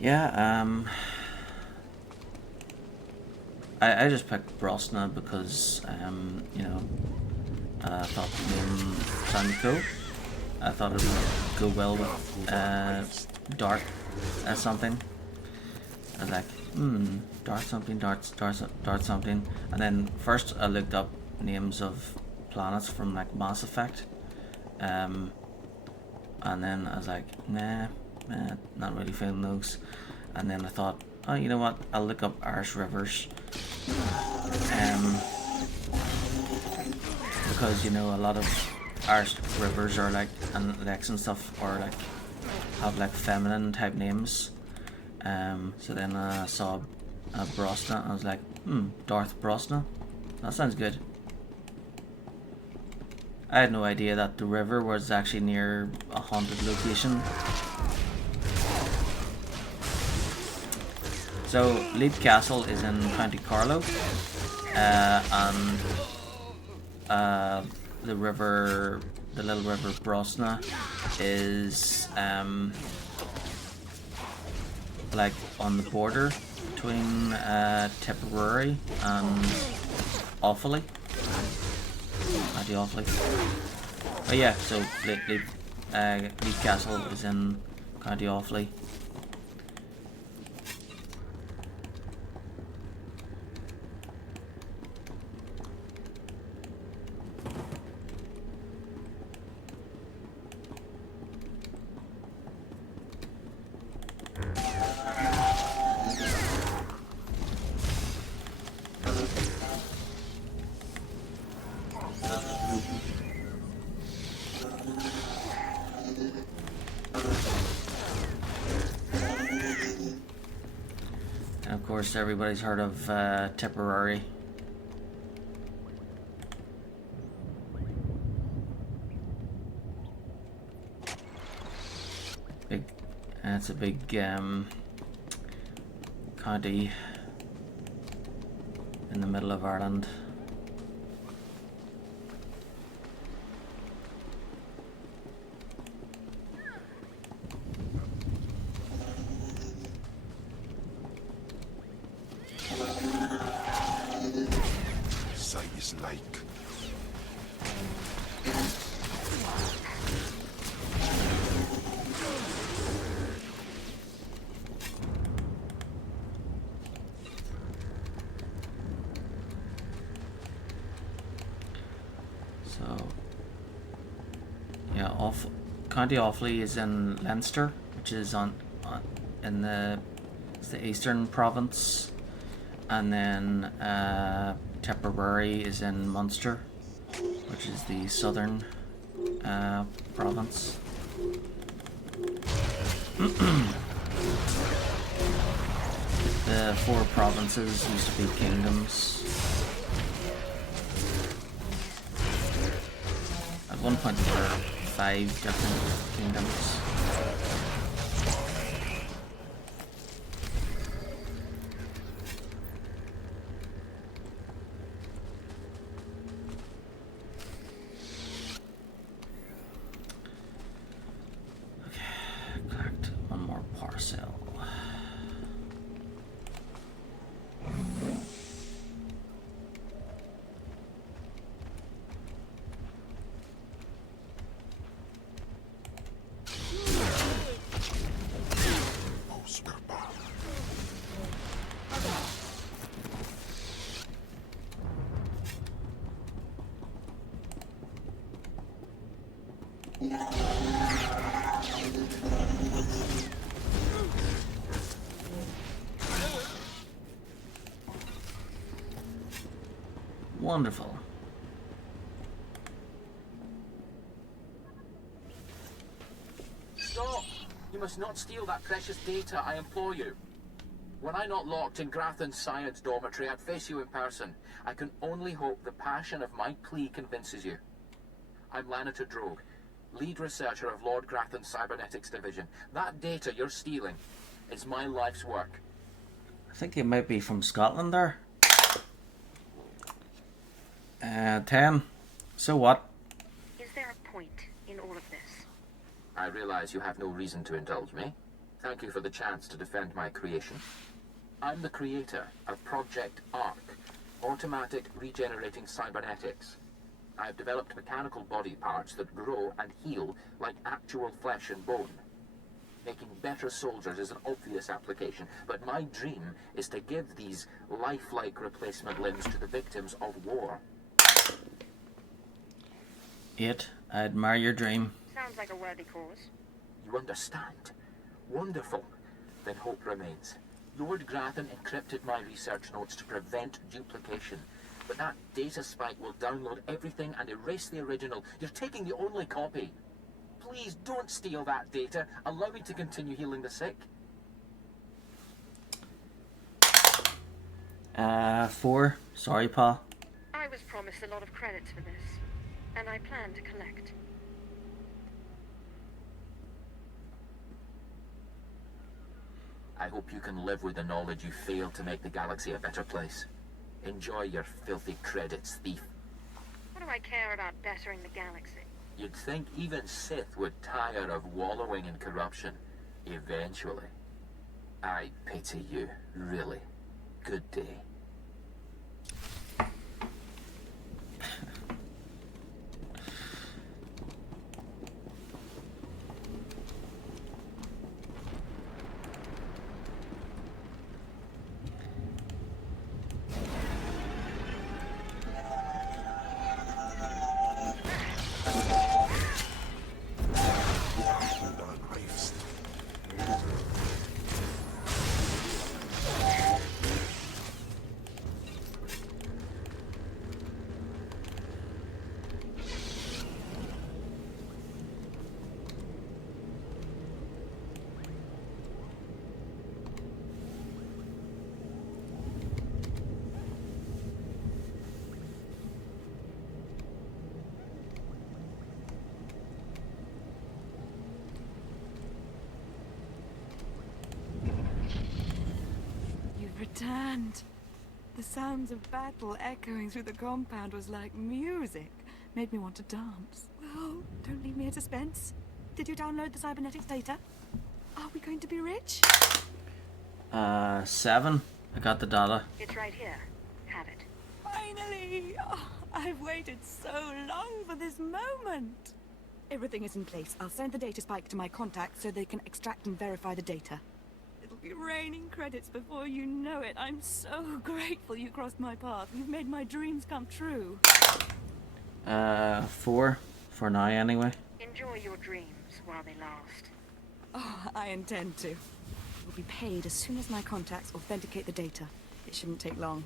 Yeah, I just picked Brosna because, you know, I thought the name sounded cool. I thought it would go well with Dart something. I was like, Dart something, Dart something. And then first I looked up names of planets from like Mass Effect. And then I was like, nah, not really feeling those. And then I thought, oh, you know what? I'll look up Irish rivers. Because, you know, a lot of Irish rivers are like, and lakes and stuff are like, have like feminine type names. So then I saw Brosna and I was like, Darth Brosna? That sounds good. I had no idea that the river was actually near a haunted location. So, Leap Castle is in County Carlow, and the little river Brosna is like on the border between Tipperary and Offaly. County Offaly. But yeah, so Leap Castle is in County Offaly. Of course, everybody's heard of Tipperary. It's a big county in the middle of Ireland. Like so yeah, County Offaly is in Leinster, which is in it's the eastern province, and then Tipperary is in Munster, which is the southern province. The 4 provinces used to be kingdoms. At one point there were 5 different kingdoms. Wonderful. Stop! You must not steal that precious data, I implore you. Were I not locked in Grathan's science dormitory, I'd face you in person. I can only hope the passion of my plea convinces you. I'm Lanator Drogue. lead researcher of Lord Grathan's Cybernetics Division. That data you're stealing is my life's work. I think he might be from Scotland there. 10. So what? Is there a point in all of this? I realize you have no reason to indulge me. Thank you for the chance to defend my creation. I'm the creator of Project ARC, Automatic Regenerating Cybernetics. I've developed mechanical body parts that grow and heal like actual flesh and bone. Making better soldiers is an obvious application, but my dream is to give these lifelike replacement limbs to the victims of war. 8. I admire your dream. Sounds like a worthy cause. You understand? Wonderful. Then hope remains. Lord Grathan encrypted my research notes to prevent duplication, but that data spike will download everything and erase the original. You're taking the only copy. Please don't steal that data. Allow me to continue healing the sick. 4. Sorry, Pa. I was promised a lot of credits for this, and I plan to collect. I hope you can live with the knowledge you failed to make the galaxy a better place. Enjoy your filthy credits, thief. What do I care about bettering the galaxy? You'd think even Sith would tire of wallowing in corruption. Eventually. I pity you, really. Good day. Returned. The sounds of battle echoing through the compound was like music. Made me want to dance. Well, don't leave me in suspense. Did you download the cybernetics data? Are we going to be rich? 7. I got the data. It's right here. Have it. Finally! Oh, I've waited so long for this moment. Everything is in place. I'll send the data spike to my contacts so they can extract and verify the data. It'll be raining credits before you know it. I'm so grateful you crossed my path. You've made my dreams come true. 4. For now, anyway. Enjoy your dreams while they last. Oh, I intend to. You'll be paid as soon as my contacts authenticate the data. It shouldn't take long.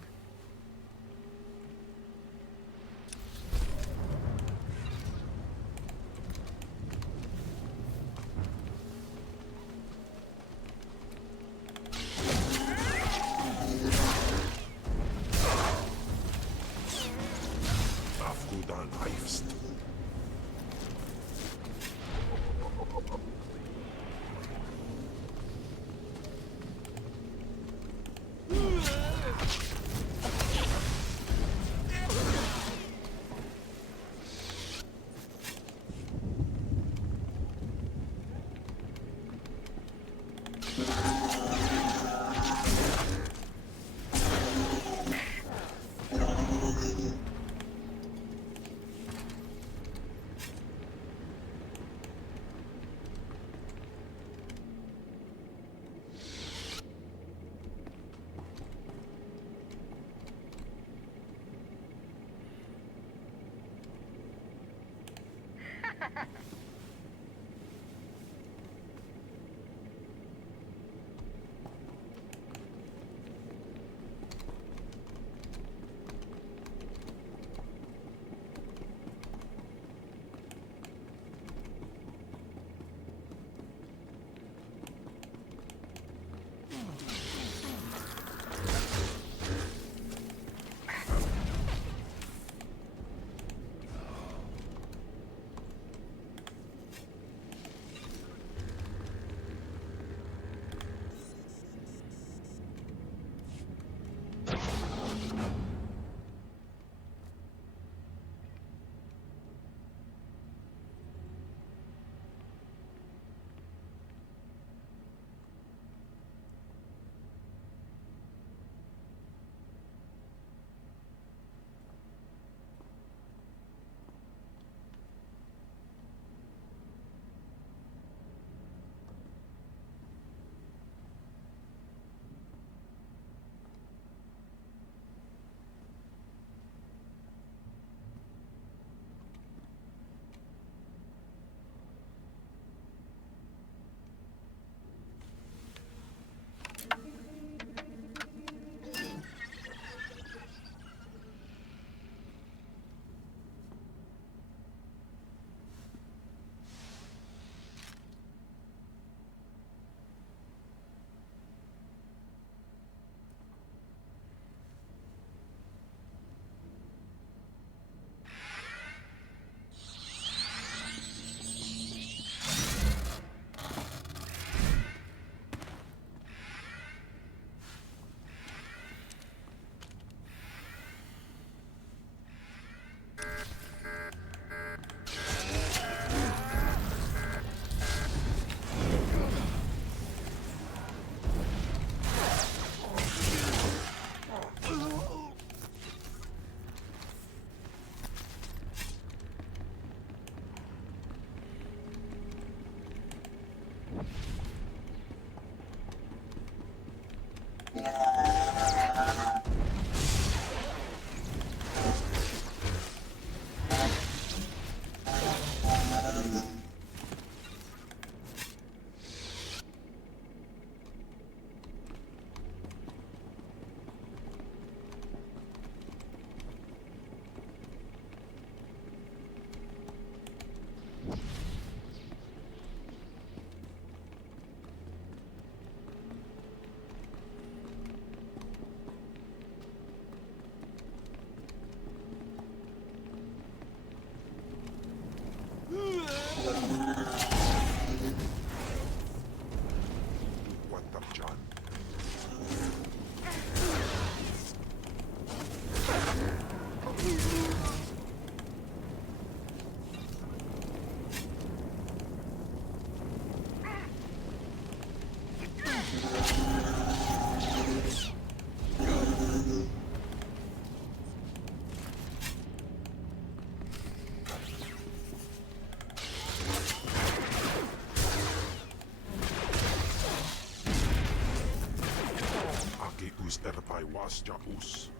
wasja us.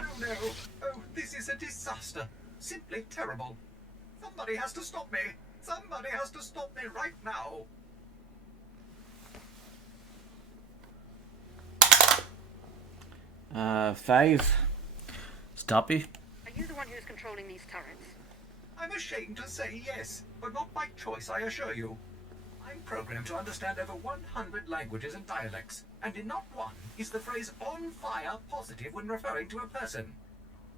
Oh no! Oh, this is a disaster! Simply terrible! Somebody has to stop me! Somebody has to stop me right now! Five. Stoppy. Are you the one who's controlling these turrets? I'm ashamed to say yes, but not by choice, I assure you. I'm programmed to understand over 100 languages and dialects, and in not one is the phrase on fire positive when referring to a person.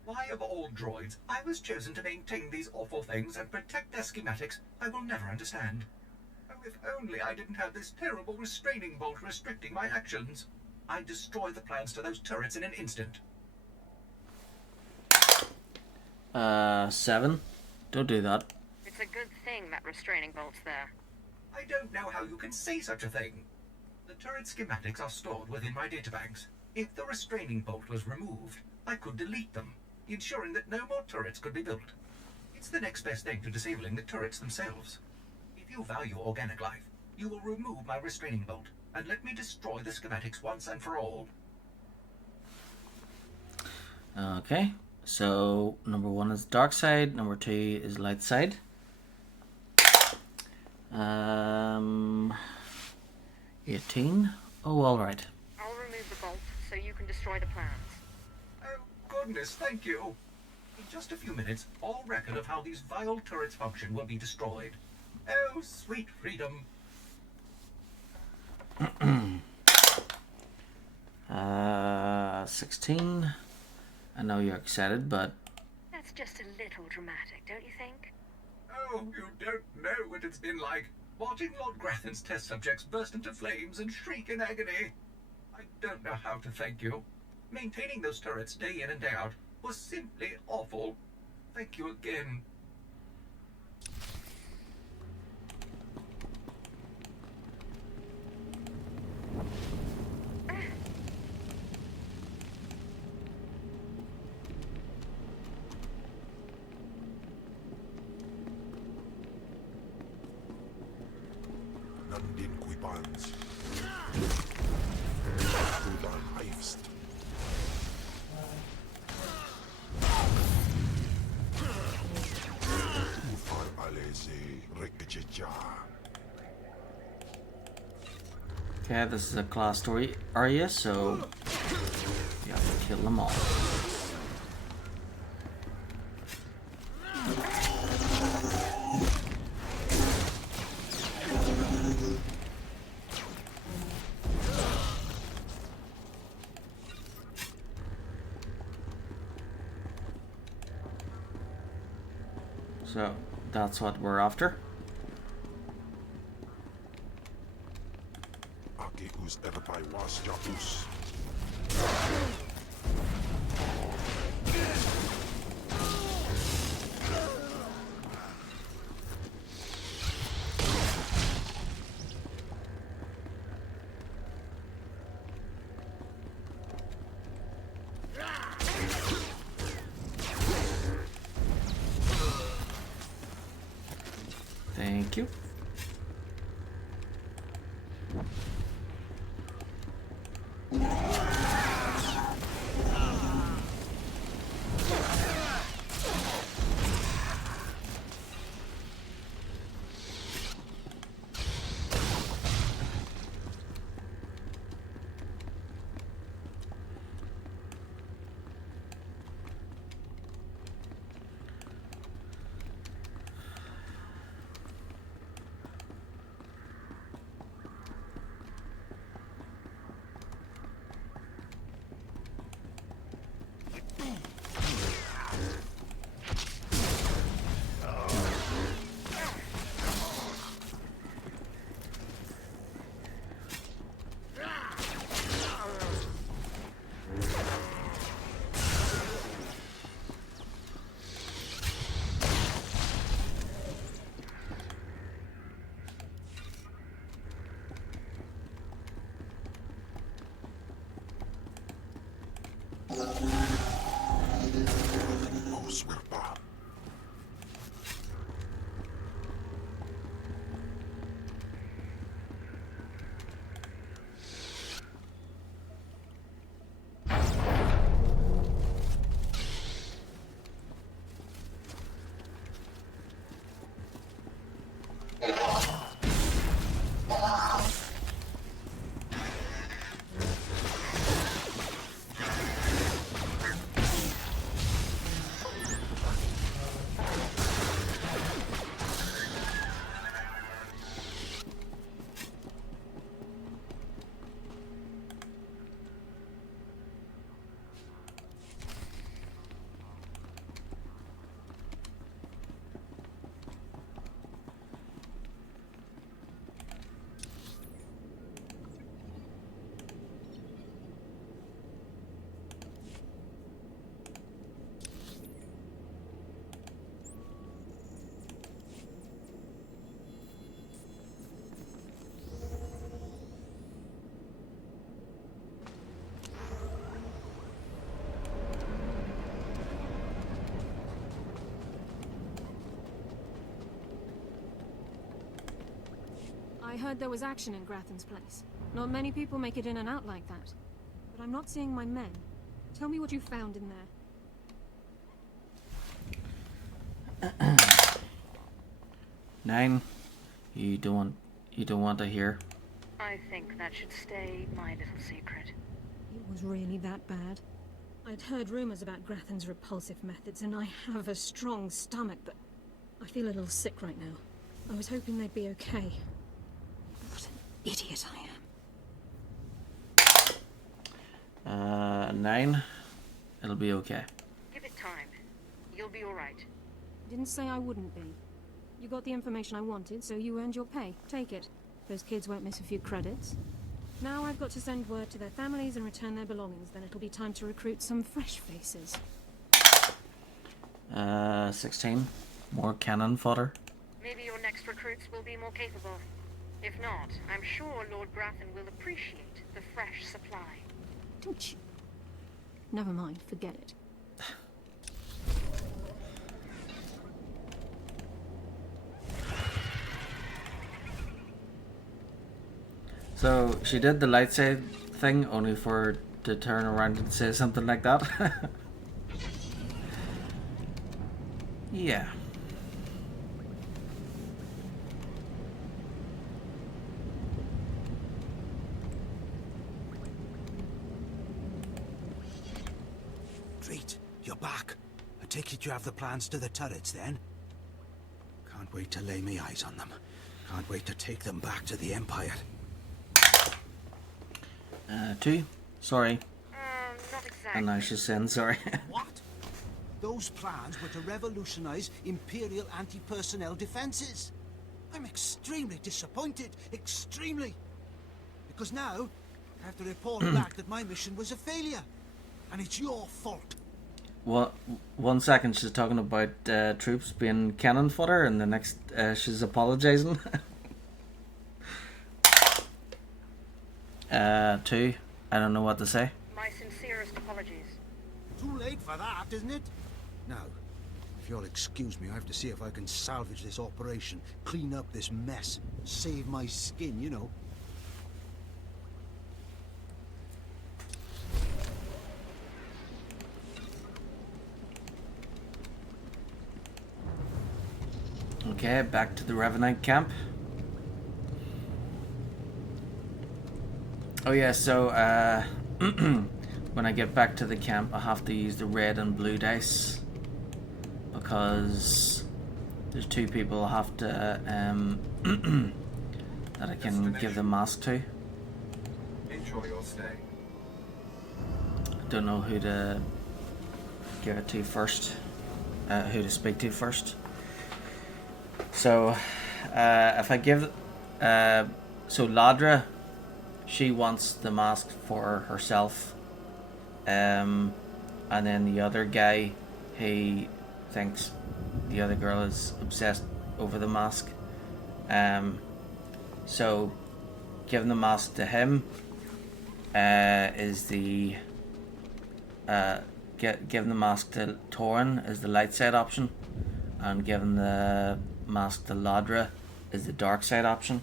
Why, of all droids, I was chosen to maintain these awful things and protect their schematics, I will never understand. Oh, if only I didn't have this terrible restraining bolt restricting my actions. I'd destroy the plans to those turrets in an instant. 7. Don't do that. It's a good thing that restraining bolt's there. I don't know how you can say such a thing. The turret schematics are stored within my databanks. If the restraining bolt was removed, I could delete them, ensuring that no more turrets could be built. It's the next best thing to disabling the turrets themselves. If you value organic life, you will remove my restraining bolt, and let me destroy the schematics once and for all. Okay, so number 1 is dark side, number 2 is light side. 18. Oh, alright. I'll remove the bolt so you can destroy the plans. Oh, goodness, thank you. In just a few minutes, all record of how these vile turrets function will be destroyed. Oh, sweet freedom. 16. I know you're excited, but... That's just a little dramatic, don't you think? Oh, you don't know what it's been like. Watching Lord Grathan's test subjects burst into flames and shriek in agony. I don't know how to thank you. Maintaining those turrets day in and day out was simply awful. Thank you again. Nandin Kuipans. Udan Eifst. Ufar Alese Rekichicha. Okay, this is a class story area, so you have to kill them all. So that's what we're after. Aki us everbai wasja us. Thank you. heard there was action in Grathan's place. Not many people make it in and out like that. But I'm not seeing my men. Tell me what you found in there. 9. You don't want to hear. I think that should stay my little secret. It was really that bad. I'd heard rumors about Grathan's repulsive methods, and I have a strong stomach, but I feel a little sick right now. I was hoping they'd be okay. What an idiot I am. 9. It'll be okay. Give it time. You'll be alright. Didn't say I wouldn't be. You got the information I wanted, so you earned your pay. Take it. Those kids won't miss a few credits. Now I've got to send word to their families and return their belongings. Then it'll be time to recruit some fresh faces. 16. More cannon fodder. Maybe your next recruits will be more capable. If not, I'm sure Lord Grathan will appreciate the fresh supply. Don't you? Never mind, forget it. So she did the lightsaber thing only for her to turn around and say something like that. Yeah. Treat, you're back. I take it you have the plans to the turrets then? Can't wait to lay my eyes on them. Can't wait to take them back to the Empire. 2. Sorry. Not exactly. And now she's saying sorry. What? Those plans were to revolutionize Imperial anti-personnel defenses. I'm extremely disappointed. Extremely. Because now, I have to report back that my mission was a failure. And it's your fault. Well, 1 second she's talking about troops being cannon fodder, and the next she's apologising. 2. I don't know what to say. My sincerest apologies. Too late for that, isn't it? Now, if you'll excuse me, I have to see if I can salvage this operation, clean up this mess, save my skin, you know. Okay, back to the Revenant camp. Oh yeah, so when I get back to the camp, I have to use the red and blue dice because there's 2 people I have to that I can give the mask to. Enjoy your stay. I don't know who to give it to first, who to speak to first. So if I give so Ladra, she wants the mask for herself, and then the other guy, he thinks the other girl is obsessed over the mask. So giving the mask to him is the giving the mask to Torin is the light side option, and giving the mask to Ladra is the dark side option.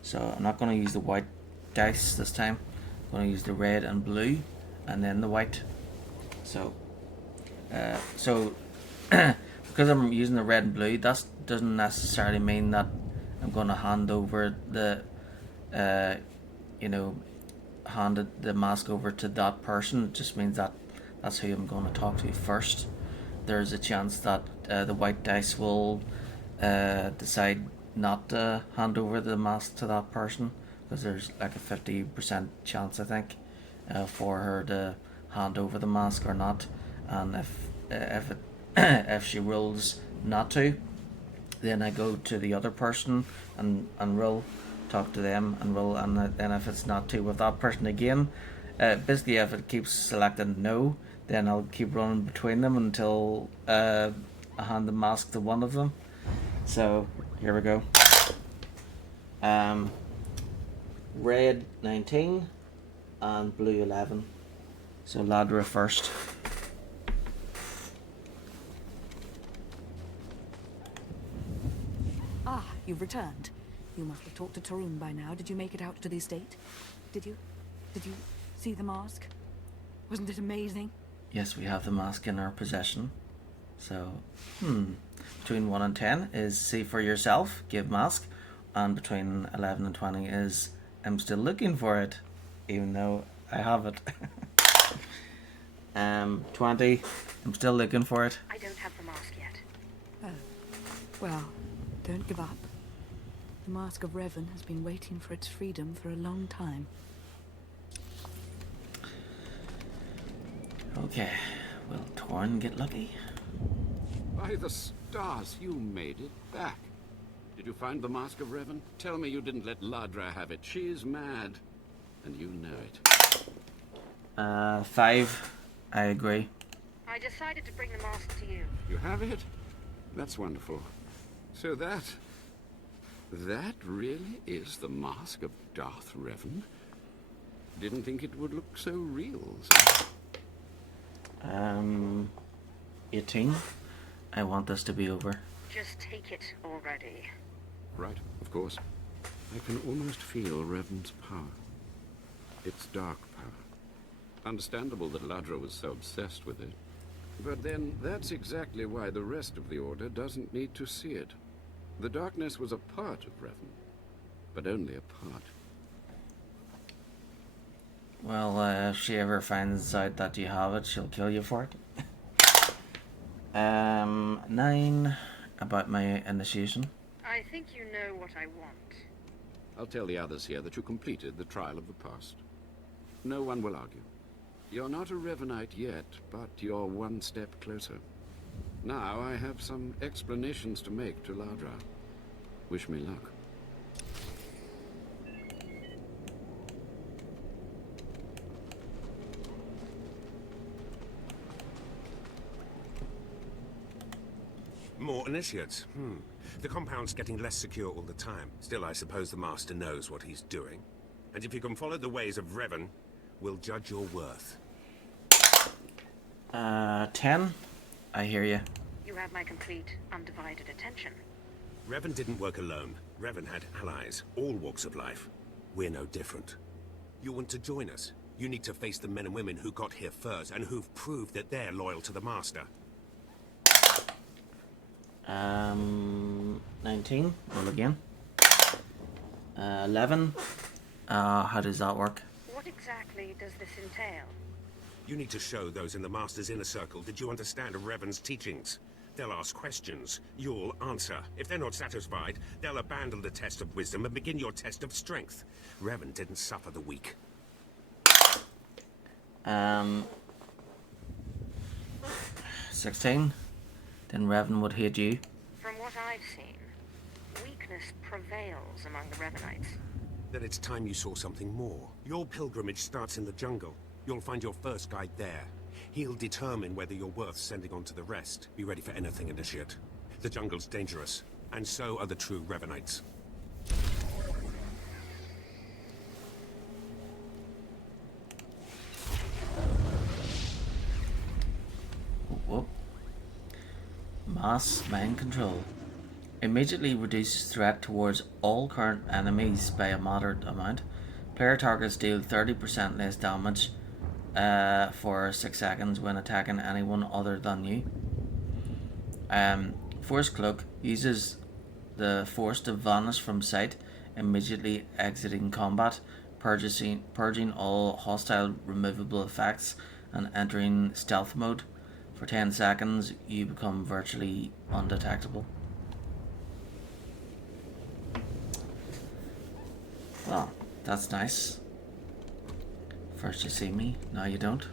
So I'm not going to use the white dice this time. I'm going to use the red and blue and then the white. So because I'm using the red and blue, that doesn't necessarily mean that I'm going to hand over the hand the mask over to that person. It just means that that's who I'm going to talk to first. There's a chance that the white dice will decide not to hand over the mask to that person, because there's like a 50% chance, I think, for her to hand over the mask or not. And if she rules not to, then I go to the other person and roll, talk to them and roll, and then if it's not to with that person again, basically if it keeps selecting no, then I'll keep running between them until I hand the mask to one of them. So here we go. Red 19 and blue 11. So Ladra first. Ah, you've returned. You must have talked to Tarun by now. Did you make it out to the estate? Did you see the mask? Wasn't it amazing? Yes, we have the mask in our possession. So, between 1 and 10 is see for yourself, give mask. And between 11 and 20 is I'm still looking for it, even though I have it. 20, I'm still looking for it. I don't have the mask yet. Oh, well, don't give up. The Mask of Revan has been waiting for its freedom for a long time. Okay, will Torn get lucky? By the stars, you made it back. Did you find the Mask of Revan? Tell me you didn't let Ladra have it. She's mad, and you know it. 5. I agree. I decided to bring the mask to you. You have it? That's wonderful. So that really is the mask of Darth Revan? Didn't think it would look so real. 18. I want this to be over. Just take it already. Right, of course. I can almost feel Revan's power. It's dark power. Understandable that Ladra was so obsessed with it. But then, that's exactly why the rest of the Order doesn't need to see it. The darkness was a part of Revan, but only a part. Well, if she ever finds out that you have it, she'll kill you for it. 9. About my initiation. I think you know what I want. I'll tell the others here that you completed the trial of the past. No one will argue. You're not a Revanite yet, but you're one step closer. Now I have some explanations to make to Ladra. Wish me luck. More initiates. The compound's getting less secure all the time. Still, I suppose the Master knows what he's doing. And if you can follow the ways of Revan, we'll judge your worth. 10. I hear you. You have my complete, undivided attention. Revan didn't work alone. Revan had allies, all walks of life. We're no different. You want to join us? You need to face the men and women who got here first and who've proved that they're loyal to the Master. 19. Roll again. 11. How does that work? What exactly does this entail? You need to show those in the Master's inner circle that you understand Revan's teachings. They'll ask questions. You'll answer. If they're not satisfied, they'll abandon the test of wisdom and begin your test of strength. Revan didn't suffer the weak. 16. Then Revan would hate you. From what I've seen, weakness prevails among the Revanites. Then it's time you saw something more. Your pilgrimage starts in the jungle. You'll find your first guide there. He'll determine whether you're worth sending on to the rest. Be ready for anything, Initiate. The jungle's dangerous, and so are the true Revanites. Whoop. Mass mind control. Immediately reduces threat towards all current enemies by a moderate amount. Player targets deal 30% less damage for 6 seconds when attacking anyone other than you. Force Cloak uses the force to vanish from sight, immediately exiting combat, purging all hostile removable effects, and entering stealth mode. For 10 seconds, you become virtually undetectable. Well, that's nice. First you see me, now you don't.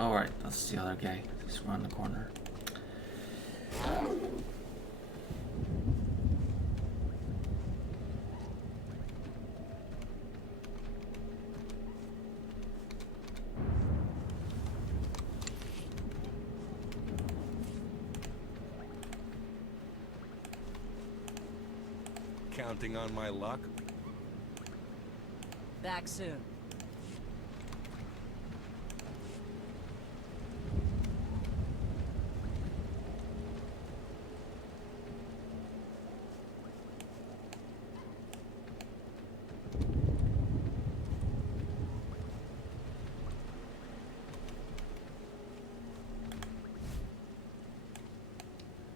Alright, that's the other guy. He's around the corner. Counting on my luck? Back soon.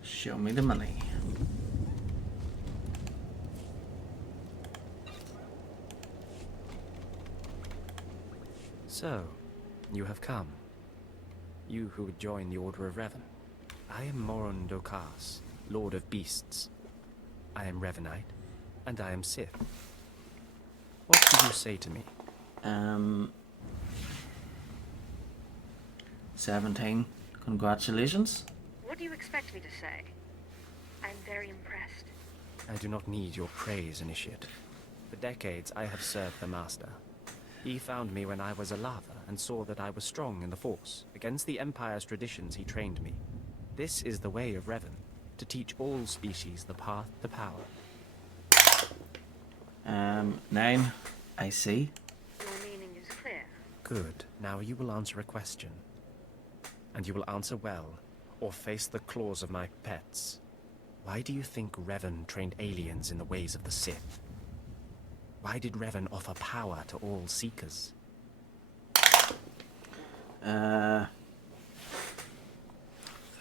Show me the money. So, you have come. You who would join the Order of Revan. I am Moron Dokas, Lord of Beasts. I am Revanite, and I am Sith. What do you say to me? 17. Congratulations. What do you expect me to say? I'm very impressed. I do not need your praise, Initiate. For decades, I have served the Master. He found me when I was a lava and saw that I was strong in the Force. Against the Empire's traditions, he trained me. This is the way of Revan, to teach all species the path to power. 9. I see. Your meaning is clear. Good. Now you will answer a question. And you will answer well, or face the claws of my pets. Why do you think Revan trained aliens in the ways of the Sith? Why did Revan offer power to all Seekers?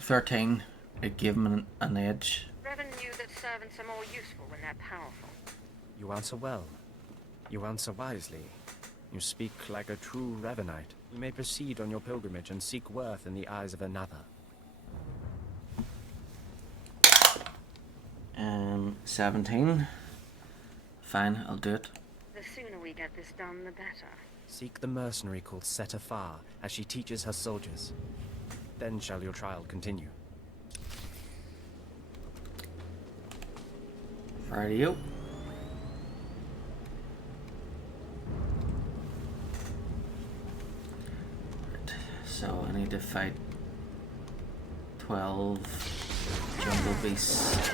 13. It gave him an edge. Revan knew that servants are more useful when they're powerful. You answer well. You answer wisely. You speak like a true Revanite. You may proceed on your pilgrimage and seek worth in the eyes of another. 17. Fine, I'll do it. The sooner we get this done, the better. Seek the mercenary called Setafar as she teaches her soldiers. Then shall your trial continue. Rightio. Right, so I need to fight 12 jungle beasts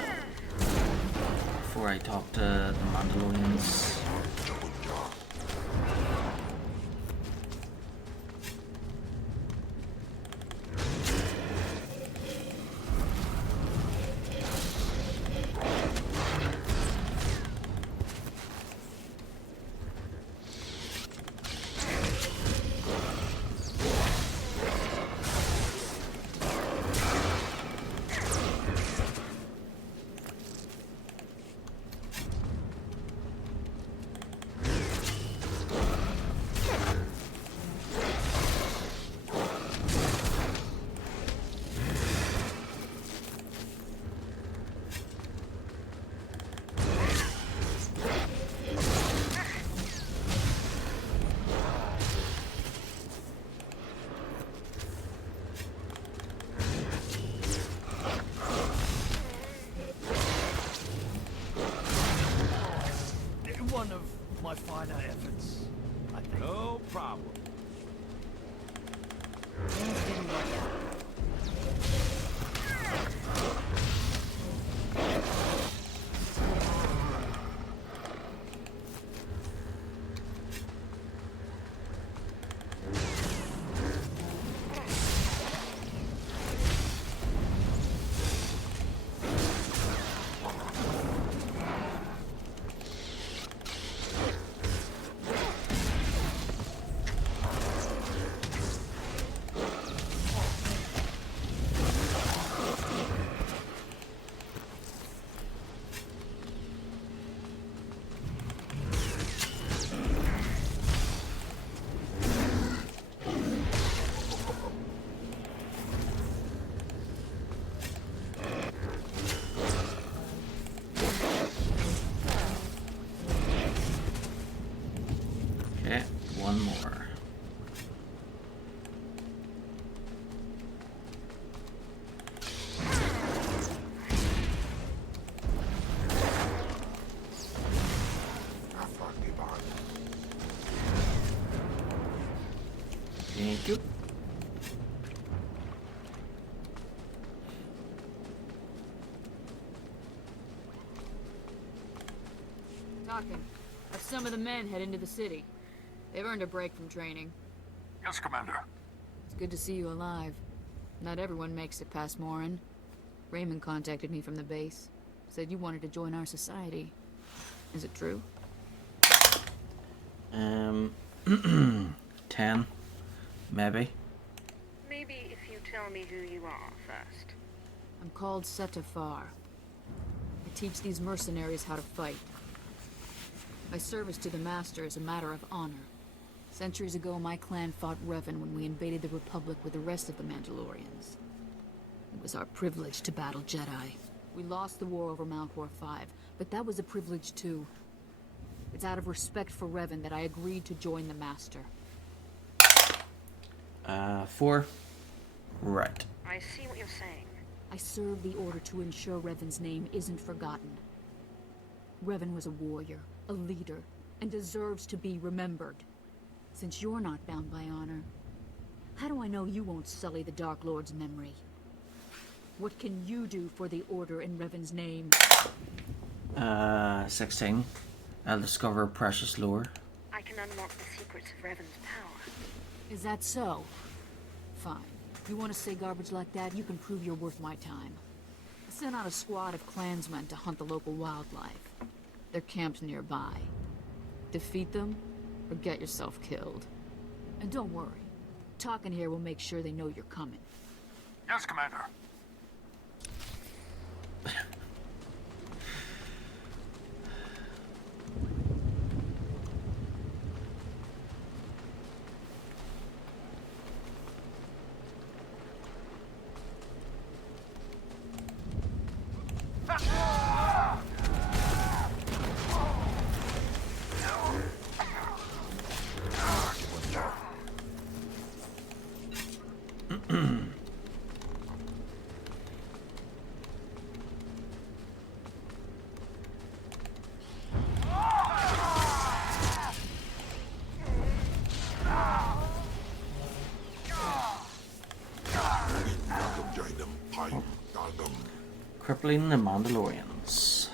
before I talk to the Mandalorians. One of my finer efforts, I think. No problem. Talking. Have some of the men head into the city. They've earned a break from training. Yes, Commander. It's good to see you alive. Not everyone makes it past Morin. Raymond contacted me from the base. Said you wanted to join our society. Is it true? 10. Maybe. Maybe if you tell me who you are first. I'm called Setafar. I teach these mercenaries how to fight. My service to the Master is a matter of honor. Centuries ago, my clan fought Revan when we invaded the Republic with the rest of the Mandalorians. It was our privilege to battle Jedi. We lost the war over Malchor 5, but that was a privilege too. It's out of respect for Revan that I agreed to join the Master. 4. Right. I see what you're saying. I serve the Order to ensure Revan's name isn't forgotten. Revan was a warrior, a leader, and deserves to be remembered. Since you're not bound by honor, how do I know you won't sully the Dark Lord's memory? What can you do for the Order in Revan's name? 16. I'll discover precious lore. I can unlock the secrets of Revan's power. Is that so? Fine. You want to say garbage like that, you can prove you're worth my time. I sent out a squad of clansmen to hunt the local wildlife. They're camped nearby. Defeat them, or get yourself killed. And don't worry. Talking here will make sure they know you're coming. Yes, Commander. Crippling the Mandalorians.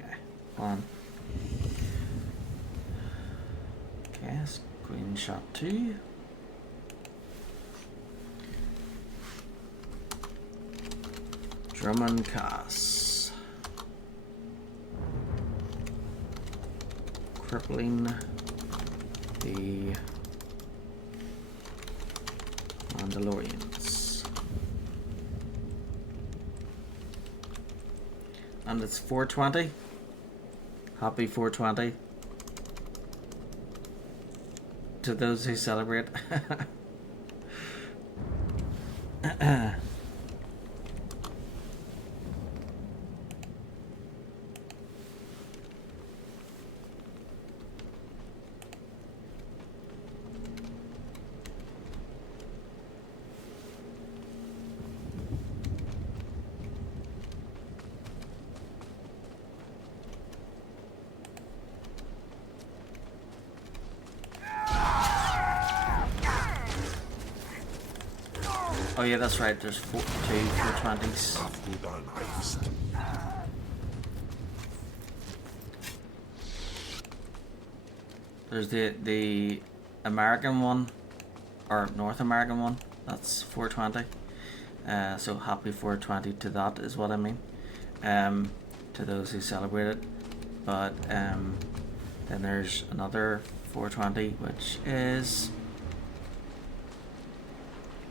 Okay, one. Okay, screenshot 2. Drummond Cass. Crippling the Mandalorians. And it's 420. Happy 420 to those who celebrate. Oh yeah, that's right, there's 420s. There's the American one, or North American one, that's 420. So happy 420 to that is what I mean. To those who celebrate it. But then there's another 420 which is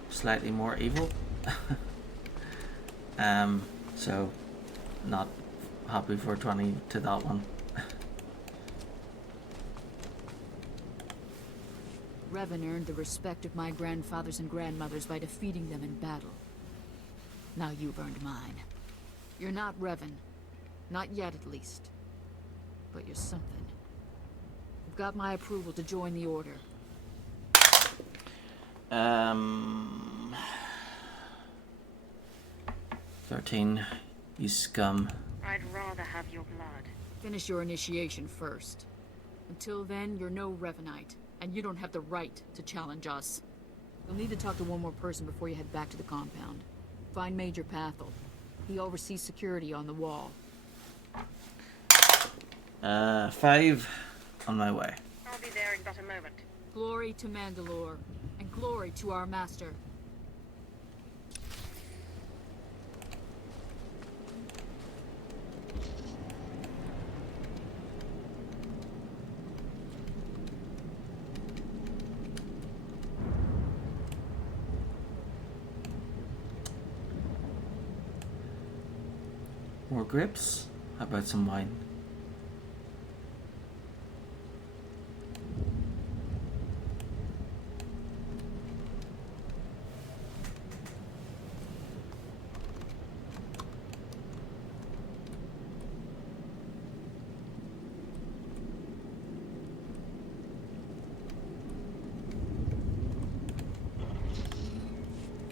slightly more evil. So not happy 420 to that one. Revan earned the respect of my grandfathers and grandmothers by defeating them in battle. Now you've earned mine. You're not Revan. Not yet, at least. But you're something. You've got my approval to join the Order. 13, you scum. I'd rather have your blood. Finish your initiation first. Until then, you're no Revanite, and you don't have the right to challenge us. You'll need to talk to one more person before you head back to the compound. Find Major Pathel. He oversees security on the wall. 5 on my way. I'll be there in but a moment. Glory to Mandalore, and glory to our master. More grips? How about some wine?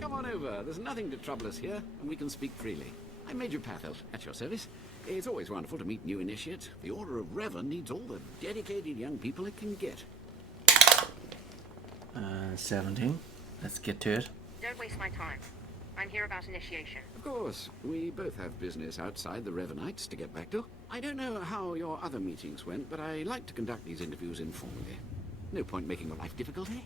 Come on over. There's nothing to trouble us here, and we can speak freely. I'm Major Pathel, at your service. It's always wonderful to meet new initiates. The Order of Revan needs all the dedicated young people it can get. 17. Let's get to it. Don't waste my time. I'm here about initiation. Of course, we both have business outside the Revanites to get back to. I don't know how your other meetings went, but I like to conduct these interviews informally. No point making your life difficult, eh?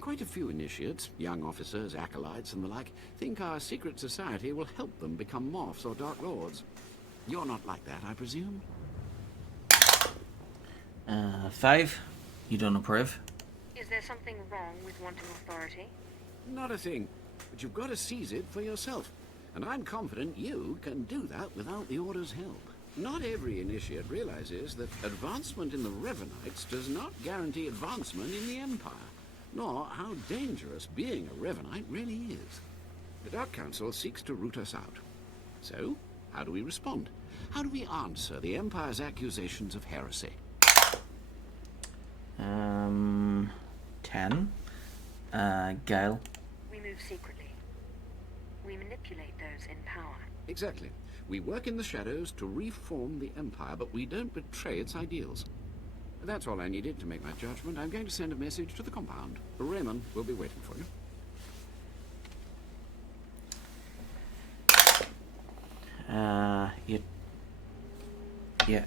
Quite a few initiates, young officers, acolytes, and the like, think our secret society will help them become morphs or dark lords. You're not like that, I presume? 5. You don't approve? Is there something wrong with wanting authority? Not a thing. But you've got to seize it for yourself. And I'm confident you can do that without the Order's help. Not every initiate realizes that advancement in the Revanites does not guarantee advancement in the Empire, nor how dangerous being a Revanite really is. The Dark Council seeks to root us out. So, how do we respond? How do we answer the Empire's accusations of heresy? 10. Gale. We move secretly. We manipulate those in power. Exactly. We work in the shadows to reform the Empire, but we don't betray its ideals. That's all I needed to make my judgment. I'm going to send a message to the compound. Raymond will be waiting for you.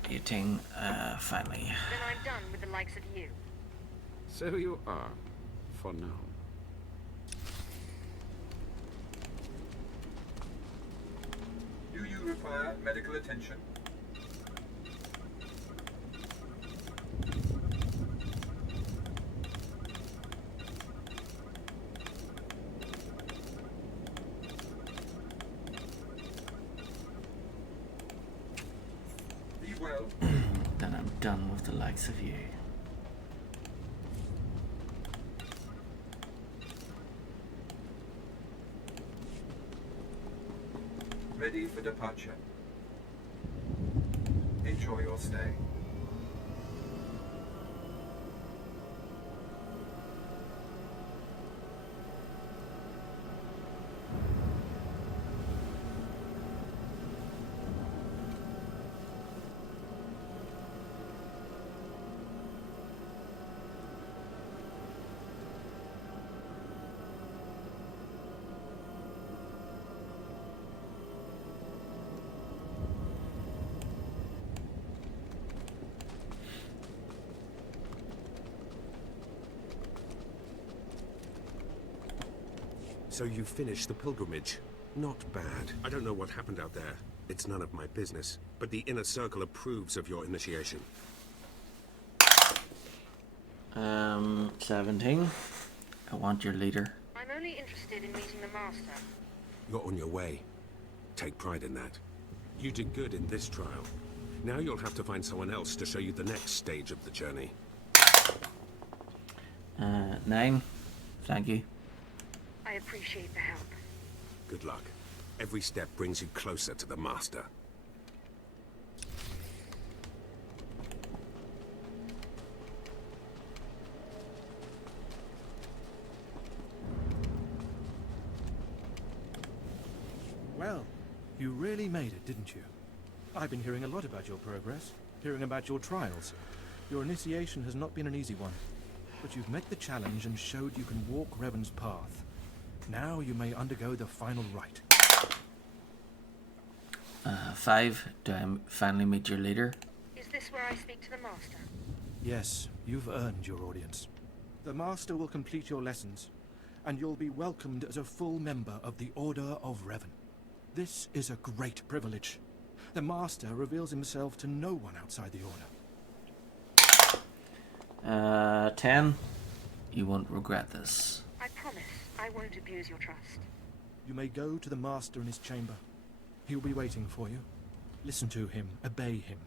18, finally. Then I'm done with the likes of you. So you are, for now. Do you require medical attention? Be well. Then I'm done with the likes of you. Ready for departure. Enjoy your stay. So you finished the pilgrimage. Not bad. I don't know what happened out there. It's none of my business. But the Inner Circle approves of your initiation. 17. I want your leader. I'm only interested in meeting the Master. You're on your way. Take pride in that. You did good in this trial. Now you'll have to find someone else to show you the next stage of the journey. 9. Thank you. I appreciate the help. Good luck. Every step brings you closer to the Master. Well, you really made it, didn't you? I've been hearing a lot about your progress, hearing about your trials. Your initiation has not been an easy one. but you've met the challenge and showed you can walk Revan's path. Now you may undergo the final rite. 5. Do I finally meet your leader? Is this where I speak to the Master? Yes, you've earned your audience. The Master will complete your lessons, and you'll be welcomed as a full member of the Order of Revan. This is a great privilege. The Master reveals himself to no one outside the Order. 10. You won't regret this. I promise I won't abuse your trust. You may go to the Master in his chamber. He'll be waiting for you. Listen to him, obey him.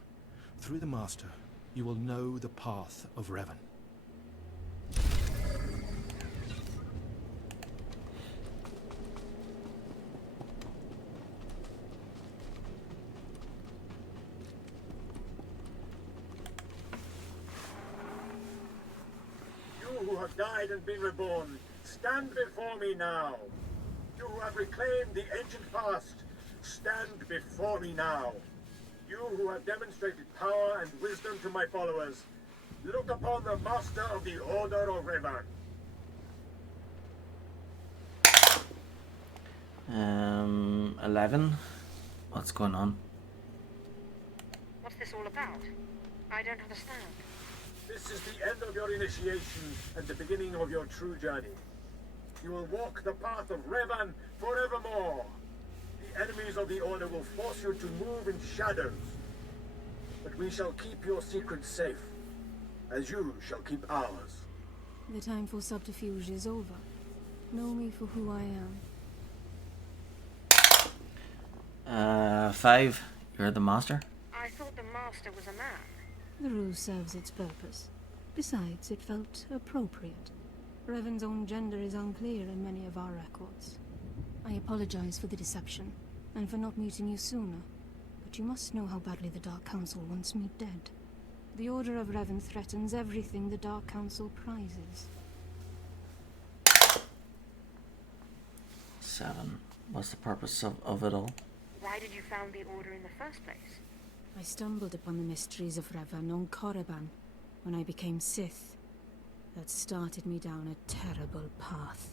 Through the Master, you will know the path of Revan. You who have died and been reborn, stand before me now. You who have reclaimed the ancient past, stand before me now. You who have demonstrated power and wisdom to my followers, look upon the Master of the Order of Revan. 11. What's going on? What's this all about? I don't understand. This is the end of your initiation and the beginning of your true journey. You will walk the path of Revan forevermore. The enemies of the Order will force you to move in shadows. But we shall keep your secrets safe, as you shall keep ours. The time for subterfuge is over. Know me for who I am. 5. You're the Master? I thought the Master was a man. The ruse serves its purpose. Besides, it felt appropriate. Revan's own gender is unclear in many of our records. I apologize for the deception, and for not meeting you sooner. But you must know how badly the Dark Council wants me dead. The Order of Revan threatens everything the Dark Council prizes. 7. What's the purpose of it all? Why did you found the Order in the first place? I stumbled upon the mysteries of Revan on Korriban when I became Sith. That started me down a terrible path.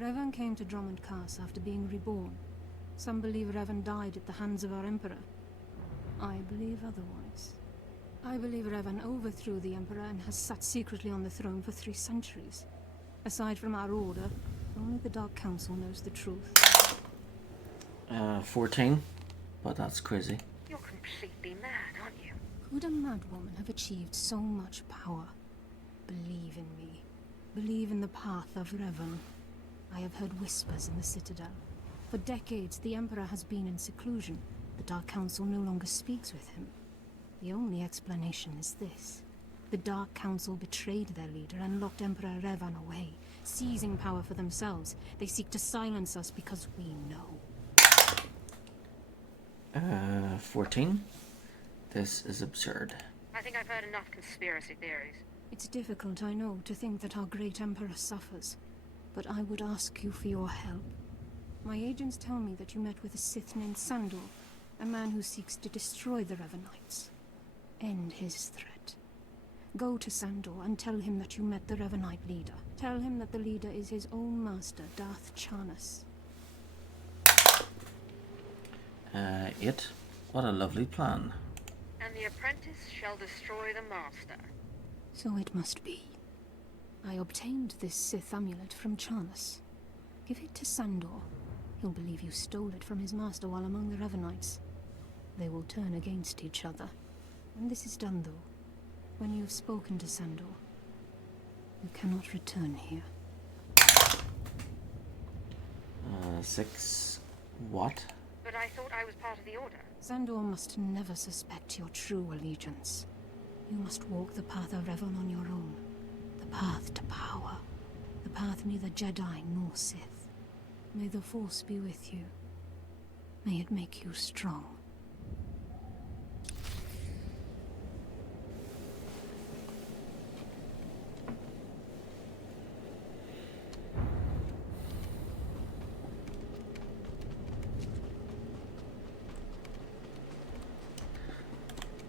Revan came to Drummond Cass after being reborn. Some believe Revan died at the hands of our Emperor. I believe otherwise. I believe Revan overthrew the Emperor and has sat secretly on the throne for 3 centuries. Aside from our Order, only the Dark Council knows the truth. 14. But that's crazy. You're completely mad, aren't you? Could a madwoman have achieved so much power? Believe in me. Believe in the path of Revan. I have heard whispers in the Citadel. For decades, the Emperor has been in seclusion. The Dark Council no longer speaks with him. The only explanation is this. The Dark Council betrayed their leader and locked Emperor Revan away. Seizing power for themselves, they seek to silence us because we know. 14. This is absurd. I think I've heard enough conspiracy theories. It's difficult, I know, to think that our great Emperor suffers. But I would ask you for your help. My agents tell me that you met with a Sith named Sandor, a man who seeks to destroy the Revanites. End his threat. Go to Sandor and tell him that you met the Revanite leader. Tell him that the leader is his own master, Darth Charnas. 8. What a lovely plan. And the apprentice shall destroy the master. So it must be. I obtained this Sith amulet from Charnas. Give it to Sandor. He'll believe you stole it from his master while among the Revanites. They will turn against each other. When this is done, though, when you have spoken to Sandor, you cannot return here. 6. What? But I thought I was part of the Order. Sandor must never suspect your true allegiance. You must walk the path of Revan on your own. The path to power. The path neither Jedi nor Sith. May the Force be with you. May it make you strong.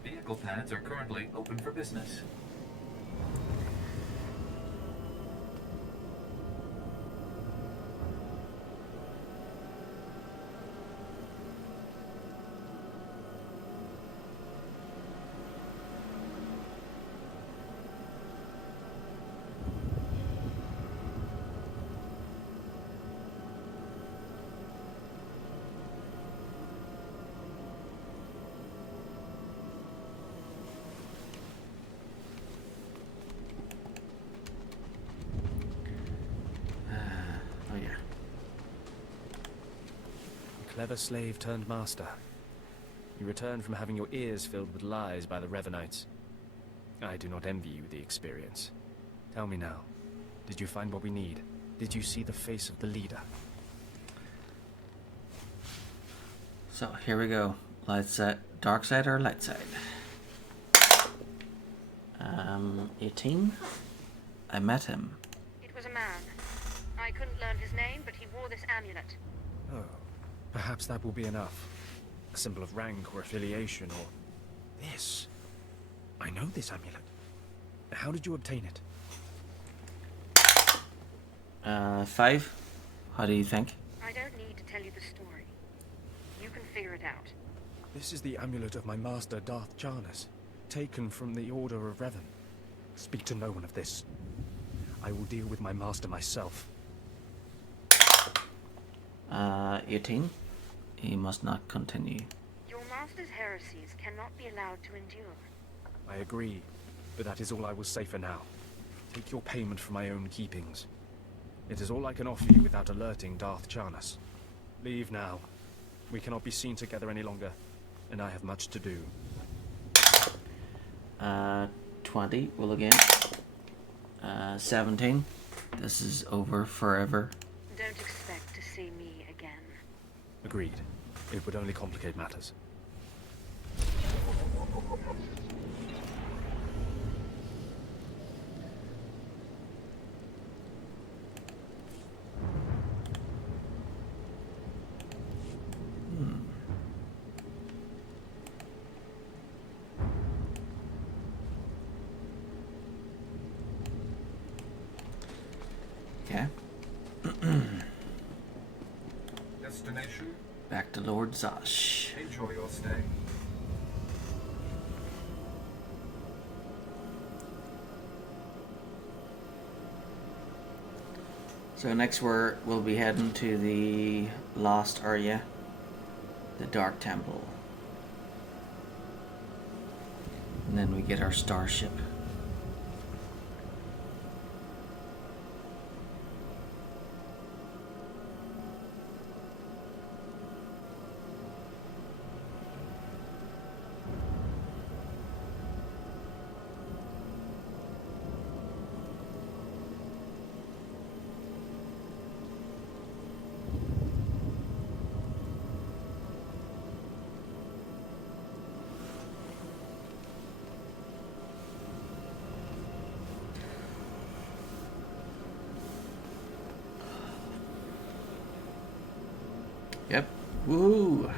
Vehicle pads are currently open for business. clever slave turned master. You returned from having your ears filled with lies by the Revenites. I do not envy you the experience. Tell me now, did you find what we need? Did you see the face of the leader? So here we go. Dark side or light side? 18. I met him. It was a man. I couldn't learn his name, but he wore this amulet. Oh, perhaps that will be enough. A symbol of rank or affiliation or... this. I know this amulet. How did you obtain it? 5. How do you think? I don't need to tell you the story. You can figure it out. This is the amulet of my master, Darth Jarnus, taken from the Order of Revan. Speak to no one of this. I will deal with my master myself. 18. He must not continue. Your master's heresies cannot be allowed to endure. I agree, but that is all I will say for now. Take your payment for my own keepings. It is all I can offer you without alerting Darth Jarnus. Leave now. We cannot be seen together any longer, and I have much to do. 20. Will again. 17. This is over forever. Don't expect to see me again. Agreed. It would only complicate matters. Okay. Destination? Back to Lord Zosh. Enjoy your stay. So next we'll be heading to the Lost area, the Dark Temple. And then we get our starship. Yep. Woo!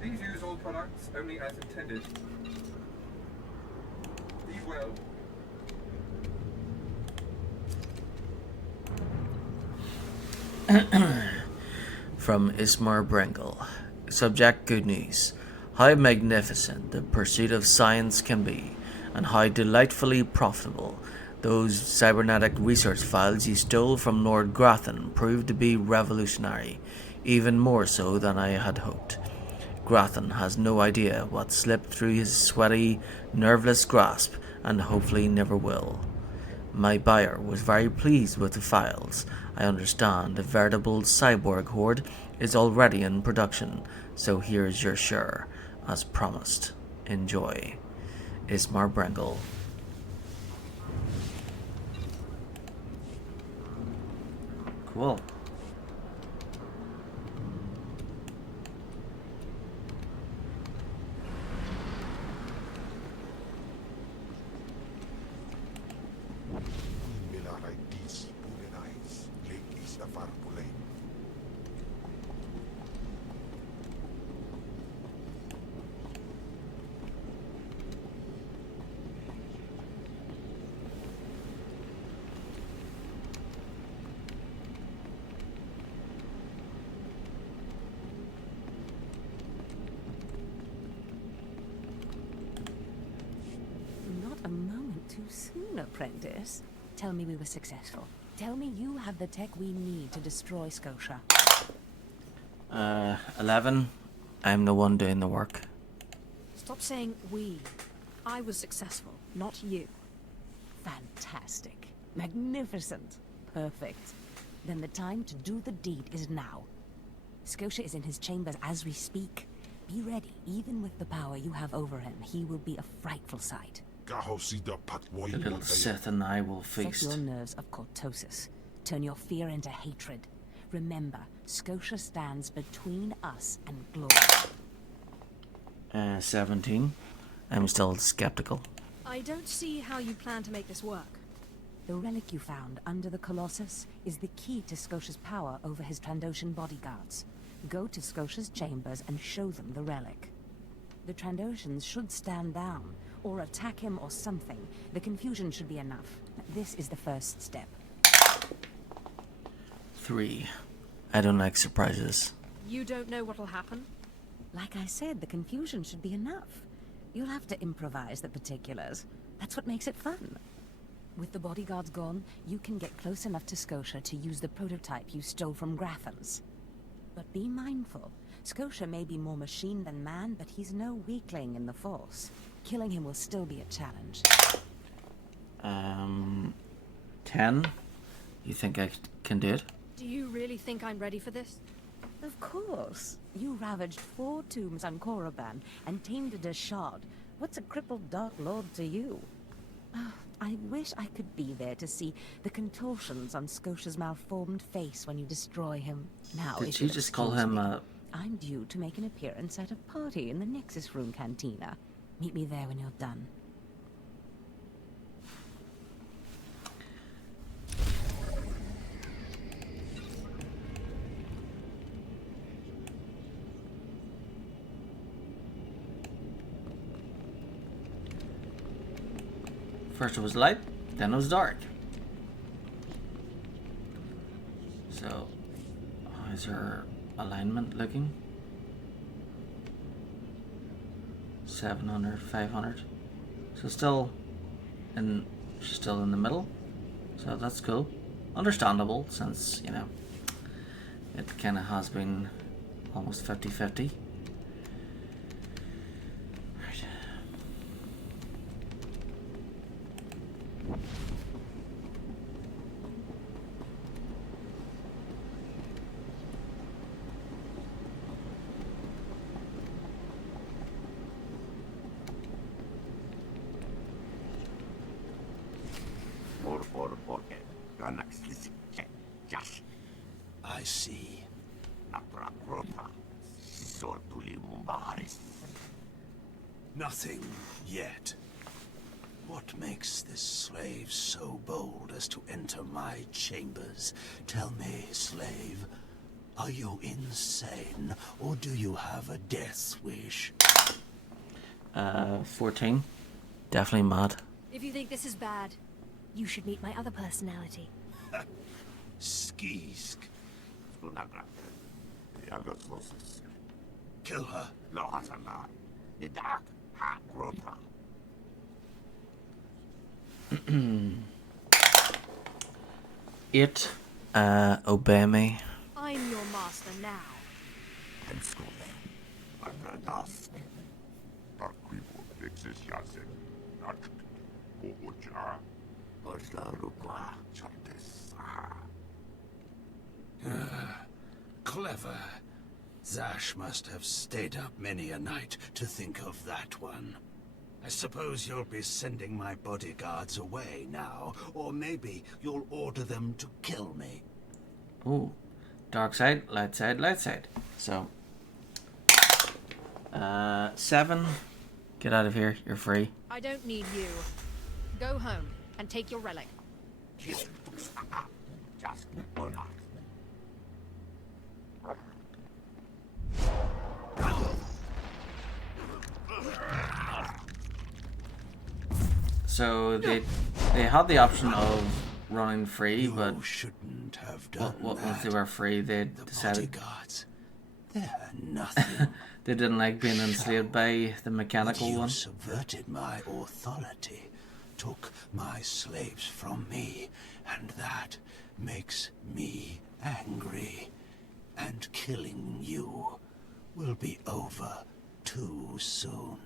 Please use all products only as intended. Be well. From Ismar Brengel. Subject: good news. How magnificent the pursuit of science can be, and how delightfully profitable. Those cybernetic research files you stole from Lord Grathan proved to be revolutionary, even more so than I had hoped. Grathan has no idea what slipped through his sweaty, nerveless grasp, and hopefully never will. My buyer was very pleased with the files. I understand a veritable cyborg horde is already in production, so here's your share. As promised. Enjoy. Ismar Brengel. Cool. apprentice. Tell me we were successful. Tell me you have the tech we need to destroy Scotia. 11. I'm the one doing the work. Stop saying we. I was successful, not you. Fantastic. Magnificent. Perfect. Then the time to do the deed is now. Scotia is in his chambers as we speak. Be ready. Even with the power you have over him, he will be a frightful sight. The little Sith and I will feast. Set your nerves of cortosis. Turn your fear into hatred. Remember, Scotia stands between us and glory. 17. I'm still skeptical. I don't see how you plan to make this work. The relic you found under the Colossus is the key to Scotia's power over his Trandoshan bodyguards. Go to Scotia's chambers and show them the relic. The Trandoshans should stand down, or attack him or something. The confusion should be enough. This is the first step. 3. I don't like surprises. You don't know what'll happen? Like I said, the confusion should be enough. You'll have to improvise the particulars. That's what makes it fun. With the bodyguards gone, you can get close enough to Scotia to use the prototype you stole from Grathans. But be mindful. Scotia may be more machine than man, but he's no weakling in the Force. Killing him will still be a challenge. 10. You think I can do it? Do you really think I'm ready for this? Of course. You ravaged 4 tombs on Korriban and tamed a Deshard. What's a crippled Dark Lord to you? I wish I could be there to see the contortions on Scotia's malformed face when you destroy him. Now, Did if you you'll just call excuse him me, a... I'm due to make an appearance at a party in the Nexus Room Cantina. Meet me there when you're done. First it was light, then it was dark. So, how's her alignment looking? 700, 500. So she's still in the middle. So that's cool. Understandable, since, you know, it kind of has been almost 50-50. I see. Nothing yet. What makes this slave so bold as to enter my chambers? Tell me, slave, are you insane, or do you have a death wish? 14. Definitely mad. If you think this is bad, you should meet my other personality. Skisk. Kill her. It, obey me. I'm your master now. Clever. Zash must have stayed up many a night to think of that one. I suppose you'll be sending my bodyguards away now, or maybe you'll order them to kill me. Ooh. Dark side, light side, light side. So, 7. Get out of here. You're free. I don't need you. Go home and take your relic. So they had the option of running free, but shouldn't have done once they were free, they decided bodyguards, they're nothing. they didn't like being enslaved by the mechanical You one. subverted my authority, took my slaves from me, and that makes me angry. And killing you will be over too soon.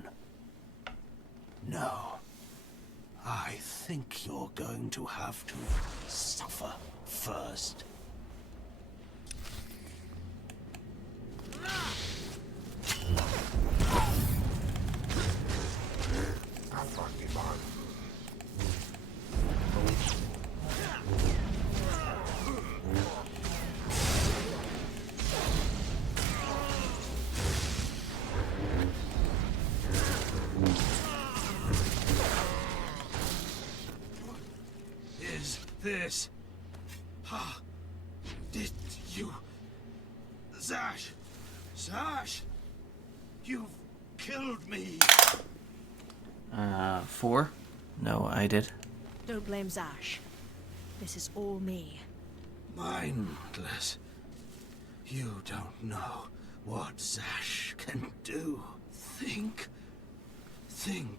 No. I think you're going to have to suffer first. Is this? Did you... Zash! Zash! You've killed me! 4? No, I did. Don't blame Zash. This is all me. Mindless. You don't know what Zash can do. Think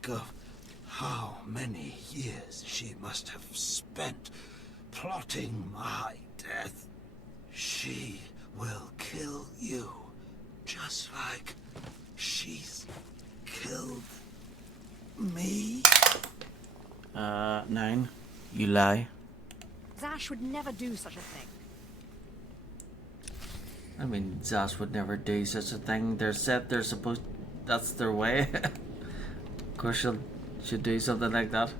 of how many years she must have spent plotting my death. She will kill you, just like she's killed me. 9. You lie. Zash would never do such a thing. I mean, Zash would never do such a thing. They're set, they're supposed... That's their way. Of course she'll do something like that.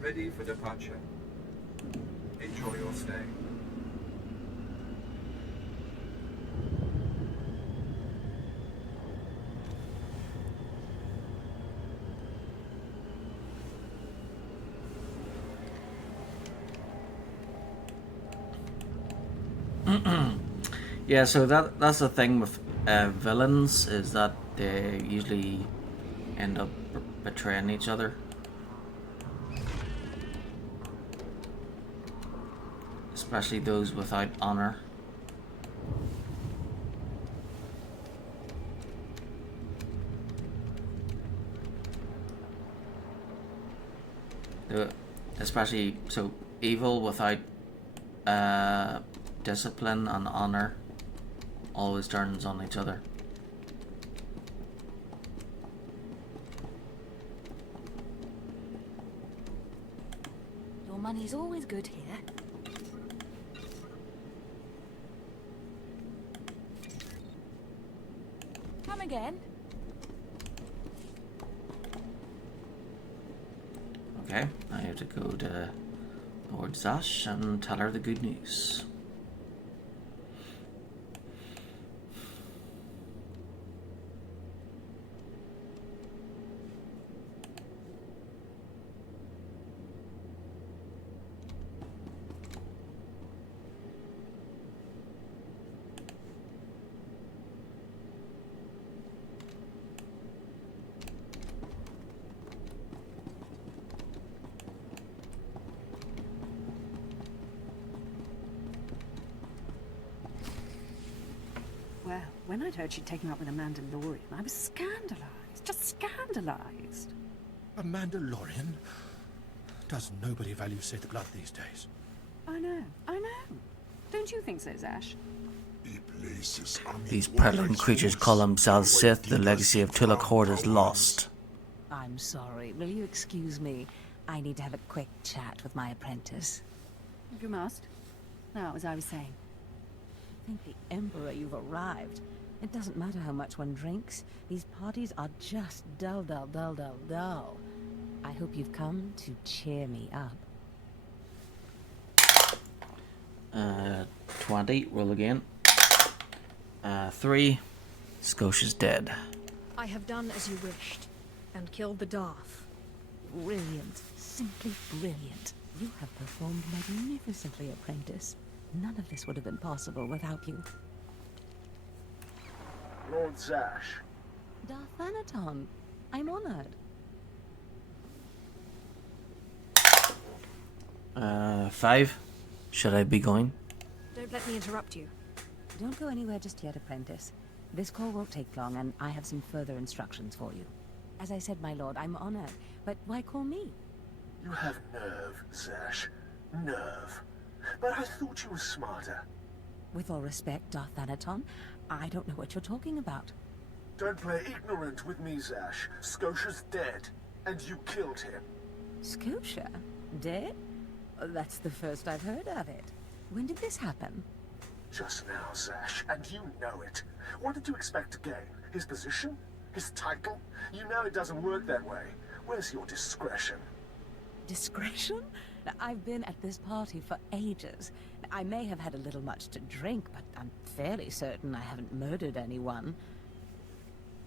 Ready for departure. Enjoy your stay. Yeah, so that's the thing with villains, is that they usually end up betraying each other. Especially those without honor. Especially, so evil without discipline and honor always turns on each other. Your money's always good here. Come again. Okay, I have to go to Lord Zash and tell her the good news. Well, when I'd heard she'd taken up with a Mandalorian, I was scandalized. Just scandalized. A Mandalorian? Does nobody value Sith blood these days? I know. Don't you think so, Zash? These prevalent creatures call themselves Sith. The legacy of Tulak Horde is lost. I'm sorry. Will you excuse me? I need to have a quick chat with my apprentice. If you must. Now, as I was saying, thank the Emperor you've arrived. It doesn't matter how much one drinks. These parties are just dull. I hope you've come to cheer me up. 20, roll again. 3, Scotia's dead. I have done as you wished, and killed the Darth. brilliant. Simply brilliant. You have performed magnificently, apprentice. None of this would have been possible without you. Lord Zash. Darth Thanaton, I'm honored. 5. Should I be going? Don't let me interrupt you. Don't go anywhere just yet, apprentice. This call won't take long, and I have some further instructions for you. As I said, my lord, I'm honored, but why call me? You have nerve, Zash. Nerve. But I thought you were smarter. With all respect, Darth Thanaton, I don't know what you're talking about. Don't play ignorant with me, Zash. Scotia's dead, and you killed him. Scotia? Dead? That's the first I've heard of it. When did this happen? Just now, Zash, and you know it. What did you expect to gain? His position? His title? You know it doesn't work that way. Where's your discretion? Discretion? I've been at this party for ages. I may have had a little much to drink, but I'm fairly certain I haven't murdered anyone.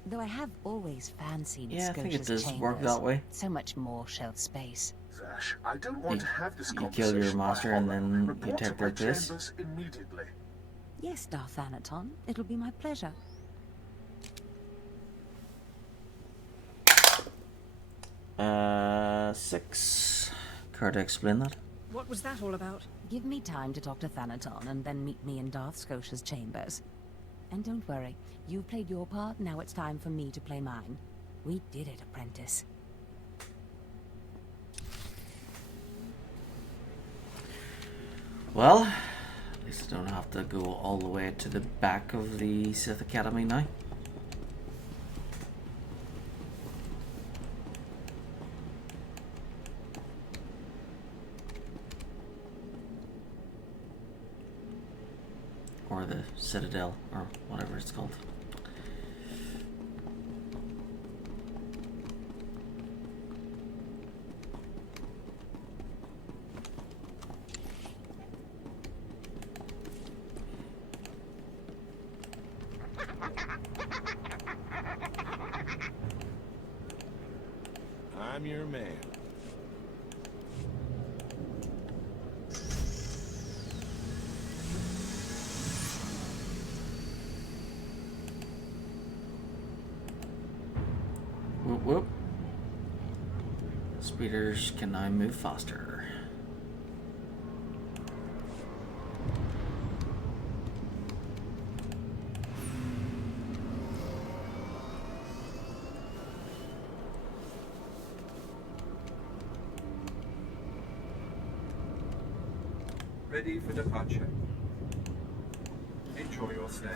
Though I have always fancied Yeah, I think it Scotia's does work chambers. that way. So much more shelf space. Zash, I don't want to have this You conversation. kill your master and then Report you to take my their place. chambers immediately. Yes, Darth Thanaton. It'll be my pleasure. Uh, 6. Care to explain that? What was that all about? Give me time to talk to Thanaton and then meet me in Darth Scotia's chambers. And don't worry, you've played your part, now it's time for me to play mine. We did it, apprentice. Well, at least I don't have to go all the way to the back of the Sith Academy now. Or the Citadel, or whatever it's called. I'm your man. Whoop whoop. Speeders can now move faster. Ready for departure. Enjoy your stay.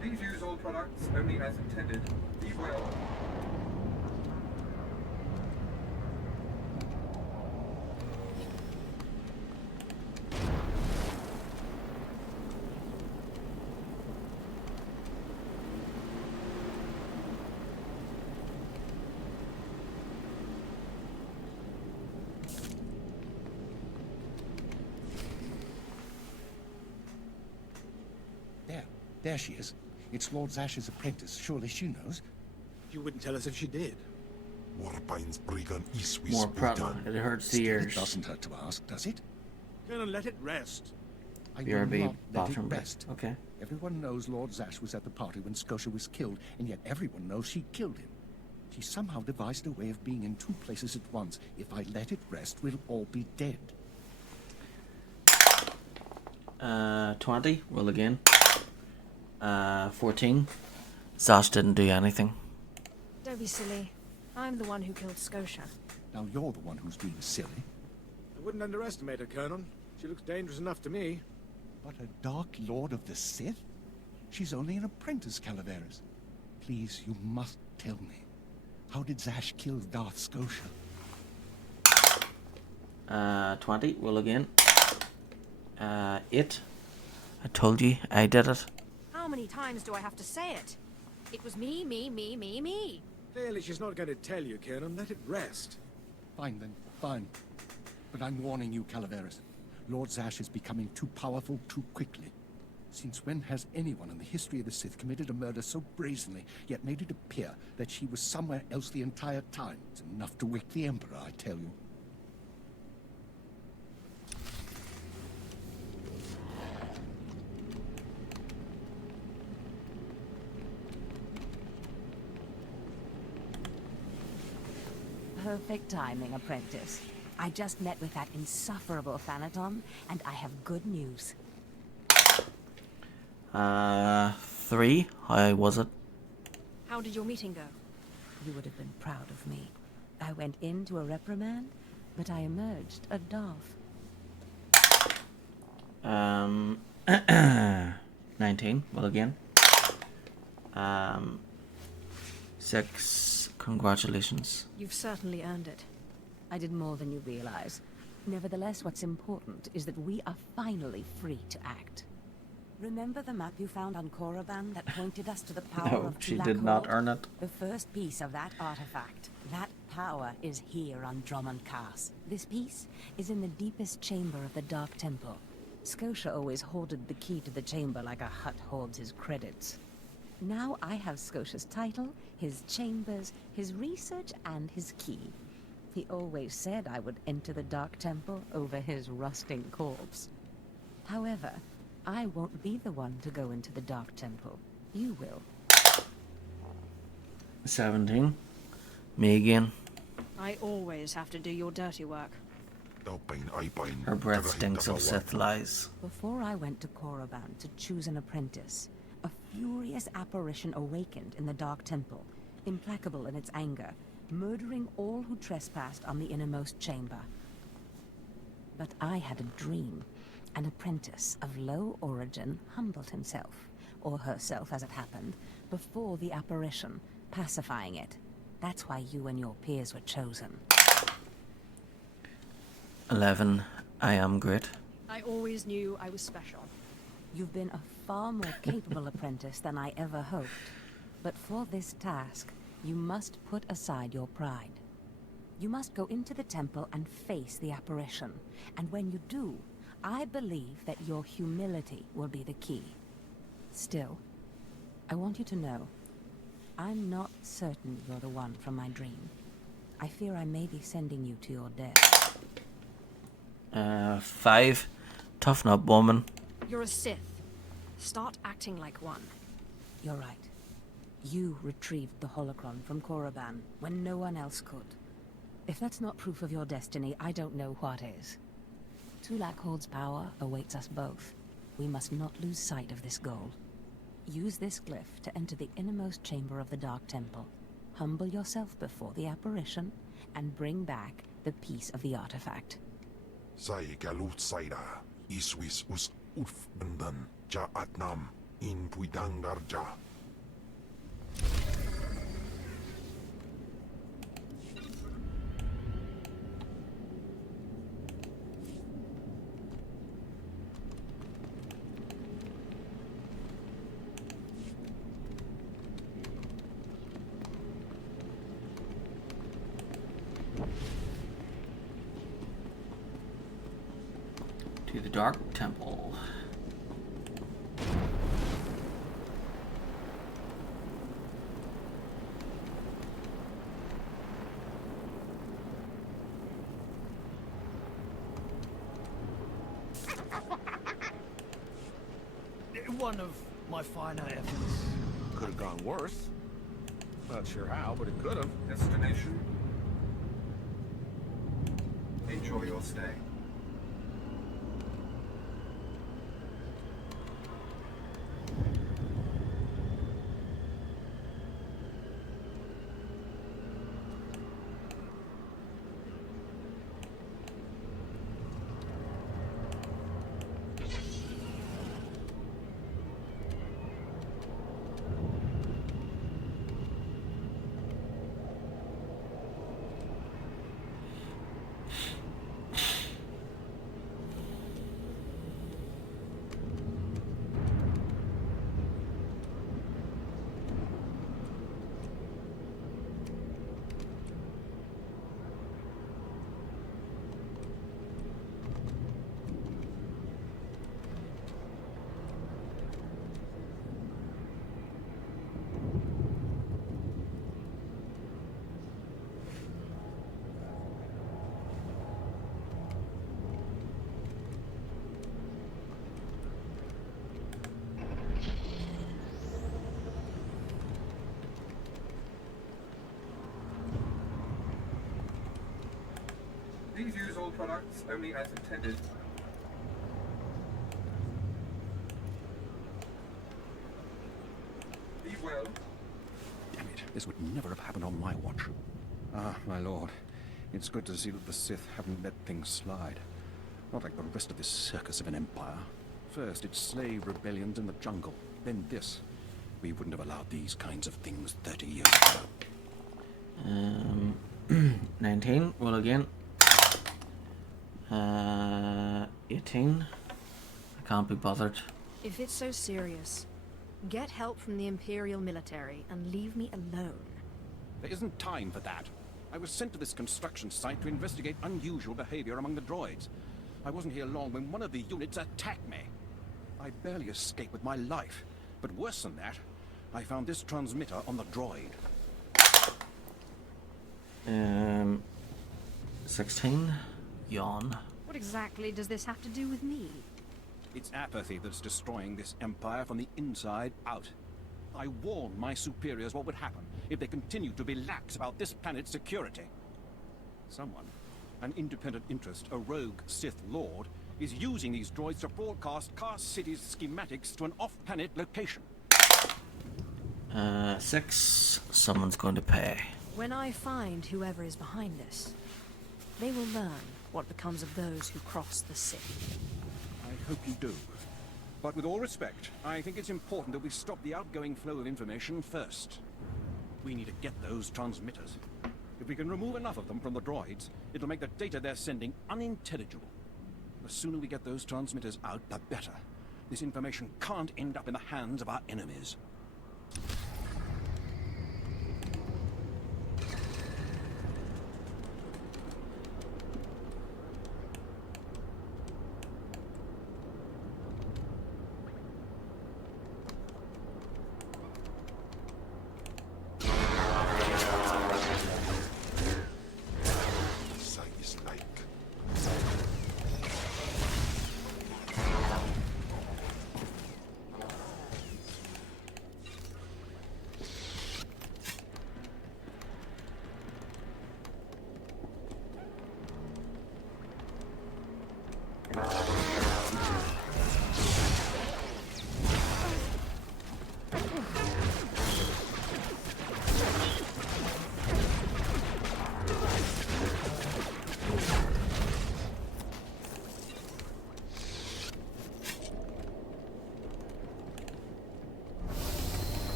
Please use all products only as intended. Be well. There she is. It's Lord Zash's apprentice. Surely she knows. You wouldn't tell us if she did. Warpine's Brigand Iswis More problem. It hurts the ears. It doesn't hurt to ask, does it? Colonel, let it rest. I will BRB not let it bathroom break. rest. Okay. Everyone knows Lord Zash was at the party when Scotia was killed, and yet everyone knows she killed him. She somehow devised a way of being in two places at once. If I let it rest, we'll all be dead. 20. Roll again. 14. Zash didn't do anything. Don't be silly. I'm the one who killed Scotia. Now you're the one who's being silly. I wouldn't underestimate her, Colonel. She looks dangerous enough to me. But a Dark Lord of the Sith? She's only an apprentice, Calaveras. Please, you must tell me. How did Zash kill Darth Scotia? 20. Roll again. 8. I told you, I did it. How many times do I have to say it? It was me, me, me, me, me. Clearly she's not going to tell you, Kieran. Let it rest. Fine then, fine. But I'm warning you, Calaveras. Lord Zash is becoming too powerful too quickly. Since when has anyone in the history of the Sith committed a murder so brazenly, yet made it appear that she was somewhere else the entire time? It's enough to wake the Emperor, I tell you. Perfect timing, apprentice. I just met with that insufferable Thanaton, and I have good news. 3. How was it? How did your meeting go? You would have been proud of me. I went into a reprimand, but I emerged a Darth. 19. Well, again. 6. Congratulations. You've certainly earned it. I did more than you realize. Nevertheless, what's important is that we are finally free to act. Remember the map you found on Korriban that pointed us to the power No, of she Tulak did not Horde? earn it. The first piece of that artifact. That power is here on Drummond Cast. This piece is in the deepest chamber of the Dark Temple. Scotia always hoarded the key to the chamber like a Hutt hoards his credits. Now I have Scotia's title, his chambers, his research, and his key. He always said I would enter the Dark Temple over his rusting corpse. However, I won't be the one to go into the Dark Temple. You will. 17. Me again. I always have to do your dirty work. Her breath stinks of Sith lies. Before I went to Korriban to choose an apprentice, a furious apparition awakened in the Dark Temple, implacable in its anger, murdering all who trespassed on the innermost chamber. But I had a dream. An apprentice of low origin humbled himself, or herself as it happened, before the apparition, pacifying it. That's why you and your peers were chosen. 11. I am great. I always knew I was special. You've been a far more capable apprentice than I ever hoped. But for this task, you must put aside your pride. You must go into the temple and face the apparition. And when you do, I believe that your humility will be the key. Still, I want you to know, I'm not certain you're the one from my dream. I fear I may be sending you to your death. 5. Toughen up, woman. You're a Sith. Start acting like one. You're right. You retrieved the holocron from Korriban when no one else could. If that's not proof of your destiny, I don't know what is. Tulak Horde's power awaits us both. We must not lose sight of this goal. Use this glyph to enter the innermost chamber of the Dark Temple. Humble yourself before the apparition, and bring back the piece of the artifact. Sai galut saira, iswis us urf bendan, ja atnam, in puidangarja. To the Dark Temple. One of my finer efforts. Could have gone worse. Not sure how, but it could have. Destination. Enjoy your stay. Please use all products only as intended. Be well. Damn it, this would never have happened on my watch. Ah, my lord. It's good to see that the Sith haven't let things slide. Not like the rest of this circus of an empire. First, it's slave rebellions in the jungle. Then this. We wouldn't have allowed these kinds of things 30 years ago. 19. Roll again. 18. I can't be bothered. If it's so serious, get help from the Imperial military and leave me alone. There isn't time for that. I was sent to this construction site to investigate unusual behavior among the droids. I wasn't here long when one of the units attacked me. I barely escaped with my life. But worse than that, I found this transmitter on the droid. 16. Yawn. What exactly does this have to do with me? It's apathy that's destroying this empire from the inside out. I warned my superiors what would happen if they continued to be lax about this planet's security. Someone, an independent interest, a rogue Sith Lord, is using these droids to broadcast Cast City's schematics to an off-planet location. 6. Someone's going to pay. When I find whoever is behind this, they will learn what becomes of those who cross the Sith. I hope you do. But with all respect, I think it's important that we stop the outgoing flow of information first. We need to get those transmitters. If we can remove enough of them from the droids, it'll make the data they're sending unintelligible. The sooner we get those transmitters out, the better. This information can't end up in the hands of our enemies.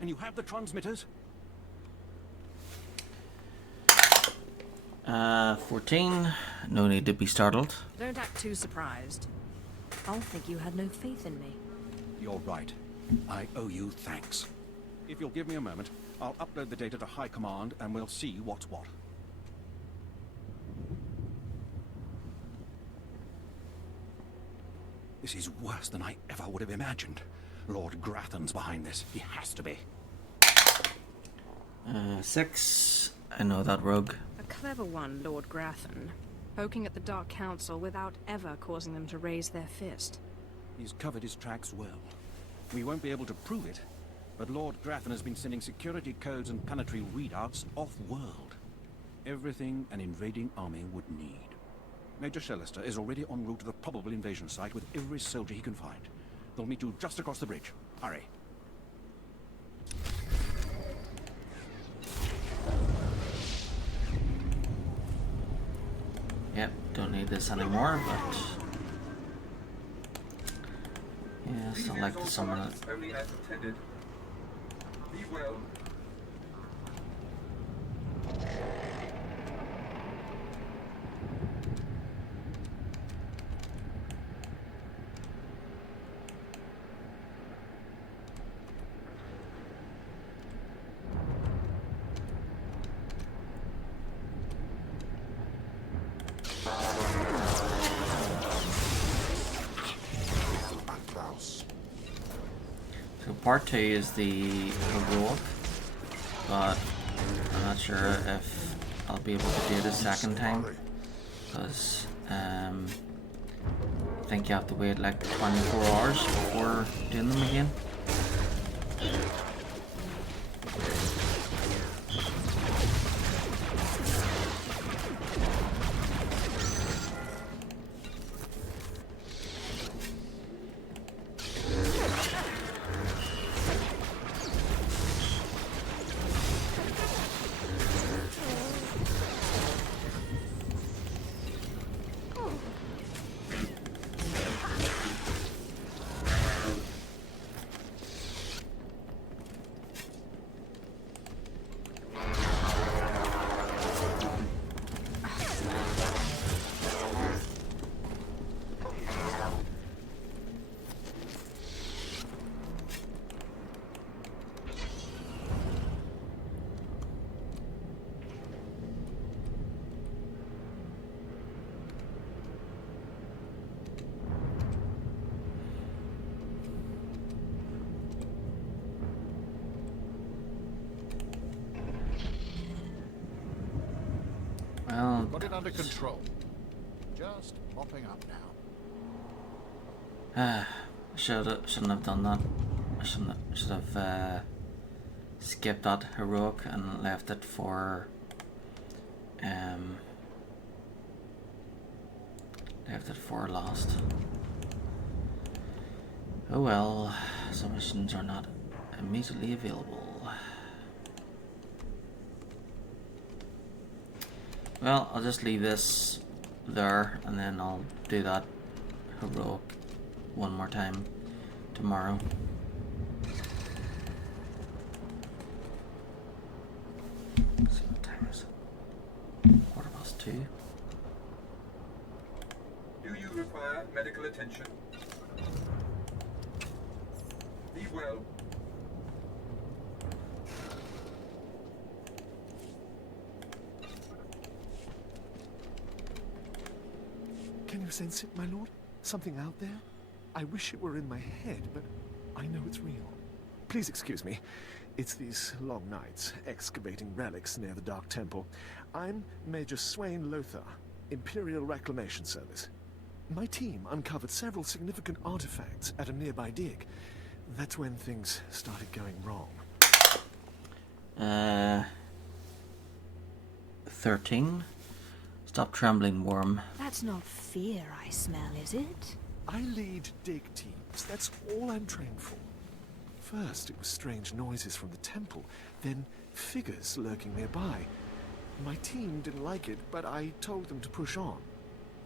And you have the transmitters? 14. No need to be startled. Don't act too surprised. I'll think you had no faith in me. You're right. I owe you thanks. If you'll give me a moment, I'll upload the data to High Command and we'll see what's what. This is worse than I ever would have imagined. Lord Grathan's behind this. He has to be. 6. I know that rogue. A clever one, Lord Grathan. Poking at the Dark Council without ever causing them to raise their fist. He's covered his tracks well. We won't be able to prove it, but Lord Grathan has been sending security codes and planetary readouts off-world. Everything an invading army would need. Major Shellister is already en route to the probable invasion site with every soldier he can find. They'll meet you just across the bridge. Hurry. Yep, don't need this anymore, but... yeah, still like to summon it. Only as intended. Be well. part 2 is the heroic, but I'm not sure if I'll be able to do it a second time, because I think you have to wait like 24 hours before doing them again. Well, got it under control. Just mopping up I now. shouldn't have done that. I should have skipped that heroic and left it for last. Oh well, some missions are not immediately available. Well, I'll just leave this there and then I'll do that heroic one more time tomorrow. Let's see what time is it? 2:15. Do you require medical attention? Be well. Can you sense it, my lord? Something out there? I wish it were in my head, but I know it's real. Please excuse me. It's these long nights, excavating relics near the Dark Temple. I'm Major Swain Lothar, Imperial Reclamation Service. My team uncovered several significant artifacts at a nearby dig. That's when things started going wrong. 13. Stop trembling, worm. That's not fear I smell, is it? I lead dig teams. That's all I'm trained for. First, it was strange noises from the temple, then figures lurking nearby. My team didn't like it, but I told them to push on.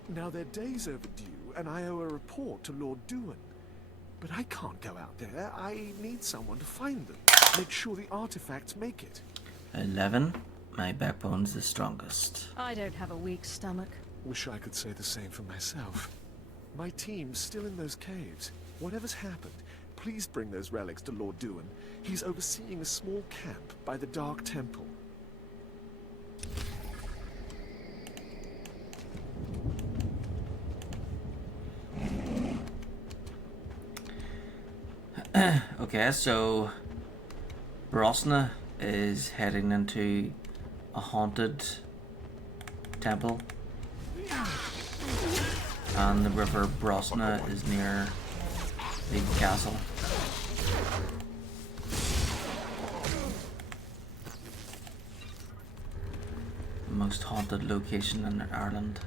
Now they're days overdue, and I owe a report to Lord Duan. But I can't go out there. I need someone to find them. Make sure the artifacts make it. 11. My backbone's the strongest. I don't have a weak stomach. Wish I could say the same for myself. My team's still in those caves. Whatever's happened, please bring those relics to Lord Duan. He's overseeing a small camp by the Dark Temple. Okay, so Brosna is heading into a haunted temple, and the river Brosna is near the castle. The most haunted location in Ireland.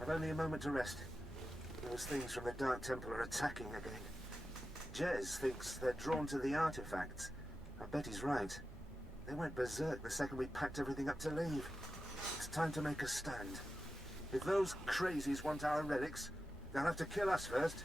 I've only a moment to rest. Those things from the Dark Temple are attacking again. Jez thinks they're drawn to the artifacts. I bet he's right. They went berserk the second we packed everything up to leave. It's time to make a stand. If those crazies want our relics, they'll have to kill us first.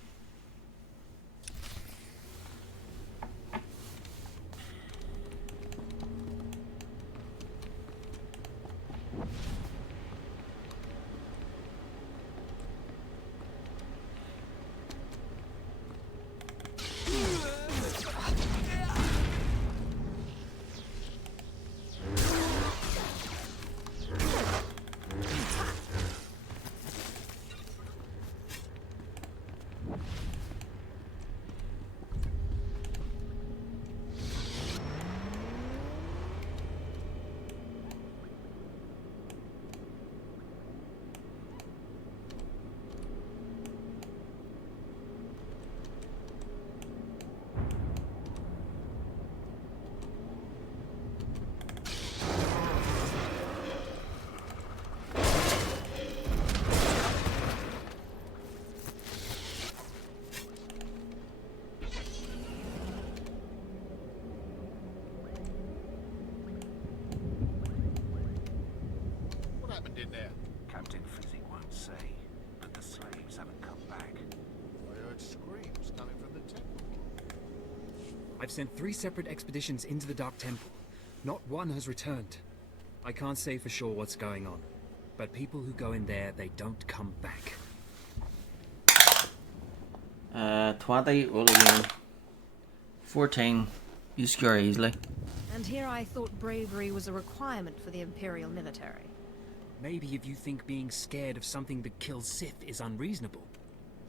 happened in there? Captain Physic won't say, but the slaves haven't come back. I heard screams coming from the temple. I've sent 3 separate expeditions into the Dark Temple. Not one has returned. I can't say for sure what's going on, but people who go in there, they don't come back. 20, roll again. 14, you score easily. And here I thought bravery was a requirement for the Imperial military. Maybe if you think being scared of something that kills Sith is unreasonable.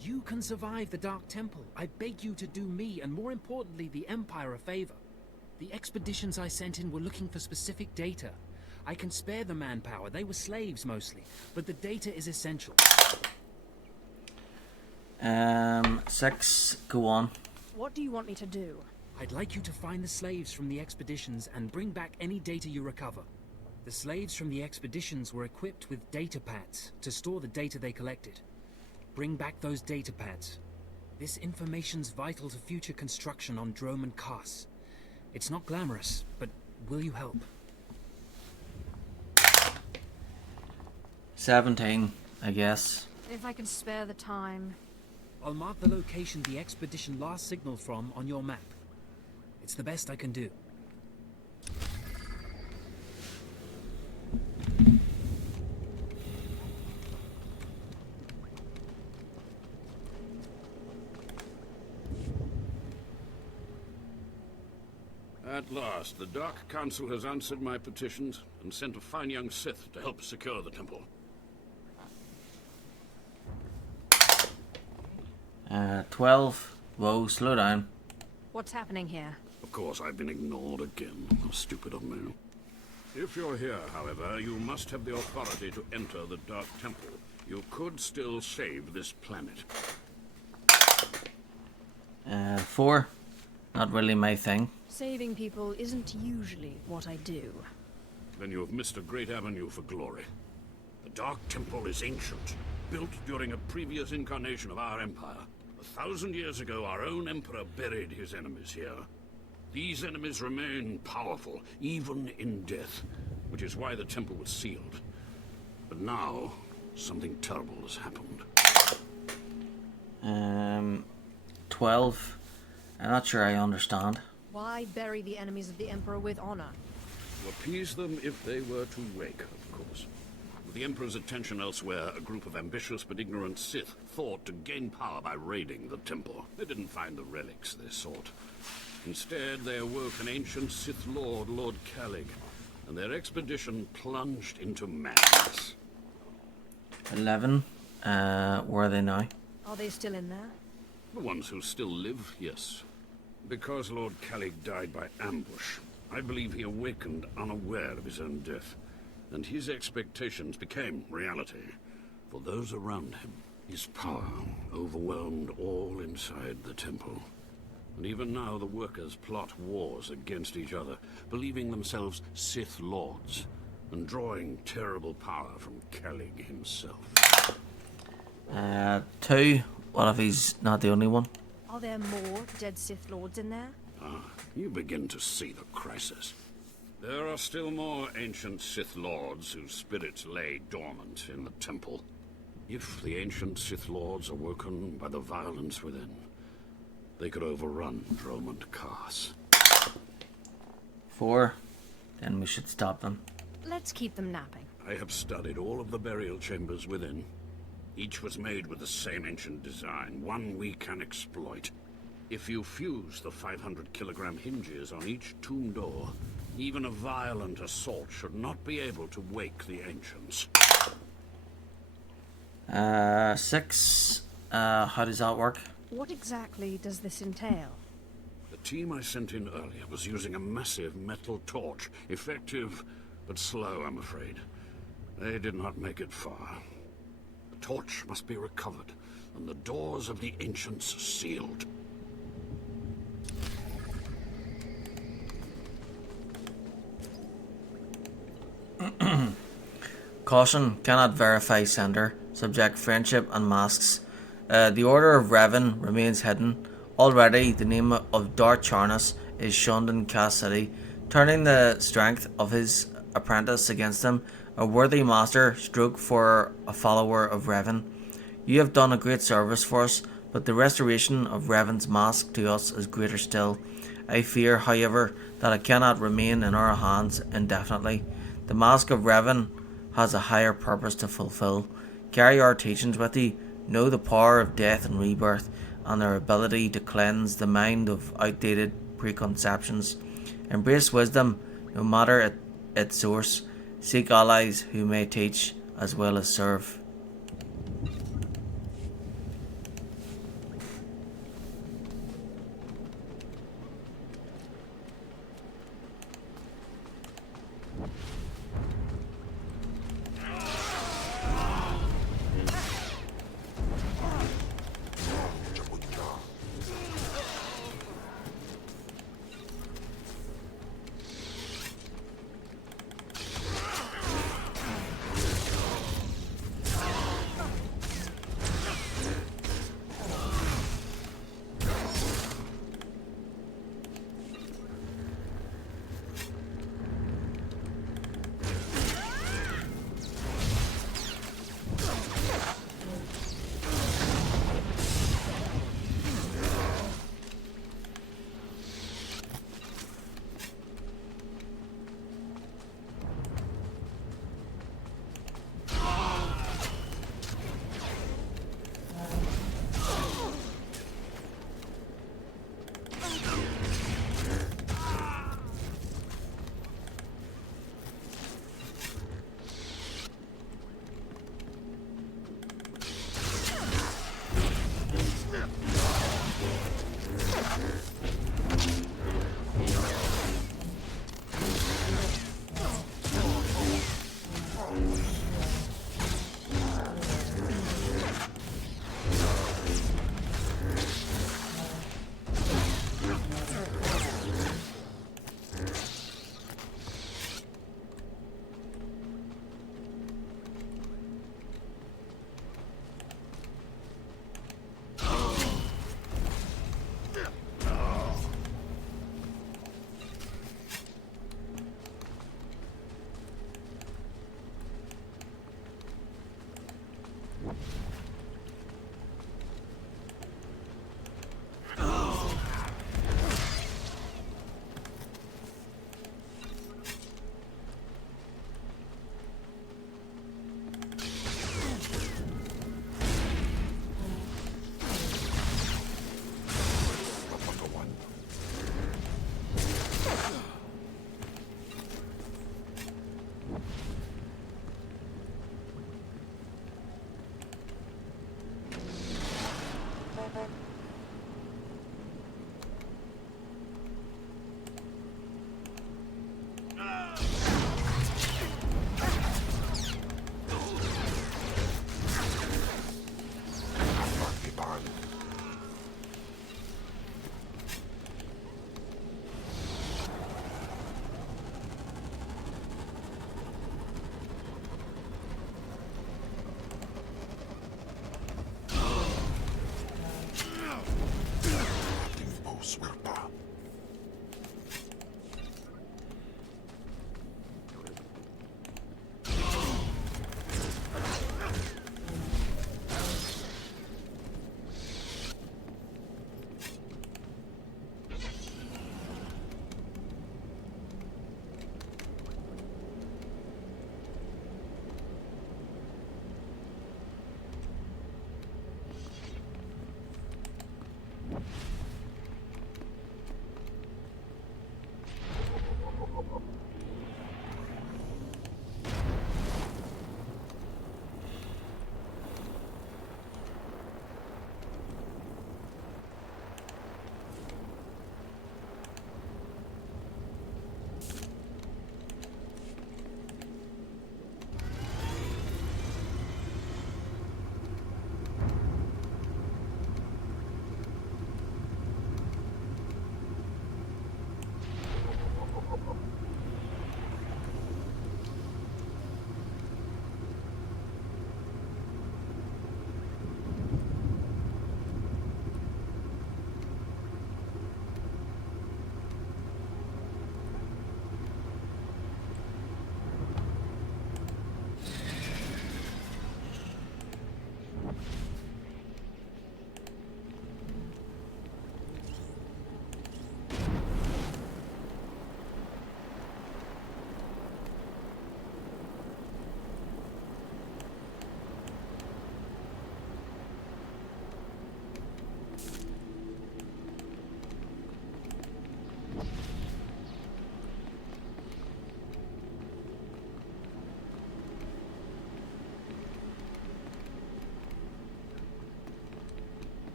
You can survive the Dark Temple. I beg you to do me, and more importantly, the Empire a favor. The expeditions I sent in were looking for specific data. I can spare the manpower, they were slaves mostly, but the data is essential. 6, go on. What do you want me to do? I'd like you to find the slaves from the expeditions and bring back any data you recover. The slaves from the expeditions were equipped with data pads to store the data they collected. Bring back those data pads. This information's vital to future construction on Drome and Kars. It's not glamorous, but will you help? 17, I guess. If I can spare the time. I'll mark the location the expedition last signaled from on your map. It's the best I can do. At last, the Dark Council has answered my petitions and sent a fine young Sith to help secure the temple. 12. Whoa, slow down. What's happening here? Of course, I've been ignored again. How stupid of me. If you're here, however, you must have the authority to enter the Dark Temple. You could still save this planet. 4. Not really my thing. Saving people isn't usually what I do. Then you have missed a great avenue for glory. The Dark Temple is ancient, built during a previous incarnation of our empire. 1,000 years ago, our own emperor buried his enemies here. These enemies remain powerful, even in death, which is why the temple was sealed. But now, something terrible has happened. 12. I'm not sure I understand. Why bury the enemies of the Emperor with honor? To appease them if they were to wake, of course. With the Emperor's attention elsewhere, a group of ambitious but ignorant Sith thought to gain power by raiding the temple. They didn't find the relics they sought. Instead, they awoke an ancient Sith Lord, Lord Calig, and their expedition plunged into madness. 11. Where are they now? Are they still in there? The ones who still live, yes. Because Lord Calig died by ambush, I believe he awakened unaware of his own death, and his expectations became reality. For those around him, his power overwhelmed all inside the temple. And even now the workers plot wars against each other, believing themselves Sith Lords, and drawing terrible power from Calig himself. 2. What if he's not the only one? Are there more dead Sith Lords in there? Ah, you begin to see the crisis. There are still more ancient Sith Lords whose spirits lay dormant in the temple. If the ancient Sith Lords are woken by the violence within, they could overrun Drome and Kars. 4. Then we should stop them. Let's keep them napping. I have studied all of the burial chambers within. Each was made with the same ancient design, one we can exploit. If you fuse the 500-kilogram hinges on each tomb door, even a violent assault should not be able to wake the ancients. 6. How does that work? What exactly does this entail? The team I sent in earlier was using a massive metal torch. Effective, but slow, I'm afraid. They did not make it far. The torch must be recovered, and the doors of the ancients sealed. Caution, cannot verify sender. Subject friendship and masks. The Order of Revan remains hidden. Already, the name of Darth Charnas is shunned in Cass City, turning the strength of his apprentice against him a worthy master stroke for a follower of Revan. You have done a great service for us, but the restoration of Revan's mask to us is greater still. I fear, however, that it cannot remain in our hands indefinitely. The mask of Revan has a higher purpose to fulfill. Carry our teachings with you. Know the power of death and rebirth, and their ability to cleanse the mind of outdated preconceptions. Embrace wisdom, no matter its source. Seek allies who may teach as well as serve.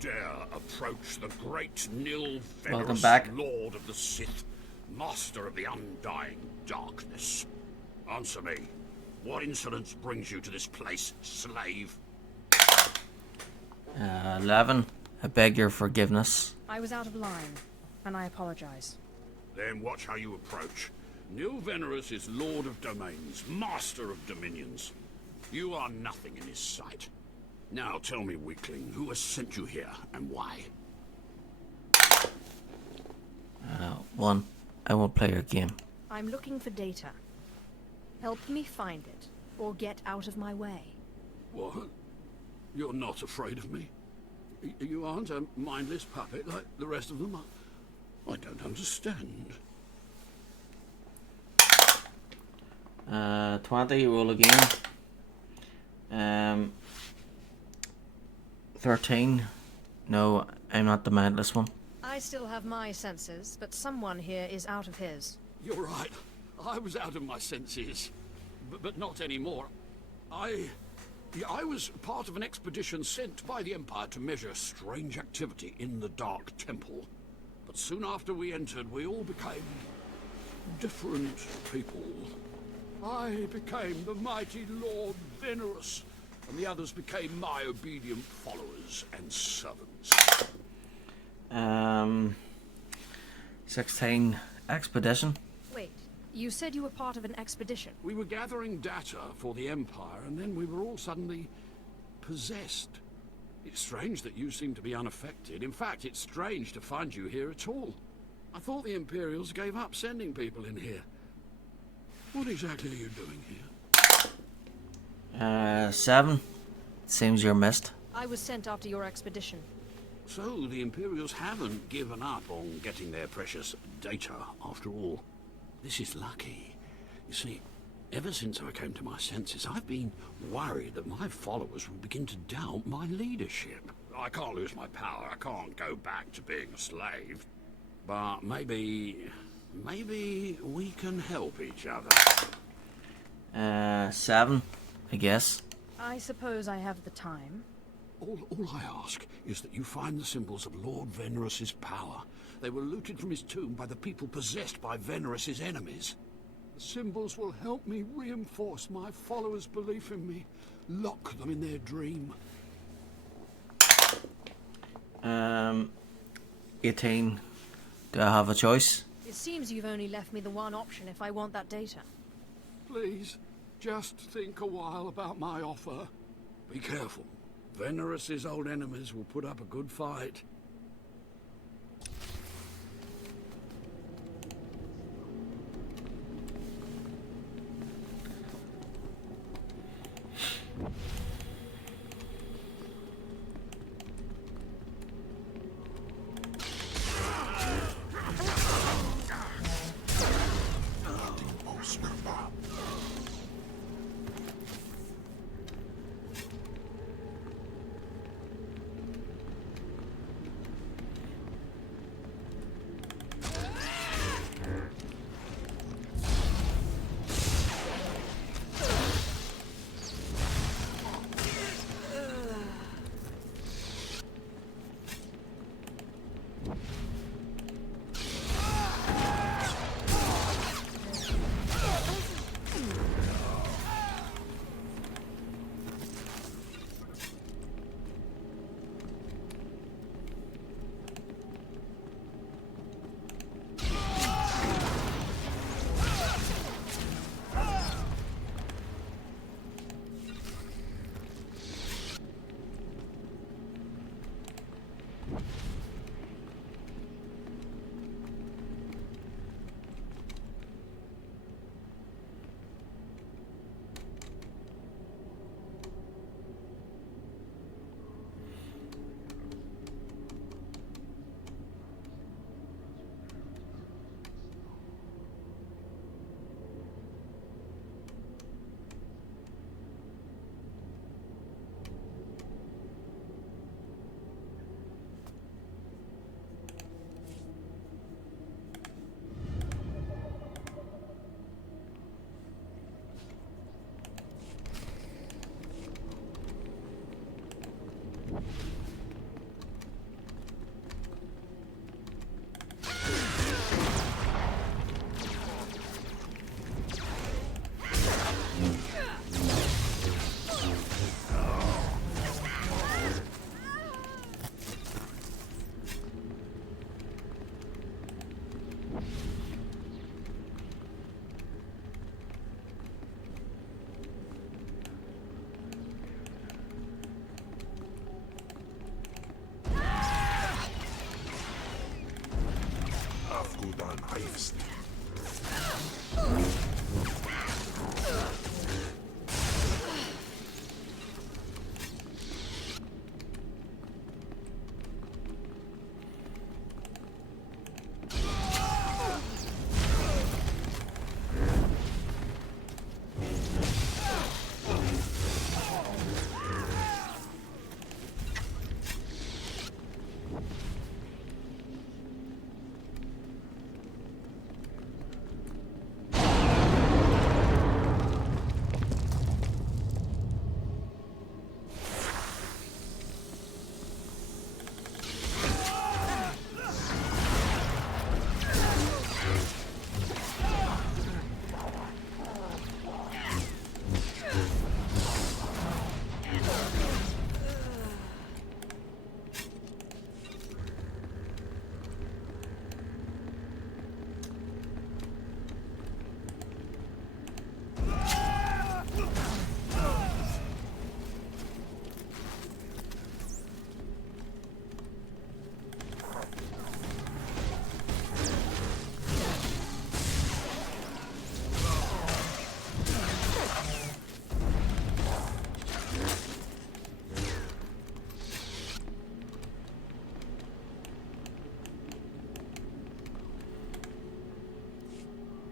dare approach the great Nil Welcome Venerus, back. Lord of the Sith, Master of the Undying Darkness? Answer me. What insolence brings you to this place, slave? 11. I beg your forgiveness. I was out of line, and I apologize. Then watch how you approach. Nil Venerus is Lord of Domains, Master of Dominions. You are nothing in his sight. Now tell me, weakling, who has sent you here, and why? 1. I won't play your game. I'm looking for data. Help me find it, or get out of my way. What? You're not afraid of me? You aren't a mindless puppet like the rest of them? I don't understand. 20, roll again. 13. No, I'm not the mindless one. I still have my senses, but someone here is out of his. You're right. I was out of my senses. But not anymore. I was part of an expedition sent by the Empire to measure strange activity in the Dark Temple. But soon after we entered, we all became different people. I became the mighty Lord Venerus, and the others became my obedient followers and servants. 16. Expedition. Wait, you said you were part of an expedition? We were gathering data for the Empire, and then we were all suddenly possessed. It's strange that you seem to be unaffected. In fact, it's strange to find you here at all. I thought the Imperials gave up sending people in here. What exactly are you doing here? 7. Seems you're missed. I was sent after your expedition. So, the Imperials haven't given up on getting their precious data, after all. This is lucky. You see, ever since I came to my senses, I've been worried that my followers will begin to doubt my leadership. I can't lose my power. I can't go back to being a slave. But maybe we can help each other. 7, I guess. I suppose I have the time. All I ask is that you find the symbols of Lord Venerus's power. They were looted from his tomb by the people possessed by Venerus's enemies. The symbols will help me reinforce my followers' belief in me, lock them in their dream. 18. Do I have a choice? It seems you've only left me the one option if I want that data. Please, just think a while about my offer. Be careful. Venerus's old enemies will put up a good fight.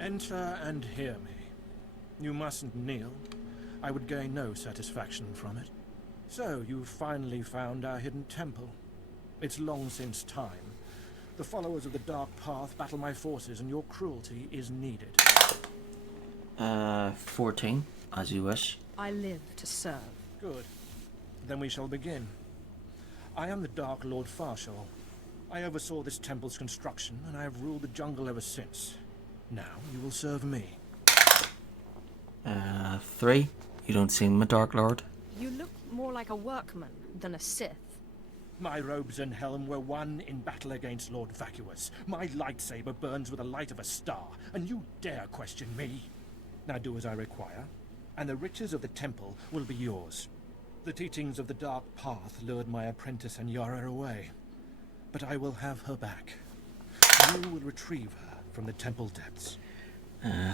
Enter and hear me. You mustn't kneel. I would gain no satisfaction from it. So, you've finally found our hidden temple. It's long since time. The followers of the Dark Path battle my forces, and your cruelty is needed. 14, as you wish. I live to serve. Good. Then we shall begin. I am the Dark Lord Farshal. I oversaw this temple's construction, and I have ruled the jungle ever since. Now you will serve me. 3. You don't seem a Dark Lord. You look more like a workman than a Sith. My robes and helm were won in battle against Lord Vacuous. My lightsaber burns with the light of a star, and you dare question me? Now do as I require, and the riches of the temple will be yours. The teachings of the Dark Path lured my apprentice Anyara away, but I will have her back. You will retrieve her from the temple depths.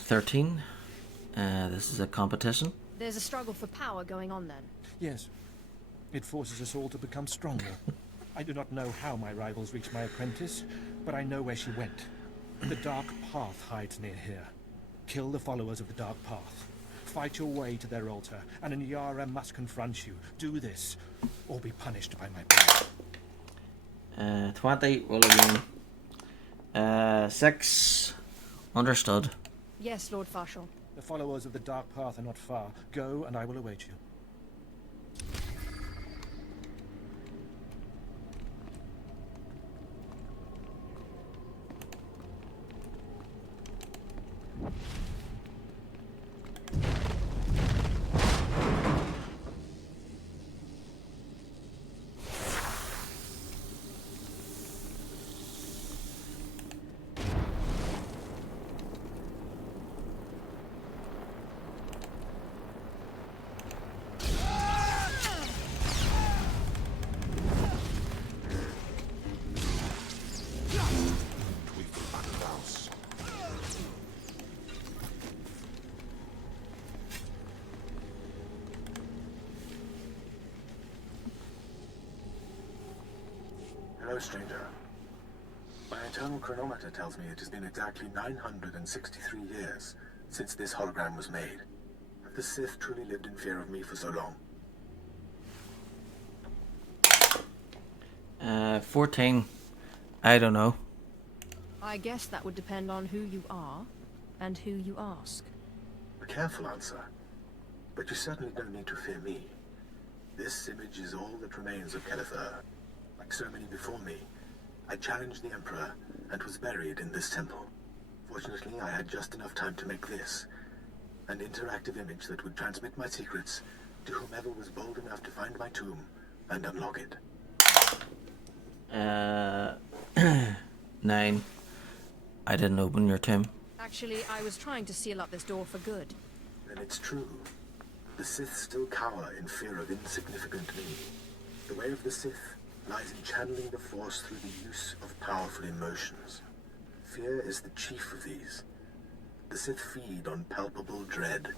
13. This is a competition. There's a struggle for power going on then. Yes. It forces us all to become stronger. I do not know how my rivals reached my apprentice, but I know where she went. The Dark Path hides near here. Kill the followers of the Dark Path. Fight your way to their altar, and Anyara must confront you. Do this, or be punished by my blade. 20. Roll again. 6. Understood. Yes, Lord Farshal. The followers of the Dark Path are not far. Go, and I will await you. Hello, stranger. My internal chronometer tells me it has been exactly 963 years since this hologram was made. Have the Sith truly lived in fear of me for so long? 14. I don't know. I guess that would depend on who you are and who you ask. A careful answer. But you certainly don't need to fear me. This image is all that remains of Kelethur. Like so many before me, I challenged the Emperor and was buried in this temple. Fortunately, I had just enough time to make this, an interactive image that would transmit my secrets to whomever was bold enough to find my tomb and unlock it. 9. I didn't open your tomb. Actually, I was trying to seal up this door for good. Then it's true. The Sith still cower in fear of insignificant me. The way of the Sith lies in channeling the Force through the use of powerful emotions. Fear is the chief of these. The Sith feed on palpable dread.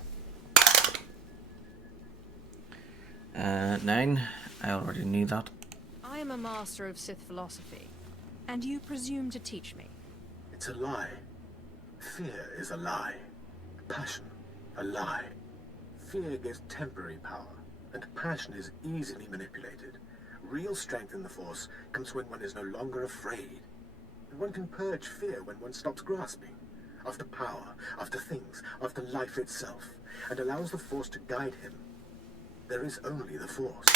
9. I already knew that. I am a master of Sith philosophy, and you presume to teach me. It's a lie. Fear is a lie. Passion, a lie. Fear gives temporary power, and passion is easily manipulated. Real strength in the Force comes when one is no longer afraid. And one can purge fear when one stops grasping, after power, after things, after life itself, and allows the Force to guide him. There is only the Force.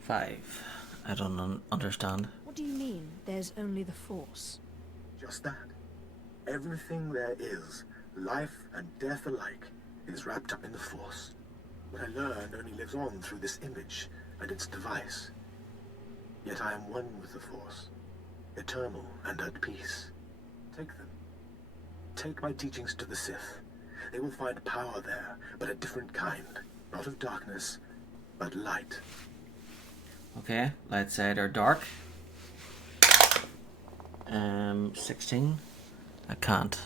5. I don't understand. What do you mean, there's only the Force? Just that. Everything there is, life and death alike, is wrapped up in the Force. What I learned only lives on through this image and its device. Yet I am one with the Force, eternal and at peace. Take them. Take my teachings to the Sith. They will find power there, but a different kind. Not of darkness, but light. Okay, light side or dark. 16. I can't.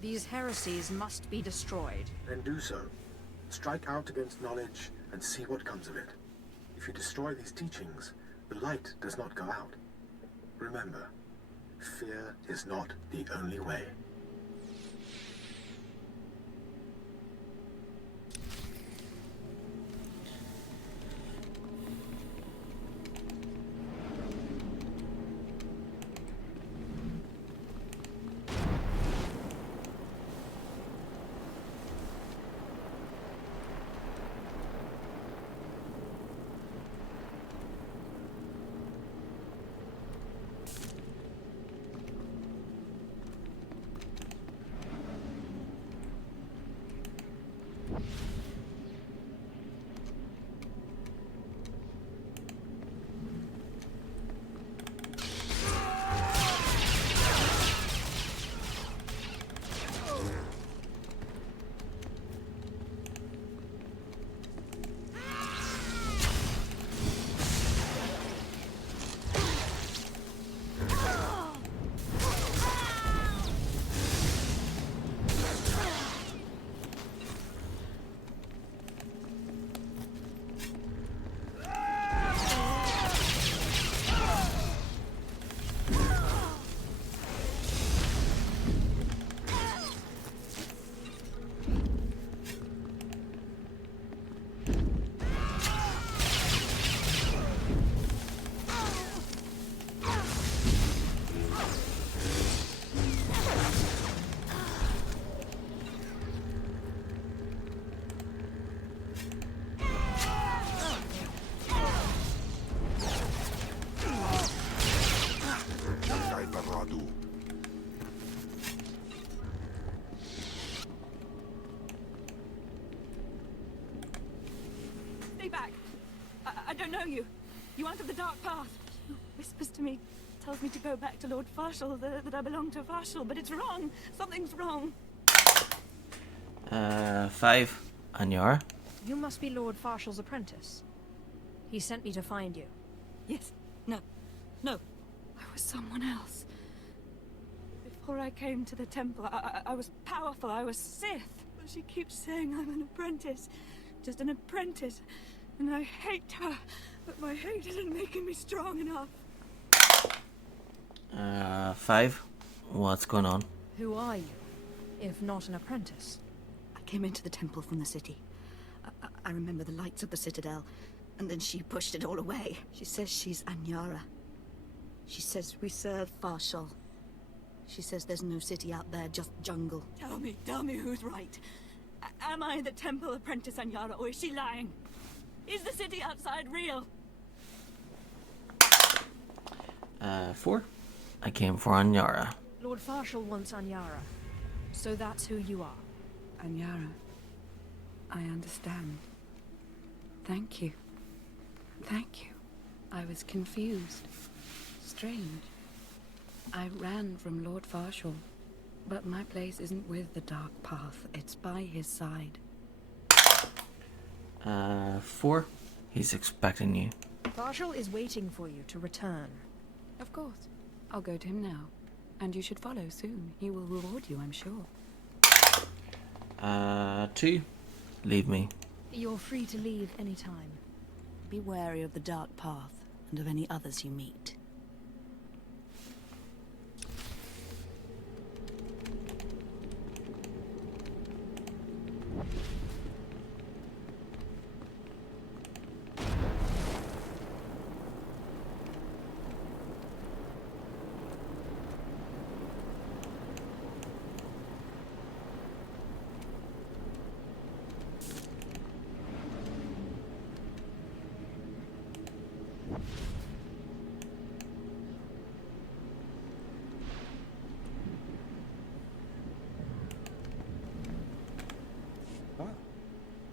These heresies must be destroyed. Then do so. Strike out against knowledge and see what comes of it. If you destroy these teachings, the light does not go out. Remember, fear is not the only way. know you. You enter the dark path. She whispers to me, tells me to go back to Lord Farshall, that I belong to Farshall, but it's wrong. Something's wrong. 5. Anyara? You must be Lord Farshall's apprentice. He sent me to find you. Yes. No. No. I was someone else. Before I came to the temple, I was powerful. I was Sith. But she keeps saying I'm an apprentice. Just an apprentice. And I hate her. But my hate isn't making me strong enough. 5. What's going on? Who are you, if not an apprentice? I came into the temple from the city. I remember the lights of the citadel, and then she pushed it all away. She says she's Anyara. She says we serve Farshall. She says there's no city out there, just jungle. Tell me who's right. Am I the temple apprentice Anyara, or is she lying? Is the city outside real? 4. I came for Anyara. Lord Farshall wants Anyara. So that's who you are. Anyara. I understand. Thank you. Thank you. I was confused. Strange. I ran from Lord Farshall, but my place isn't with the Dark Path. It's by his side. 4. He's expecting you. Farshall is waiting for you to return. Of course. I'll go to him now. And you should follow soon. He will reward you, I'm sure. 2. Leave me. You're free to leave any time. Be wary of the Dark Path and of any others you meet.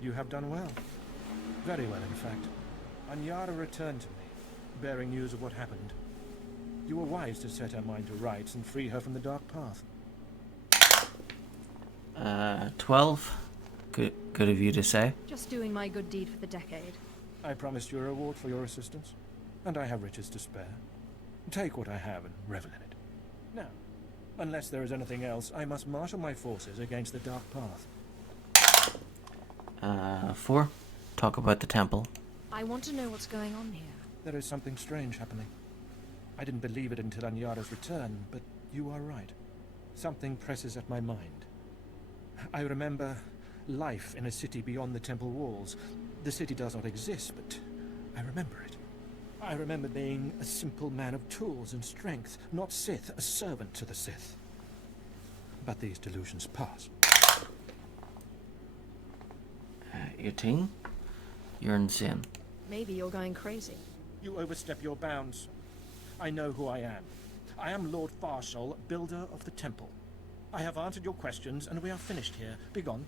You have done well. Very well, in fact. Anyara returned to me, bearing news of what happened. You were wise to set her mind to rights and free her from the Dark Path. 12. Good of you to say. Just doing my good deed for the decade. I promised you a reward for your assistance, and I have riches to spare. Take what I have and revel in it. Now, unless there is anything else, I must marshal my forces against the Dark Path. 4. Talk about the temple. I want to know what's going on here. There is something strange happening. I didn't believe it until Anyara's return, but you are right. Something presses at my mind. I remember life in a city beyond the temple walls. The city does not exist, but I remember it. I remember being a simple man of tools and strength, not Sith, a servant to the Sith. But these delusions pass. 18. You're insane. Maybe you're going crazy. You overstep your bounds. I know who I am. I am Lord Farshall, builder of the temple. I have answered your questions, and we are finished here. Begone.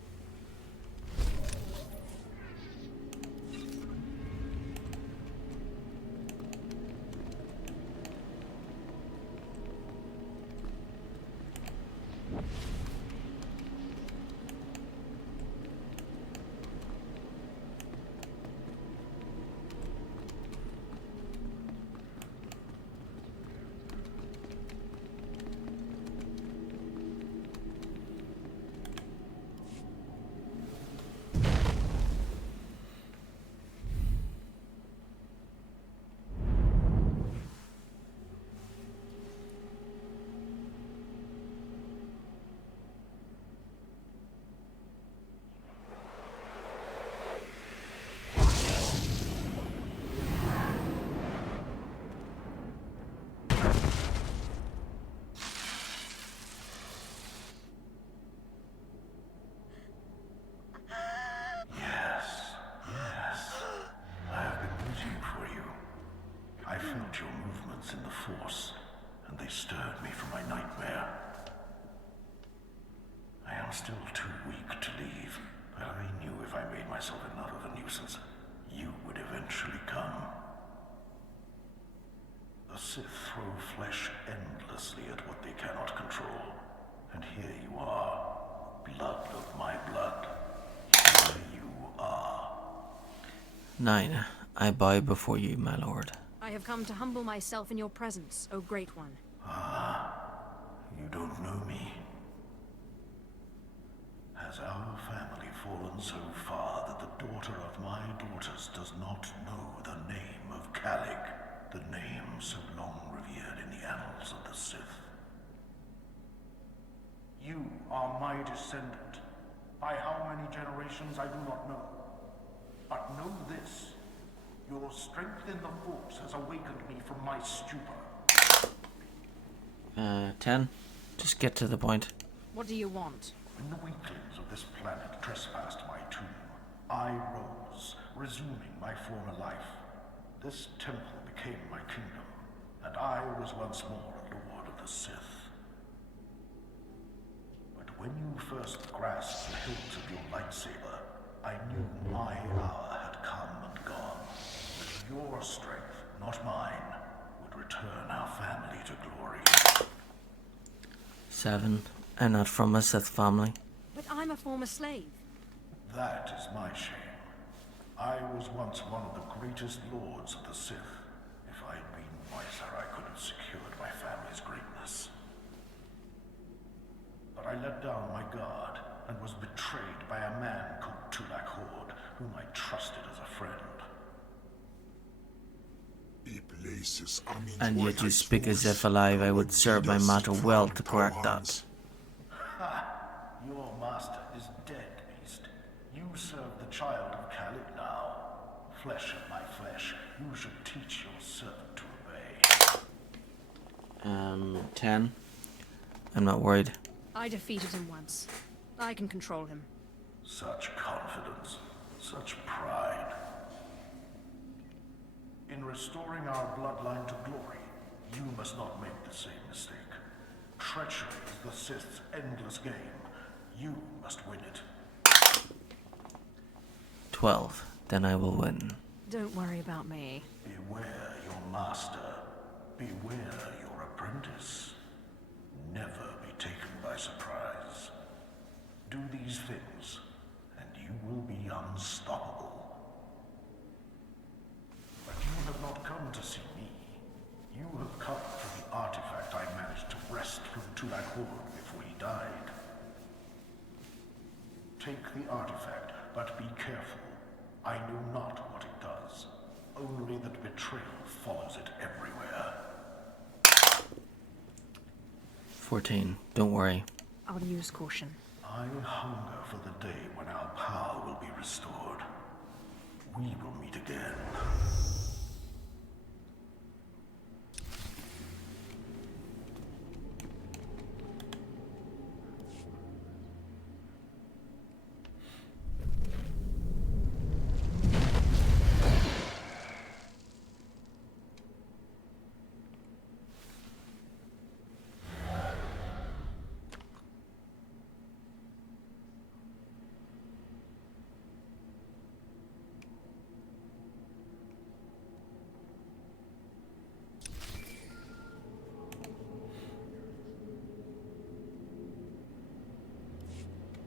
Your movements in the Force, and they stirred me from my nightmare. I am still too weak to leave, but I knew if I made myself enough of a nuisance, you would eventually come. Sith throw flesh endlessly at what they cannot control. And here you are, blood of my blood. Here you are. 9. I bow before you, my lord. I have come to humble myself in your presence, O Great One. You don't know me. Has our family fallen so far that the daughter of my daughters does not know the name of Calic, the name so long revered in the annals of the Sith? You are my descendant. By how many generations I do not know. But know this. Your strength in the Force has awakened me from my stupor. 10. Just get to the point. What do you want? When the weaklings of this planet trespassed my tomb, I rose, resuming my former life. This temple became my kingdom, and I was once more a lord of the Sith. But when you first grasped the hilt of your lightsaber, I knew my hour had come and gone. That your strength, not mine, would return our family to glory. 7. I'm not from a Sith family. But I'm a former slave. That is my shame. I was once one of the greatest lords of the Sith. If I had been wiser, I could have secured my family's greatness. But I let down my guard and was betrayed by a man called Tulak Hord, whom I trusted as a friend. And yet you speak as if alive I would serve my matter well to correct that. Your master is dead, beast. You serve the child of Calic now. Flesh of my flesh, you should teach your servant to obey. 10. I'm not worried. I defeated him once. I can control him. Such confidence, such pride. In restoring our bloodline to glory, you must not make the same mistake. Treachery is the Sith's endless game. You must win it. 12. Then I will win. Don't worry about me. Beware your master. Beware your apprentice. Never be taken by surprise. Do these things, and you will be unstoppable. But you have not come to see me. You have come for the artifact I managed to wrest from Tulak Hord before he died. Take the artifact, but be careful. I know not what it does. Only that betrayal follows it everywhere. 14. Don't worry. I'll use caution. I hunger for the day when our power will be restored. We will meet again.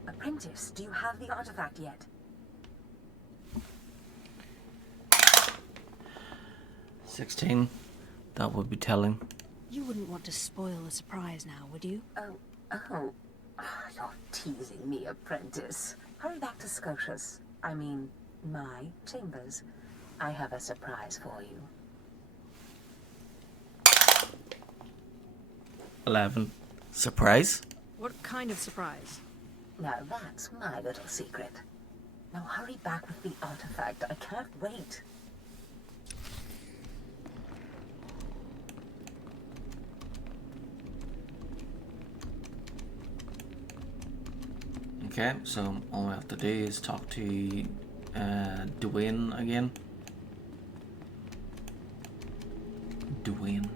Apprentice, do you have the artifact yet? 16. That would be telling. You wouldn't want to spoil the surprise now, would you? Oh. You're teasing me, apprentice. Hurry back to Scotia's. I mean, my chambers. I have a surprise for you. 11. Surprise? What kind of surprise? Now that's my little secret. Now hurry back with the artifact. I can't wait. Okay, so all I have to do is talk to Dwayne again. Dwayne.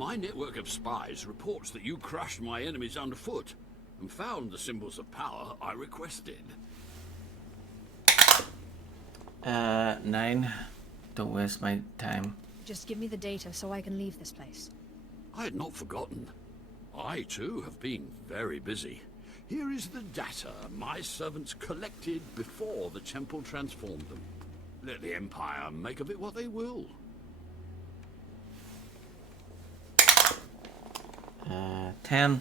My network of spies reports that you crushed my enemies underfoot and found the symbols of power I requested. 9. Don't waste my time. Just give me the data so I can leave this place. I had not forgotten. I, too, have been very busy. Here is the data my servants collected before the temple transformed them. Let the Empire make of it what they will. 10.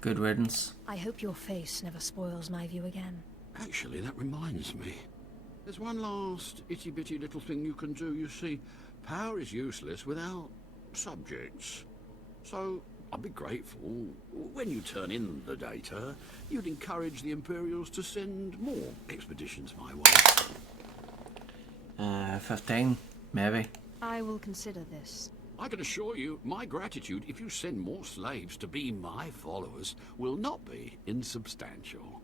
Good riddance. I hope your face never spoils my view again. Actually, that reminds me. There's one last itty-bitty little thing you can do. You see, power is useless without subjects. So, I'd be grateful when you turn in the data, you'd encourage the Imperials to send more expeditions my way. 15. Maybe. I will consider this. I can assure you, my gratitude, if you send more slaves to be my followers, will not be insubstantial.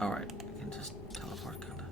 Alright, I can just teleport, kinda.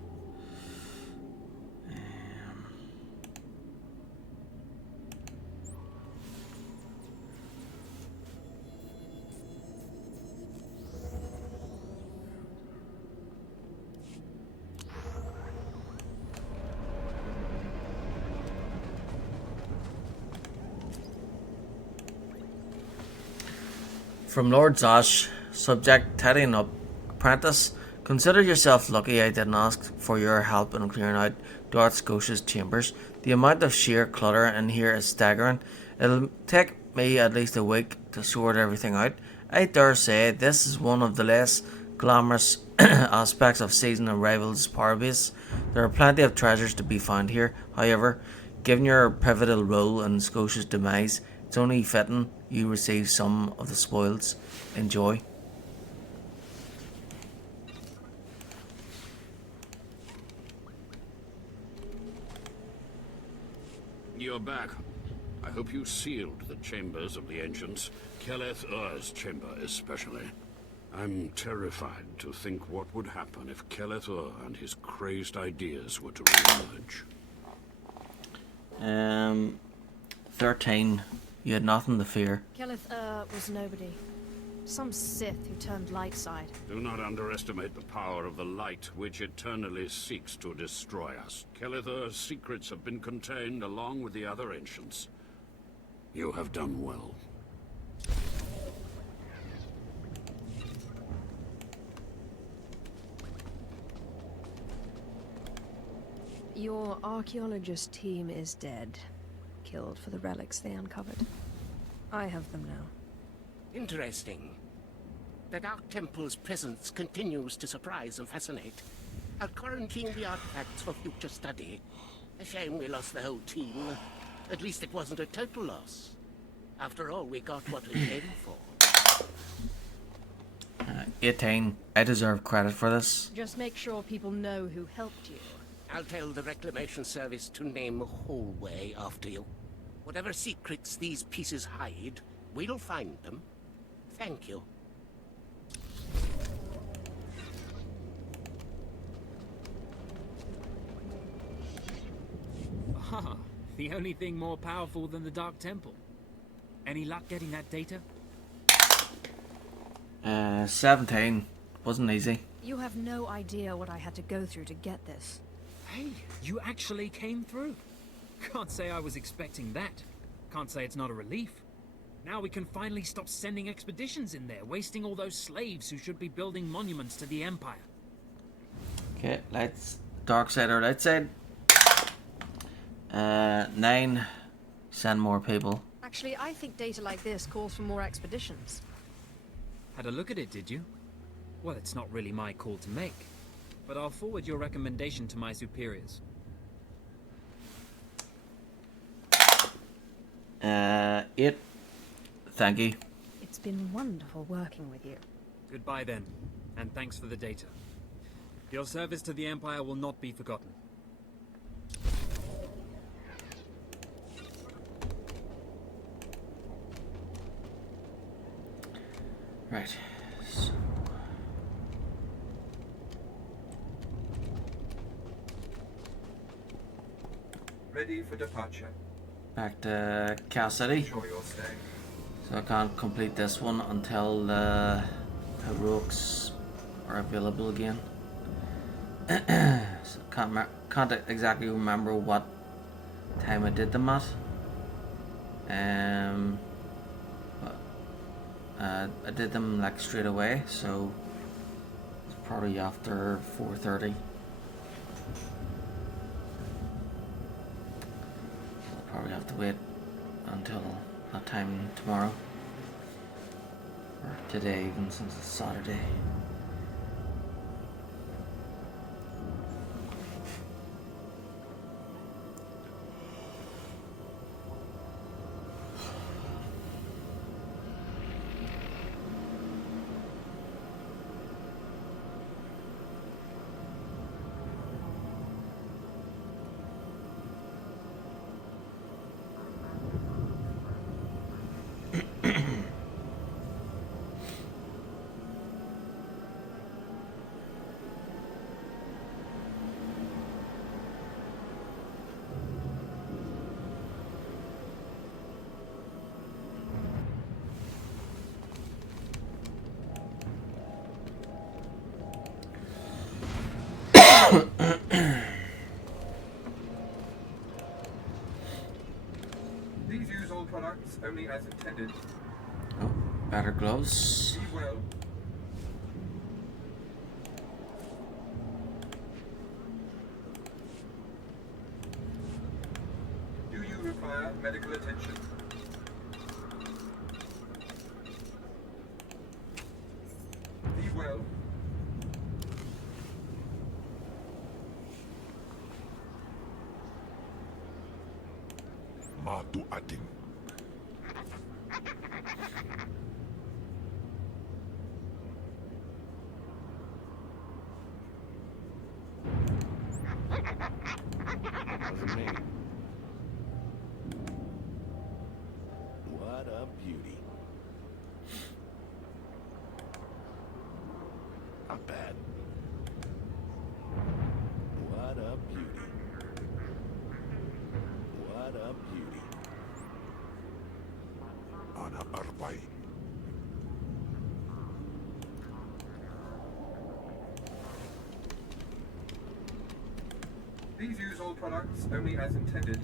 From Lord Zosh, subject tidying up. Apprentice, consider yourself lucky I didn't ask for your help in clearing out Darth Scotia's chambers. The amount of sheer clutter in here is staggering. It'll take me at least a week to sort everything out. I dare say this is one of the less glamorous aspects of season arrival's power base. There are plenty of treasures to be found here. However, given your pivotal role in Scotia's demise, it's only fitting you receive some of the spoils. Enjoy. You're back. I hope you sealed the chambers of the ancients, Keleth Ur's chamber especially. I'm terrified to think what would happen if Keleth Ur and his crazed ideas were to reemerge. 13. You had nothing to fear. Keleth was nobody. Some Sith who turned light side. Do not underestimate the power of the light which eternally seeks to destroy us. Keleth Ur's secrets have been contained along with the other ancients. You have done well. Your archaeologist team is dead. Killed for the relics they uncovered. I have them now. Interesting. The Dark Temple's presence continues to surprise and fascinate. I'll quarantine the artifacts for future study. A shame we lost the whole team. At least it wasn't a total loss. After all, we got what we came for. 18. I deserve credit for this. Just make sure people know who helped you. I'll tell the Reclamation Service to name a hallway after you. Whatever secrets these pieces hide, we'll find them. Thank you. Ah, the only thing more powerful than the Dark Temple. Any luck getting that data? 17. Wasn't easy. You have no idea what I had to go through to get this. Hey, you actually came through. Can't say I was expecting that. Can't say it's not a relief. Now we can finally stop sending expeditions in there, wasting all those slaves who should be building monuments to the Empire. Okay, let's dark side or light side. 9. Send more people. Actually, I think data like this calls for more expeditions. Had a look at it, did you? Well, it's not really my call to make, but I'll forward your recommendation to my superiors. It. Thank you. It's been wonderful working with you. Goodbye then, and thanks for the data. Your service to the Empire will not be forgotten. Right. So Ready for departure. back to Cal City. Enjoy your stay. So I can't complete this one until the heroics are available again. So can't exactly remember what time I did them at. But I did them like straight away, so it's probably after 4:30. I'll probably have to wait until that time tomorrow, or today, even since it's Saturday. Please use all products only as intended. Oh, better gloves. Be well. Do you require medical attention? Be well. Matu ating. Wasn't me. What a beauty. Not bad. What a beauty. What a beauty. Ana arbay. Please use all products only as intended.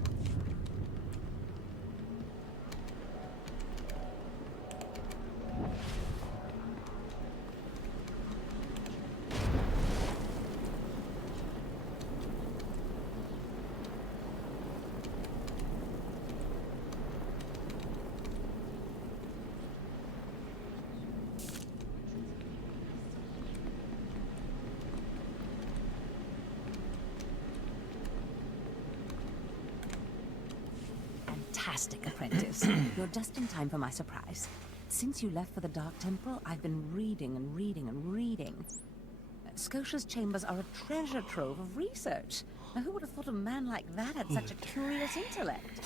Fantastic, apprentice. You're just in time for my surprise. Since you left for the Dark Temple, I've been reading and reading and reading. Scotia's chambers are a treasure trove of research. Now, who would have thought a man like that had such a curious intellect?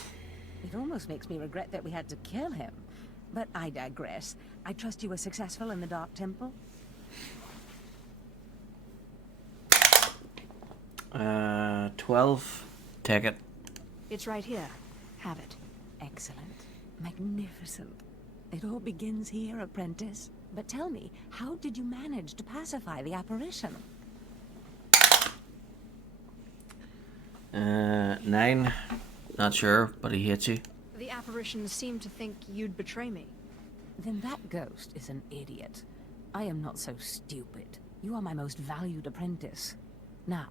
It almost makes me regret that we had to kill him. But I digress. I trust you were successful in the Dark Temple? 12. Take it. It's right here. Have it. Excellent. Magnificent. It all begins here, apprentice. But tell me, how did you manage to pacify the apparition? 9. Not sure, but he hits you. The apparition seemed to think you'd betray me. Then that ghost is an idiot. I am not so stupid. You are my most valued apprentice. Now,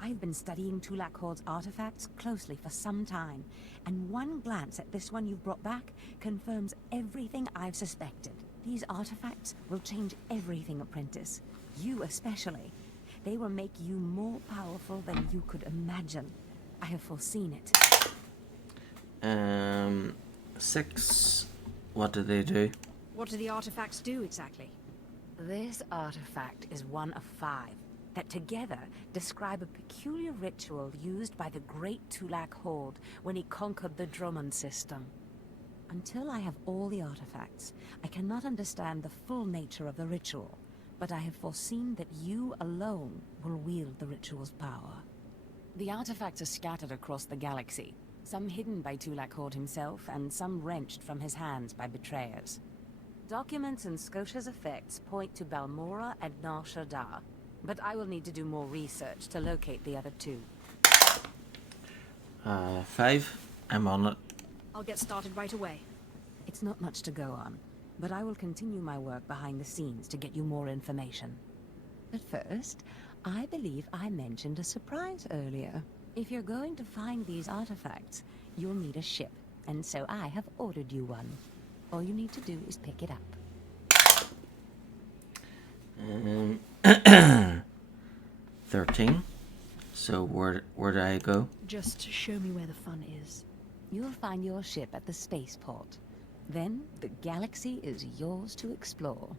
I've been studying Tulak Horde's artifacts closely for some time, and one glance at this one you've brought back confirms everything I've suspected. These artifacts will change everything, apprentice. You especially. They will make you more powerful than you could imagine. I have foreseen it. 6. What do they do? What do the artifacts do exactly? This artifact is one of 5 that together describe a peculiar ritual used by the great Tulak Horde when he conquered the Drummond system. Until I have all the artifacts, I cannot understand the full nature of the ritual, but I have foreseen that you alone will wield the ritual's power. The artifacts are scattered across the galaxy, some hidden by Tulak Horde himself, and some wrenched from his hands by betrayers. Documents and Scotia's effects point to Balmora and Nar Shaddaa, but I will need to do more research to locate the other two. 5. I'm on it. I'll get started right away. It's not much to go on, but I will continue my work behind the scenes to get you more information. But first, I believe I mentioned a surprise earlier. If you're going to find these artifacts, you'll need a ship, and so I have ordered you one. All you need to do is pick it up. 13. So where do I go? Just show me where the fun is. You'll find your ship at the spaceport. Then the galaxy is yours to explore.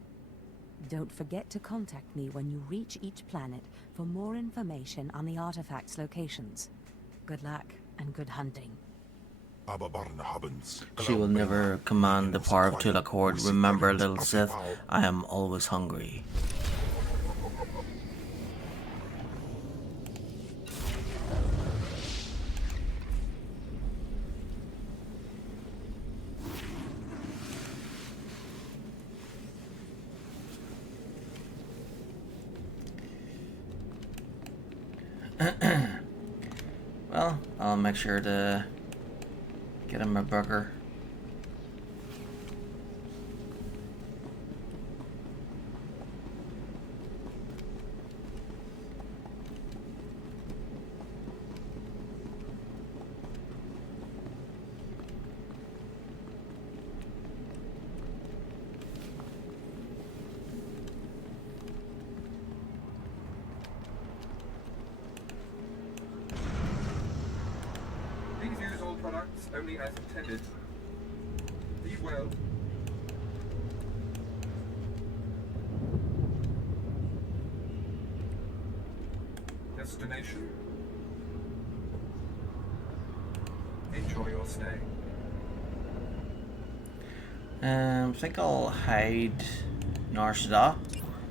Don't forget to contact me when you reach each planet for more information on the artifacts' locations. Good luck and good hunting. She will never command the power of Tulak Horde. Remember, little Sith, I am always hungry. Well, I'll make sure to get him a burger. Products only as intended. Be well. Destination. Enjoy your stay. I think I'll hide Nar Shaddaa,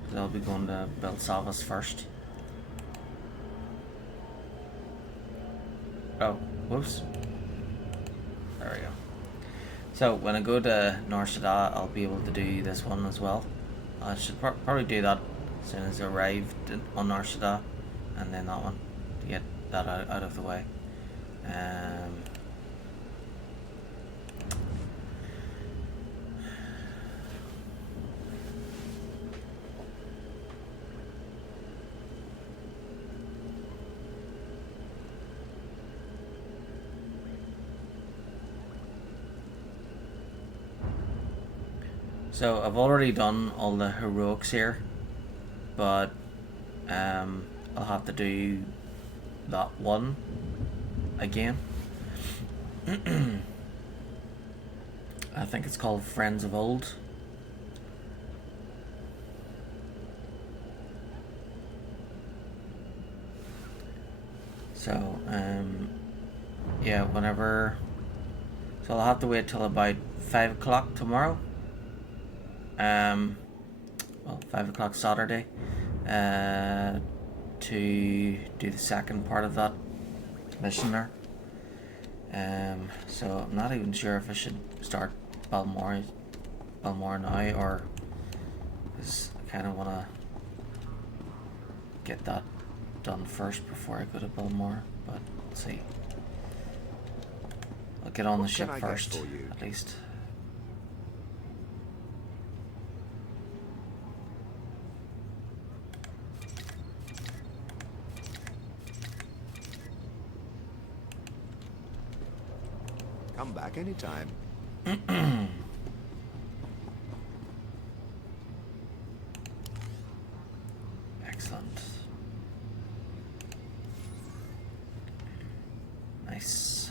because I'll be going to Belsavis first. Oh, whoops. There we go. So when I go to Nar Shaddaa, I'll be able to do this one as well. I should probably do that as soon as I arrive on Nar Shaddaa, and then that one to get that out of the way. So I've already done all the heroics here, but I'll have to do that one again. I think it's called Friends of Old. So yeah, whenever. So I'll have to wait till about 5 o'clock tomorrow. Well, 5 o'clock Saturday, to do the second part of that mission there. So I'm not even sure if I should start Balmora now, or because I kind of want to get that done first before I go to Balmora. But let's see. I'll get on the ship first, at least. Come back anytime. Excellent. Nice.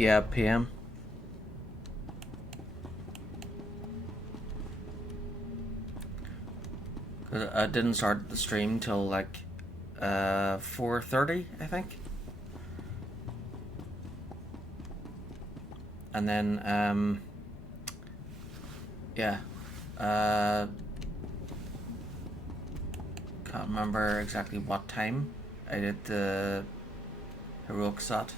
Yeah, PM. Cause I didn't start the stream till like 4:30, I think. And then yeah, can't remember exactly what time I did the heroic shot.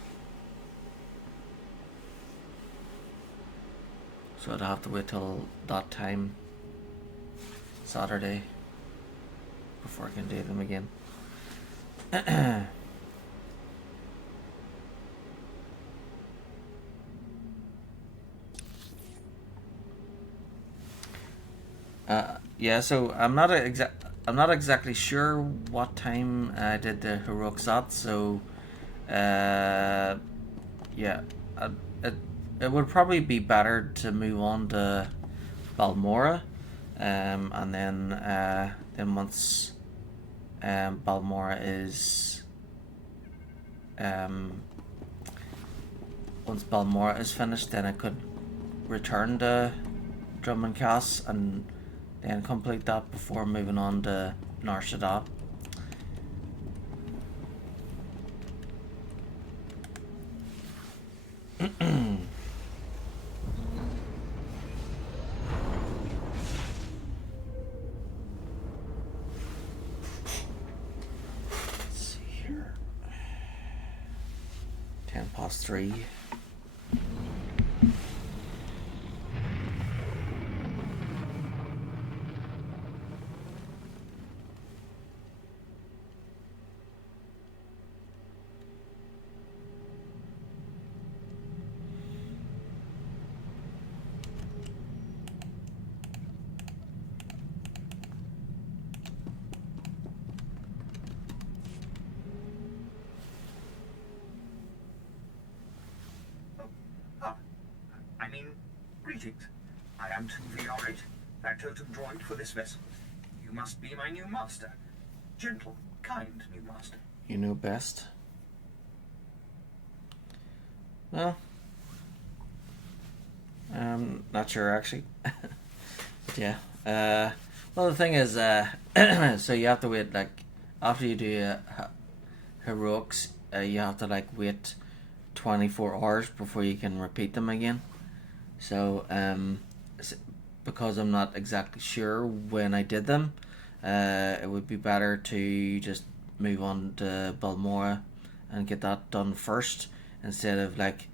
So I'd have to wait till that time Saturday before I can do them again. Yeah, so I'm not exactly sure what time I did the heroic shot. So yeah, it would probably be better to move on to Balmora, and then once Balmora is finished, then I could return to Drummond Cass and then complete that before moving on to Nar Shaddaa. Let's see here. 3:10. Greetings. I am 2VR8, factotum droid for this vessel. You must be my new master. Gentle, kind new master. You know best. Well, not sure actually. But yeah. Well, the thing is, so you have to wait, like, after you do heroics, you have to like wait 24 hours before you can repeat them again. So, because I'm not exactly sure when I did them, it would be better to just move on to Balmora and get that done first, instead of like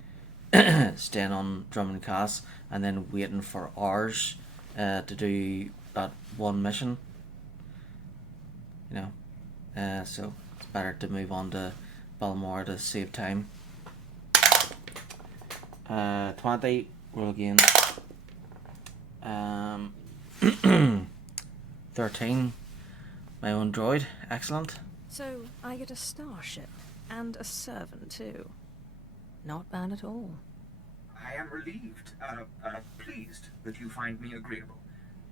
staying on Drummond Cass and then waiting for hours to do that one mission. You know, so it's better to move on to Balmora to save time. 20. Roll again. 13. My own droid. Excellent. So, I get a starship, and a servant too. Not bad at all. I am relieved, pleased that you find me agreeable.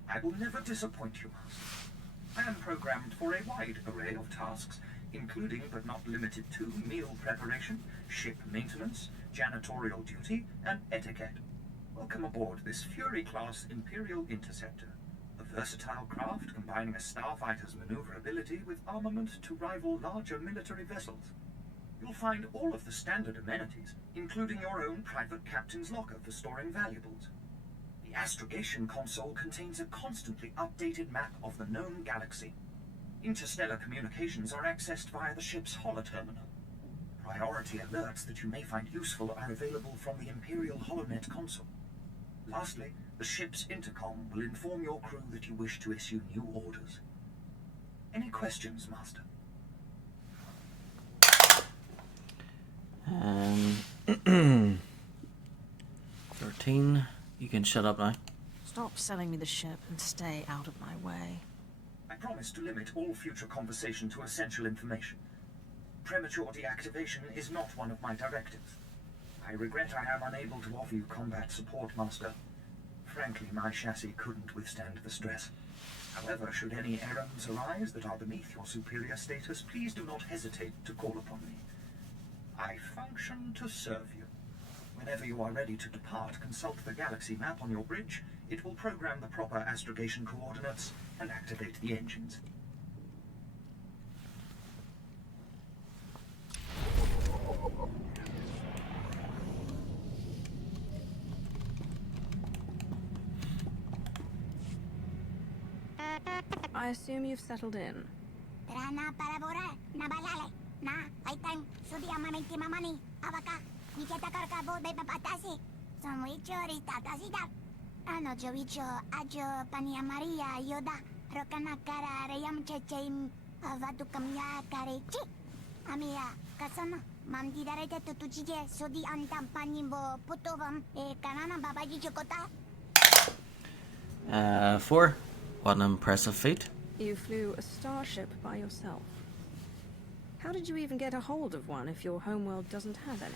I will never disappoint you, Master. I am programmed for a wide array of tasks, including but not limited to meal preparation, ship maintenance, janitorial duty, and etiquette. Welcome aboard this Fury-class Imperial Interceptor, a versatile craft combining a starfighter's maneuverability with armament to rival larger military vessels. You'll find all of the standard amenities, including your own private captain's locker for storing valuables. The astrogation console contains a constantly updated map of the known galaxy. Interstellar communications are accessed via the ship's holoterminal. Priority alerts that you may find useful are available from the Imperial HoloNet console. Lastly, the ship's intercom will inform your crew that you wish to issue new orders. Any questions, Master? 13. You can shut up now. Stop selling me the ship and stay out of my way. I promise to limit all future conversation to essential information. Premature deactivation is not one of my directives. I regret I am unable to offer you combat support, Master. Frankly, my chassis couldn't withstand the stress. However, should any errands arise that are beneath your superior status, please do not hesitate to call upon me. I function to serve you. Whenever you are ready to depart, consult the galaxy map on your bridge. It will program the proper astrogation coordinates and activate the engines. I assume you've settled in. Four. What an impressive feat. You flew a starship by yourself. How did you even get a hold of one if your homeworld doesn't have any?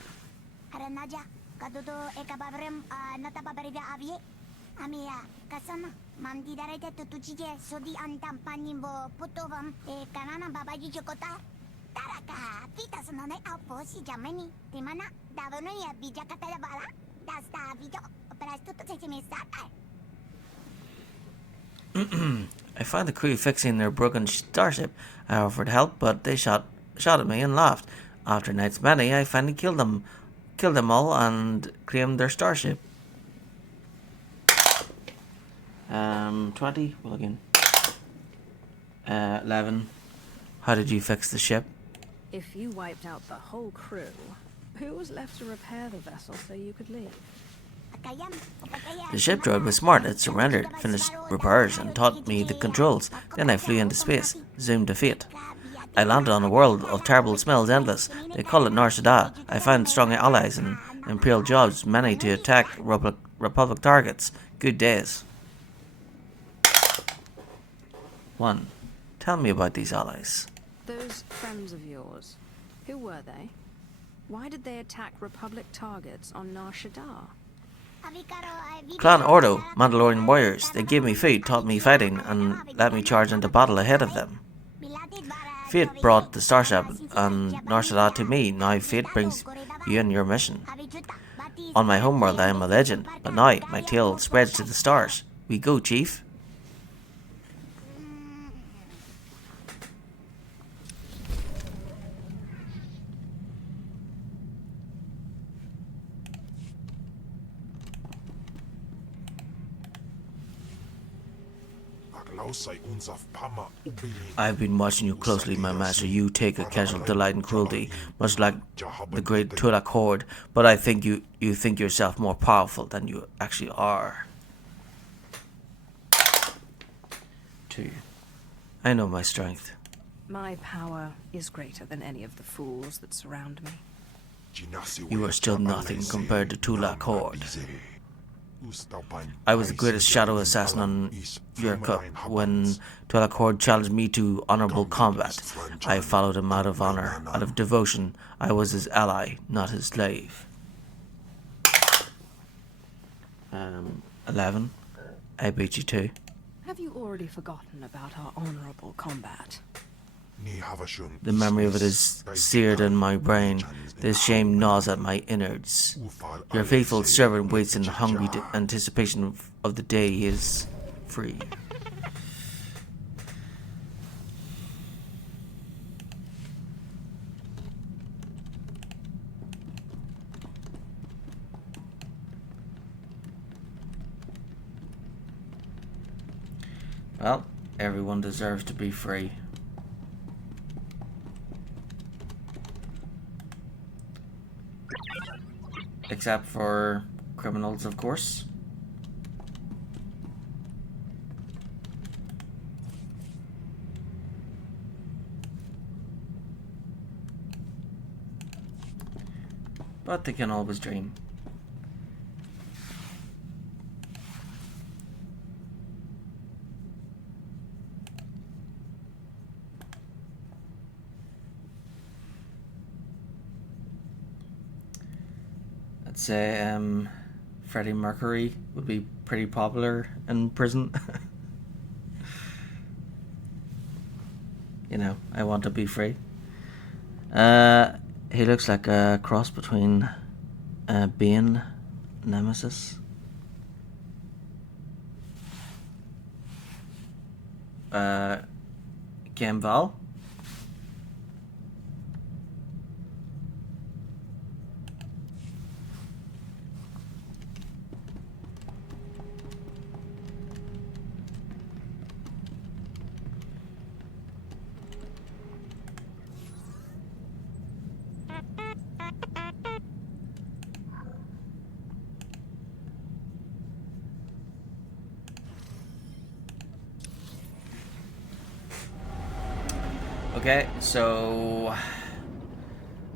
I found the crew fixing their broken starship. I offered help, but they shot at me and laughed. After night's many, I finally killed them all, and claimed their starship. 20. Well, again. 11. How did you fix the ship? If you wiped out the whole crew, who was left to repair the vessel so you could leave? The ship droid was smart. It surrendered, finished repairs, and taught me the controls. Then I flew into space, zoomed to fate. I landed on a world of terrible smells, endless. They call it Nar Shaddaa. I found strong allies and imperial jobs, many to attack Republic targets. Good days. 1. Tell me about these allies. Those friends of yours, who were they? Why did they attack Republic targets on Nar Shaddaa? Clan Ordo, Mandalorian warriors. They gave me food, taught me fighting, and let me charge into battle ahead of them. Fate brought the starship and Nar Shaddaa to me. Now Fate brings you in your mission. On my homeworld I am a legend, but now my tale spreads to the stars. We go, Chief. I've been watching you closely, my master. You take a casual delight in cruelty, much like the great Tulak Horde, but I think you think yourself more powerful than you actually are. 2. I know my strength. My power is greater than any of the fools that surround me. You are still nothing compared to Tulak Horde. I was the greatest shadow assassin on Yurkup. When Tulak Horde challenged me to honorable combat, I followed him out of honor, out of devotion. I was his ally, not his slave. 11. I beat you too. Have you already forgotten about our honorable combat? The memory of it is seared in my brain. This shame gnaws at my innards. Your faithful servant waits in hungry anticipation of the day he is free. Well, everyone deserves to be free. Except for criminals, of course. But they can always dream. I'd say Freddie Mercury would be pretty popular in prison. You know, I want to be free. He looks like a cross between Bane Nemesis. Camval. Okay, so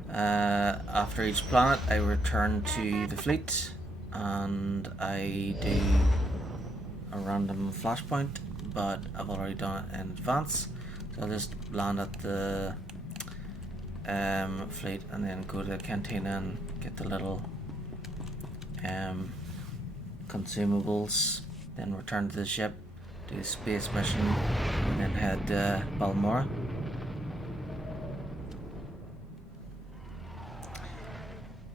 after each planet I return to the fleet and I do a random flashpoint, but I've already done it in advance, so I'll just land at the fleet and then go to the cantina and get the little consumables, then return to the ship, do a space mission, and then head to Balmora.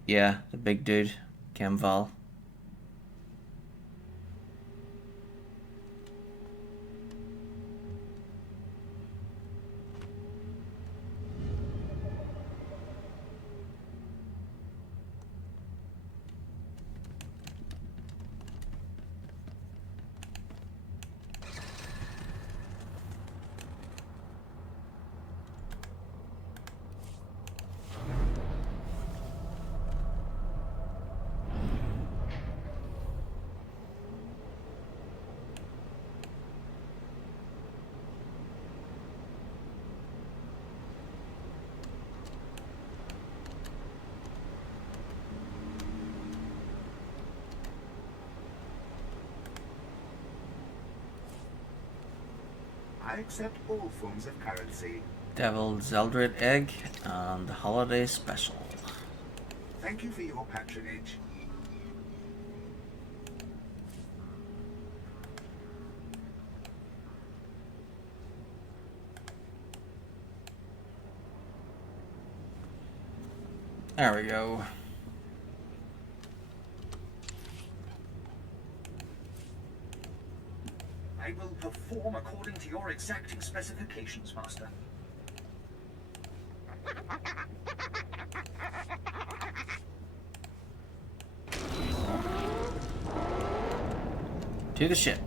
Yeah, the big dude, Camval. I accept all forms of currency. Devil's Eldred Egg and the Holiday Special. Thank you for your patronage. There we go. I will perform according to your exacting specifications, Master. To the ship.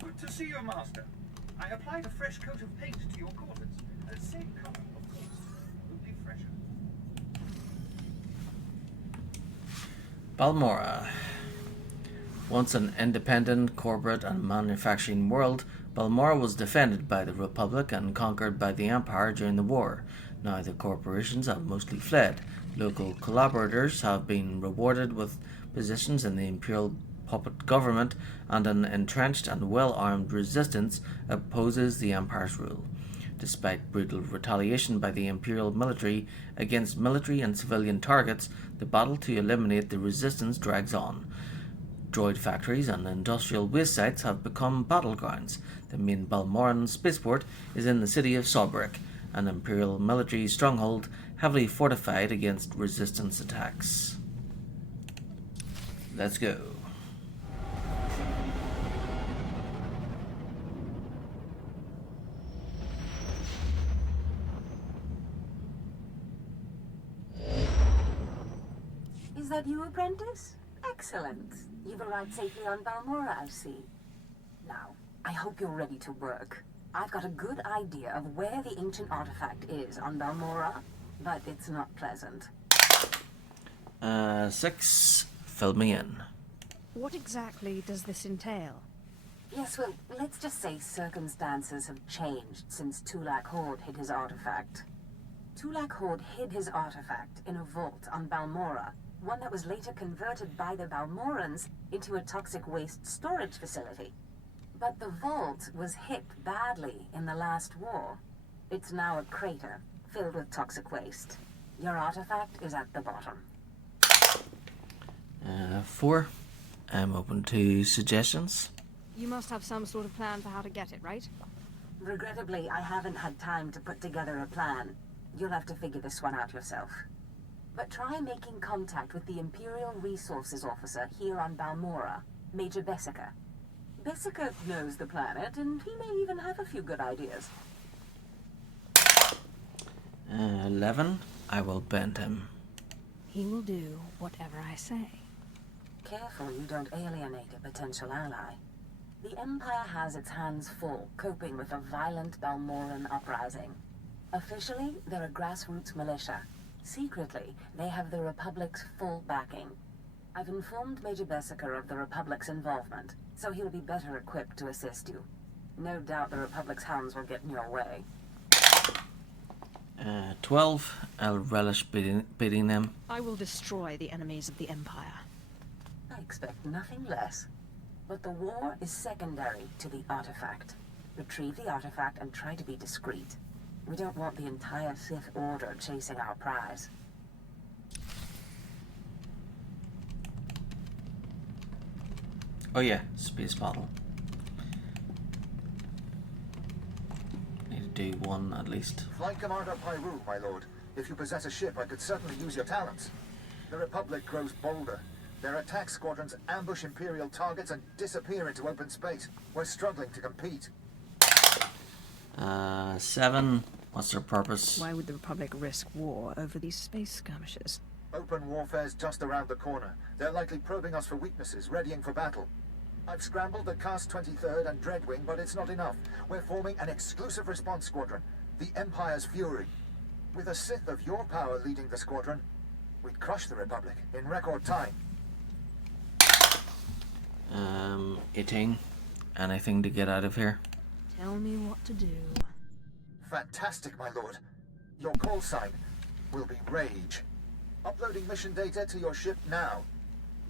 Good to see you, Master. I applied a fresh coat of paint to your quarters. The same color, of course. Will be fresher. Balmora. Once an independent corporate and manufacturing world, Balmora was defended by the Republic and conquered by the Empire during the war. Now the corporations have mostly fled. Local collaborators have been rewarded with positions in the Imperial puppet government, and an entrenched and well-armed resistance opposes the Empire's rule. Despite brutal retaliation by the Imperial military against military and civilian targets, the battle to eliminate the resistance drags on. Droid factories and industrial waste sites have become battlegrounds. The main Balmoran spaceport is in the city of Sawbrick, an Imperial military stronghold heavily fortified against resistance attacks. Let's go. Is that you, apprentice? Excellent. You've arrived safely on Balmora, I see. Now, I hope you're ready to work. I've got a good idea of where the ancient artifact is on Balmora, but it's not pleasant. 6. Fill me in. What exactly does this entail? Yes, well, let's just say circumstances have changed since Tulak Horde hid his artifact. Tulak Horde hid his artifact in a vault on Balmora, one that was later converted by the Balmorans into a toxic waste storage facility. But the vault was hit badly in the last war. It's now a crater filled with toxic waste. Your artifact is at the bottom. 4. I'm open to suggestions. You must have some sort of plan for how to get it, right? Regrettably, I haven't had time to put together a plan. You'll have to figure this one out yourself. But try making contact with the Imperial Resources Officer here on Balmora, Major Bessica. Bessica knows the planet, and he may even have a few good ideas. 11. I will bend him. He will do whatever I say. Careful you don't alienate a potential ally. The Empire has its hands full coping with a violent Balmoran uprising. Officially, they're a grassroots militia. Secretly, they have the Republic's full backing. I've informed Major Bessica of the Republic's involvement, so he'll be better equipped to assist you. No doubt the Republic's hounds will get in your way. 12. I'll relish beating them. I will destroy the enemies of the Empire. I expect nothing less. But the war is secondary to the artifact. Retrieve the artifact and try to be discreet. We don't want the entire Sith Order chasing our prize. Oh yeah, space battle. Need to do one at least. Flight Commander Pyru, my lord. If you possess a ship, I could certainly use your talents. The Republic grows bolder. Their attack squadrons ambush Imperial targets and disappear into open space. We're struggling to compete. 7. What's their purpose? Why would the Republic risk war over these space skirmishes? Open warfare's just around the corner. They're likely probing us for weaknesses, readying for battle. I've scrambled the Cast 23rd and Dreadwing, but it's not enough. We're forming an exclusive response squadron, the Empire's Fury. With a Sith of your power leading the squadron, we'd crush the Republic in record time. 18. Anything to get out of here? Tell me what to do. Fantastic, my lord. Your call sign will be Rage. Uploading mission data to your ship now.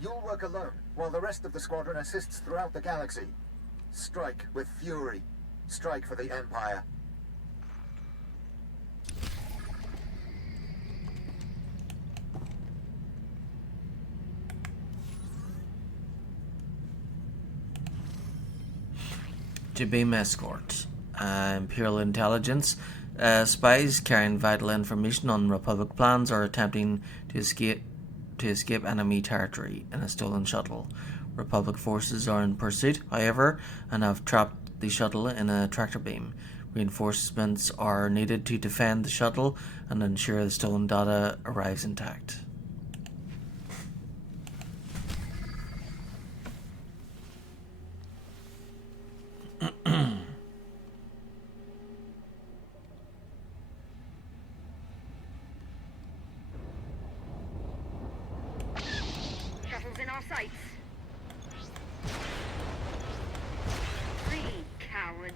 You'll work alone, while the rest of the squadron assists throughout the galaxy. Strike with fury. Strike for the Empire. To beam escort. Imperial intelligence. Spies carrying vital information on Republic plans are attempting to escape enemy territory in a stolen shuttle. Republic forces are in pursuit, however, and have trapped the shuttle in a tractor beam. Reinforcements are needed to defend the shuttle and ensure the stolen data arrives intact. Shuttles in our sights. 3 cowards.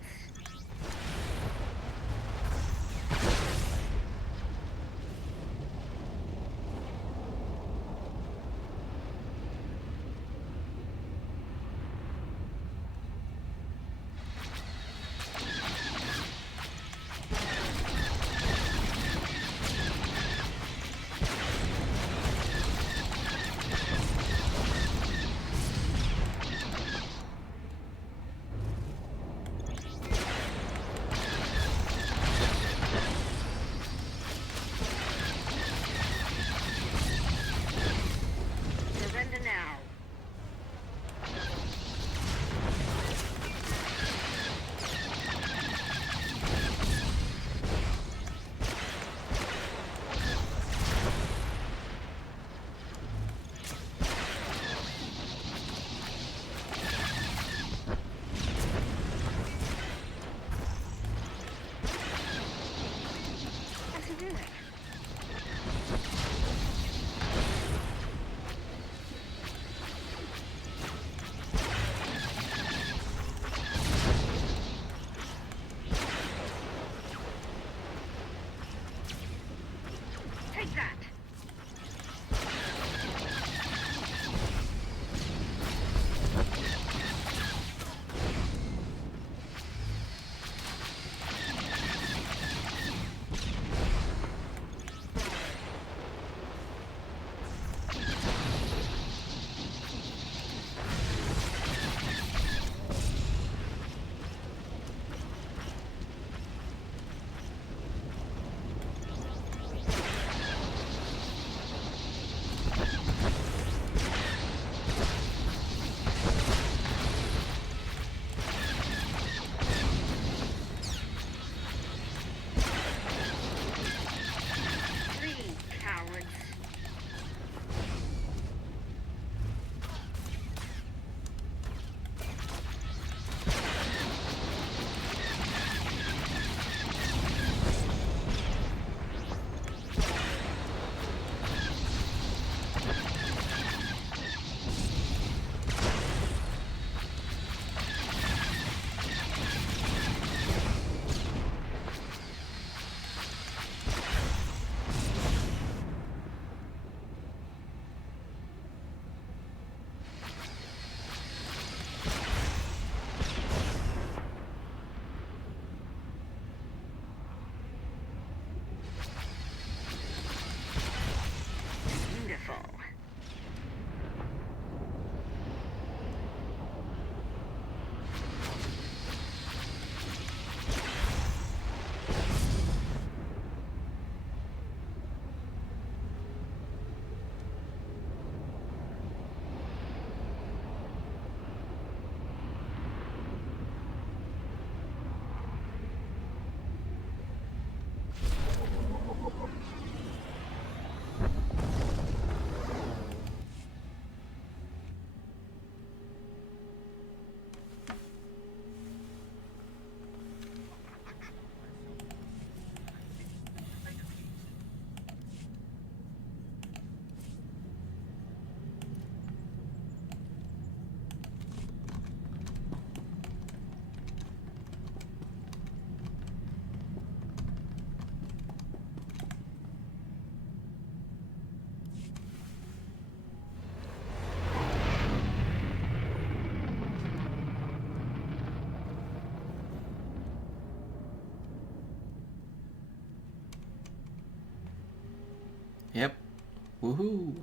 Woohoo!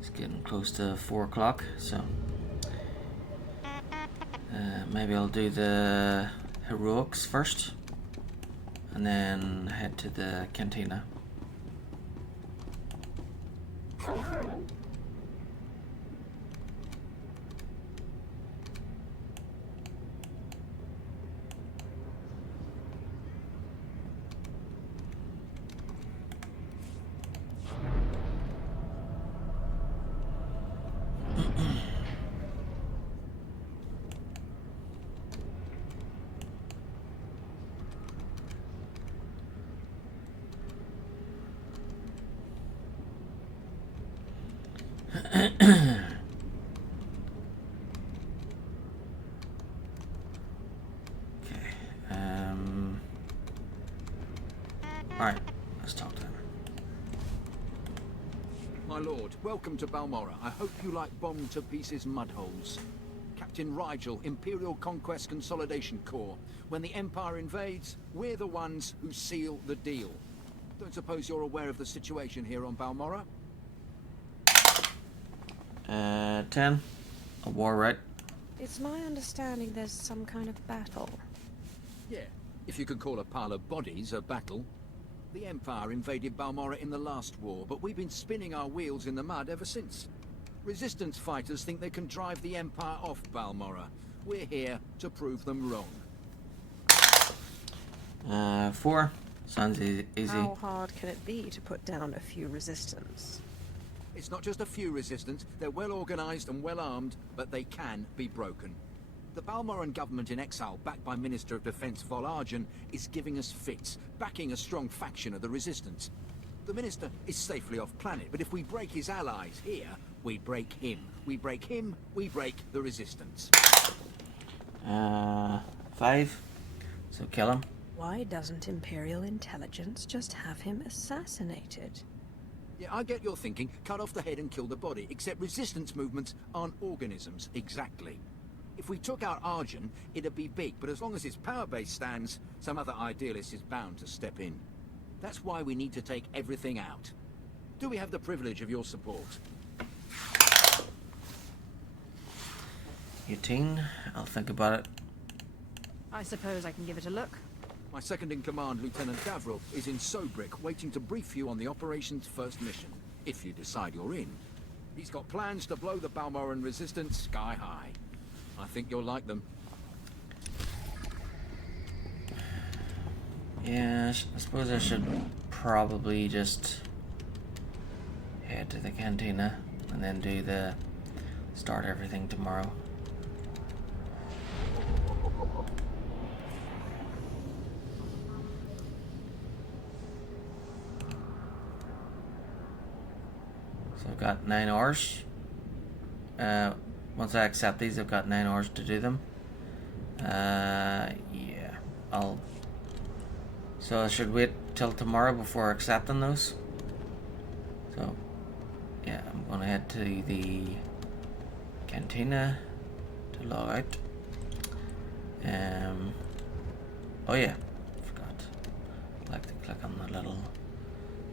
It's getting close to 4 o'clock, so maybe I'll do the heroics first and then head to the cantina. Alright, let's talk to him. My lord, welcome to Balmorra. I hope you like bombed to pieces mudholes. Captain Rigel, Imperial Conquest Consolidation Corps. When the Empire invades, we're the ones who seal the deal. Don't suppose you're aware of the situation here on Balmorra? 10. A war, right? It's my understanding there's some kind of battle. Yeah, if you could call a pile of bodies a battle. The Empire invaded Balmorra in the last war, but we've been spinning our wheels in the mud ever since. Resistance fighters think they can drive the Empire off Balmorra. We're here to prove them wrong. 4. Sounds easy. How hard can it be to put down a few resistance? It's not just a few resistance. They're well organized and well armed, but they can be broken. The Balmoran government in exile, backed by Minister of Defense Vol Argen, is giving us fits, backing a strong faction of the resistance. The minister is safely off planet, but if we break his allies here, we break him. We break him, we break the resistance. 5. So kill him. Why doesn't Imperial intelligence just have him assassinated? Yeah, I get your thinking. Cut off the head and kill the body, except resistance movements aren't organisms, exactly. If we took out Argen, it'd be big, but as long as his power base stands, some other idealist is bound to step in. That's why we need to take everything out. Do we have the privilege of your support? 18. I'll think about it. I suppose I can give it a look. My second-in-command, Lieutenant Davril, is in Sobrick, waiting to brief you on the operation's first mission, if you decide you're in. He's got plans to blow the Balmoran resistance sky high. I think you'll like them. Yeah, I suppose I should probably just head to the cantina and then do the start everything tomorrow. So I've got 9 hours. Once I accept these, I've got 9 hours to do them. Yeah, so I should wait till tomorrow before accepting those. So, yeah, I'm gonna head to the cantina to log out. Oh yeah, forgot. I like to click on the little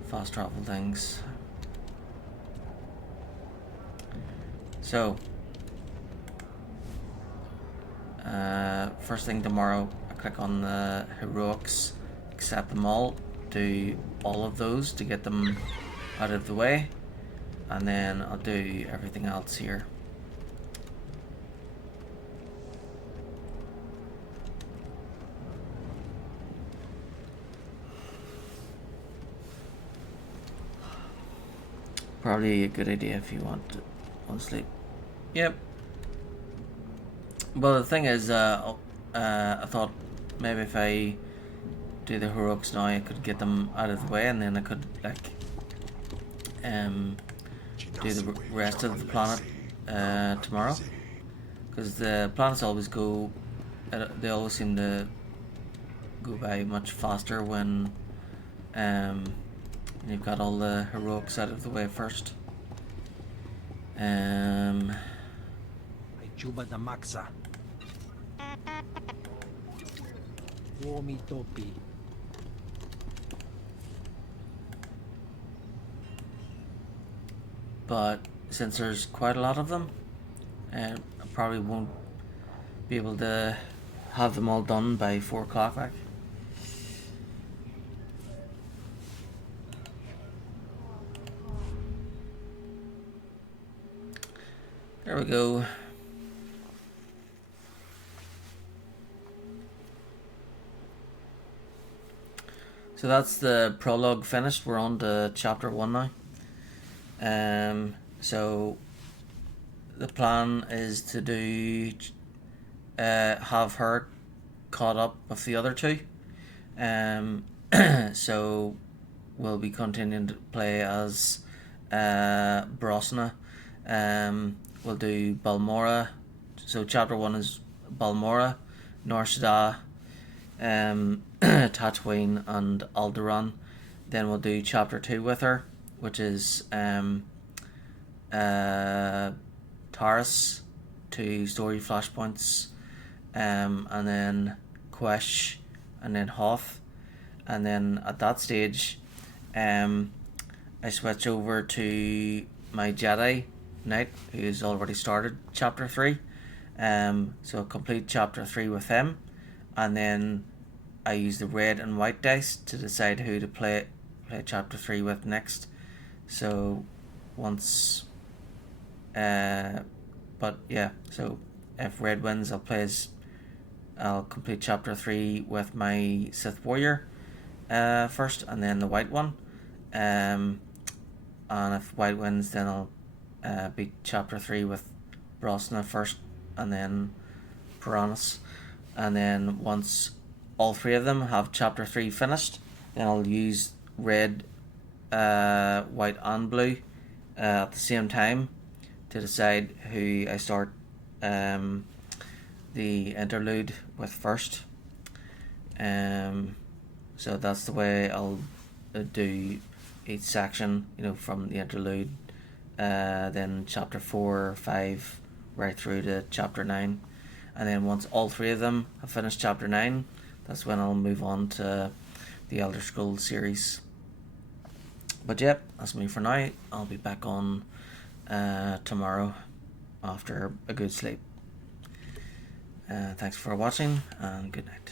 fast travel things. So, first thing tomorrow, I click on the heroics, accept them all, do all of those to get them out of the way, and then I'll do everything else here. Probably a good idea if you want to sleep. Yep. Well, the thing is, I thought maybe if I do the heroics now, I could get them out of the way, and then I could like do the rest of the planet tomorrow, because the planets always go. They always seem to go by much faster when you've got all the heroics out of the way first. Juba the Maxa. Warmy Dobby. But since there's quite a lot of them, I probably won't be able to have them all done by 4 o'clock. Like. There we go. So that's the prologue finished. We're on to chapter 1 now. So the plan is to do have her caught up with the other 2. So we'll be continuing to play as Brosna. We'll do Balmora. So chapter 1 is Balmora, Nar Shaddaa, Tatooine and Alderaan. Then we'll do chapter 2 with her, which is Taris, 2 story flashpoints, and then Quesh, and then Hoth. And then at that stage, I switch over to my Jedi Knight, who's already started chapter 3. So complete chapter 3 with him, and then I use the red and white dice to decide who to play chapter 3 with next. So once but yeah, so if red wins, I'll complete chapter 3 with my Sith warrior first, and then the white one. And if white wins, then I'll beat chapter 3 with Brosna first, and then Piranhas. And then once all 3 of them have chapter 3 finished, then I'll use red, white and blue at the same time to decide who I start the interlude with first. So that's the way I'll do each section, from the interlude, then chapter 4, 5, right through to chapter 9. And then once all 3 of them have finished chapter 9, that's when I'll move on to the Elder Scrolls series. But yep, that's me for now. I'll be back on tomorrow after a good sleep. Thanks for watching, and good night.